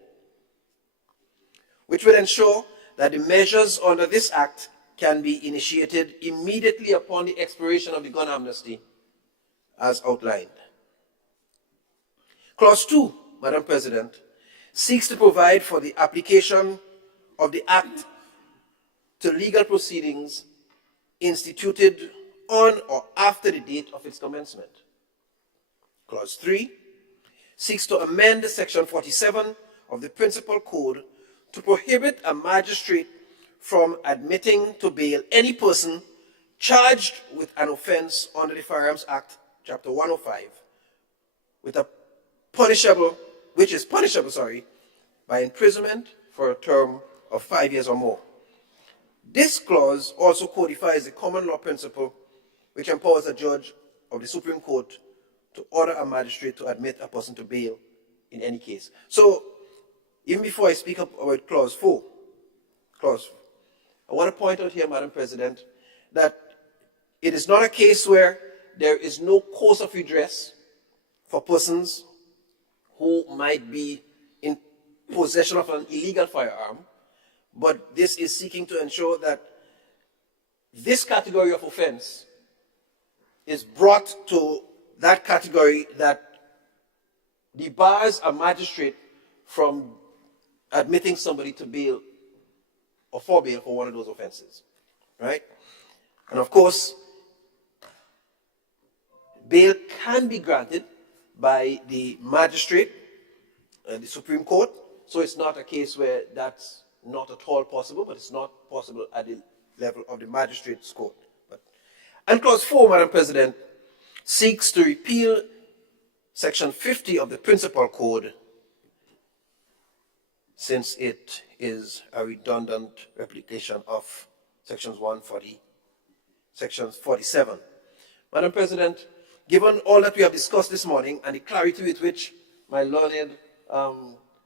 which will ensure that the measures under this act can be initiated immediately upon the expiration of the gun amnesty as outlined. Clause 2, Madam President, seeks to provide for the application of the act to legal proceedings instituted on or after the date of its commencement. Clause 3 seeks to amend Section 47 of the Principal Code to prohibit a magistrate from admitting to bail any person charged with an offense under the Firearms Act, Chapter 105, which is punishable by imprisonment for a term of 5 years or more. This clause also codifies the common law principle which empowers a judge of the Supreme Court to order a magistrate to admit a person to bail in any case. So, even before I speak up about Clause 4, I want to point out here, Madam President, that it is not a case where there is no cause of redress for persons who might be in possession of an illegal firearm, but this is seeking to ensure that this category of offense is brought to that category that debars a magistrate from admitting somebody to bail or for bail for one of those offenses, right? And of course, bail can be granted by the magistrate, the Supreme Court, so it's not a case where that's not at all possible, but it's not possible at the level of the magistrate's court. And Clause 4, Madam President, seeks to repeal Section 50 of the Principal Code, since it is a redundant replication of Section 47. Madam President, given all that we have discussed this morning and the clarity with which my learned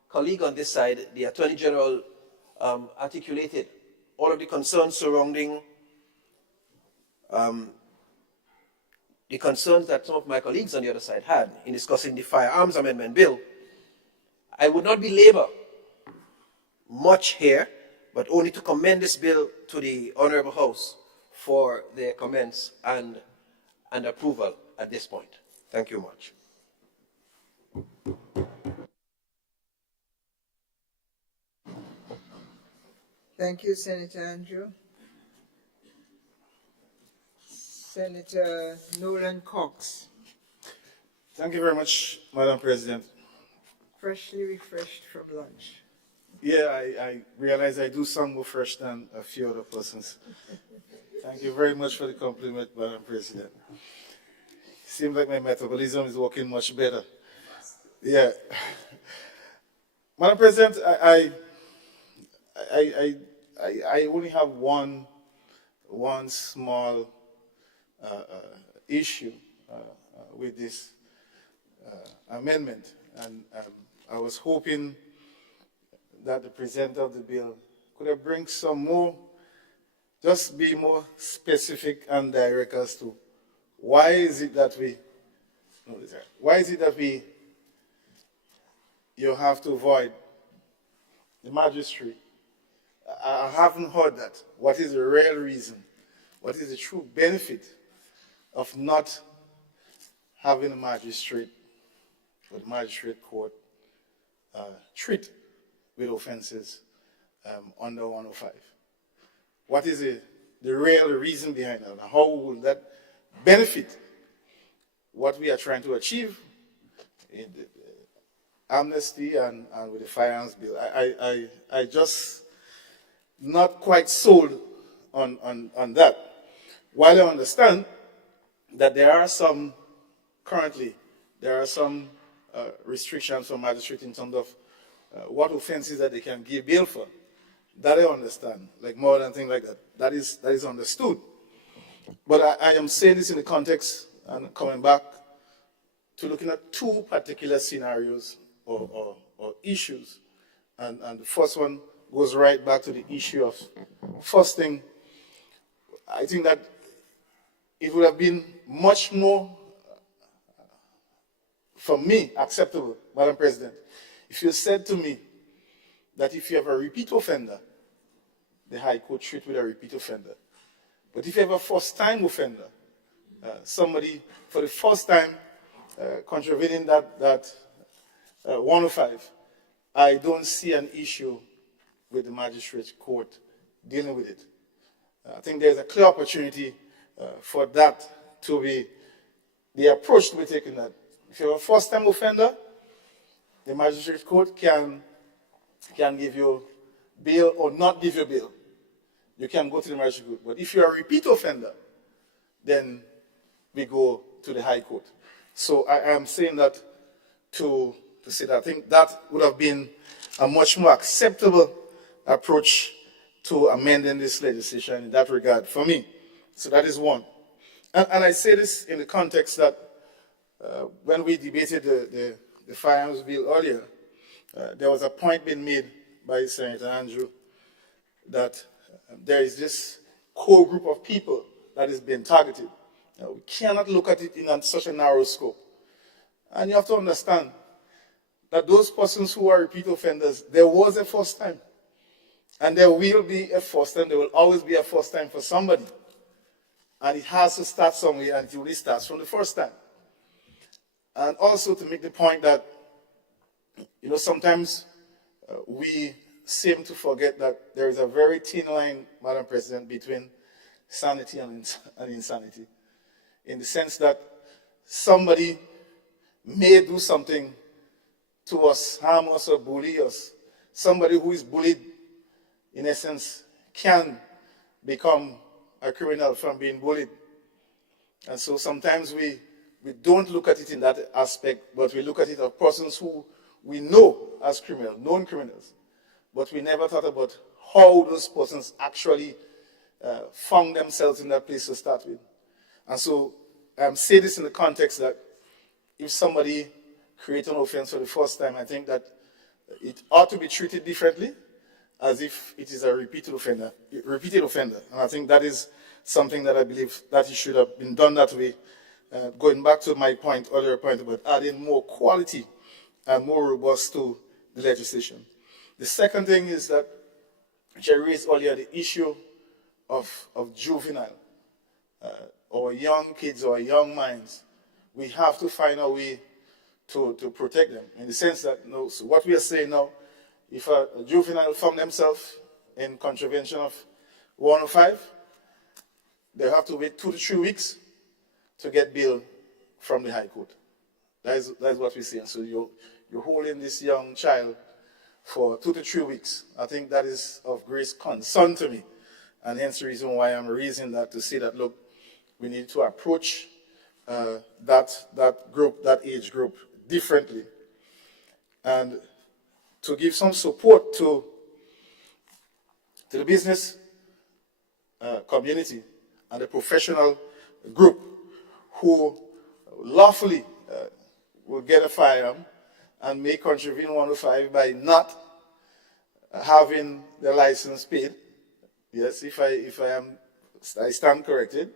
colleague on this side, the Attorney General, articulated all of the concerns surrounding the concerns that some of my colleagues on the other side had in discussing the Firearms Amendment Bill, I would not belabor much here, but only to commend this bill to the Honorable House for their comments and approval at this point. Thank you much. Thank you, Senator Andrew. Senator Nolan Cox, Thank you very much, Madam President. freshly refreshed from lunch. Yeah, I realize I do sound more fresh than a few other persons. Thank you very much for the compliment, Madam President. Seems like my metabolism is working much better. Yeah. Madam President, I only have one small issue with this amendment, and I was hoping that the presenter of the bill could have bring some more, just be more specific and direct as to why is it that you have to avoid the magistrate I haven't heard that. What is the real reason? What is the true benefit of not having a magistrate or the magistrate court treat with offenses under 105? What is the real reason behind that? How will that benefit what we are trying to achieve in the amnesty and with the firearms bill? I just not quite sold on that. While I understand that there are some restrictions for magistrates in terms of what offenses that they can give bail for. That I understand, like more than things like that. That is understood. But I am saying this in the context and coming back to looking at two particular scenarios or issues. And the first one goes right back to the issue of, first thing, I think that it would have been much more, for me, acceptable, Madam President, if you said to me that if you have a repeat offender, the High Court treat with a repeat offender. But if you have a first-time offender, somebody for the first time contravening that 105, I don't see an issue with the magistrate court dealing with it. I think there's a clear opportunity for that to be the approach to be taken. That if you're a first-time offender, the magistrate court can give you bail or not give you bail. You can go to the magistrate court. But if you're a repeat offender, then we go to the High Court. So I am saying that to say that I think that would have been a much more acceptable approach to amending this legislation in that regard for me. So that is one. And I say this in the context that when we debated the firearms bill earlier, there was a point being made by Senator Andrew that there is this core group of people that is being targeted. We cannot look at it in such a narrow scope. And you have to understand that those persons who are repeat offenders, there was a first time. And there will be a first time. There will always be a first time for somebody. And it has to start somewhere, and it really starts from the first time. And also to make the point that, sometimes we seem to forget that there is a very thin line, Madam President, between sanity and insanity. In the sense that somebody may do something to us, harm us or bully us. Somebody who is bullied, in essence, can become a criminal from being bullied. And so sometimes we don't look at it in that aspect, but we look at it as persons who we know as criminals, known criminals. But we never thought about how those persons actually found themselves in that place to start with. And so I'm saying this in the context that if somebody creates an offense for the first time, I think that it ought to be treated differently as if it is a repeated offender. And I think that is something that I believe that it should have been done that way. Going back to my earlier point about adding more quality and more robust to the legislation. The second thing is that, which I raised earlier, the issue of juvenile, our young kids, our young minds. We have to find a way to protect them, in the sense that, so what we are saying now, if a juvenile found themselves in contravention of 105, they have to wait 2 to 3 weeks to get bail from the High Court. That is what we're saying. So you're holding this young child for 2 to 3 weeks. I think that is of great concern to me. And hence the reason why I'm raising that, to say that, look, we need to approach that age group differently. And to give some support to the business community and the professional group who lawfully will get a firearm and may contravene 105 by not having the license paid. Yes, if I stand corrected.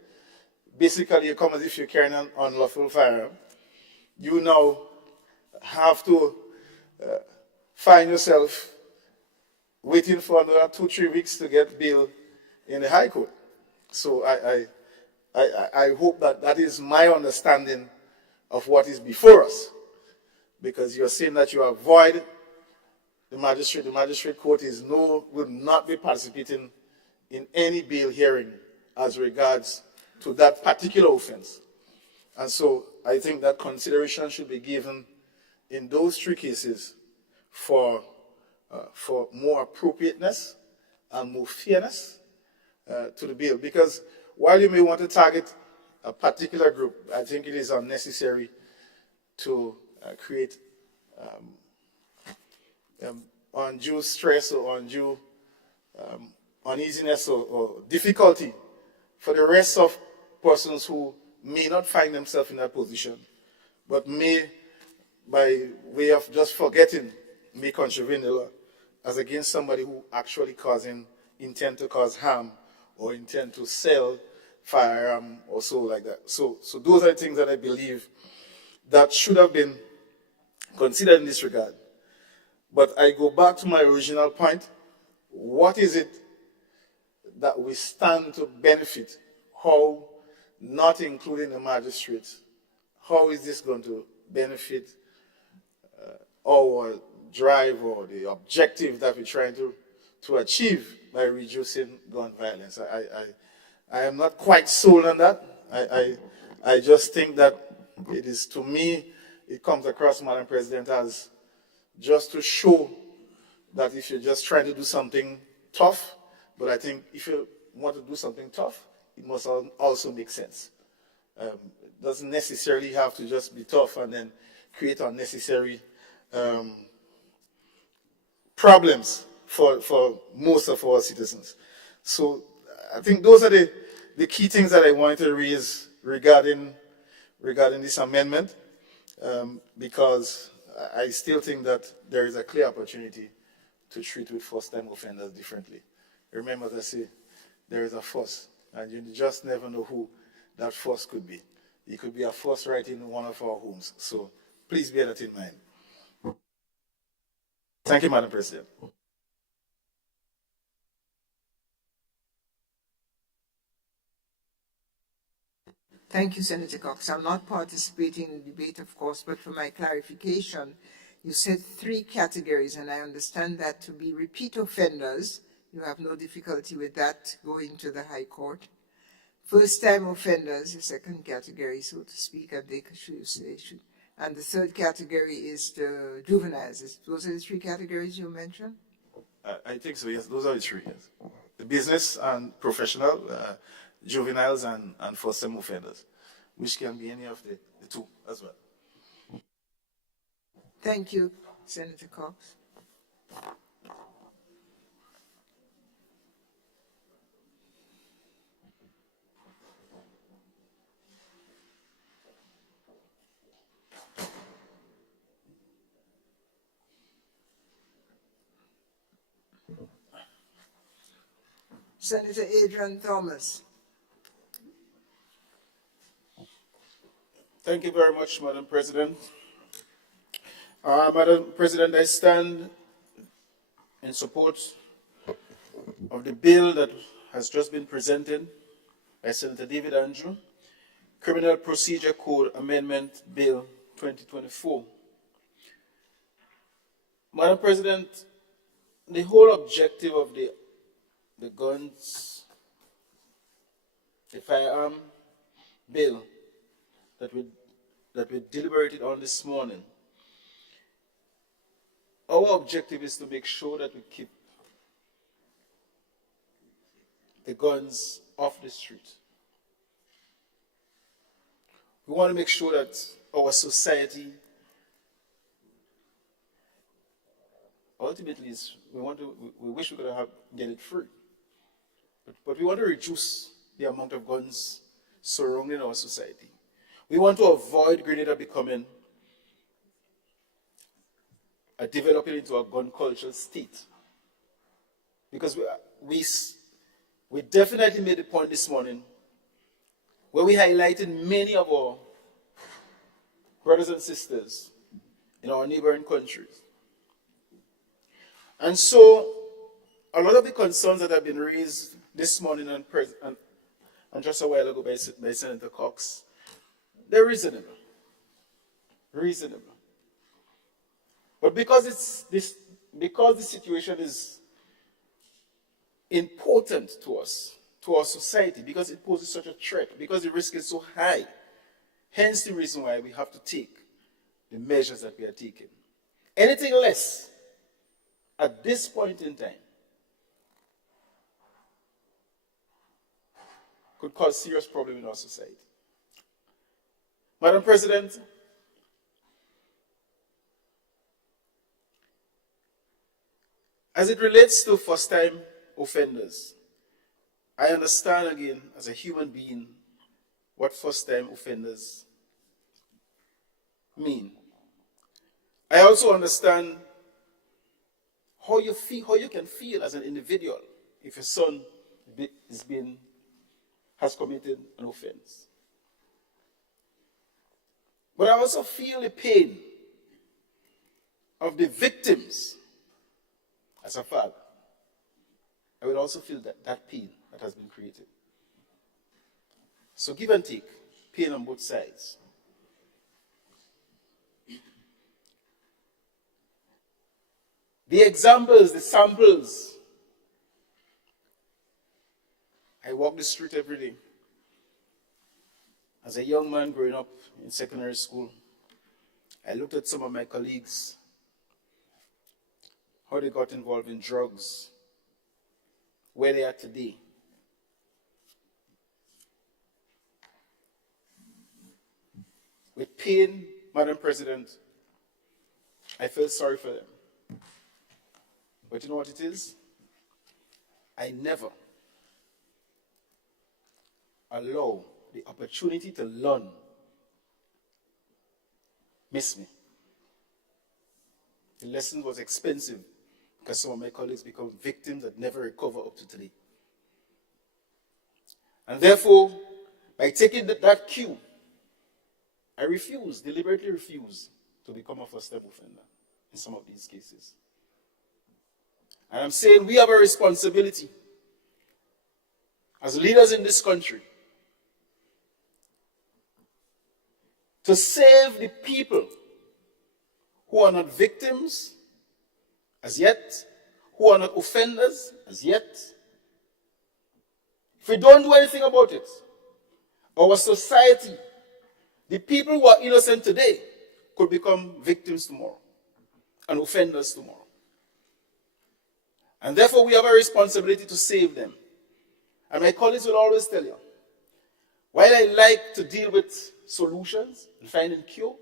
Basically, you come as if you're carrying an unlawful firearm. You now have to find yourself waiting for another 2-3 weeks to get bail in the High Court. So I hope that that is my understanding of what is before us, because you're saying that you avoid the magistrate. The magistrate court will not be participating in any bail hearing as regards to that particular offense. And so I think that consideration should be given in those 3 cases for more appropriateness and more fairness to the bill. Because while you may want to target a particular group, I think it is unnecessary to create undue stress or undue uneasiness or difficulty for the rest of persons who may not find themselves in that position, but may, by way of just forgetting, may contravene the law, as against somebody who actually intend to cause harm or intend to sell firearm or so like that. So those are the things that I believe that should have been considered in this regard. But I go back to my original point. What is it that we stand to benefit? How, not including the magistrates, how is this going to benefit our drive or the objective that we're trying to achieve by reducing gun violence? I am not quite sold on that. I just think that it is, to me, it comes across, Madam President, as just to show that if you're just trying to do something tough, but I think if you want to do something tough, it must also make sense. It doesn't necessarily have to just be tough and then create unnecessary problems for most of our citizens. So I think those are the key things that I wanted to raise regarding this amendment, because I still think that there is a clear opportunity to treat with first-time offenders differently. Remember, as I say, there is a force, and you just never know who that force could be. It could be a force right in one of our homes. So please bear that in mind. Thank you, Madam President. Thank you, Senator Cox. I'm not participating in the debate, of course, but for my clarification, you said 3 categories, and I understand that to be repeat offenders. You have no difficulty with that going to the High Court. First-time offenders, the 2nd category, so to speak, and the 3rd category is the juveniles. Those are the 3 categories you mentioned? I think so, yes. Those are the 3, yes. The business and professional, juveniles and first-time offenders, which can be any of the 2 as well. Thank you, Senator Cox. Senator Adrian Thomas. Thank you very much, Madam President. Madam President, I stand in support of the bill that has just been presented by Senator David Andrew, Criminal Procedure Code Amendment Bill 2024. Madam President, the whole objective of the guns, the firearm bill that we deliberated on this morning, our objective is to make sure that we keep the guns off the street. We want to make sure that our society ultimately we wish we could get it free. But we want to reduce the amount of guns surrounding our society. We want to avoid Grenada becoming developing into a gun culture state. Because we definitely made the point this morning where we highlighted many of our brothers and sisters in our neighboring countries. And so a lot of the concerns that have been raised this morning and just a while ago by Senator Cox, they're reasonable. Reasonable. But because the situation is important to us, to our society, because it poses such a threat, because the risk is so high, hence the reason why we have to take the measures that we are taking. Anything less at this point in time could cause serious problems in our society. Madam President, as it relates to first-time offenders, I understand again, as a human being, what first-time offenders mean. I also understand how you can feel as an individual if your son has committed an offense. But I also feel the pain of the victims as a father. I will also feel that pain that has been created. So give and take, pain on both sides. The examples, the samples. I walk the street every day. As a young man growing up in secondary school, I looked at some of my colleagues, how they got involved in drugs, where they are today. With pain, Madam President, I feel sorry for them. But you know what it is? I never allow the opportunity to learn miss me. The lesson was expensive because some of my colleagues become victims that never recover up to today. And therefore, by taking that cue, I deliberately refuse to become a first-time offender in some of these cases. And I'm saying we have a responsibility as leaders in this country to save the people who are not victims as yet, who are not offenders as yet. If we don't do anything about it, our society, the people who are innocent today, could become victims tomorrow and offenders tomorrow. And therefore, we have a responsibility to save them. And my colleagues will always tell you, while I like to deal with solutions and finding cure,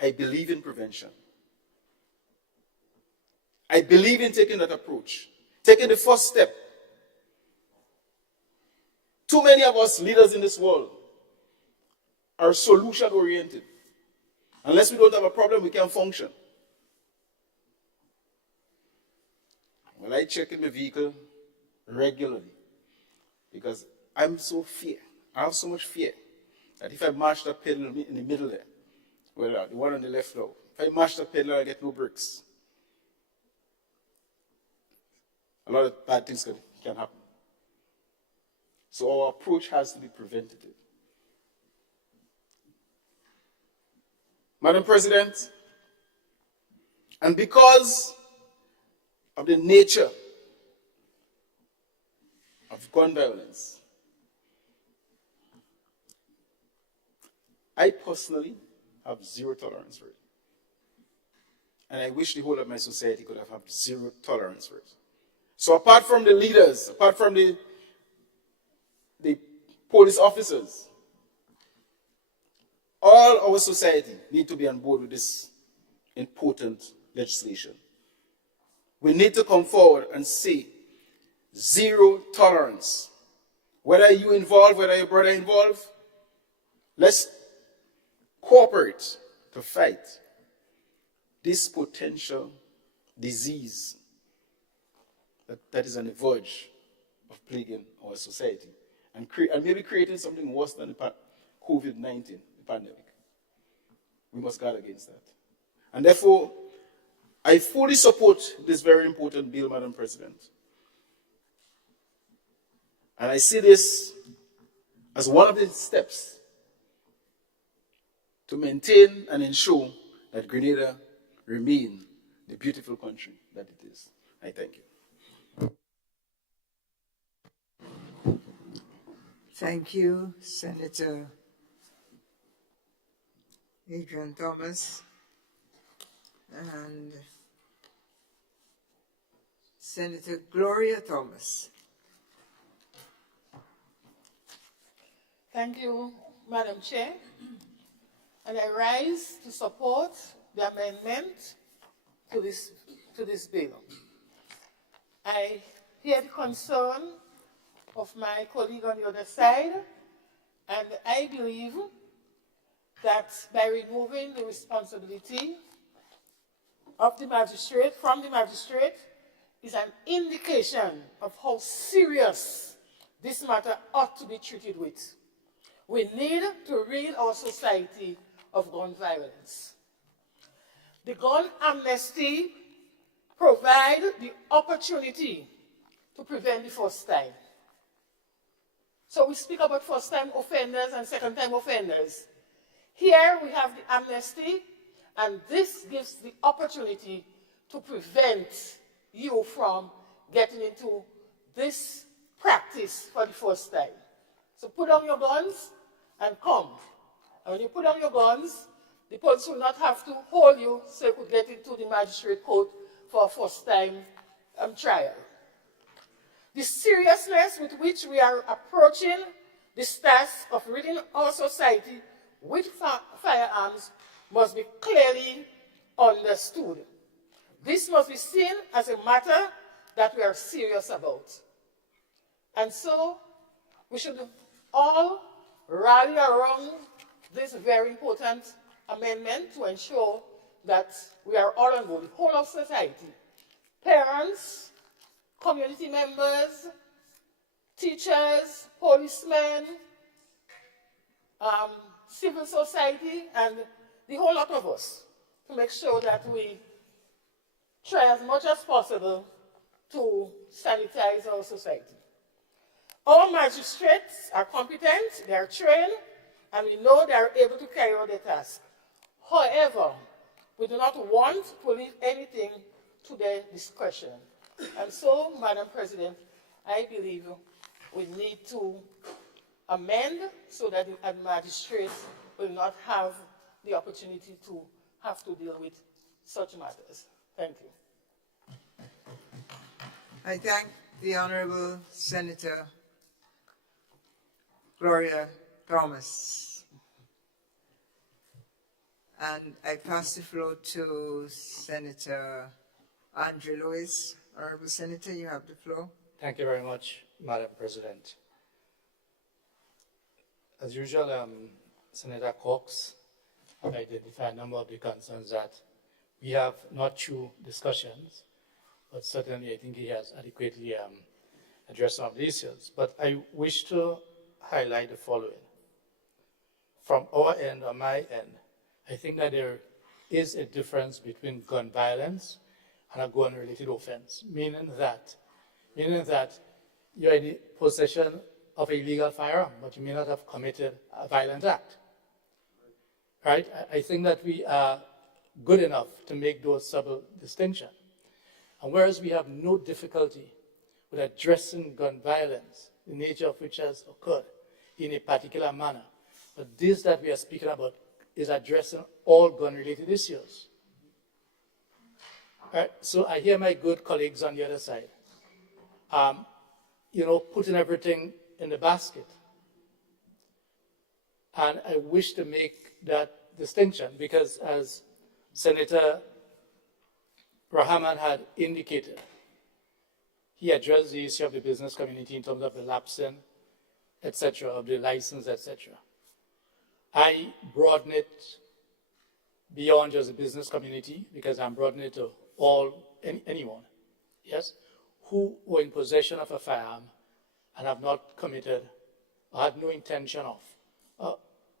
I believe in prevention. I believe in taking that approach, taking the first step. Too many of us leaders in this world are solution-oriented. Unless we don't have a problem, we can't function. Well, I check in my vehicle regularly because I'm so fear. I have so much fear that if I mash that pedal in the middle there, well, the one on the left now, if I mash that pedal, I get no brakes. A lot of bad things can happen. So our approach has to be preventative. Madam President, and because of the nature of gun violence, I personally have zero tolerance for it. And I wish the whole of my society could have zero tolerance for it. So apart from the leaders, apart from the police officers, all our society need to be on board with this important legislation. We need to come forward and say zero tolerance. Whether you involved, whether your brother involved, let's cooperate to fight this potential disease that is on the verge of plaguing our society and maybe creating something worse than the COVID-19, the pandemic. We must guard against that. And therefore, I fully support this very important bill, Madam President. And I see this as one of the steps to maintain and ensure that Grenada remain the beautiful country that it is. I thank you. Thank you, Senator Adrian Thomas and Senator Gloria Thomas. Thank you, Madam Chair. And I rise to support the amendment to this bill. I hear the concern of my colleague on the other side, and I believe that by removing the responsibility of the magistrate from the magistrate is an indication of how serious this matter ought to be treated with. We need to rid our society of gun violence. The gun amnesty provides the opportunity to prevent the first time. So we speak about first-time offenders and second-time offenders. Here we have the amnesty, and this gives the opportunity to prevent you from getting into this practice for the first time. So put down your guns and come. And when you put down your guns, the police will not have to hold you so you could get into the magistrate court for a first-time trial. The seriousness with which we are approaching this task of ridding our society with firearms must be clearly understood. This must be seen as a matter that we are serious about. And so we should all rally around this very important amendment to ensure that we are all on board, the whole of society. Parents, community members, teachers, policemen, civil society, and the whole lot of us to make sure that we try as much as possible to sanitize our society. Our magistrates are competent, they are trained, and we know they are able to carry out their task. However, we do not want to leave anything to their discretion. And so, Madam President, I believe we need to amend so that the magistrates will not have the opportunity to have to deal with such matters. Thank you. I thank the Honorable Senator Gloria Thomas. And I pass the floor to Senator Andrew Lewis. Honorable Senator, you have the floor. Thank you very much, Madam President. As usual, Senator Cox identified a number of the concerns that we have not through discussions, but certainly I think he has adequately addressed some of the issues. But I wish to highlight the following. From our end, or my end, I think that there is a difference between gun violence and a gun-related offense, meaning that you're in the possession of a legal firearm, but you may not have committed a violent act. Right? I think that we are good enough to make those subtle distinctions. And whereas we have no difficulty with addressing gun violence, the nature of which has occurred in a particular manner, but this that we are speaking about is addressing all gun-related issues. Right? So I hear my good colleagues on the other side, putting everything in the basket. And I wish to make that distinction because as Senator Rahman had indicated, he addressed the issue of the business community in terms of the lapsing, etc., of the license, etc. I broaden it beyond just the business community because I'm broadening it to anyone, yes, who were in possession of a firearm and have not committed, or had no intention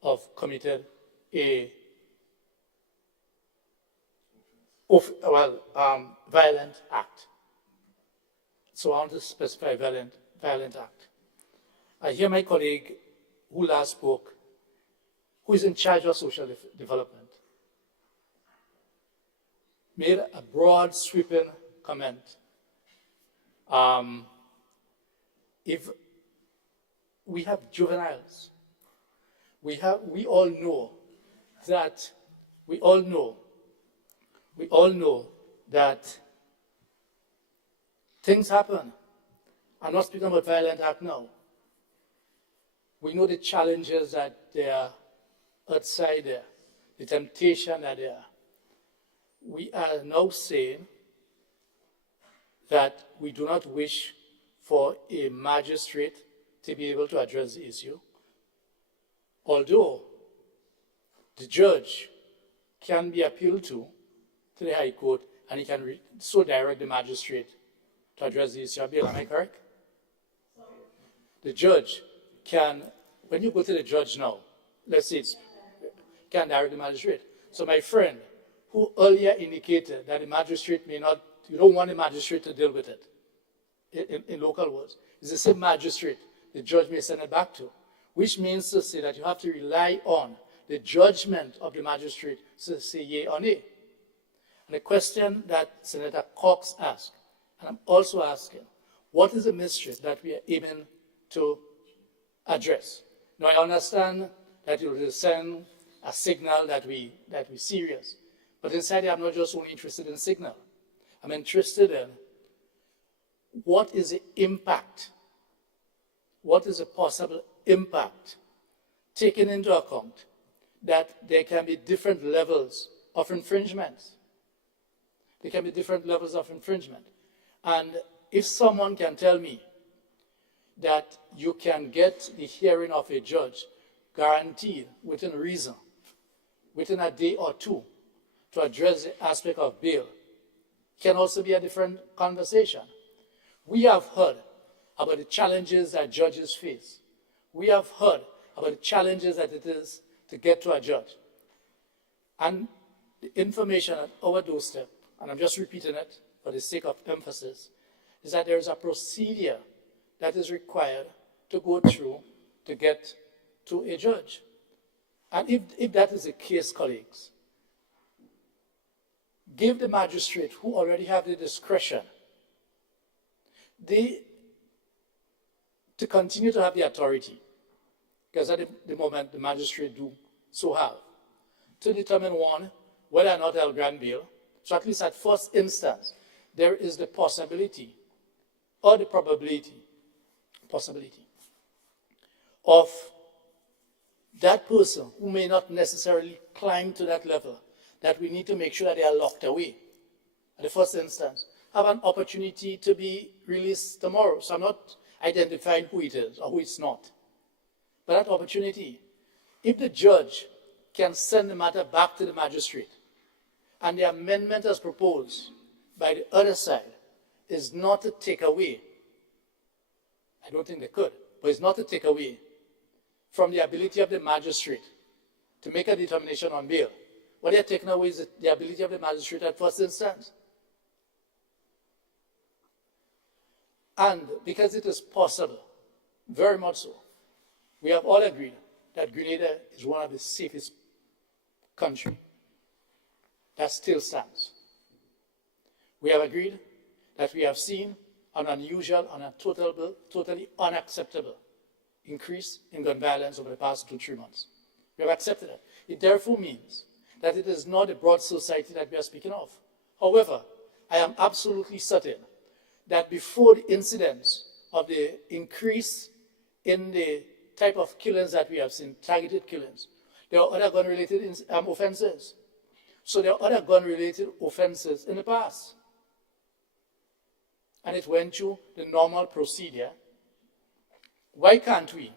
of committed a violent act. So I want to specify violent act. I hear my colleague who last spoke, who is in charge of social development, made a broad, sweeping comment. If we have juveniles, we all know that things happen. I'm not speaking about violent act now. We know the challenges that they are outside there, the temptation that they are. We are now saying that we do not wish for a magistrate to be able to address the issue, although the judge can be appealed to the High Court, and he can so direct the magistrate to address the issue of bail. Am I correct? The judge can, when you go to the judge now, let's say it's, can direct the magistrate. So my friend, who earlier indicated that the magistrate may not, you don't want the magistrate to deal with it in local words, it's the same magistrate the judge may send it back to, which means to say that you have to rely on the judgment of the magistrate to say yea or nay. And the question that Senator Cox asked, and I'm also asking, what is the mystery that we are aiming to address? Now, I understand that you will send a signal that we're serious, but inside I'm not just only interested in signal. I'm interested in what is the impact, what is the possible impact, taking into account that there can be different levels of infringements. There can be different levels of infringement. And if someone can tell me that you can get the hearing of a judge guaranteed within reason, within a day or two, to address the aspect of bail, can also be a different conversation. We have heard about the challenges that judges face. We have heard about the challenges that it is to get to a judge. And the information at our doorstep, and I'm just repeating it for the sake of emphasis, is that there is a procedure that is required to go through to get to a judge. And if that is the case, colleagues, give the magistrate who already have the discretion to continue to have the authority, because at the moment the magistrate do so have, to determine one, whether or not they'll grant bail. So at least at first instance, there is the possibility or the possibility of that person who may not necessarily climb to that level, that we need to make sure that they are locked away at the first instance, have an opportunity to be released tomorrow. So I'm not identifying who it is or who it's not. But that opportunity, if the judge can send the matter back to the magistrate, and the amendment as proposed by the other side is not to take away, I don't think they could, but it's not to take away from the ability of the magistrate to make a determination on bail. What they are taking away is the ability of the magistrate at first instance. And because it is possible, very much so, we have all agreed that Grenada is one of the safest countries. That still stands. We have agreed that we have seen an unusual and a totally unacceptable increase in gun violence over the past 2-3 months. We have accepted it. It therefore means that it is not a broad society that we are speaking of. However, I am absolutely certain that before the incidents of the increase in the type of killings that we have seen, targeted killings, there are other gun-related offenses. So there are other gun-related offenses in the past. And it went through the normal procedure. Why can't we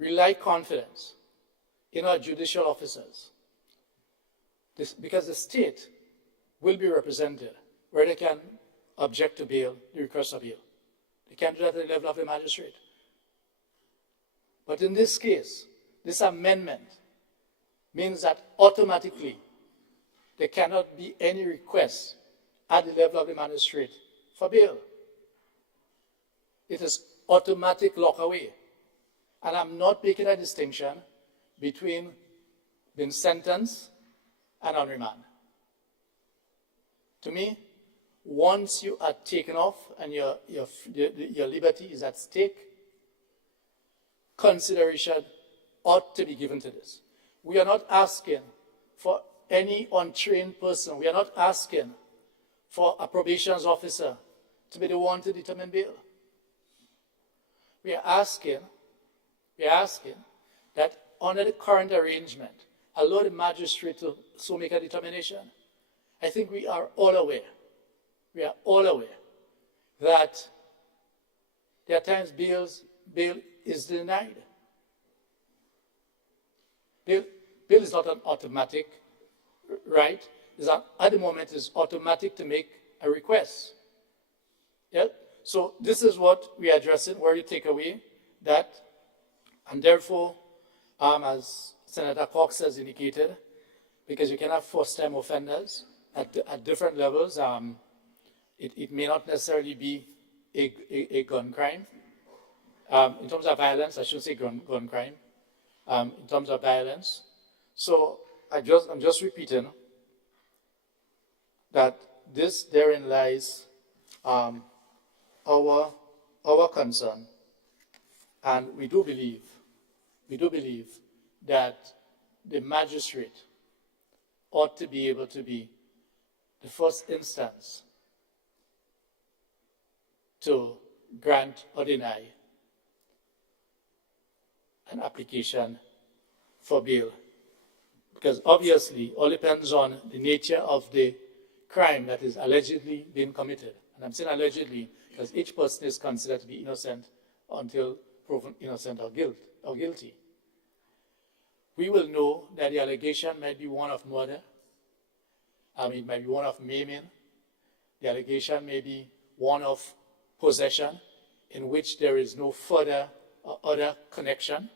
rely confidence in our judicial officers? Because the state will be represented where they can object to bail, the request of bail. They can't do that at the level of the magistrate. But in this case, this amendment means that automatically there cannot be any request at the level of the magistrate for bail. it is automatic lock away. And I'm not making a distinction between being sentenced and on remand. To me, once you are taken off and your liberty is at stake, consideration ought to be given to this. We are not asking for any untrained person. We are not asking for a probation officer to be the one to determine bail. We are asking that under the current arrangement, allow the magistrate to so make a determination. I think we are all aware that there are times bail is denied. Bail is not an automatic right. At the moment, it's automatic to make a request. Yeah? So this is what we are addressing, where you take away that, and therefore, as Senator Cox has indicated, because you can have first-time offenders at different levels, it may not necessarily be a gun crime. In terms of violence, I shouldn't say gun crime. In terms of violence. So I'm just repeating that therein lies our concern, and we do believe that the magistrate ought to be able to be the first instance to grant or deny an application for bail. Because obviously, all depends on the nature of the crime that is allegedly being committed. And I'm saying allegedly because each person is considered to be innocent until proven innocent or guilty. We will know that the allegation might be one of murder. It might be one of maiming. The allegation may be one of possession, in which there is no further or other connection.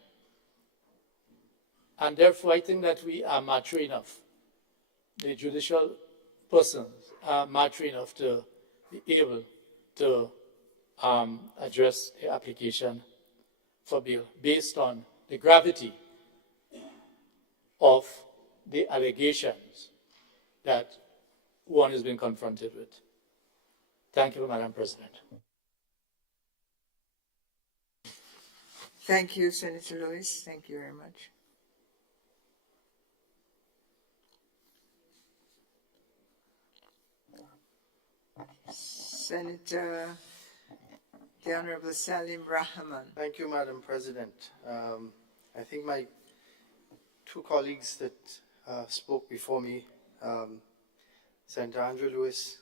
And therefore, I think that we are mature enough, the judicial persons are mature enough to be able to address the application for bail based on the gravity of the allegations that one has been confronted with. Thank you, Madam President. Thank you, Senator Lewis. Thank you very much. Senator, the Honorable Salim Rahman. Thank you, Madam President. I think my two colleagues that spoke before me, Senator Andrew Lewis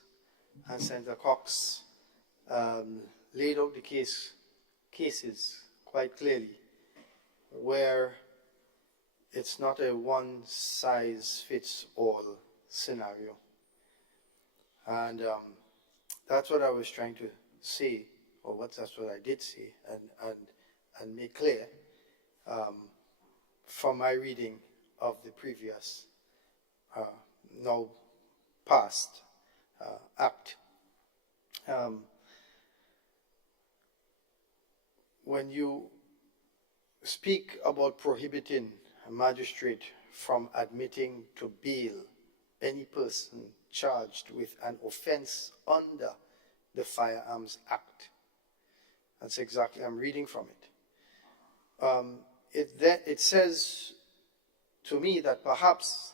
and Senator Cox, laid out the cases quite clearly, where it's not a one-size-fits-all scenario. And that's what I was trying to say, or that's what I did say, and make clear from my reading of the previous, now past act. When you speak about prohibiting a magistrate from admitting to bail any person charged with an offense under the Firearms Act, that's exactly, I'm reading from it. It says to me that perhaps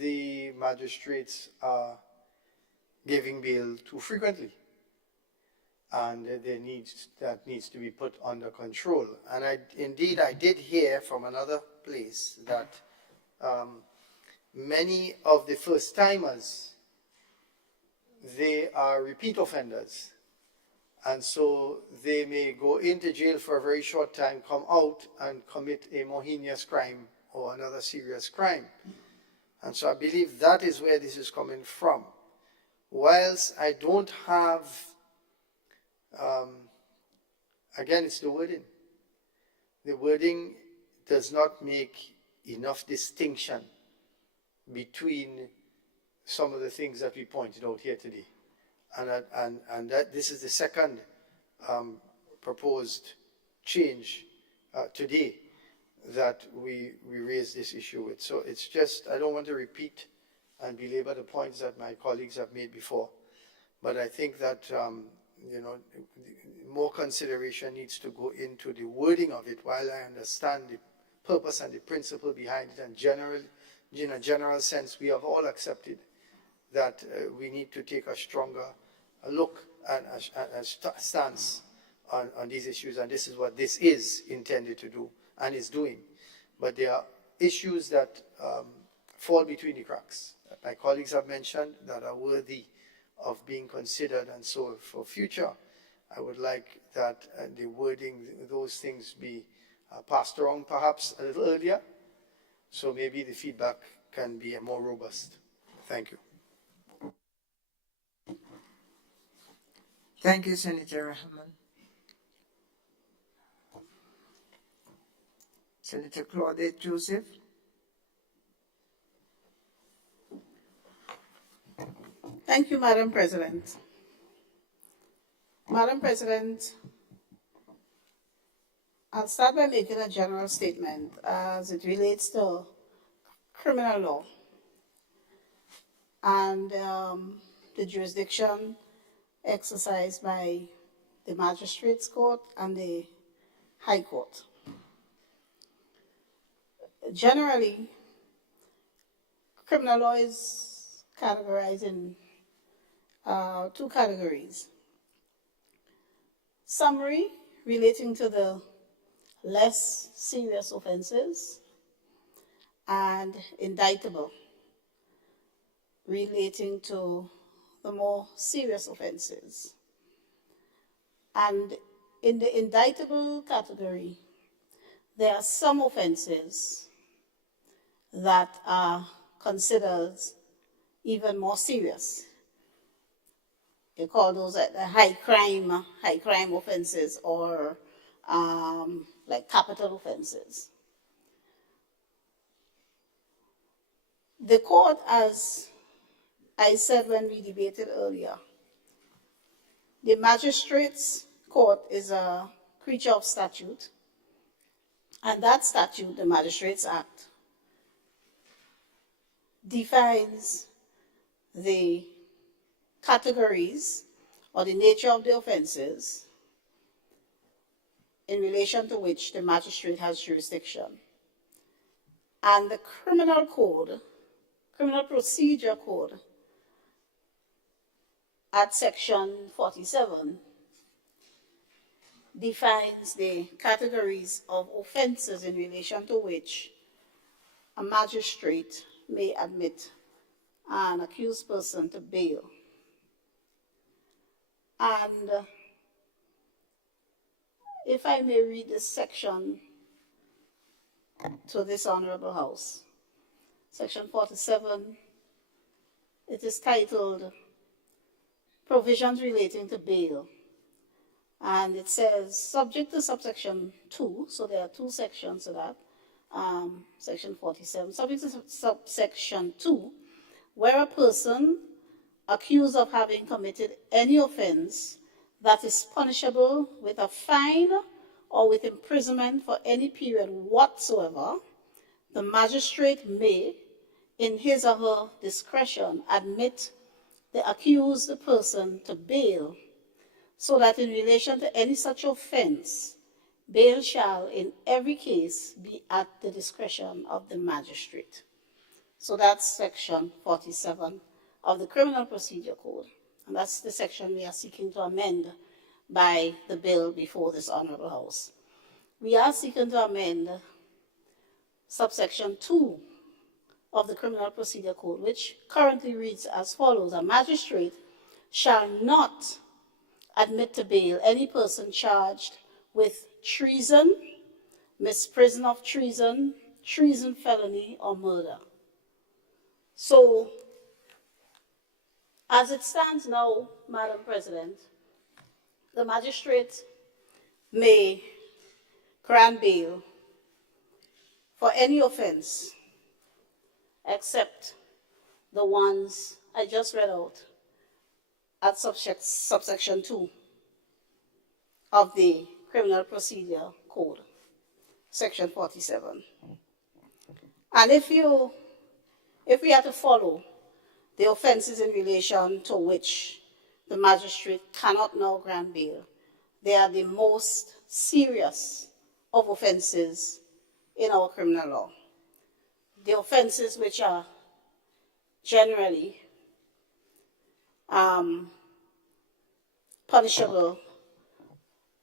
the magistrates are giving bail too frequently, and that needs to be put under control. And I did hear from another place that many of the first-timers, they are repeat offenders, and so they may go into jail for a very short time, come out and commit a more heinous crime or another serious crime. And so I believe that is where this is coming from. Whilst I don't have, again, it's the wording. The wording does not make enough distinction between some of the things that we pointed out here today. And that this is the second proposed change today that we raise this issue with. So it's just, I don't want to repeat and belabor the points that my colleagues have made before, but I think that, more consideration needs to go into the wording of it. While I understand the purpose and the principle behind it, and in a general sense, we have all accepted that we need to take a stronger look and a stance on these issues, and this is what this is intended to do and is doing. But there are issues that fall between the cracks that my colleagues have mentioned that are worthy of being considered, and so for future, I would like that the wording, those things be passed around perhaps a little earlier, so maybe the feedback can be more robust. Thank you. Thank you, Senator Rahman. Senator Claudette Joseph. Thank you, Madam President. Madam President, I'll start by making a general statement as it relates to criminal law and the jurisdiction exercised by the Magistrates Court and the High Court. Generally, criminal law is categorized in two categories. Summary, relating to the less serious offenses, and indictable, relating to the more serious offenses. And in the indictable category, there are some offenses that are considered even more serious. You call those high crime offenses, or like capital offenses. The court, as I said when we debated earlier, the Magistrates Court is a creature of statute, and that statute, the Magistrates Act, defines the categories or the nature of the offenses in relation to which the magistrate has jurisdiction. And the Criminal Code, Criminal Procedure Code, at section 47, defines the categories of offenses in relation to which a magistrate may admit an accused person to bail. And if I may read this section to this Honorable House, section 47, it is titled Provisions Relating to Bail. And it says, subject to subsection 2, so there are two sections to that, section 47, subject to subsection 2, where a person accused of having committed any offense that is punishable with a fine or with imprisonment for any period whatsoever, the magistrate may, in his or her discretion, admit the accused person to bail, so that in relation to any such offense, bail shall in every case be at the discretion of the magistrate. So that's section 47 of the Criminal Procedure Code. And that's the section we are seeking to amend by the bill before this Honorable House. We are seeking to amend subsection 2 of the Criminal Procedure Code, which currently reads as follows: a magistrate shall not admit to bail any person charged with treason, misprision of treason, treason felony, or murder. So, as it stands now, Madam President, the magistrate may grant bail for any offense except the ones I just read out at subsection 2 of the Criminal Procedure Code, Section 47. And if we are to follow the offences in relation to which the magistrate cannot now grant bail, they are the most serious of offences in our criminal law. The offences which are generally punishable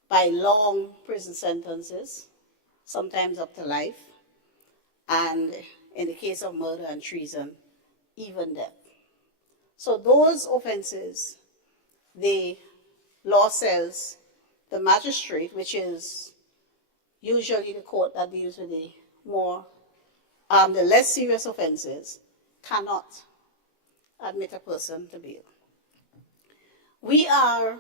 by long prison sentences, sometimes up to life, and in the case of murder and treason, even death. So those offenses, the law says the magistrate, which is usually the court that deals with the less serious offenses, cannot admit a person to bail. We are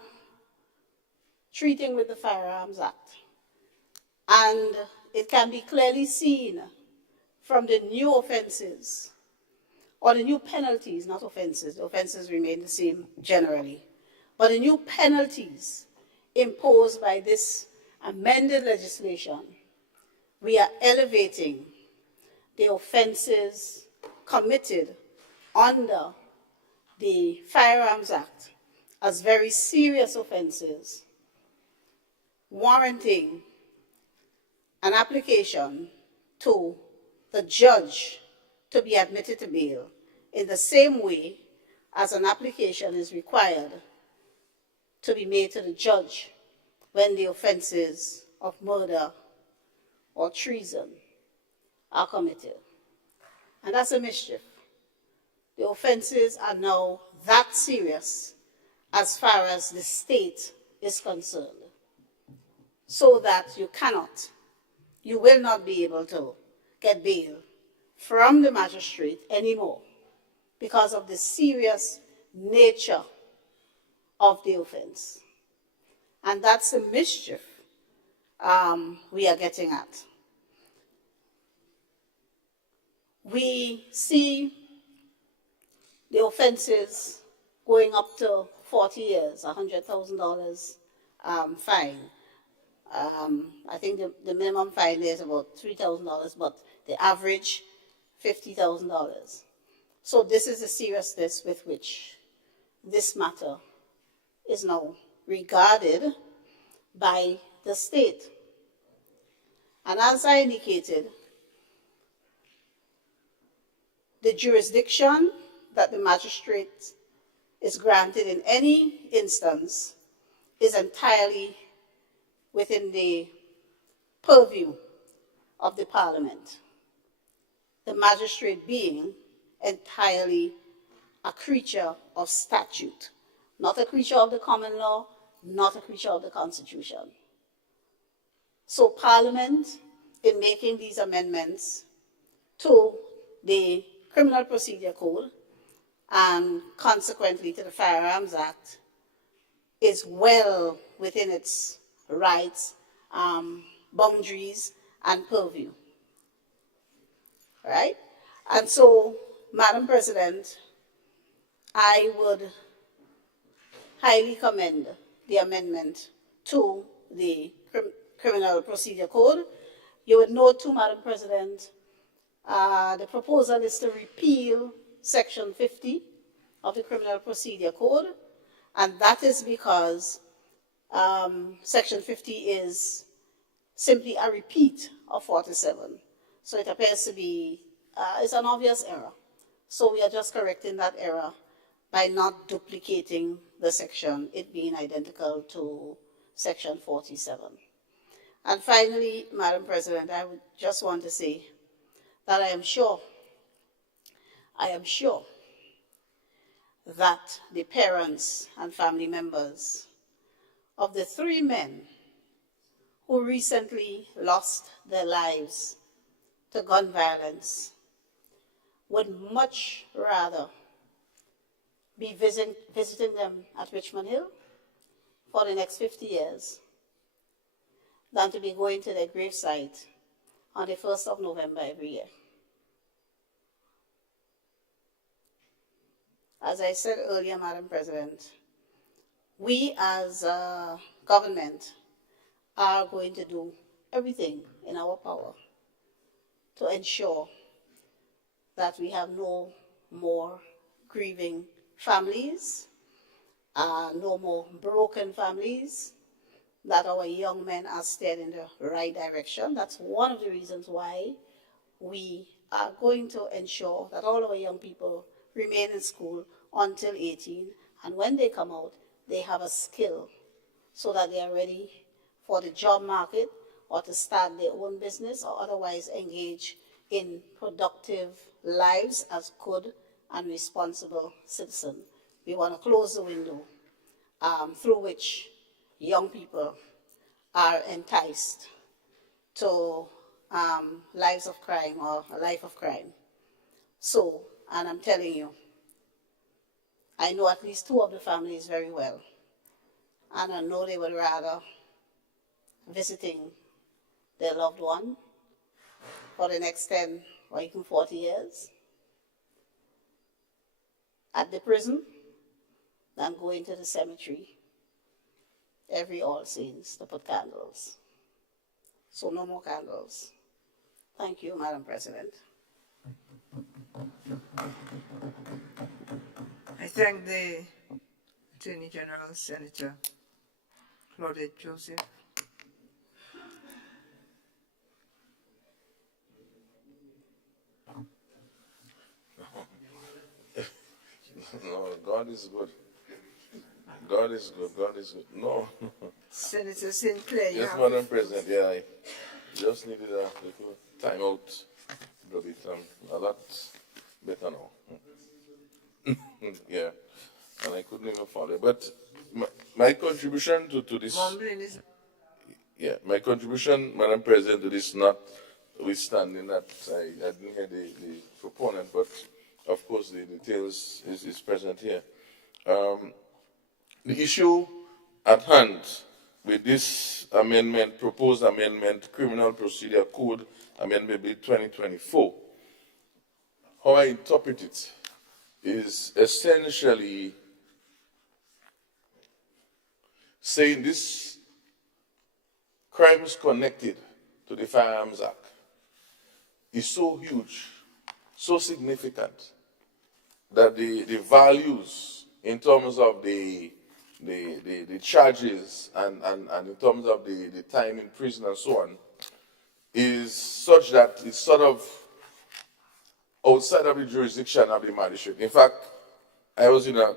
treating with the Firearms Act, and it can be clearly seen from the new offenses, or the new penalties, not offenses. The offenses remain the same generally. But the new penalties imposed by this amended legislation, we are elevating the offenses committed under the Firearms Act as very serious offenses, warranting an application to the judge to be admitted to bail in the same way as an application is required to be made to the judge when the offenses of murder or treason are committed. And that's a mischief. The offenses are now that serious as far as the state is concerned, so that you will not be able to get bail from the magistrate anymore because of the serious nature of the offense. And that's the mischief we are getting at. We see the offenses going up to 40 years, $100,000 fine. I think the minimum fine is about $3,000, but the average $50,000. So this is the seriousness with which this matter is now regarded by the state. And as I indicated, the jurisdiction that the magistrate is granted in any instance is entirely within the purview of the Parliament, the magistrate being entirely a creature of statute, not a creature of the common law, not a creature of the Constitution. So Parliament, in making these amendments to the Criminal Procedure Code and consequently to the Firearms Act, is well within its rights, boundaries, and purview. Right? And so, Madam President, I would highly commend the amendment to the Criminal Procedure Code. You would note too, Madam President, the proposal is to repeal Section 50 of the Criminal Procedure Code, and that is because Section 50 is simply a repeat of 47. So it appears to be, it's an obvious error. So we are just correcting that error by not duplicating the section, it being identical to Section 47. And finally, Madam President, I would just want to say that I am sure that the parents and family members of the 3 men who recently lost their lives to gun violence would much rather be visiting them at Richmond Hill for the next 50 years than to be going to their gravesite on the 1st of November every year. As I said earlier, Madam President, we as a government are going to do everything in our power to ensure that we have no more grieving families, no more broken families, that our young men are steered in the right direction. That's one of the reasons why we are going to ensure that all our young people remain in school until 18, and when they come out, they have a skill so that they are ready for the job market or to start their own business or otherwise engage in productive lives as good and responsible citizens. We want to close the window through which young people are enticed to lives of crime or a life of crime. So, and I'm telling you, I know at least 2 of the families very well, and I know they would rather visiting their loved one for the next 10 or even 40 years at the prison than going to the cemetery every All Saints to put candles. So no more candles. Thank you, Madam President. I thank the Attorney General, Senator Claudette Joseph. No, God is good. God is good. God is good. No. Senator Sinclair, you Yes, have Madam President. Yeah, I just needed a little time out. A bit, a lot better now. Yeah, and I couldn't even follow. But my contribution to this. mumbling is Yeah, my contribution, Madam President, to this, notwithstanding that I didn't hear the proponent, but of course the details is present here. The issue at hand with this amendment, proposed amendment, Criminal Procedure Code Amendment Bill 2024, how I interpret it is essentially saying this crimes connected to the Firearms Act is so huge, so significant, that the values in terms of the charges and in terms of the time in prison and so on is such that it's sort of outside of the jurisdiction of the magistrate. In fact, I was in a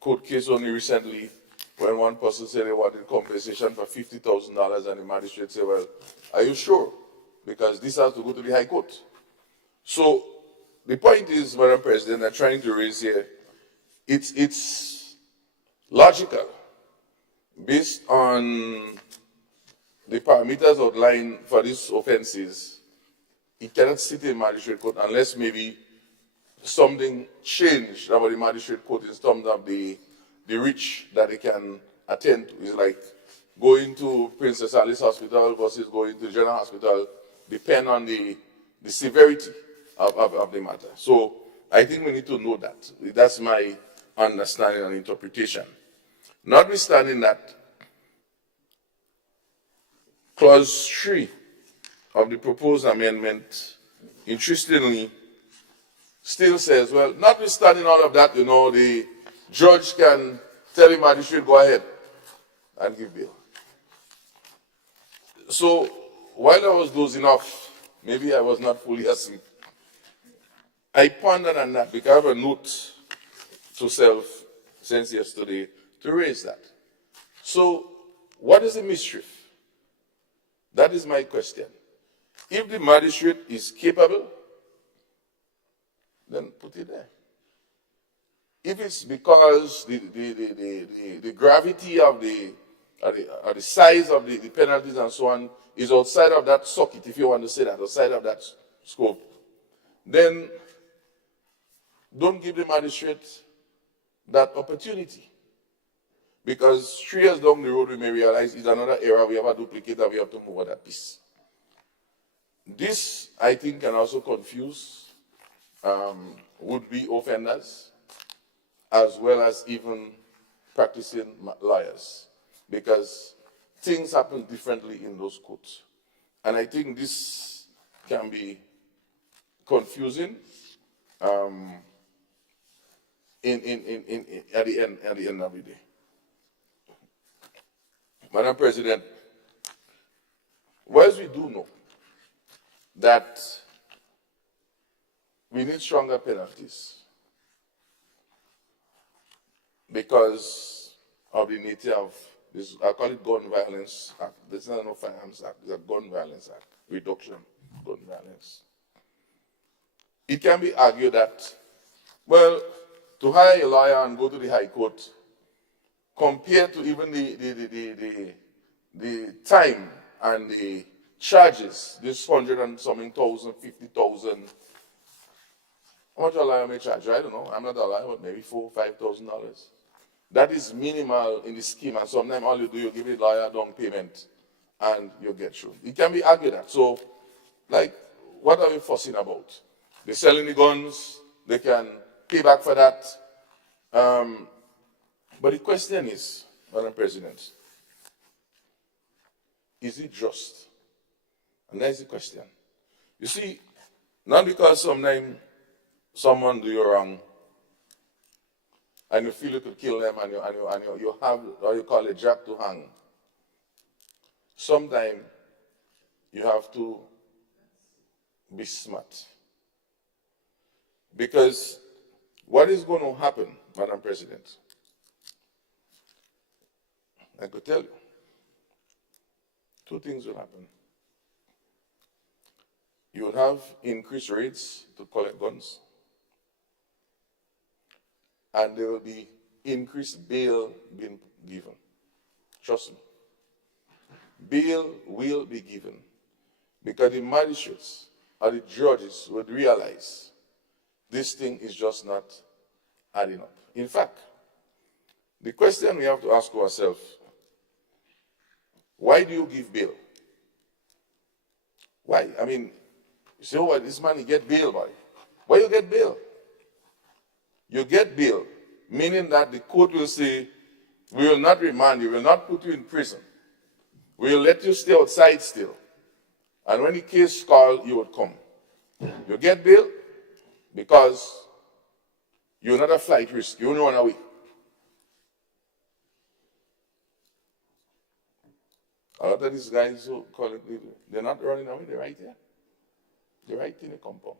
court case only recently when one person said they wanted compensation for $50,000 and the magistrate said, well, are you sure? Because this has to go to the High Court. So the point is, Madam President, I'm trying to raise here, it's logical based on the parameters outlined for these offenses. It cannot sit in magistrate court unless maybe something changed about the magistrate court in terms of the reach that it can attend to. It's like going to Princess Alice Hospital versus going to General Hospital, depend on the severity of the matter. So I think we need to know that. That's my understanding and interpretation. Notwithstanding that, Clause 3 of the proposed amendment, interestingly, still says, well, notwithstanding all of that, the judge can tell the magistrate, go ahead and give bail. So while I was dozing off, maybe I was not fully asleep, I pondered on that because I have a note to self since yesterday to raise that. So what is the mischief? That is my question. If the magistrate is capable, then put it there. If it's because the gravity of the size of the penalties and so on is outside of that socket, if you want to say that, outside of that scope, then don't give the magistrate that opportunity. Because 3 years down the road, we may realize it's another era, we have a duplicate and we have to move on that piece. This, I think, can also confuse would-be offenders as well as even practicing lawyers. Because things happen differently in those courts. And I think this can be confusing at the end of the day. Madam President, whereas we do know that we need stronger penalties because of the nature of this, I call it Gun Violence Act. This is not no Firearms Act, it's a Gun Violence Act, reduction of gun violence. It can be argued that, well, to hire a lawyer and go to the High Court, compared to even the time and the charges, this 100 and something thousand, 50,000. How much a lawyer may charge? I don't know. I'm not a lawyer, but maybe $4,000, $5,000. That is minimal in the scheme, and sometimes all you do, you give the lawyer a down payment and you get through. It can be argued that. So, like, what are we fussing about? They're selling the guns, they can pay back for that. But the question is, Madam President, is it just? And that's the question. You see, not because sometimes someone do you wrong and you feel you could kill them and you have what you call a jack to hang. Sometimes you have to be smart. Because what is going to happen, Madam President, I could tell you, two things will happen. You will have increased rates to collect guns, and there will be increased bail being given. Trust me. Bail will be given because the magistrates or the judges would realize this thing is just not adding up. In fact, the question we have to ask ourselves, why do you give bail? Why? I mean, you say, oh, this man, he get bail, boy. Why you get bail? You get bail, meaning that the court will say, we will not remand you, we will not put you in prison. We will let you stay outside still. And when the case called, you would come. You get bail because you're not a flight risk, you only run away. A lot of these guys who call it, they're not running away, they're right here. They're right in the compound.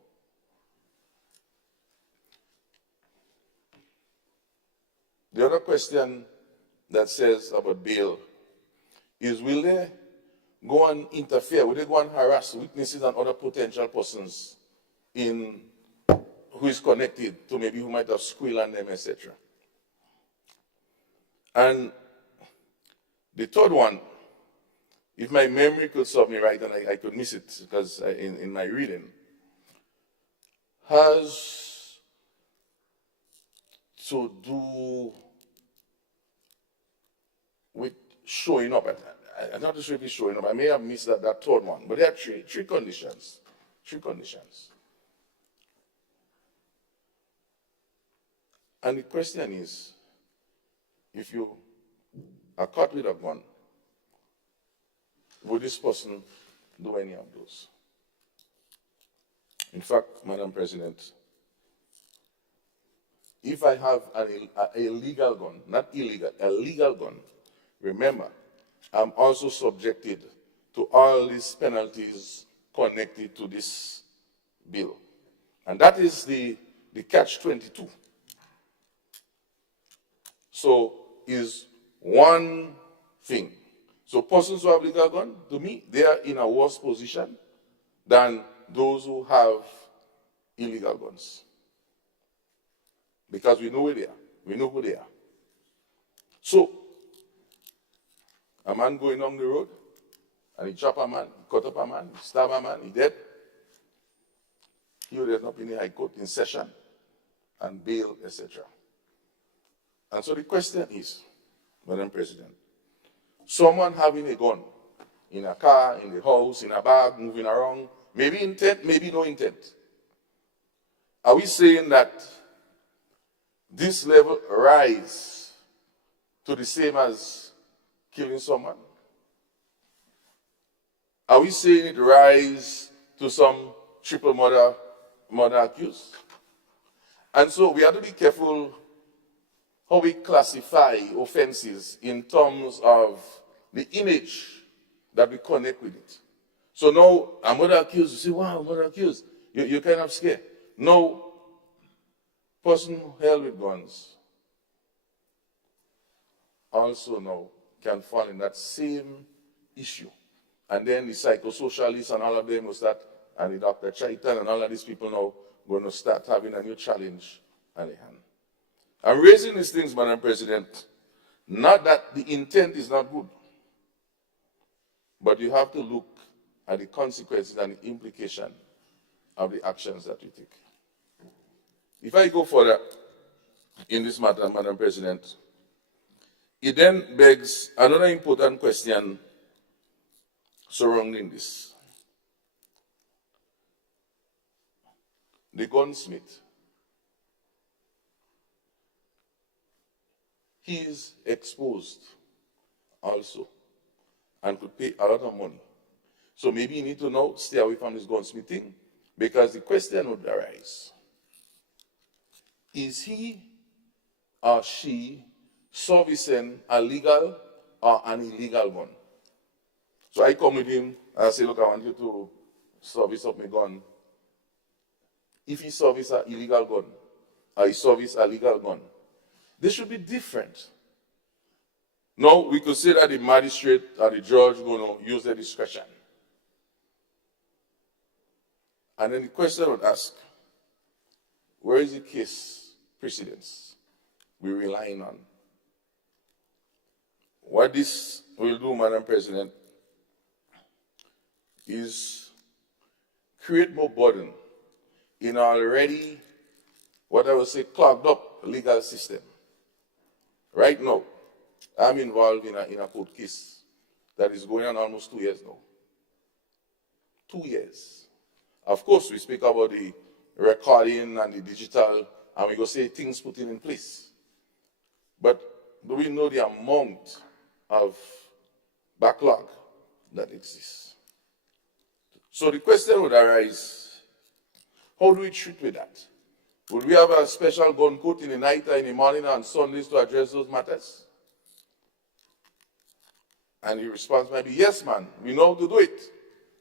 The other question that says about bail is, will they go and interfere, will they go and harass witnesses and other potential persons who is connected to maybe who might have squealed on them, etc. And the third one, if my memory could serve me right, and I could miss it because in my reading, has to do with showing up. I'm not sure if it's showing up. I may have missed that third one. But there are three conditions. Three conditions. And the question is, if you are caught with a gun, would this person do any of those? In fact, Madam President, if I have a legal gun, not illegal, a legal gun, remember, I'm also subjected to all these penalties connected to this bill. And that is the catch-22. So is one thing. So persons who have legal gun, to me, they are in a worse position than those who have illegal guns. Because we know where they are. We know who they are. So, a man going down the road, and he chop a man, he cut up a man, he stab a man, he dead. He would end up in the High Court in session, and bail, etc. And so the question is, Madam President, someone having a gun in a car, in the house, in a bag, moving around, maybe intent, maybe no intent. Are we saying that this level rise to the same as killing someone? we saying it rise to some triple murder accused? And so we have to be careful how we classify offenses in terms of the image that we connect with it. So now a murder accused, you say, wow, murder accused. You're kind of scared. No person held with guns also now can fall in that same issue. And then the psychosocialists and all of them will start, and the Dr. Chaitan and all of these people now going to start having a new challenge on the hand. I'm raising these things, Madam President, not that the intent is not good, but you have to look at the consequences and the implication of the actions that we take. If I go further in this matter, Madam President, it then begs another important question surrounding this. The gunsmith, he is exposed also and could pay a lot of money. So maybe you need to now stay away from this gunsmithing, because the question would arise: is he or she servicing a legal or an illegal gun? So I come with him and I say, look, I want you to service up my gun. If he service an illegal gun or he service a legal gun, this should be different. Now, we could say that the magistrate or the judge are going to use their discretion. And then the question would ask, where is the case precedence we're relying on? What this will do, Madam President, is create more burden in our already, what I would say, clogged up legal system. Right now, I'm involved in a court case that is going on almost 2 years now. 2 years. Of course, we speak about the recording and the digital, and we go say things put in place. But do we know the amount of backlog that exists? So the question would arise, how do we treat with that? Would we have a special gun court in the night or in the morning and Sundays to address those matters? And the response might be, yes, man, we know how to do it.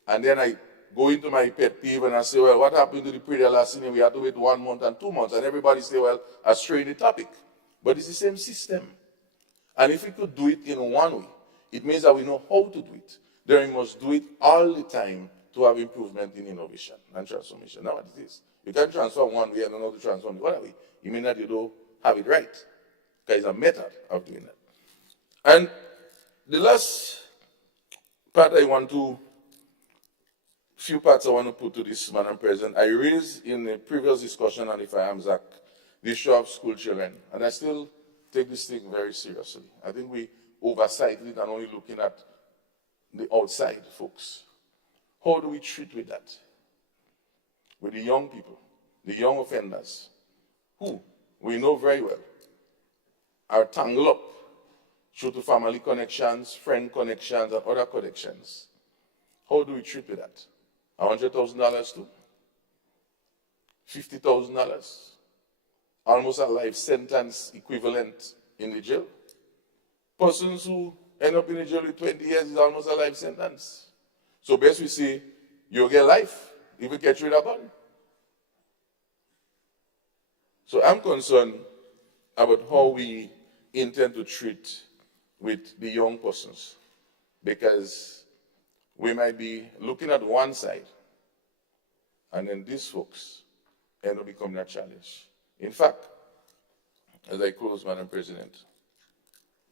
And then I go into my pet peeve and I say, well, what happened to the pre-last we had to wait 1 month and 2 months. And everybody say, well, I strayed the topic. But it's the same system. And if we could do it in one way, it means that we know how to do it. Then we must do it all the time to have improvement in innovation and transformation. Now what it is. You can transform one way and don't know how to transform the other way. You mean that you don't have it right. Because it's a method of doing that. And the last part few parts I want to put to this, Madam President. I raised in the previous discussion on the Firearms Act the issue of school children. And I still take this thing very seriously. I think we oversight it and only looking at the outside folks. How do we treat with that? With the young people, the young offenders, who we know very well are tangled up through to family connections, friend connections, and other connections. How do we treat with that? $100,000 to $50,000, almost a life sentence equivalent in the jail. Persons who end up in the jail with 20 years is almost a life sentence. So best we say, you'll get life if you get rid of gun. So I'm concerned about how we intend to treat with the young persons, because we might be looking at one side, and then these folks end up becoming a challenge. In fact, as I close, Madam President,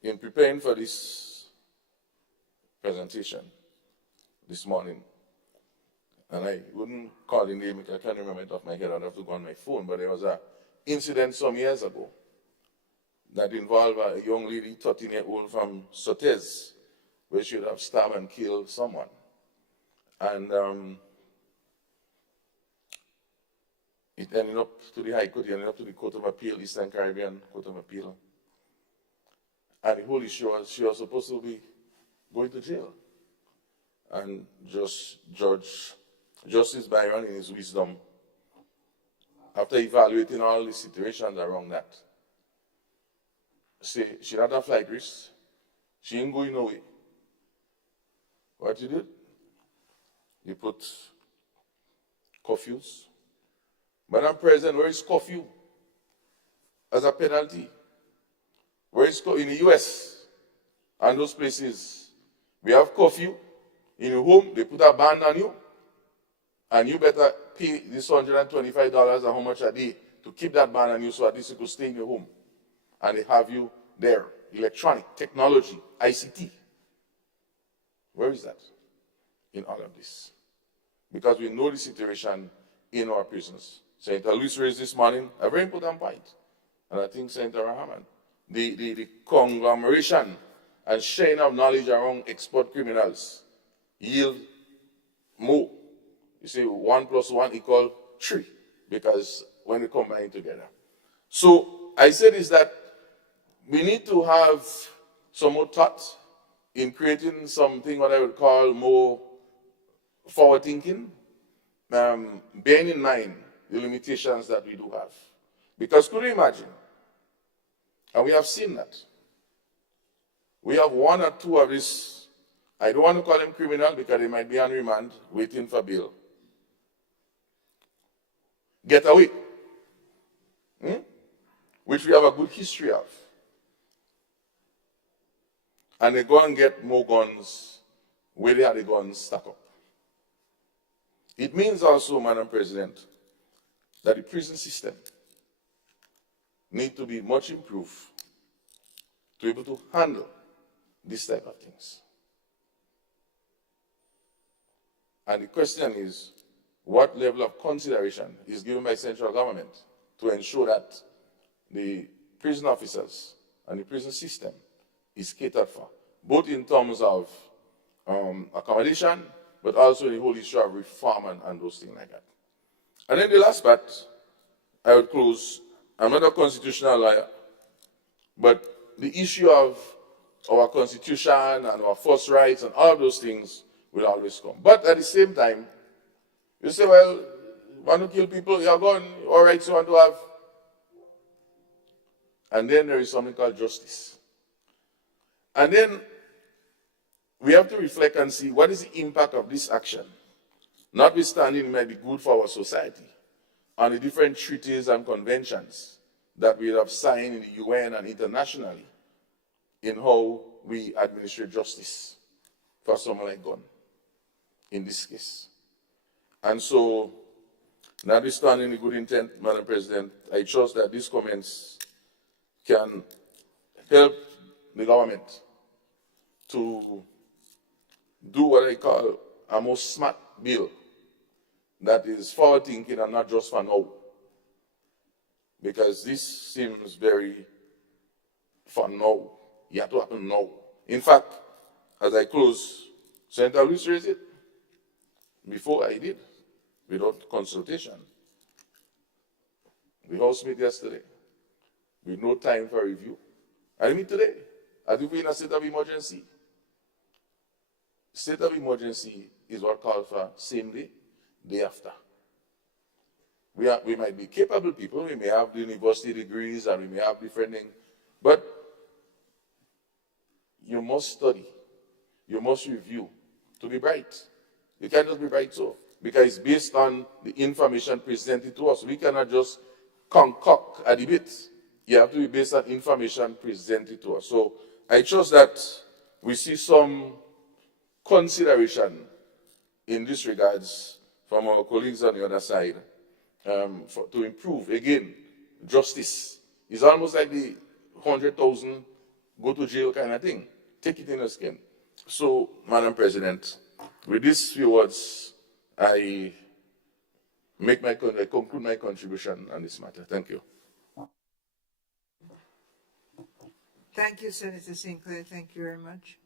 in preparing for this presentation this morning, and I wouldn't call the name, I can't remember it off my head, I'd have to go on my phone, but there was an incident some years ago that involved a young lady, 13-year-old from Sotez, where she would have stabbed and killed someone. And it ended up to the High Court, it ended up to the Court of Appeal, Eastern Caribbean Court of Appeal. And the whole issue was she was supposed to be going to jail. and Justice Byron, in his wisdom, after evaluating all the situations around that, say she had a flight risk, she ain't going nowhere. What you did? You put curfews. Madam President, where is curfew as a penalty? Where is in the US and those places? We have curfew. In your home, they put a ban on you, and you better pay this $125 or how much a day to keep that ban on you so at least you could stay in your home. And they have you there. Electronic, technology, ICT. Where is that in all of this? Because we know the situation in our prisons. Senator Lewis raised this morning a very important point, and I think Senator Rahman, the conglomeration and sharing of knowledge around export criminals yield more. You see, 1 + 1 = 3, because when they combine together. So I said is that we need to have some more thought in creating something what I would call more forward thinking, bearing in mind the limitations that we do have. Because could you imagine, and we have seen that, we have 1 or 2 of these, I don't want to call them criminal because they might be on remand waiting for bail, get away, which we have a good history of. And they go and get more guns where they have the guns stuck up. It means also, Madam President, that the prison system needs to be much improved to be able to handle this type of things. And the question is, what level of consideration is given by central government to ensure that the prison officers and the prison system is catered for, both in terms of accommodation, but also the whole issue of reform and those things like that. And then the last part, I would close. I'm not a constitutional lawyer, but the issue of our constitution and our first rights and all of those things will always come. But at the same time, you say, well, you want to kill people, you're gone, all rights you want to have. And then there is something called justice. And then we have to reflect and see what is the impact of this action. Notwithstanding, it might be good for our society on the different treaties and conventions that we have signed in the UN and internationally in how we administrate justice for someone like Gun, in this case. And so, notwithstanding the good intent, Madam President, I trust that these comments can help the government to do what I call a more smart bill that is forward thinking and not just for now. Because this seems very for now. You have to happen now. In fact, as I close, Senator Lewis raised it before I did, without consultation. The House met yesterday with no time for review. I meet today, as if we're in a state of emergency. State of emergency is what called for same day, day after. We might be capable people, we may have the university degrees and we may have different things, but you must study, you must review to be bright. You can't just be bright so, because it's based on the information presented to us. We cannot just concoct a debate. You have to be based on information presented to us. So I trust that we see some consideration in this regards from our colleagues on the other side to improve, again, justice. It's almost like the 100,000 go to jail kind of thing. Take it in your skin. So, Madam President, with these few words, I conclude my contribution on this matter. Thank you. Thank you, Senator Sinclair. Thank you very much.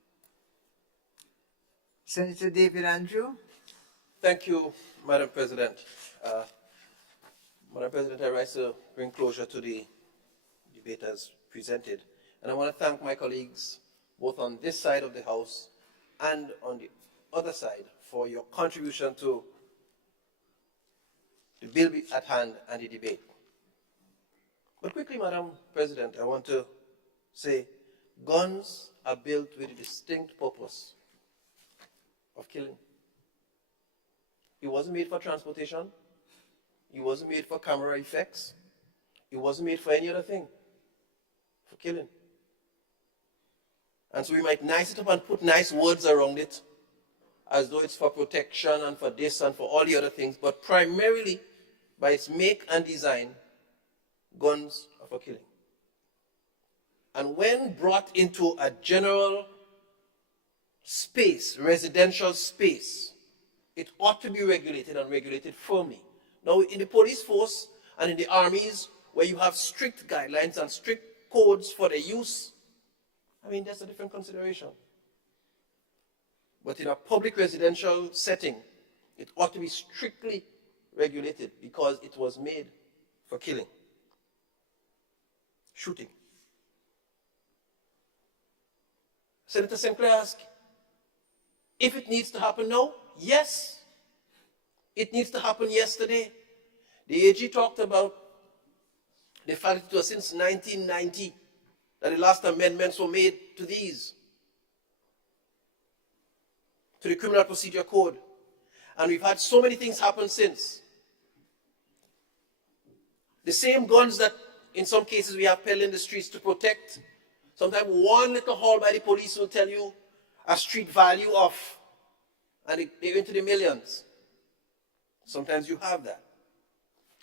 Senator David Andrew. Thank you, Madam President. Madam President, I rise to bring closure to the debate as presented. And I want to thank my colleagues, both on this side of the House and on the other side for your contribution to the bill at hand and the debate. But quickly, Madam President, I want to say guns are built with a distinct purpose of killing. It wasn't made for transportation. It wasn't made for camera effects. It wasn't made for any other thing. For killing. And so we might nice it up and put nice words around it as though it's for protection and for this and for all the other things, but primarily by its make and design, guns are for killing. And when brought into a general space, residential space, it ought to be regulated and regulated firmly. Now, in the police force and in the armies, where you have strict guidelines and strict codes for their use, I mean, that's a different consideration. But in a public residential setting, it ought to be strictly regulated because it was made for killing, shooting. Senator Sinclair asked, if it needs to happen now, yes. It needs to happen yesterday. The AG talked about the fact that it was since 1990 that the last amendments were made to these, to the Criminal Procedure Code. And we've had so many things happen since. The same guns that in some cases we have peddling in the streets to protect. Sometimes one little haul by the police will tell you a street value of, and they're into the millions. Sometimes you have that.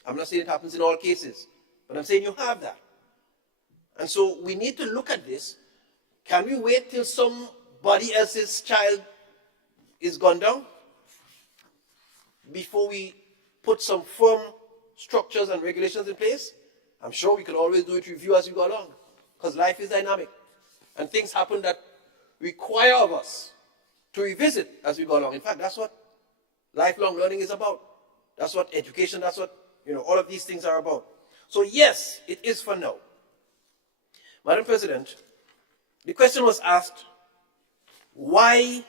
I'm not saying it happens in all cases, but I'm saying you have that. And so we need to look at this. Can we wait till somebody else's child is gone down before we put some firm structures and regulations in place? I'm sure we could always do it review as we go along, because life is dynamic and things happen that require of us to revisit as we go along. In fact, that's what lifelong learning is about. That's what education, that's what, all of these things are about. So yes, it is for now. Madam President, the question was asked, why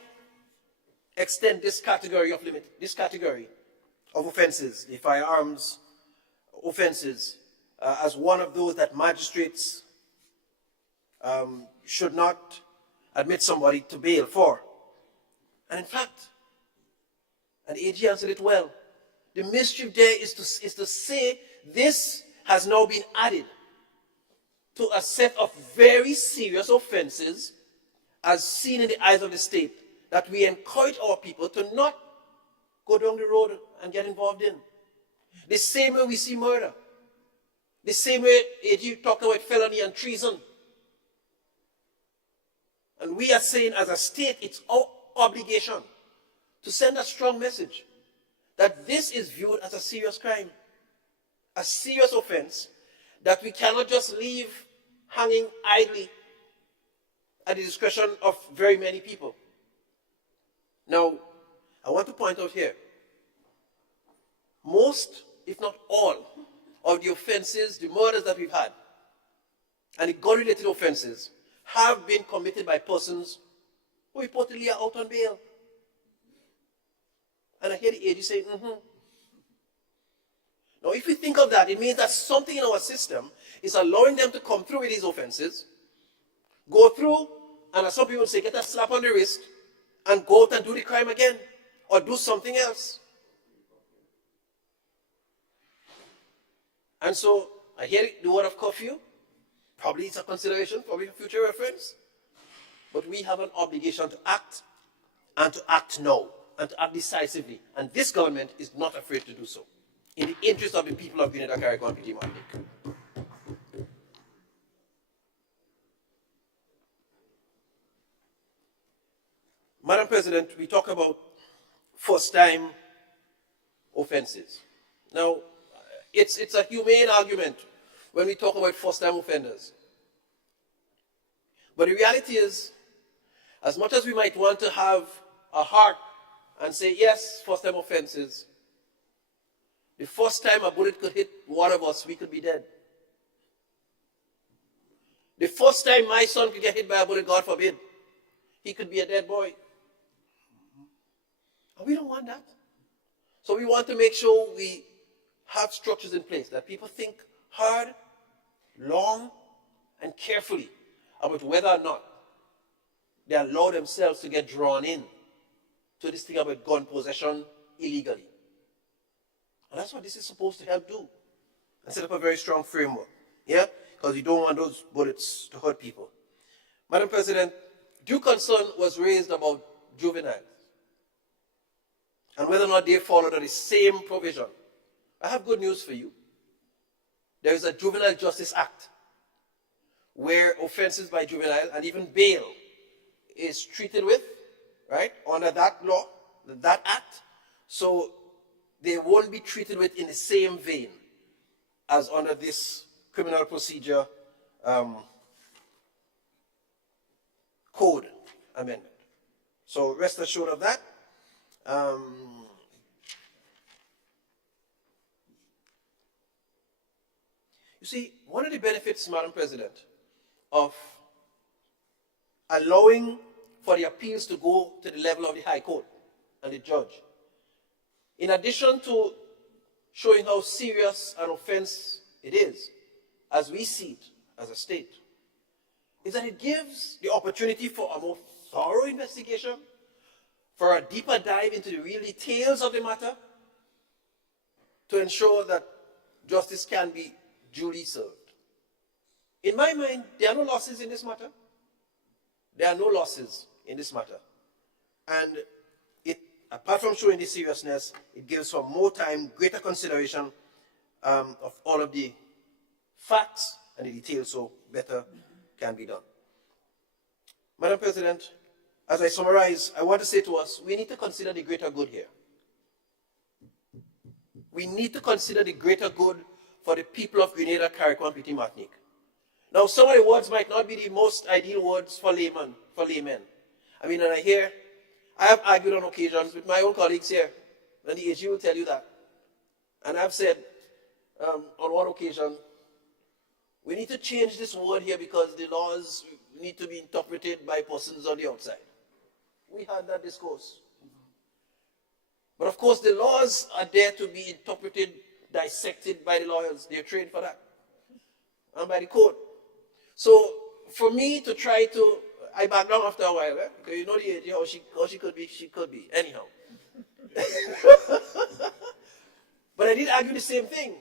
extend this category of offenses, the firearms offenses, as one of those that magistrates should not admit somebody to bail for? And in fact, and the AG answered it well, the mischief there is to say this has now been added to a set of very serious offenses as seen in the eyes of the state that we encourage our people to not go down the road and get involved in. The same way we see murder. The same way AG talked about felony and treason. And we are saying as a state, it's our obligation to send a strong message that this is viewed as a serious crime, a serious offense that we cannot just leave hanging idly at the discretion of very many people. Now, I want to point out here, most, if not all, of the offenses, the murders that we've had, and the gun-related offenses, have been committed by persons who reportedly are out on bail. And I hear the AG saying, Now, if we think of that, it means that something in our system is allowing them to come through with these offenses, go through, and as some people say, get a slap on the wrist, and go out and do the crime again, or do something else. And so, I hear the word of curfew. Probably it's a consideration, probably for future reference. But we have an obligation to act, and to act now, and to act decisively. And this government is not afraid to do so, in the interest of the people of Grenada, Carriacou, and Petit Martinique. Madam President, we talk about first-time offenses. Now, it's a humane argument when we talk about first-time offenders. But the reality is, as much as we might want to have a heart and say, yes, first-time offenses, the first time a bullet could hit one of us, we could be dead. The first time my son could get hit by a bullet, God forbid, he could be a dead boy. And we don't want that. So we want to make sure we have structures in place that people think hard, long, and carefully about whether or not they allow themselves to get drawn in to this thing about gun possession illegally. And that's what this is supposed to help do. And set up a very strong framework. Yeah? Because you don't want those bullets to hurt people. Madam President, due concern was raised about juveniles and whether or not they follow the same provision. I have good news for you. There is a Juvenile Justice Act where offenses by juvenile and even bail is treated with, right, under that law, that act. So they won't be treated with in the same vein as under this criminal procedure code amendment. So rest assured of that. You see, one of the benefits, Madam President, of allowing for the appeals to go to the level of the High Court and the judge, in addition to showing how serious an offense it is, as we see it as a state, is that it gives the opportunity for a more thorough investigation, for a deeper dive into the real details of the matter, to ensure that justice can be duly served. In my mind, there are no losses in this matter. There are no losses in this matter. And it, apart from showing the seriousness, it gives for more time, greater consideration of all of the facts and the details, so better can be done. Madam President, as I summarize, I want to say to us, we need to consider the greater good here. We need to consider the greater good for the people of Grenada, Carriacou, and Petite Martinique. Now, some of the words might not be the most ideal words for laymen. I mean, and I have argued on occasions with my own colleagues here, and the AG will tell you that. And I've said on one occasion, we need to change this word here because the laws need to be interpreted by persons on the outside. We had that discourse. But of course, the laws are there to be interpreted, dissected by the lawyers. They're trained for that. And by the court. So, for me to try to, I back down after a while, because you know the age, how she could be, anyhow. But I did argue the same thing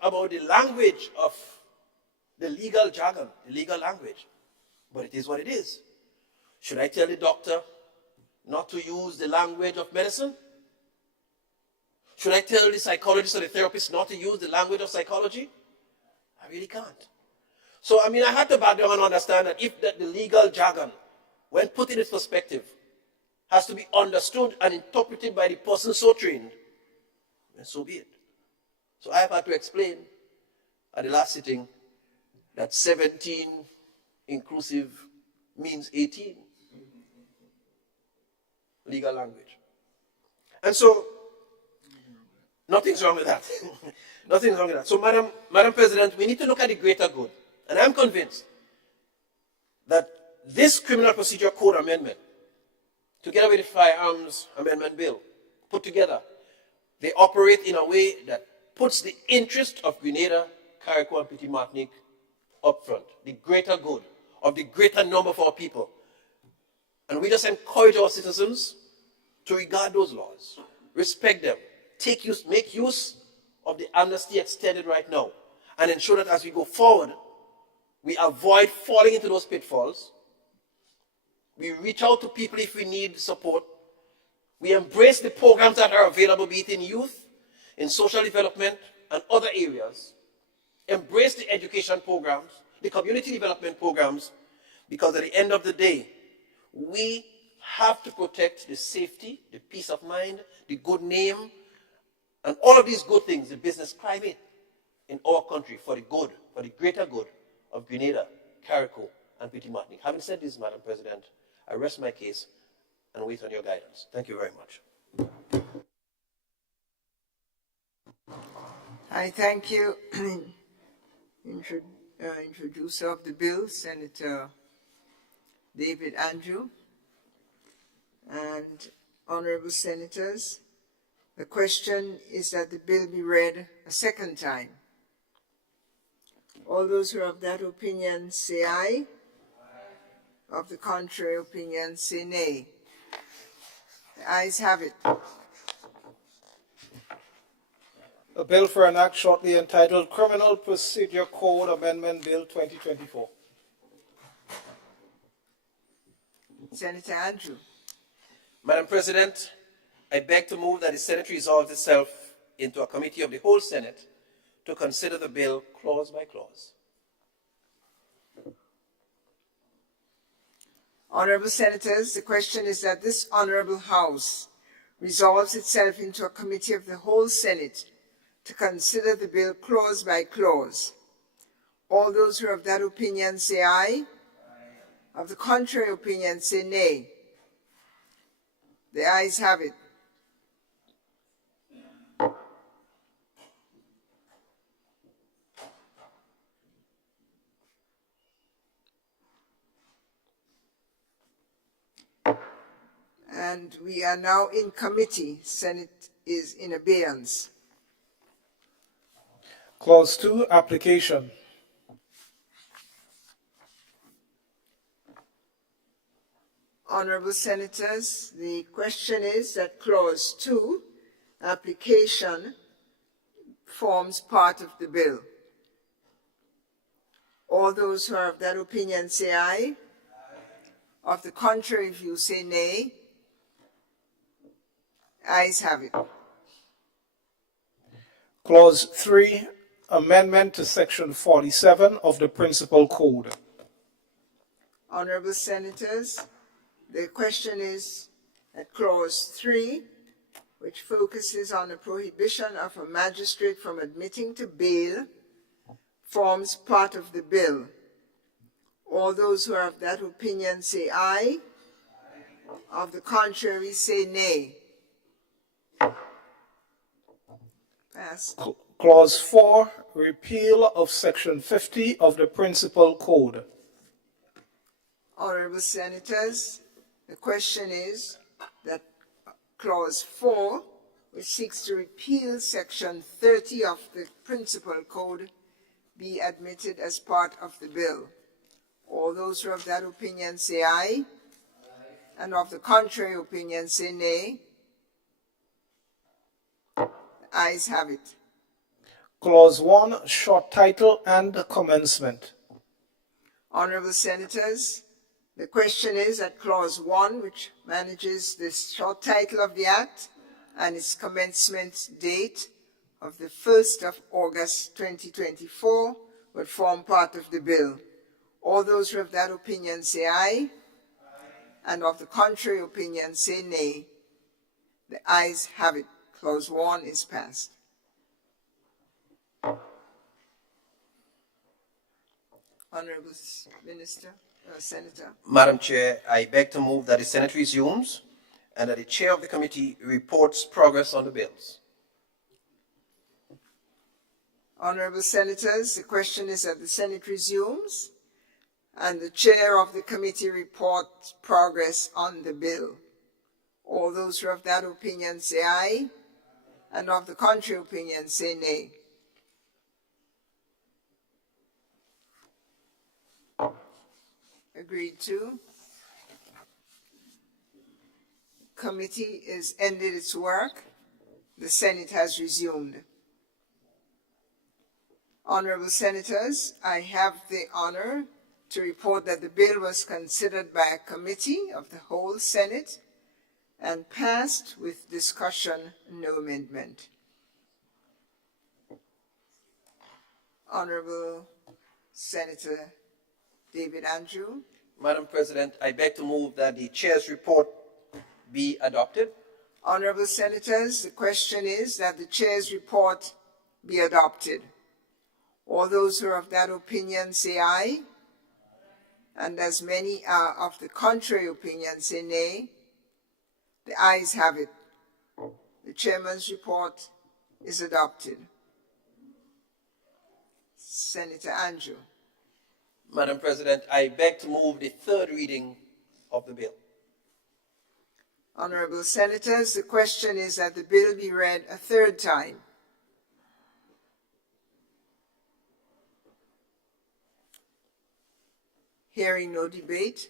about the language of the legal jargon, the legal language. But it is what it is. Should I tell the doctor not to use the language of medicine? Should I tell the psychologist or the therapist not to use the language of psychology? I really can't. So, I mean, I had to back down and understand that if the legal jargon, when put in its perspective, has to be understood and interpreted by the person so trained, then so be it. So I have had to explain at the last sitting that 17 inclusive means 18. Legal language. And so, nothing's wrong with that. Nothing's wrong with that. So, Madam President, we need to look at the greater good. And I'm convinced that this Criminal Procedure Code amendment, together with the Firearms Amendment Bill, put together, they operate in a way that puts the interest of Grenada, Carriacou, and Petite Martinique up front. The greater good of the greater number of our people. And we just encourage our citizens to regard those laws, respect them, make use of the amnesty extended right now, and ensure that as we go forward, we avoid falling into those pitfalls. We reach out to people if we need support. We embrace the programs that are available, be it in youth, in social development, and other areas. Embrace the education programs, the community development programs, because at the end of the day, we have to protect the safety, the peace of mind, the good name, and all of these good things, the business climate in our country for the good, for the greater good of Grenada, Carriacou, and Petite Martinique. Having said this, Madam President, I rest my case and wait on your guidance. Thank you very much. I thank you, introducer of the bill, Senator David Andrew. And Honorable Senators, the question is that the bill be read a second time. All those who are of that opinion say aye. Of the contrary opinion say nay. The ayes have it. A bill for an act shortly entitled Criminal Procedure Code Amendment Bill 2024. Senator Andrew. Madam President, I beg to move that the Senate resolve itself into a committee of the whole Senate to consider the bill clause by clause. Honorable Senators, the question is that this Honorable House resolves itself into a committee of the whole Senate to consider the bill clause by clause. All those who are of that opinion say aye. Of the contrary opinion say nay. The ayes have it. And we are now in committee. Senate is in abeyance. Clause 2, application. Honorable Senators, the question is that Clause 2, application, forms part of the bill. All those who are of that opinion say aye. Of the contrary view say nay. Ayes have it. Clause 3, amendment to Section 47 of the Principal Code. Honorable Senators, the question is that Clause 3, which focuses on the prohibition of a magistrate from admitting to bail, forms part of the bill. All those who are of that opinion say aye. Of the contrary say nay. Pass. Clause 4, repeal of Section 50 of the Principal Code. Honorable Senators, the question is that Clause 4, which seeks to repeal Section 30 of the Principal Code, be admitted as part of the bill. All those who are of that opinion say aye. And of the contrary opinion say nay. The ayes have it. Clause 1, short title and commencement. Honorable Senators, the question is that Clause 1, which manages the short title of the Act and its commencement date of the 1st of August 2024, would form part of the bill. All those who have that opinion say aye. And of the contrary opinion say nay. The ayes have it. Clause 1 is passed. Honorable Senator. Madam Chair, I beg to move that the Senate resumes and that the chair of the committee reports progress on the bills. Honorable Senators, the question is that the Senate resumes and the chair of the committee reports progress on the bill. All those who are of that opinion say aye, and of the contrary opinion say nay. Agreed to. Committee has ended its work. The Senate has resumed. Honorable Senators, I have the honor to report that the bill was considered by a committee of the whole Senate and passed with discussion, no amendment. Honorable Senator David Andrew. Madam President, I beg to move that the chair's report be adopted. Honorable Senators, the question is that the chair's report be adopted. All those who are of that opinion say aye, and as many are of the contrary opinion say nay. The ayes have it. The chairman's report is adopted. Senator Andrew. Madam President, I beg to move the third reading of the bill. Honorable Senators, the question is that the bill be read a third time. Hearing no debate,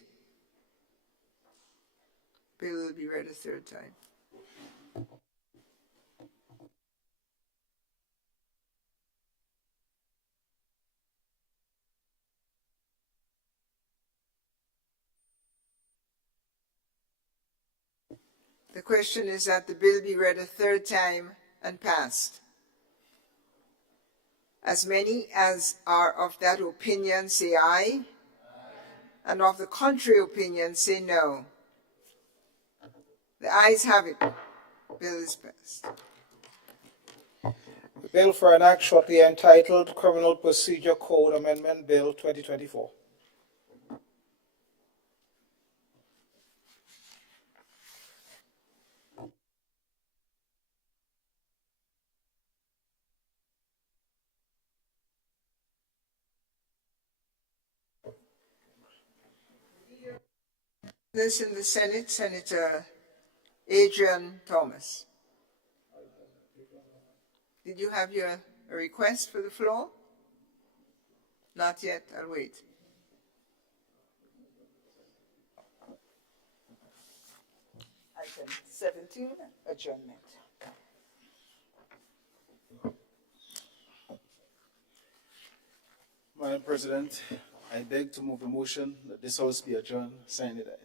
bill will be read a third time. The question is that the bill be read a third time and passed. As many as are of that opinion say aye, and of the contrary opinion say no. The ayes have it. Bill is passed. The bill for an act shortly entitled Criminal Procedure Code Amendment Bill 2024. This in the Senate, Senator Adrian Thomas. Did you have your request for the floor? Not yet, I'll wait. Item 17, adjournment. Madam President, I beg to move the motion that this House be adjourned, signed it.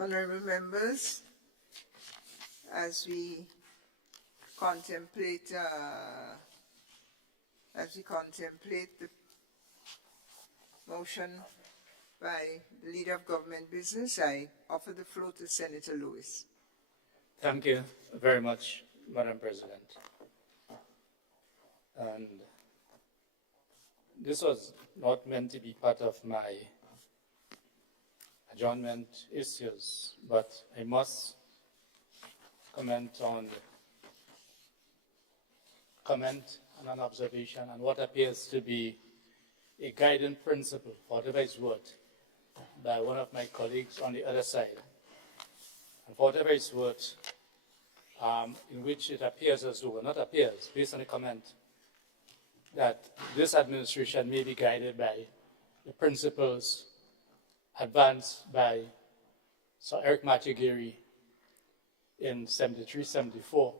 Honorable members, as we contemplate the motion by the Leader of Government Business, I offer the floor to Senator Lewis. Thank you very much, Madam President. And this was not meant to be part of my adjournment issues, but I must comment on an observation and what appears to be a guiding principle, whatever is worth, by one of my colleagues on the other side. And for whatever it's worth, in which it appears as though, not appears, based on the comment, that this administration may be guided by the principles advanced by Sir Eric Matthew Geary in 73, 74,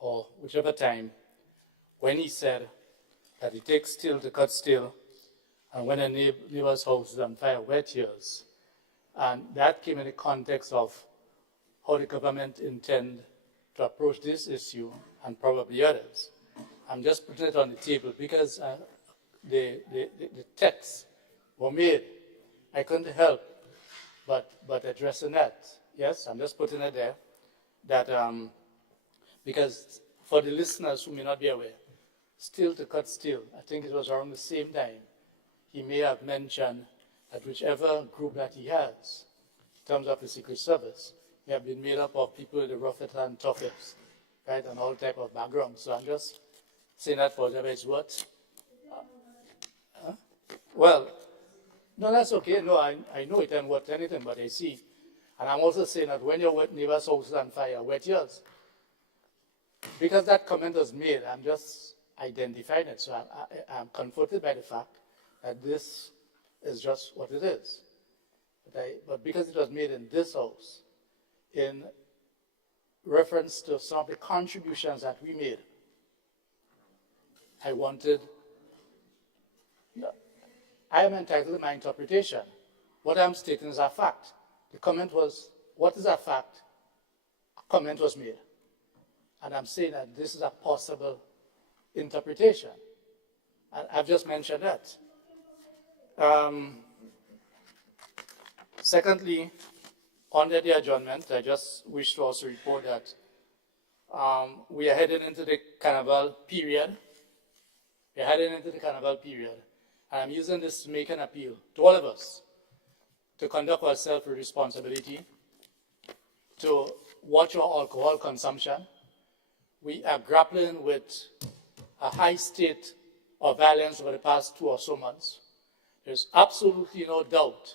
or whichever time, when he said that it takes steel to cut steel, and when a neighbor's house is on fire, wet tears. And that came in the context of how the government intend to approach this issue and probably others. I'm just putting it on the table because the texts were made. I couldn't help but addressing that. Yes, I'm just putting it there. That because for the listeners who may not be aware, steel to cut steel, I think it was around the same time he may have mentioned that whichever group that he has, in terms of the Secret Service, may have been made up of people with the roughest and toughest, right, and all type of backgrounds. So I'm just saying that for whatever it's worth. Well, no, that's okay. No, I know it ain't worth anything, but I see. And I'm also saying that when your neighbor's house is on fire, wet yours. Because that comment was made, I'm just identifying it. So I'm comforted by the fact that this is just what it is. But because it was made in this house, in reference to some of the contributions that we made, I am entitled to my interpretation. What I'm stating is a fact. The comment was, what is a fact? A comment was made. And I'm saying that this is a possible interpretation. And I've just mentioned that. Secondly, under the adjournment, I just wish to also report that we are heading into the Carnival period. We are heading into the Carnival period. And I'm using this to make an appeal to all of us to conduct ourselves with responsibility, to watch our alcohol consumption. We are grappling with a high state of violence over the past 2 or so months, there's absolutely no doubt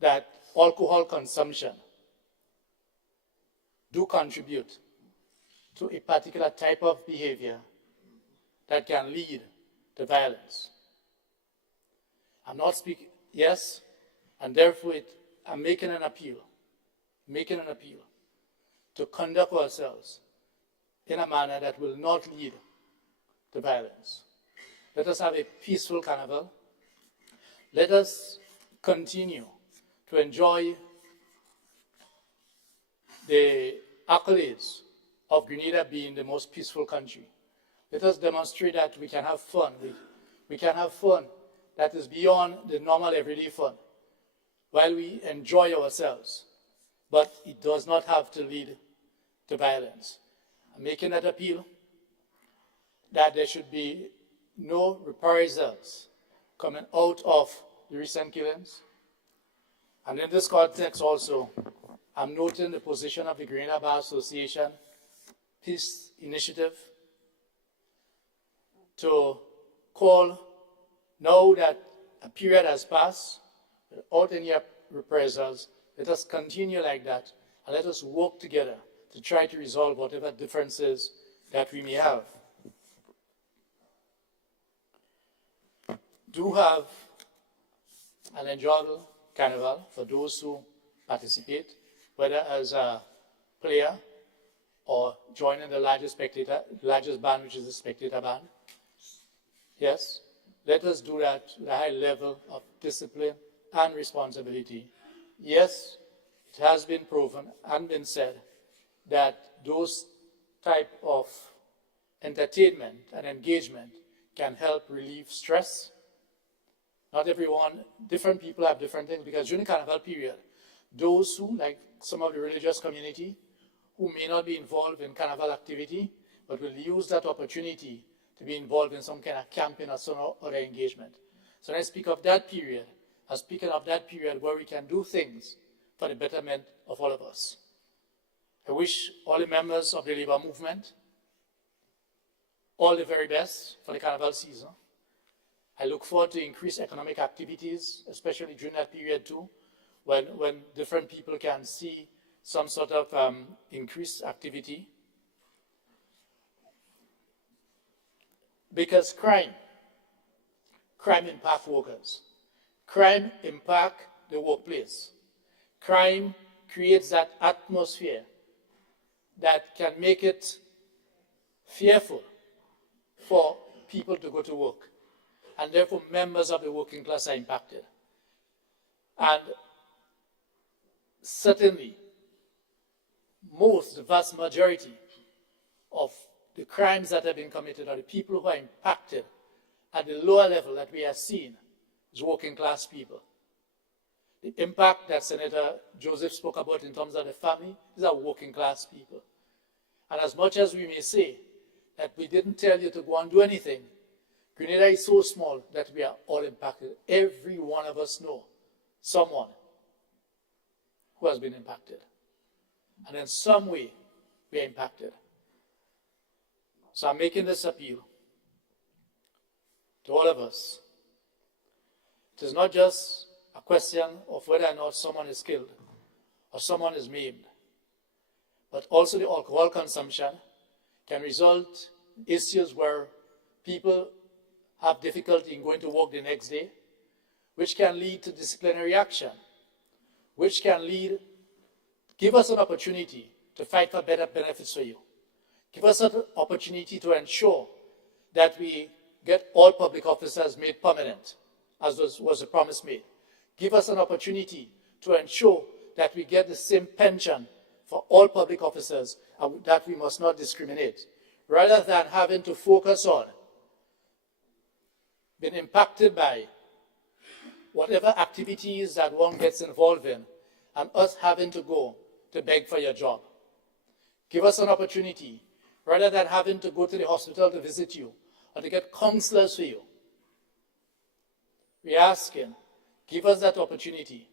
that alcohol consumption do contribute to a particular type of behavior that can lead to violence. I'm not speaking, yes, and therefore I'm making an appeal to conduct ourselves in a manner that will not lead to violence. Let us have a peaceful carnival. Let us continue to enjoy the accolades of Grenada being the most peaceful country. Let us demonstrate that we can have fun. We can have fun that is beyond the normal everyday fun while we enjoy ourselves. But it does not have to lead to violence. I'm making that appeal that there should be no reprisals coming out of the recent killings. And in this context also, I'm noting the position of the Grenada Bar Association Peace Initiative to call, now that a period has passed without any reprisals, let us continue like that and let us work together to try to resolve whatever differences that we may have. Do have an enjoyable carnival for those who participate, whether as a player or joining the largest band, which is the spectator band. Yes, let us do that with a high level of discipline and responsibility. Yes, it has been proven and been said that those type of entertainment and engagement can help relieve stress. Not everyone, different people have different things, because during the carnival period, those who, like some of the religious community, who may not be involved in carnival activity, but will use that opportunity to be involved in some kind of camping or some other engagement. So when I speak of that period, I'm speaking of that period where we can do things for the betterment of all of us. I wish all the members of the labor movement all the very best for the carnival season. I look forward to increased economic activities, especially during that period too, when different people can see some sort of increased activity. Because crime impacts workers. Crime impacts the workplace. Crime creates that atmosphere that can make it fearful for people to go to work. And therefore, members of the working class are impacted. And certainly, the vast majority of the crimes that have been committed are the people who are impacted at the lower level that we have seen is working class people. The impact that Senator Joseph spoke about in terms of the family, these are working class people. And as much as we may say that we didn't tell you to go and do anything, Grenada is so small that we are all impacted. Every one of us know someone who has been impacted. And in some way, we are impacted. So I'm making this appeal to all of us. It is not just a question of whether or not someone is killed or someone is maimed, but also the alcohol consumption can result in issues where people have difficulty in going to work the next day, which can lead to disciplinary action, which can give us an opportunity to fight for better benefits for you. Give us an opportunity to ensure that we get all public officers made permanent, as was the promise made. Give us an opportunity to ensure that we get the same pension for all public officers, and that we must not discriminate, rather than having to focus on being impacted by whatever activities that one gets involved in, and us having to go to beg for your job. Give us an opportunity, rather than having to go to the hospital to visit you, or to get counselors for you. We're asking, give us that opportunity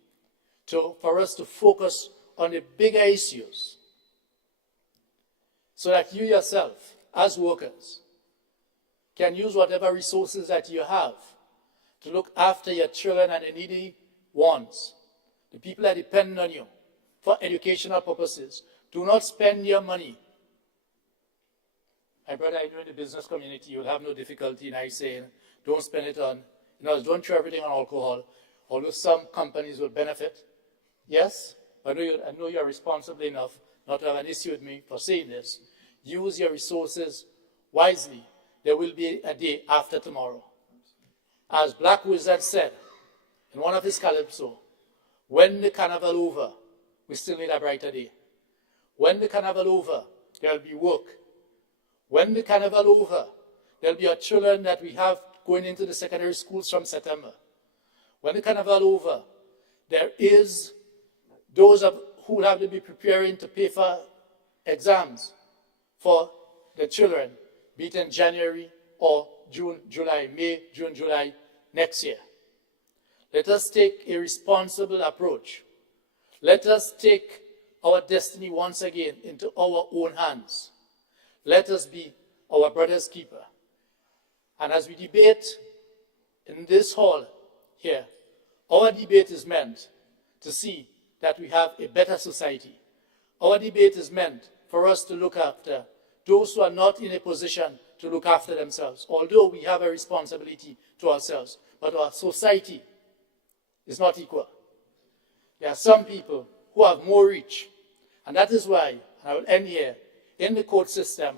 for us to focus on the bigger issues, so that you yourself, as workers, can use whatever resources that you have to look after your children and the needy ones, the people that depend on you for educational purposes. Do not spend your money. My brother, I know in the business community, you'll have no difficulty in saying, don't spend it on, don't throw everything on alcohol, although some companies will benefit. Yes, I know you're responsible enough not to have an issue with me for saying this. Use your resources wisely. There will be a day after tomorrow. As Black Wizard said in one of his calypso, when the carnival over, we still need a brighter day. When the carnival over, there'll be work. When the carnival over, there'll be our children that we have going into the secondary schools from September. When the carnival over, there is those who will have to be preparing to pay for exams for the children, be it in January or June, July, May, June, July next year. Let us take a responsible approach. Let us take our destiny once again into our own hands. Let us be our brother's keeper. And as we debate in this hall here, our debate is meant to see that we have a better society. Our debate is meant for us to look after those who are not in a position to look after themselves, although we have a responsibility to ourselves. But our society is not equal. There are some people who have more reach. And that is why, and I will end here, in the court system,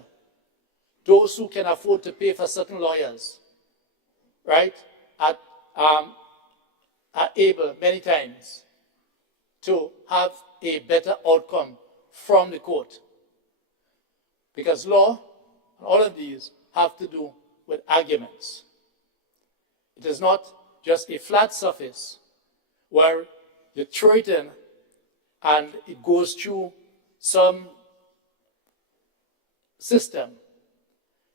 those who can afford to pay for certain lawyers, right, are able many times to have a better outcome from the court. Because law, and all of these, have to do with arguments. It is not just a flat surface where you throw it in and it goes through some system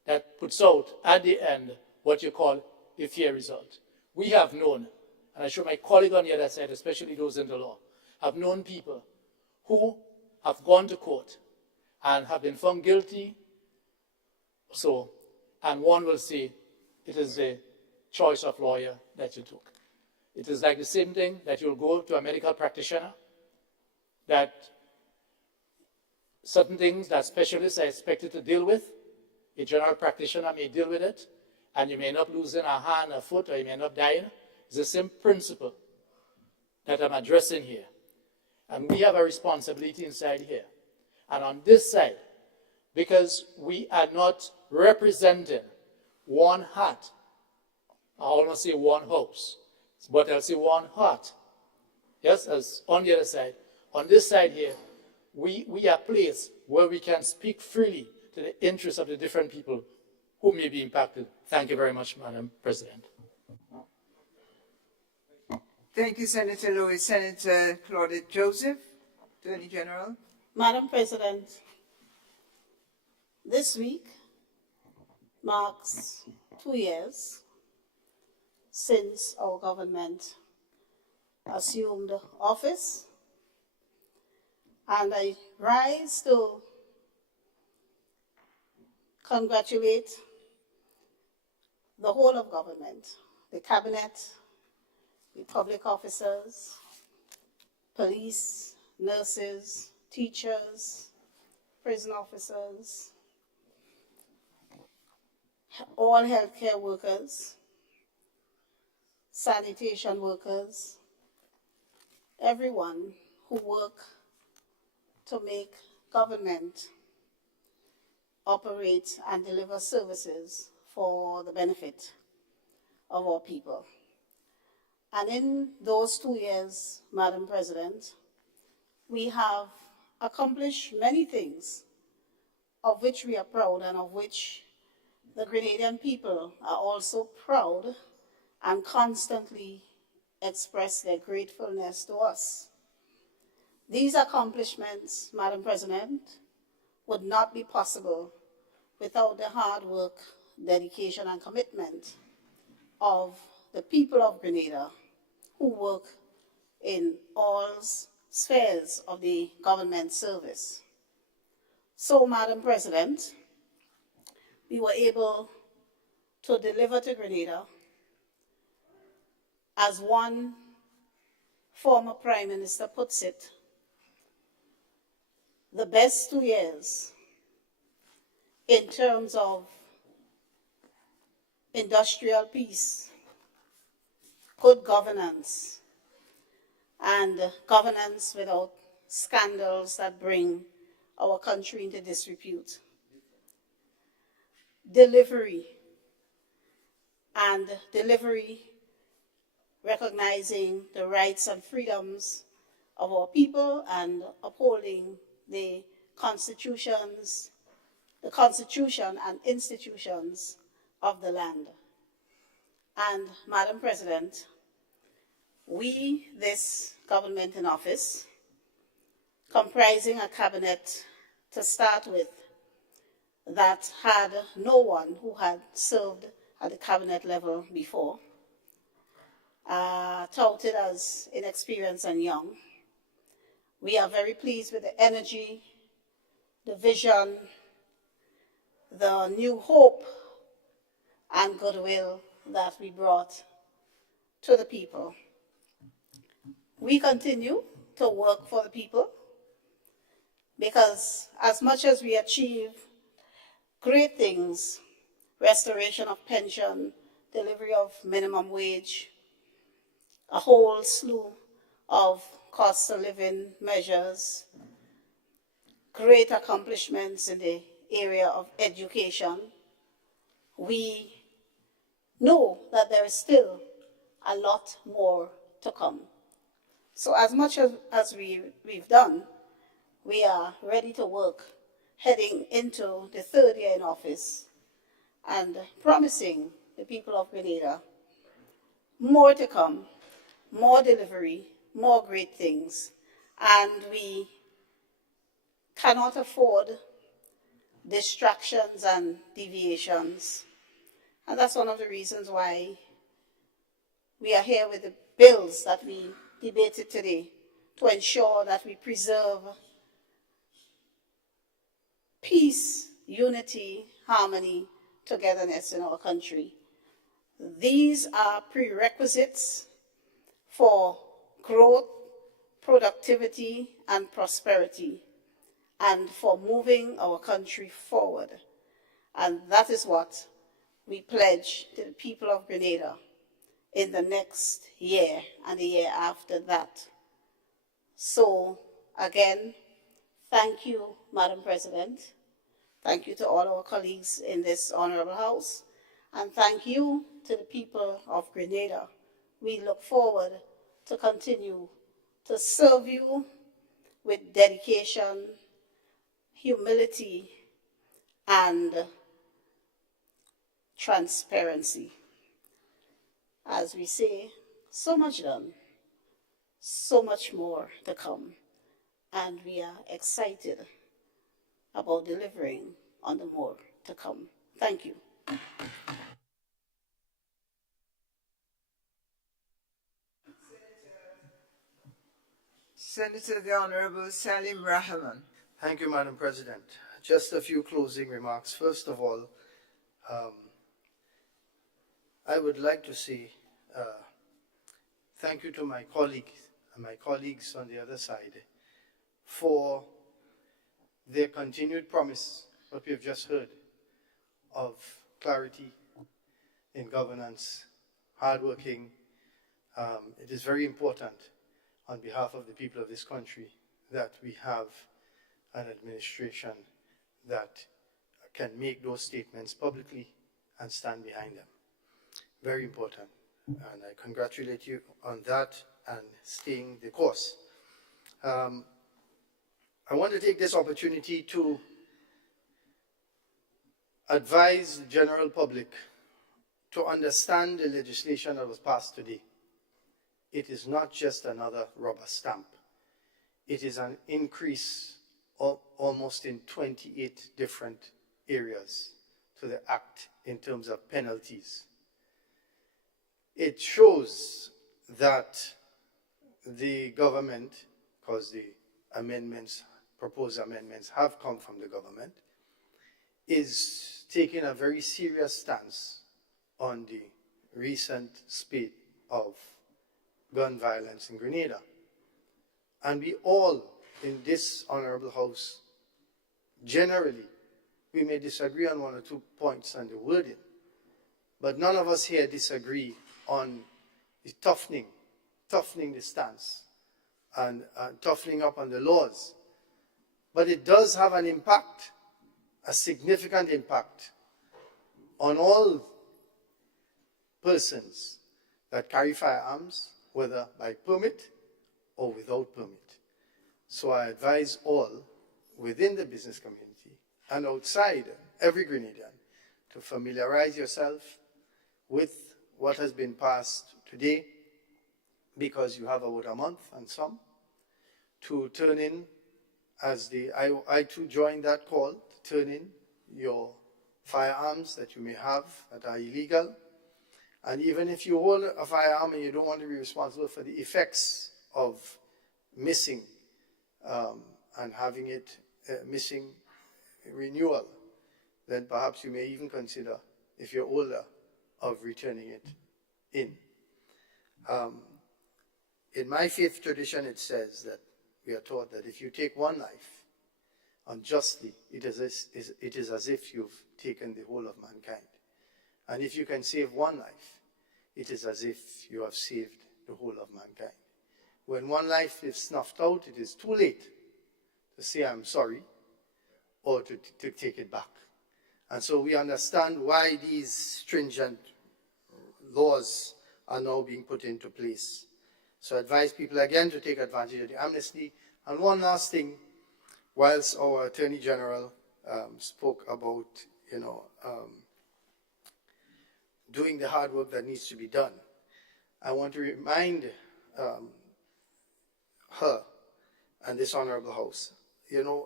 that puts out at the end what you call a fair result. We have known, and I'm sure my colleague on the other side, especially those in the law, have known people who have gone to court and have been found guilty, and one will say it is a choice of lawyer that you took. It is like the same thing that you'll go to a medical practitioner, that certain things that specialists are expected to deal with, a general practitioner may deal with it, and you may not lose a hand, a foot, or you may not die. It's the same principle that I'm addressing here. And we have a responsibility inside here. And on this side, because we are not representing one heart, I almost say one house, but I'll say one heart. Yes, as on the other side. On this side here, we are placed where we can speak freely to the interests of the different people who may be impacted. Thank you very much, Madam President. Thank you, Senator Lewis. Senator Claudette Joseph, Attorney General. Madam President, this week marks 2 years since our government assumed office, and I rise to congratulate the whole of government, the cabinet, the public officers, police, nurses, teachers, prison officers, all healthcare workers, sanitation workers, everyone who work to make government operate and deliver services for the benefit of our people. And in those 2 years, Madam President, we have accomplished many things of which we are proud and of which the Grenadian people are also proud and constantly express their gratefulness to us. These accomplishments, Madam President, would not be possible without the hard work, dedication, and commitment of the people of Grenada who work in all spheres of the government service. So, Madam President, we were able to deliver to Grenada, as one former Prime Minister puts it, the best 2 years in terms of industrial peace, good governance, and governance without scandals that bring our country into disrepute. Delivery, and delivery recognizing the rights and freedoms of our people and upholding the constitution and institutions of the land. And Madam President, we, this government in office, comprising a cabinet to start with that had no one who had served at the cabinet level before, touted as inexperienced and young. We are very pleased with the energy, the vision, the new hope and goodwill that we brought to the people. We continue to work for the people because as much as we achieve great things, restoration of pension, delivery of minimum wage, a whole slew of cost of living measures, great accomplishments in the area of education, we know that there is still a lot more to come. So as much as we've done, we are ready to work heading into the third year in office and promising the people of Grenada more to come, more delivery, more great things. And we cannot afford distractions and deviations. And that's one of the reasons why we are here with the bills that we debated today, to ensure that we preserve peace, unity, harmony, togetherness in our country. These are prerequisites for growth, productivity, and prosperity, and for moving our country forward. And that is what we pledge to the people of Grenada in the next year and the year after that. So, again, thank you, Madam President. Thank you to all our colleagues in this honorable house. And thank you to the people of Grenada. We look forward to continue to serve you with dedication, humility, and transparency. As we say, so much done, so much more to come, and we are excited about delivering on the more to come. Thank you. Senator the Honorable Salim Rahman. Thank you, Madam President. Just a few closing remarks. First of all, I would like to say thank you to my colleagues and my colleagues on the other side for their continued promise, what we have just heard, of clarity in governance, hardworking. It is very important on behalf of the people of this country that we have an administration that can make those statements publicly and stand behind them. Very important. And I congratulate you on that and staying the course. I want to take this opportunity to advise the general public to understand the legislation that was passed today. It is not just another rubber stamp. It is an increase of almost in 28 different areas to the Act in terms of penalties. It shows that the government, because the amendments, proposed amendments have come from the government, is taking a very serious stance on the recent spate of gun violence in Grenada. And we all in this honorable house, generally, we may disagree on 1 or 2 points on the wording, but none of us here disagree on the toughening the stance and toughening up on the laws. But it does have an impact, a significant impact, on all persons that carry firearms, whether by permit or without permit. So I advise all within the business community and outside, every Grenadian, to familiarize yourself with what has been passed today, because you have about a month and some to turn in, as I too joined that call, to turn in your firearms that you may have that are illegal. And even if you hold a firearm and you don't want to be responsible for the effects of missing and having it missing renewal, then perhaps you may even consider, if you're older, of returning it in. In my faith tradition, it says that we are taught that if you take one life unjustly, it is as if you've taken the whole of mankind. And if you can save one life, it is as if you have saved the whole of mankind. When one life is snuffed out, it is too late to say I'm sorry or to take it back. And so we understand why these stringent laws are now being put into place. So I advise people again to take advantage of the amnesty. And one last thing, whilst our Attorney General spoke about, doing the hard work that needs to be done, I want to remind her and this honorable house.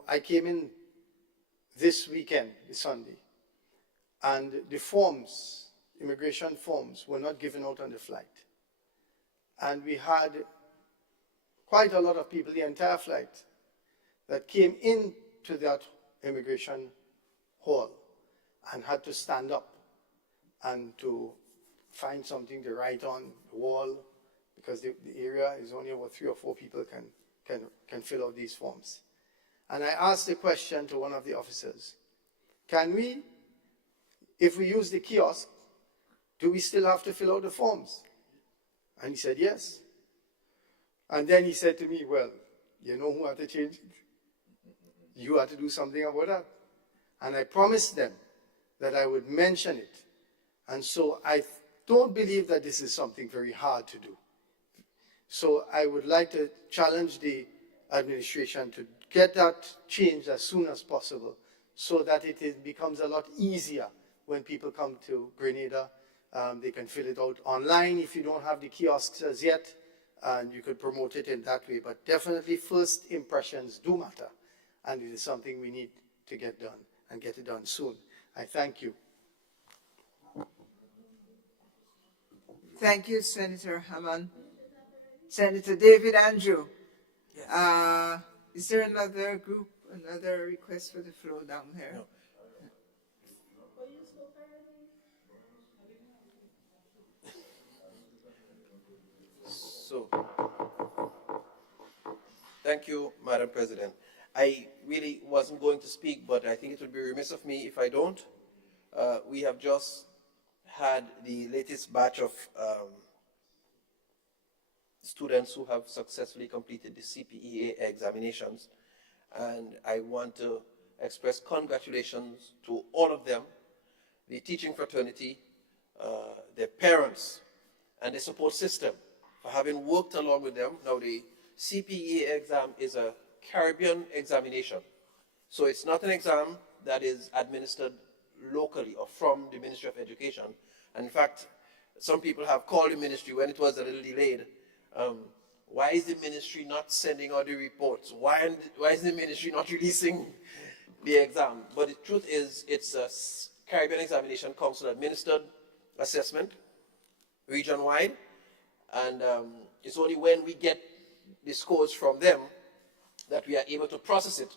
I came in this weekend, this Sunday, and the forms, immigration forms, were not given out on the flight. And we had quite a lot of people, the entire flight, that came into that immigration hall and had to stand up and to find something to write on the wall, because the area is only about 3 or 4 people can fill out these forms. And I asked the question to one of the officers, can we, if we use the kiosk, do we still have to fill out the forms? And he said, yes. And then he said to me, well, you know who had to change it? You had to do something about that. And I promised them that I would mention it. And so I don't believe that this is something very hard to do. So I would like to challenge the administration to get that changed as soon as possible, so that it becomes a lot easier when people come to Grenada. They can fill it out online if you don't have the kiosks as yet, and you could promote it in that way. But definitely first impressions do matter, and it is something we need to get done, and get it done soon. I thank you. Thank you, Senator Hammond. Senator David Andrew. Yes. Is there another group, another request for the floor down here? No. So, thank you, Madam President. I really wasn't going to speak, but I think it would be remiss of me if I don't. We have just had the latest batch of students who have successfully completed the CPEA examinations, and I want to express congratulations to all of them, the teaching fraternity, their parents, and the support system for having worked along with them. Now, the CPEA exam is a Caribbean examination, so it's not an exam that is administered locally or from the Ministry of Education. And in fact, some people have called the ministry when it was a little delayed. Why is the ministry not sending out the reports? Why is the ministry not releasing the exam? But the truth is, it's a Caribbean Examination Council administered assessment, region-wide, and it's only when we get the scores from them that we are able to process it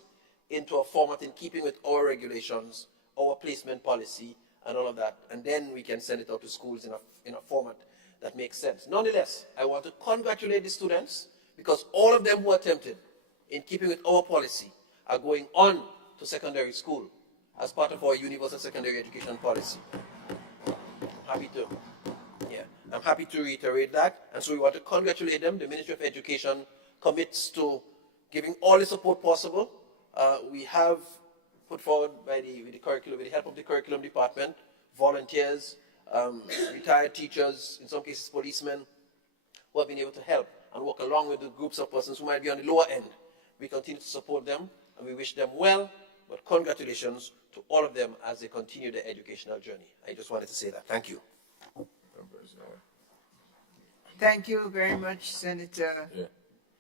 into a format in keeping with our regulations, our placement policy, and all of that, and then we can send it out to schools in a format that makes sense. Nonetheless, I want to congratulate the students because all of them who attempted, in keeping with our policy, are going on to secondary school as part of our universal secondary education policy. I'm happy to reiterate that, and so we want to congratulate them. The Ministry of Education commits to giving all the support possible. We have put forward with the help of the curriculum department, volunteers, retired teachers, in some cases policemen, who have been able to help and work along with the groups of persons who might be on the lower end. We continue to support them, and we wish them well, but congratulations to all of them as they continue their educational journey. I just wanted to say that. Thank you. Thank you very much, Senator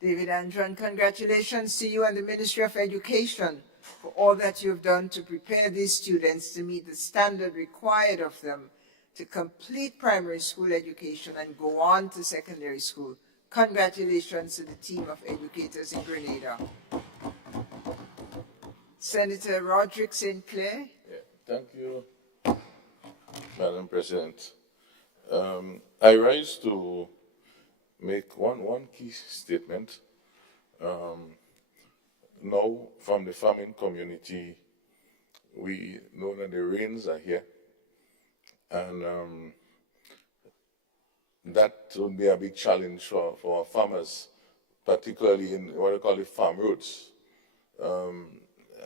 David Andrew, and congratulations to you and the Ministry of Education for all that you've done to prepare these students to meet the standard required of them to complete primary school education and go on to secondary school. Congratulations to the team of educators in Grenada. Senator Roderick St. Clair. Thank you, Madam President. I rise to make one key statement. Now, from the farming community, we know that the rains are here, and that will be a big challenge for our farmers, particularly in what I call the farm roads.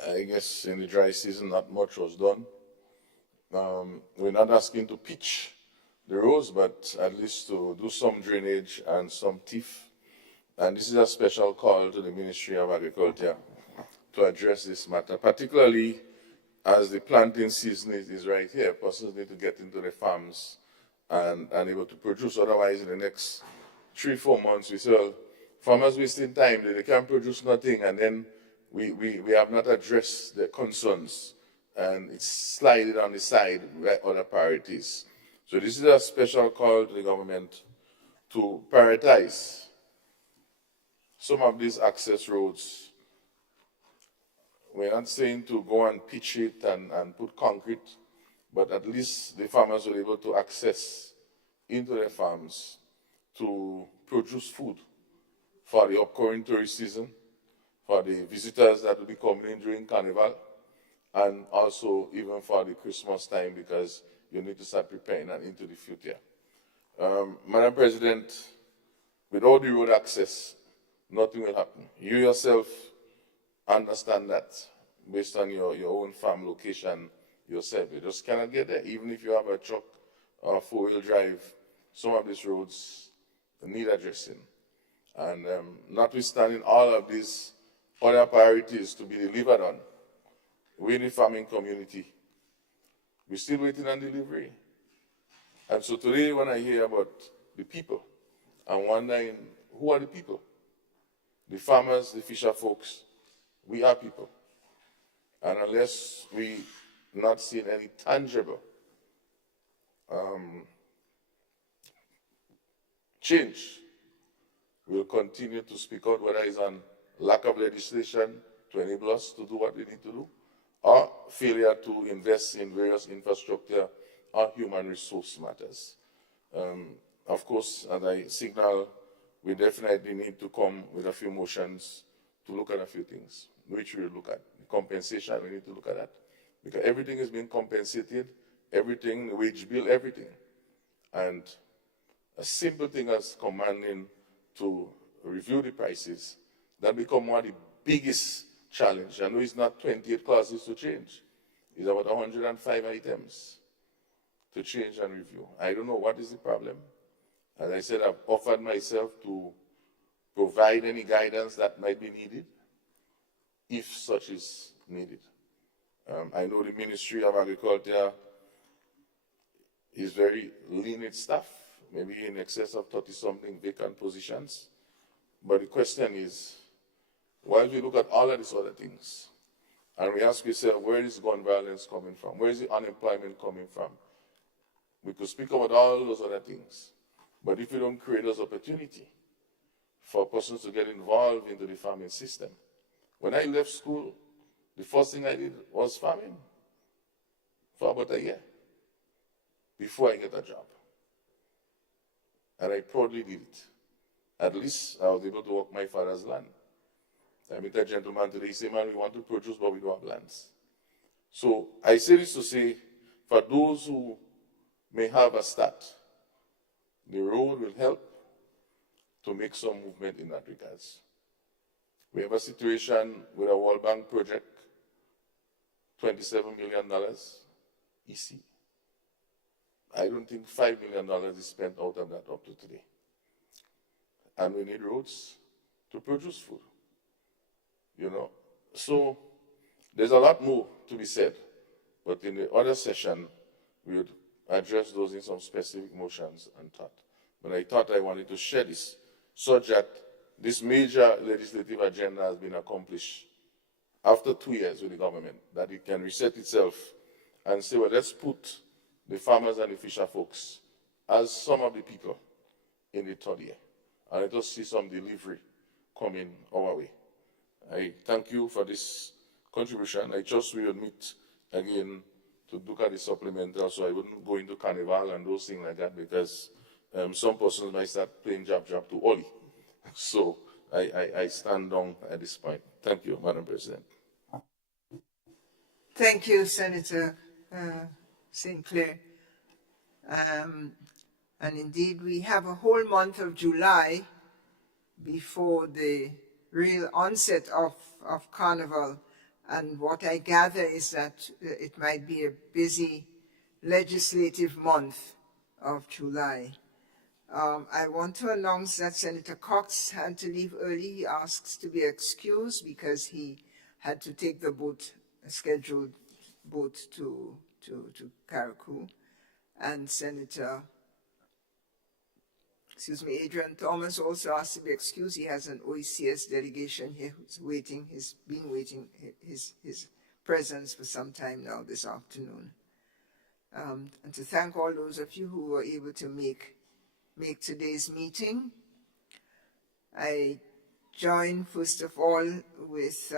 I guess in the dry season, not much was done. We're not asking to pitch the roads, but at least to do some drainage and some teeth. And this is a special call to the Ministry of Agriculture to address this matter, particularly as the planting season is right here. Persons need to get into the farms and able to produce. Otherwise, in the next 3-4 months, we say, well, farmers wasting time, they can't produce nothing, and then we have not addressed their concerns, and it's slided on the side by other priorities. So this is a special call to the government to prioritize some of these access roads. We're not saying to go and pitch it and put concrete, but at least the farmers will be able to access into their farms to produce food for the upcoming tourist season, for the visitors that will be coming in during Carnival, and also even for the Christmas time, because you need to start preparing and into the future. Madam President, without the road access, nothing will happen. You yourself understand that based on your own farm location yourself. You just cannot get there. Even if you have a truck or 4-wheel drive, some of these roads need addressing. And notwithstanding all of these other priorities to be delivered on, we in the farming community, we're still waiting on delivery. And so today when I hear about the people, I'm wondering, who are the people? The farmers, the fisher folks, we are people. And unless we not seeing any tangible change, we'll continue to speak out, whether it's on lack of legislation to enable us to do what we need to do, or failure to invest in various infrastructure or human resource matters. Of course, as I signal, we definitely need to come with a few motions to look at a few things, which we'll look at. Compensation, we need to look at that. Because everything is being compensated, everything, the wage bill, everything. And a simple thing as commanding to review the prices, that become one of the biggest challenge. I know it's not 28 clauses to change. It's about 105 items to change and review. I don't know what is the problem. As I said, I've offered myself to provide any guidance that might be needed, if such is needed. I know the Ministry of Agriculture is very lean in staff, maybe in excess of 30-something vacant positions. But the question is, while we look at all of these other things, and we ask ourselves, where is gun violence coming from? Where is the unemployment coming from? We could speak about all those other things. But if we don't create those opportunities for persons to get involved into the farming system. When I left school, the first thing I did was farming for about a year. before I get a job. And I proudly did it. At least I was able to work my father's land. I met a gentleman today, he said, man, we want to produce, but we don't have lands. So I say this to say, for those who may have a start, the road will help to make some movement in that regards. We have a situation with a World Bank project, $27 million, EC. I don't think $5 million is spent out of that up to today. And we need roads to produce food. You know, so there's a lot more to be said, but in the other session, we would address those in some specific motions and thought. But I thought I wanted to share this, such that this major legislative agenda has been accomplished after 2 years with the government, that it can reset itself and say, well, let's put the farmers and the fisher folks as some of the people in the third year. And let us see some delivery coming our way. I thank you for this contribution. I trust we will meet again to look at the supplemental, so I wouldn't go into carnival and those things like that, because some persons might start playing jab to Oli. So I stand down at this point. Thank you, Madam President. Thank you, Senator St. Clair. And indeed, we have a whole month of July before the real onset of Carnival. And what I gather is that it might be a busy legislative month of July. I want to announce that Senator Cox had to leave early. He asks to be excused because he had to take the boat, a scheduled boat to Carriacou. And Adrian Thomas also asked to be excused. He has an OECS delegation here who's waiting. He's been waiting his presence for some time now this afternoon. And to thank all those of you who were able to make today's meeting. I join first of all with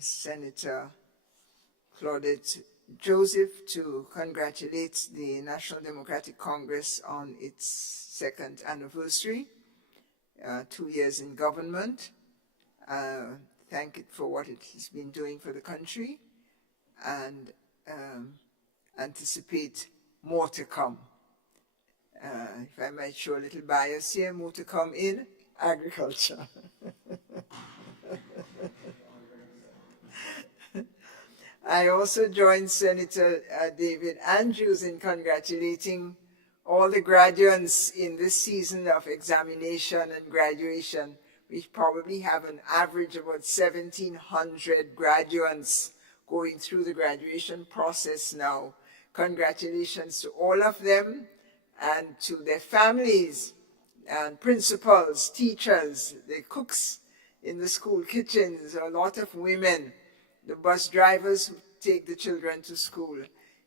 Senator Claudette Joseph to congratulate the National Democratic Congress on its second anniversary, 2 years in government. Thank it for what it has been doing for the country, and anticipate more to come. If I might show a little bias here, more to come in agriculture. I also joined Senator David Andrews in congratulating all the graduates in this season of examination and graduation. We probably have an average of about 1,700 graduates going through the graduation process now. Congratulations to all of them and to their families and principals, teachers, the cooks in the school kitchens, a lot of women, the bus drivers who take the children to school.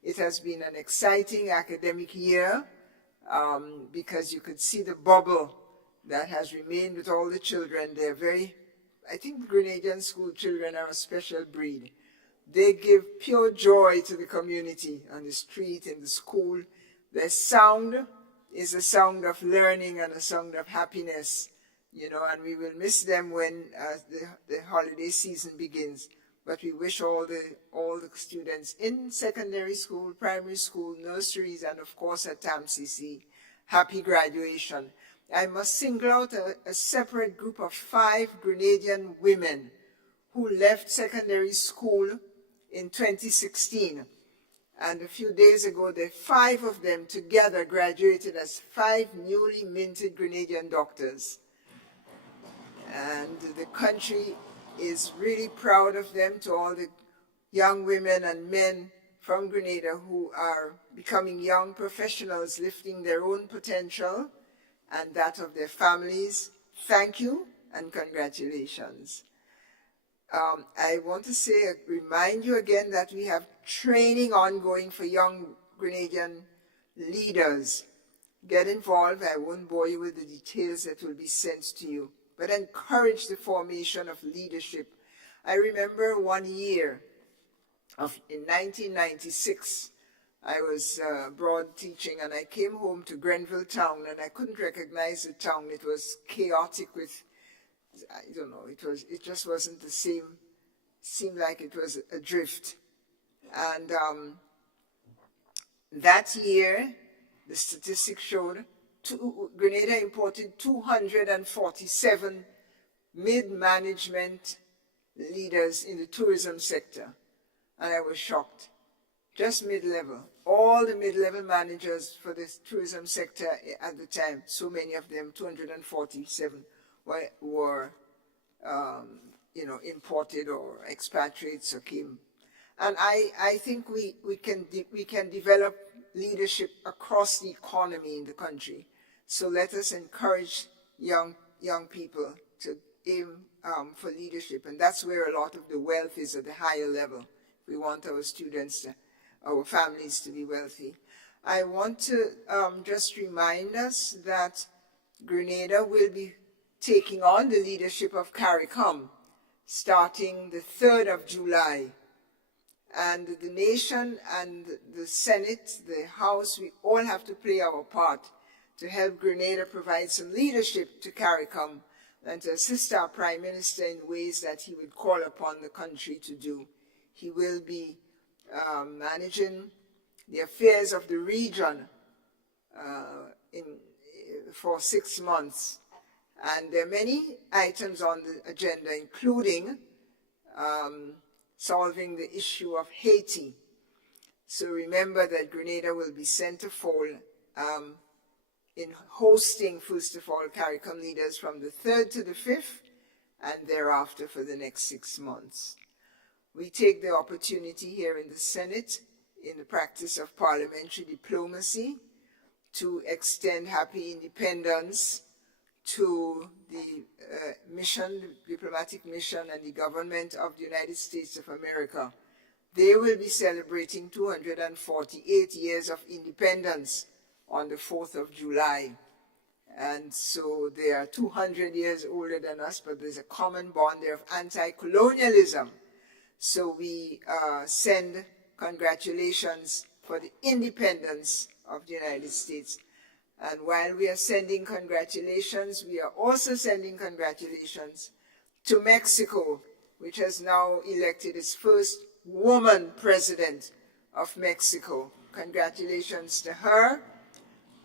It has been an exciting academic year because you could see the bubble that has remained with all the children. They're I think the Grenadian school children are a special breed. They give pure joy to the community on the street, in the school. Their sound is a sound of learning and a sound of happiness, and we will miss them when the holiday season begins. But we wish all the students in secondary school, primary school, nurseries, and of course at TAMCC, happy graduation. I must single out a separate group of 5 Grenadian women who left secondary school in 2016. And a few days ago, the 5 of them together graduated as 5 newly minted Grenadian doctors. And the country is really proud of them, to all the young women and men from Grenada who are becoming young professionals, lifting their own potential and that of their families. Thank you and congratulations. I want to remind you again that we have training ongoing for young Grenadian leaders. Get involved. I won't bore you with the details that will be sent to you, but encourage the formation of leadership. I remember one year in 1996, I was abroad teaching, and I came home to Grenville town, and I couldn't recognize the town. It was chaotic with, I don't know, it just wasn't the same. It seemed like it was adrift. And that year, the statistics showed Grenada imported 247 mid-management leaders in the tourism sector. And I was shocked. Just mid-level. All the mid-level managers for the tourism sector at the time, so many of them, 247, were imported or expatriates or came. And I think we can develop leadership across the economy in the country. So let us encourage young people to aim for leadership. And that's where a lot of the wealth is, at the higher level. We want our students, our families to be wealthy. I want to just remind us that Grenada will be taking on the leadership of CARICOM starting the 3rd of July. And the nation and the Senate, the House, we all have to play our part to help Grenada provide some leadership to CARICOM and to assist our Prime Minister in ways that he would call upon the country to do. He will be managing the affairs of the region for 6 months. And there are many items on the agenda, including solving the issue of Haiti. So remember that Grenada will be centerfold in hosting, first of all, CARICOM leaders from the 3rd to the 5th, and thereafter for the next 6 months. We take the opportunity here in the Senate, in the practice of parliamentary diplomacy, to extend happy independence to the diplomatic mission and the government of the United States of America. They will be celebrating 248 years of independence on the 4th of July. And so they are 200 years older than us, but there's a common bond there of anti-colonialism. So we send congratulations for the independence of the United States. And while we are sending congratulations, we are also sending congratulations to Mexico, which has now elected its first woman president of Mexico. Congratulations to her.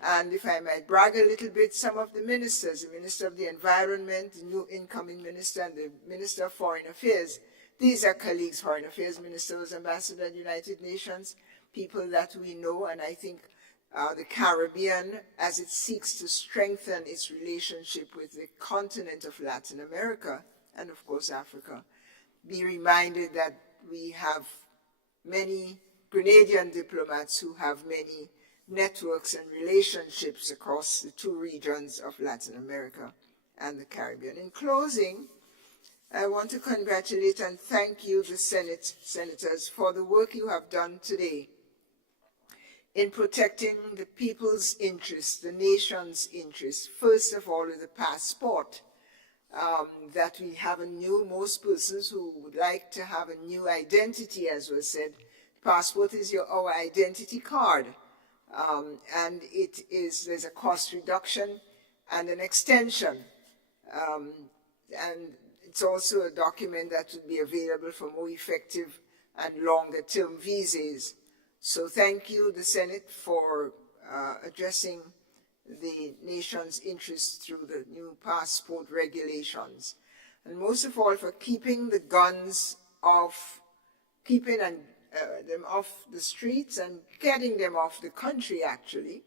And if I might brag a little bit, some of the ministers, the Minister of the Environment, the new incoming minister, and the Minister of Foreign Affairs, these are colleagues, Foreign Affairs Minister was Ambassador to the United Nations, people that we know, and I think the Caribbean, as it seeks to strengthen its relationship with the continent of Latin America, and of course Africa, be reminded that we have many Grenadian diplomats who have many networks and relationships across the two regions of Latin America and the Caribbean. In closing, I want to congratulate and thank you, the senators, for the work you have done today in protecting the people's interests, the nation's interests. First of all, with the passport, that we have most persons who would like to have a new identity, as was said. Passport is our identity card. And there's a cost reduction and an extension. And it's also a document that would be available for more effective and longer term visas. So thank you, the Senate, for addressing the nation's interests through the new passport regulations. And most of all, for keeping the guns off, them off the streets and getting them off the country, actually.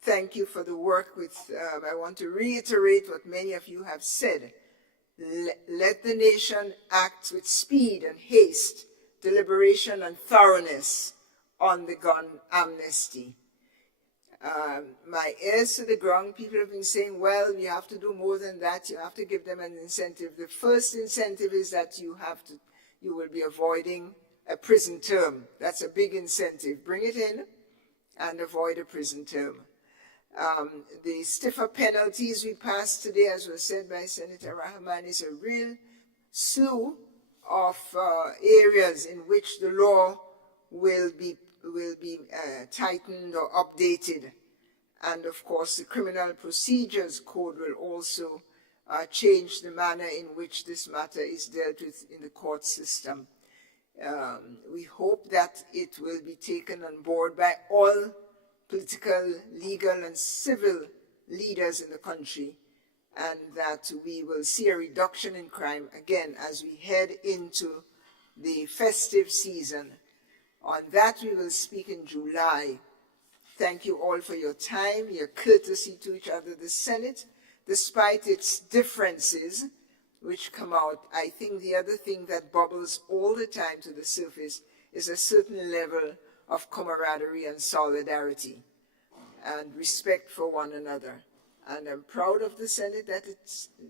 Thank you for the work with, I want to reiterate what many of you have said. Let the nation act with speed and haste, deliberation and thoroughness on the gun amnesty. My ears to the ground, people have been saying, well, you have to do more than that. You have to give them an incentive. The first incentive is that you will be avoiding a prison term. That's a big incentive. Bring it in and avoid a prison term. The stiffer penalties we passed today, as was said by Senator Rahman, is a real slew of areas in which the law will be will be tightened or updated. And of course, the Criminal Procedures Code will also change the manner in which this matter is dealt with in the court system. We hope that it will be taken on board by all political, legal, and civil leaders in the country, and that we will see a reduction in crime again as we head into the festive season. On that, we will speak in July. Thank you all for your time, your courtesy to each other. The Senate, despite its differences which come out, I think the other thing that bubbles all the time to the surface is a certain level of camaraderie and solidarity and respect for one another. And I'm proud of the Senate that it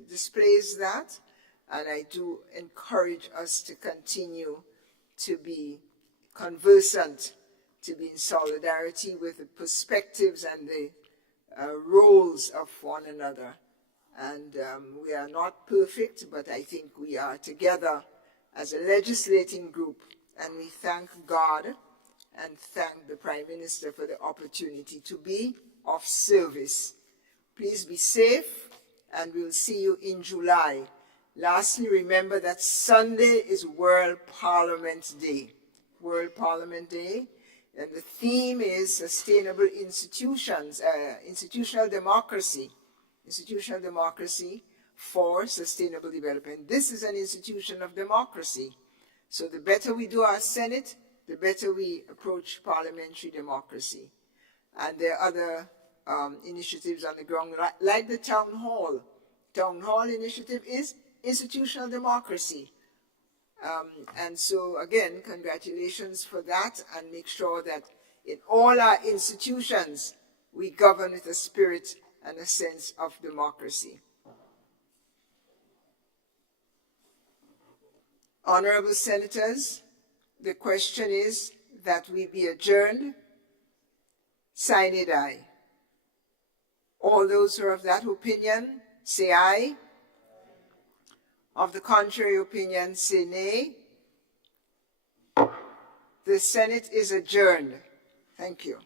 displays that, and I do encourage us to continue to be conversant, to be in solidarity with the perspectives and the roles of one another. And we are not perfect, but I think we are together as a legislating group, and we thank God and thank the Prime Minister for the opportunity to be of service. Please be safe, and we'll see you in July. Lastly, remember that Sunday is World Parliament Day. World Parliament Day, and the theme is sustainable institutions, institutional democracy for sustainable development. This is an institution of democracy. So the better we do our Senate, the better we approach parliamentary democracy. And there are other initiatives on the ground, like the town hall. Town hall initiative is institutional democracy. And so again, congratulations for that, and make sure that in all our institutions, we govern with a spirit and a sense of democracy. Honorable Senators, the question is that we be adjourned. Sine die. All those who are of that opinion, say aye. Of the contrary opinion, say nay. The Senate is adjourned. Thank you.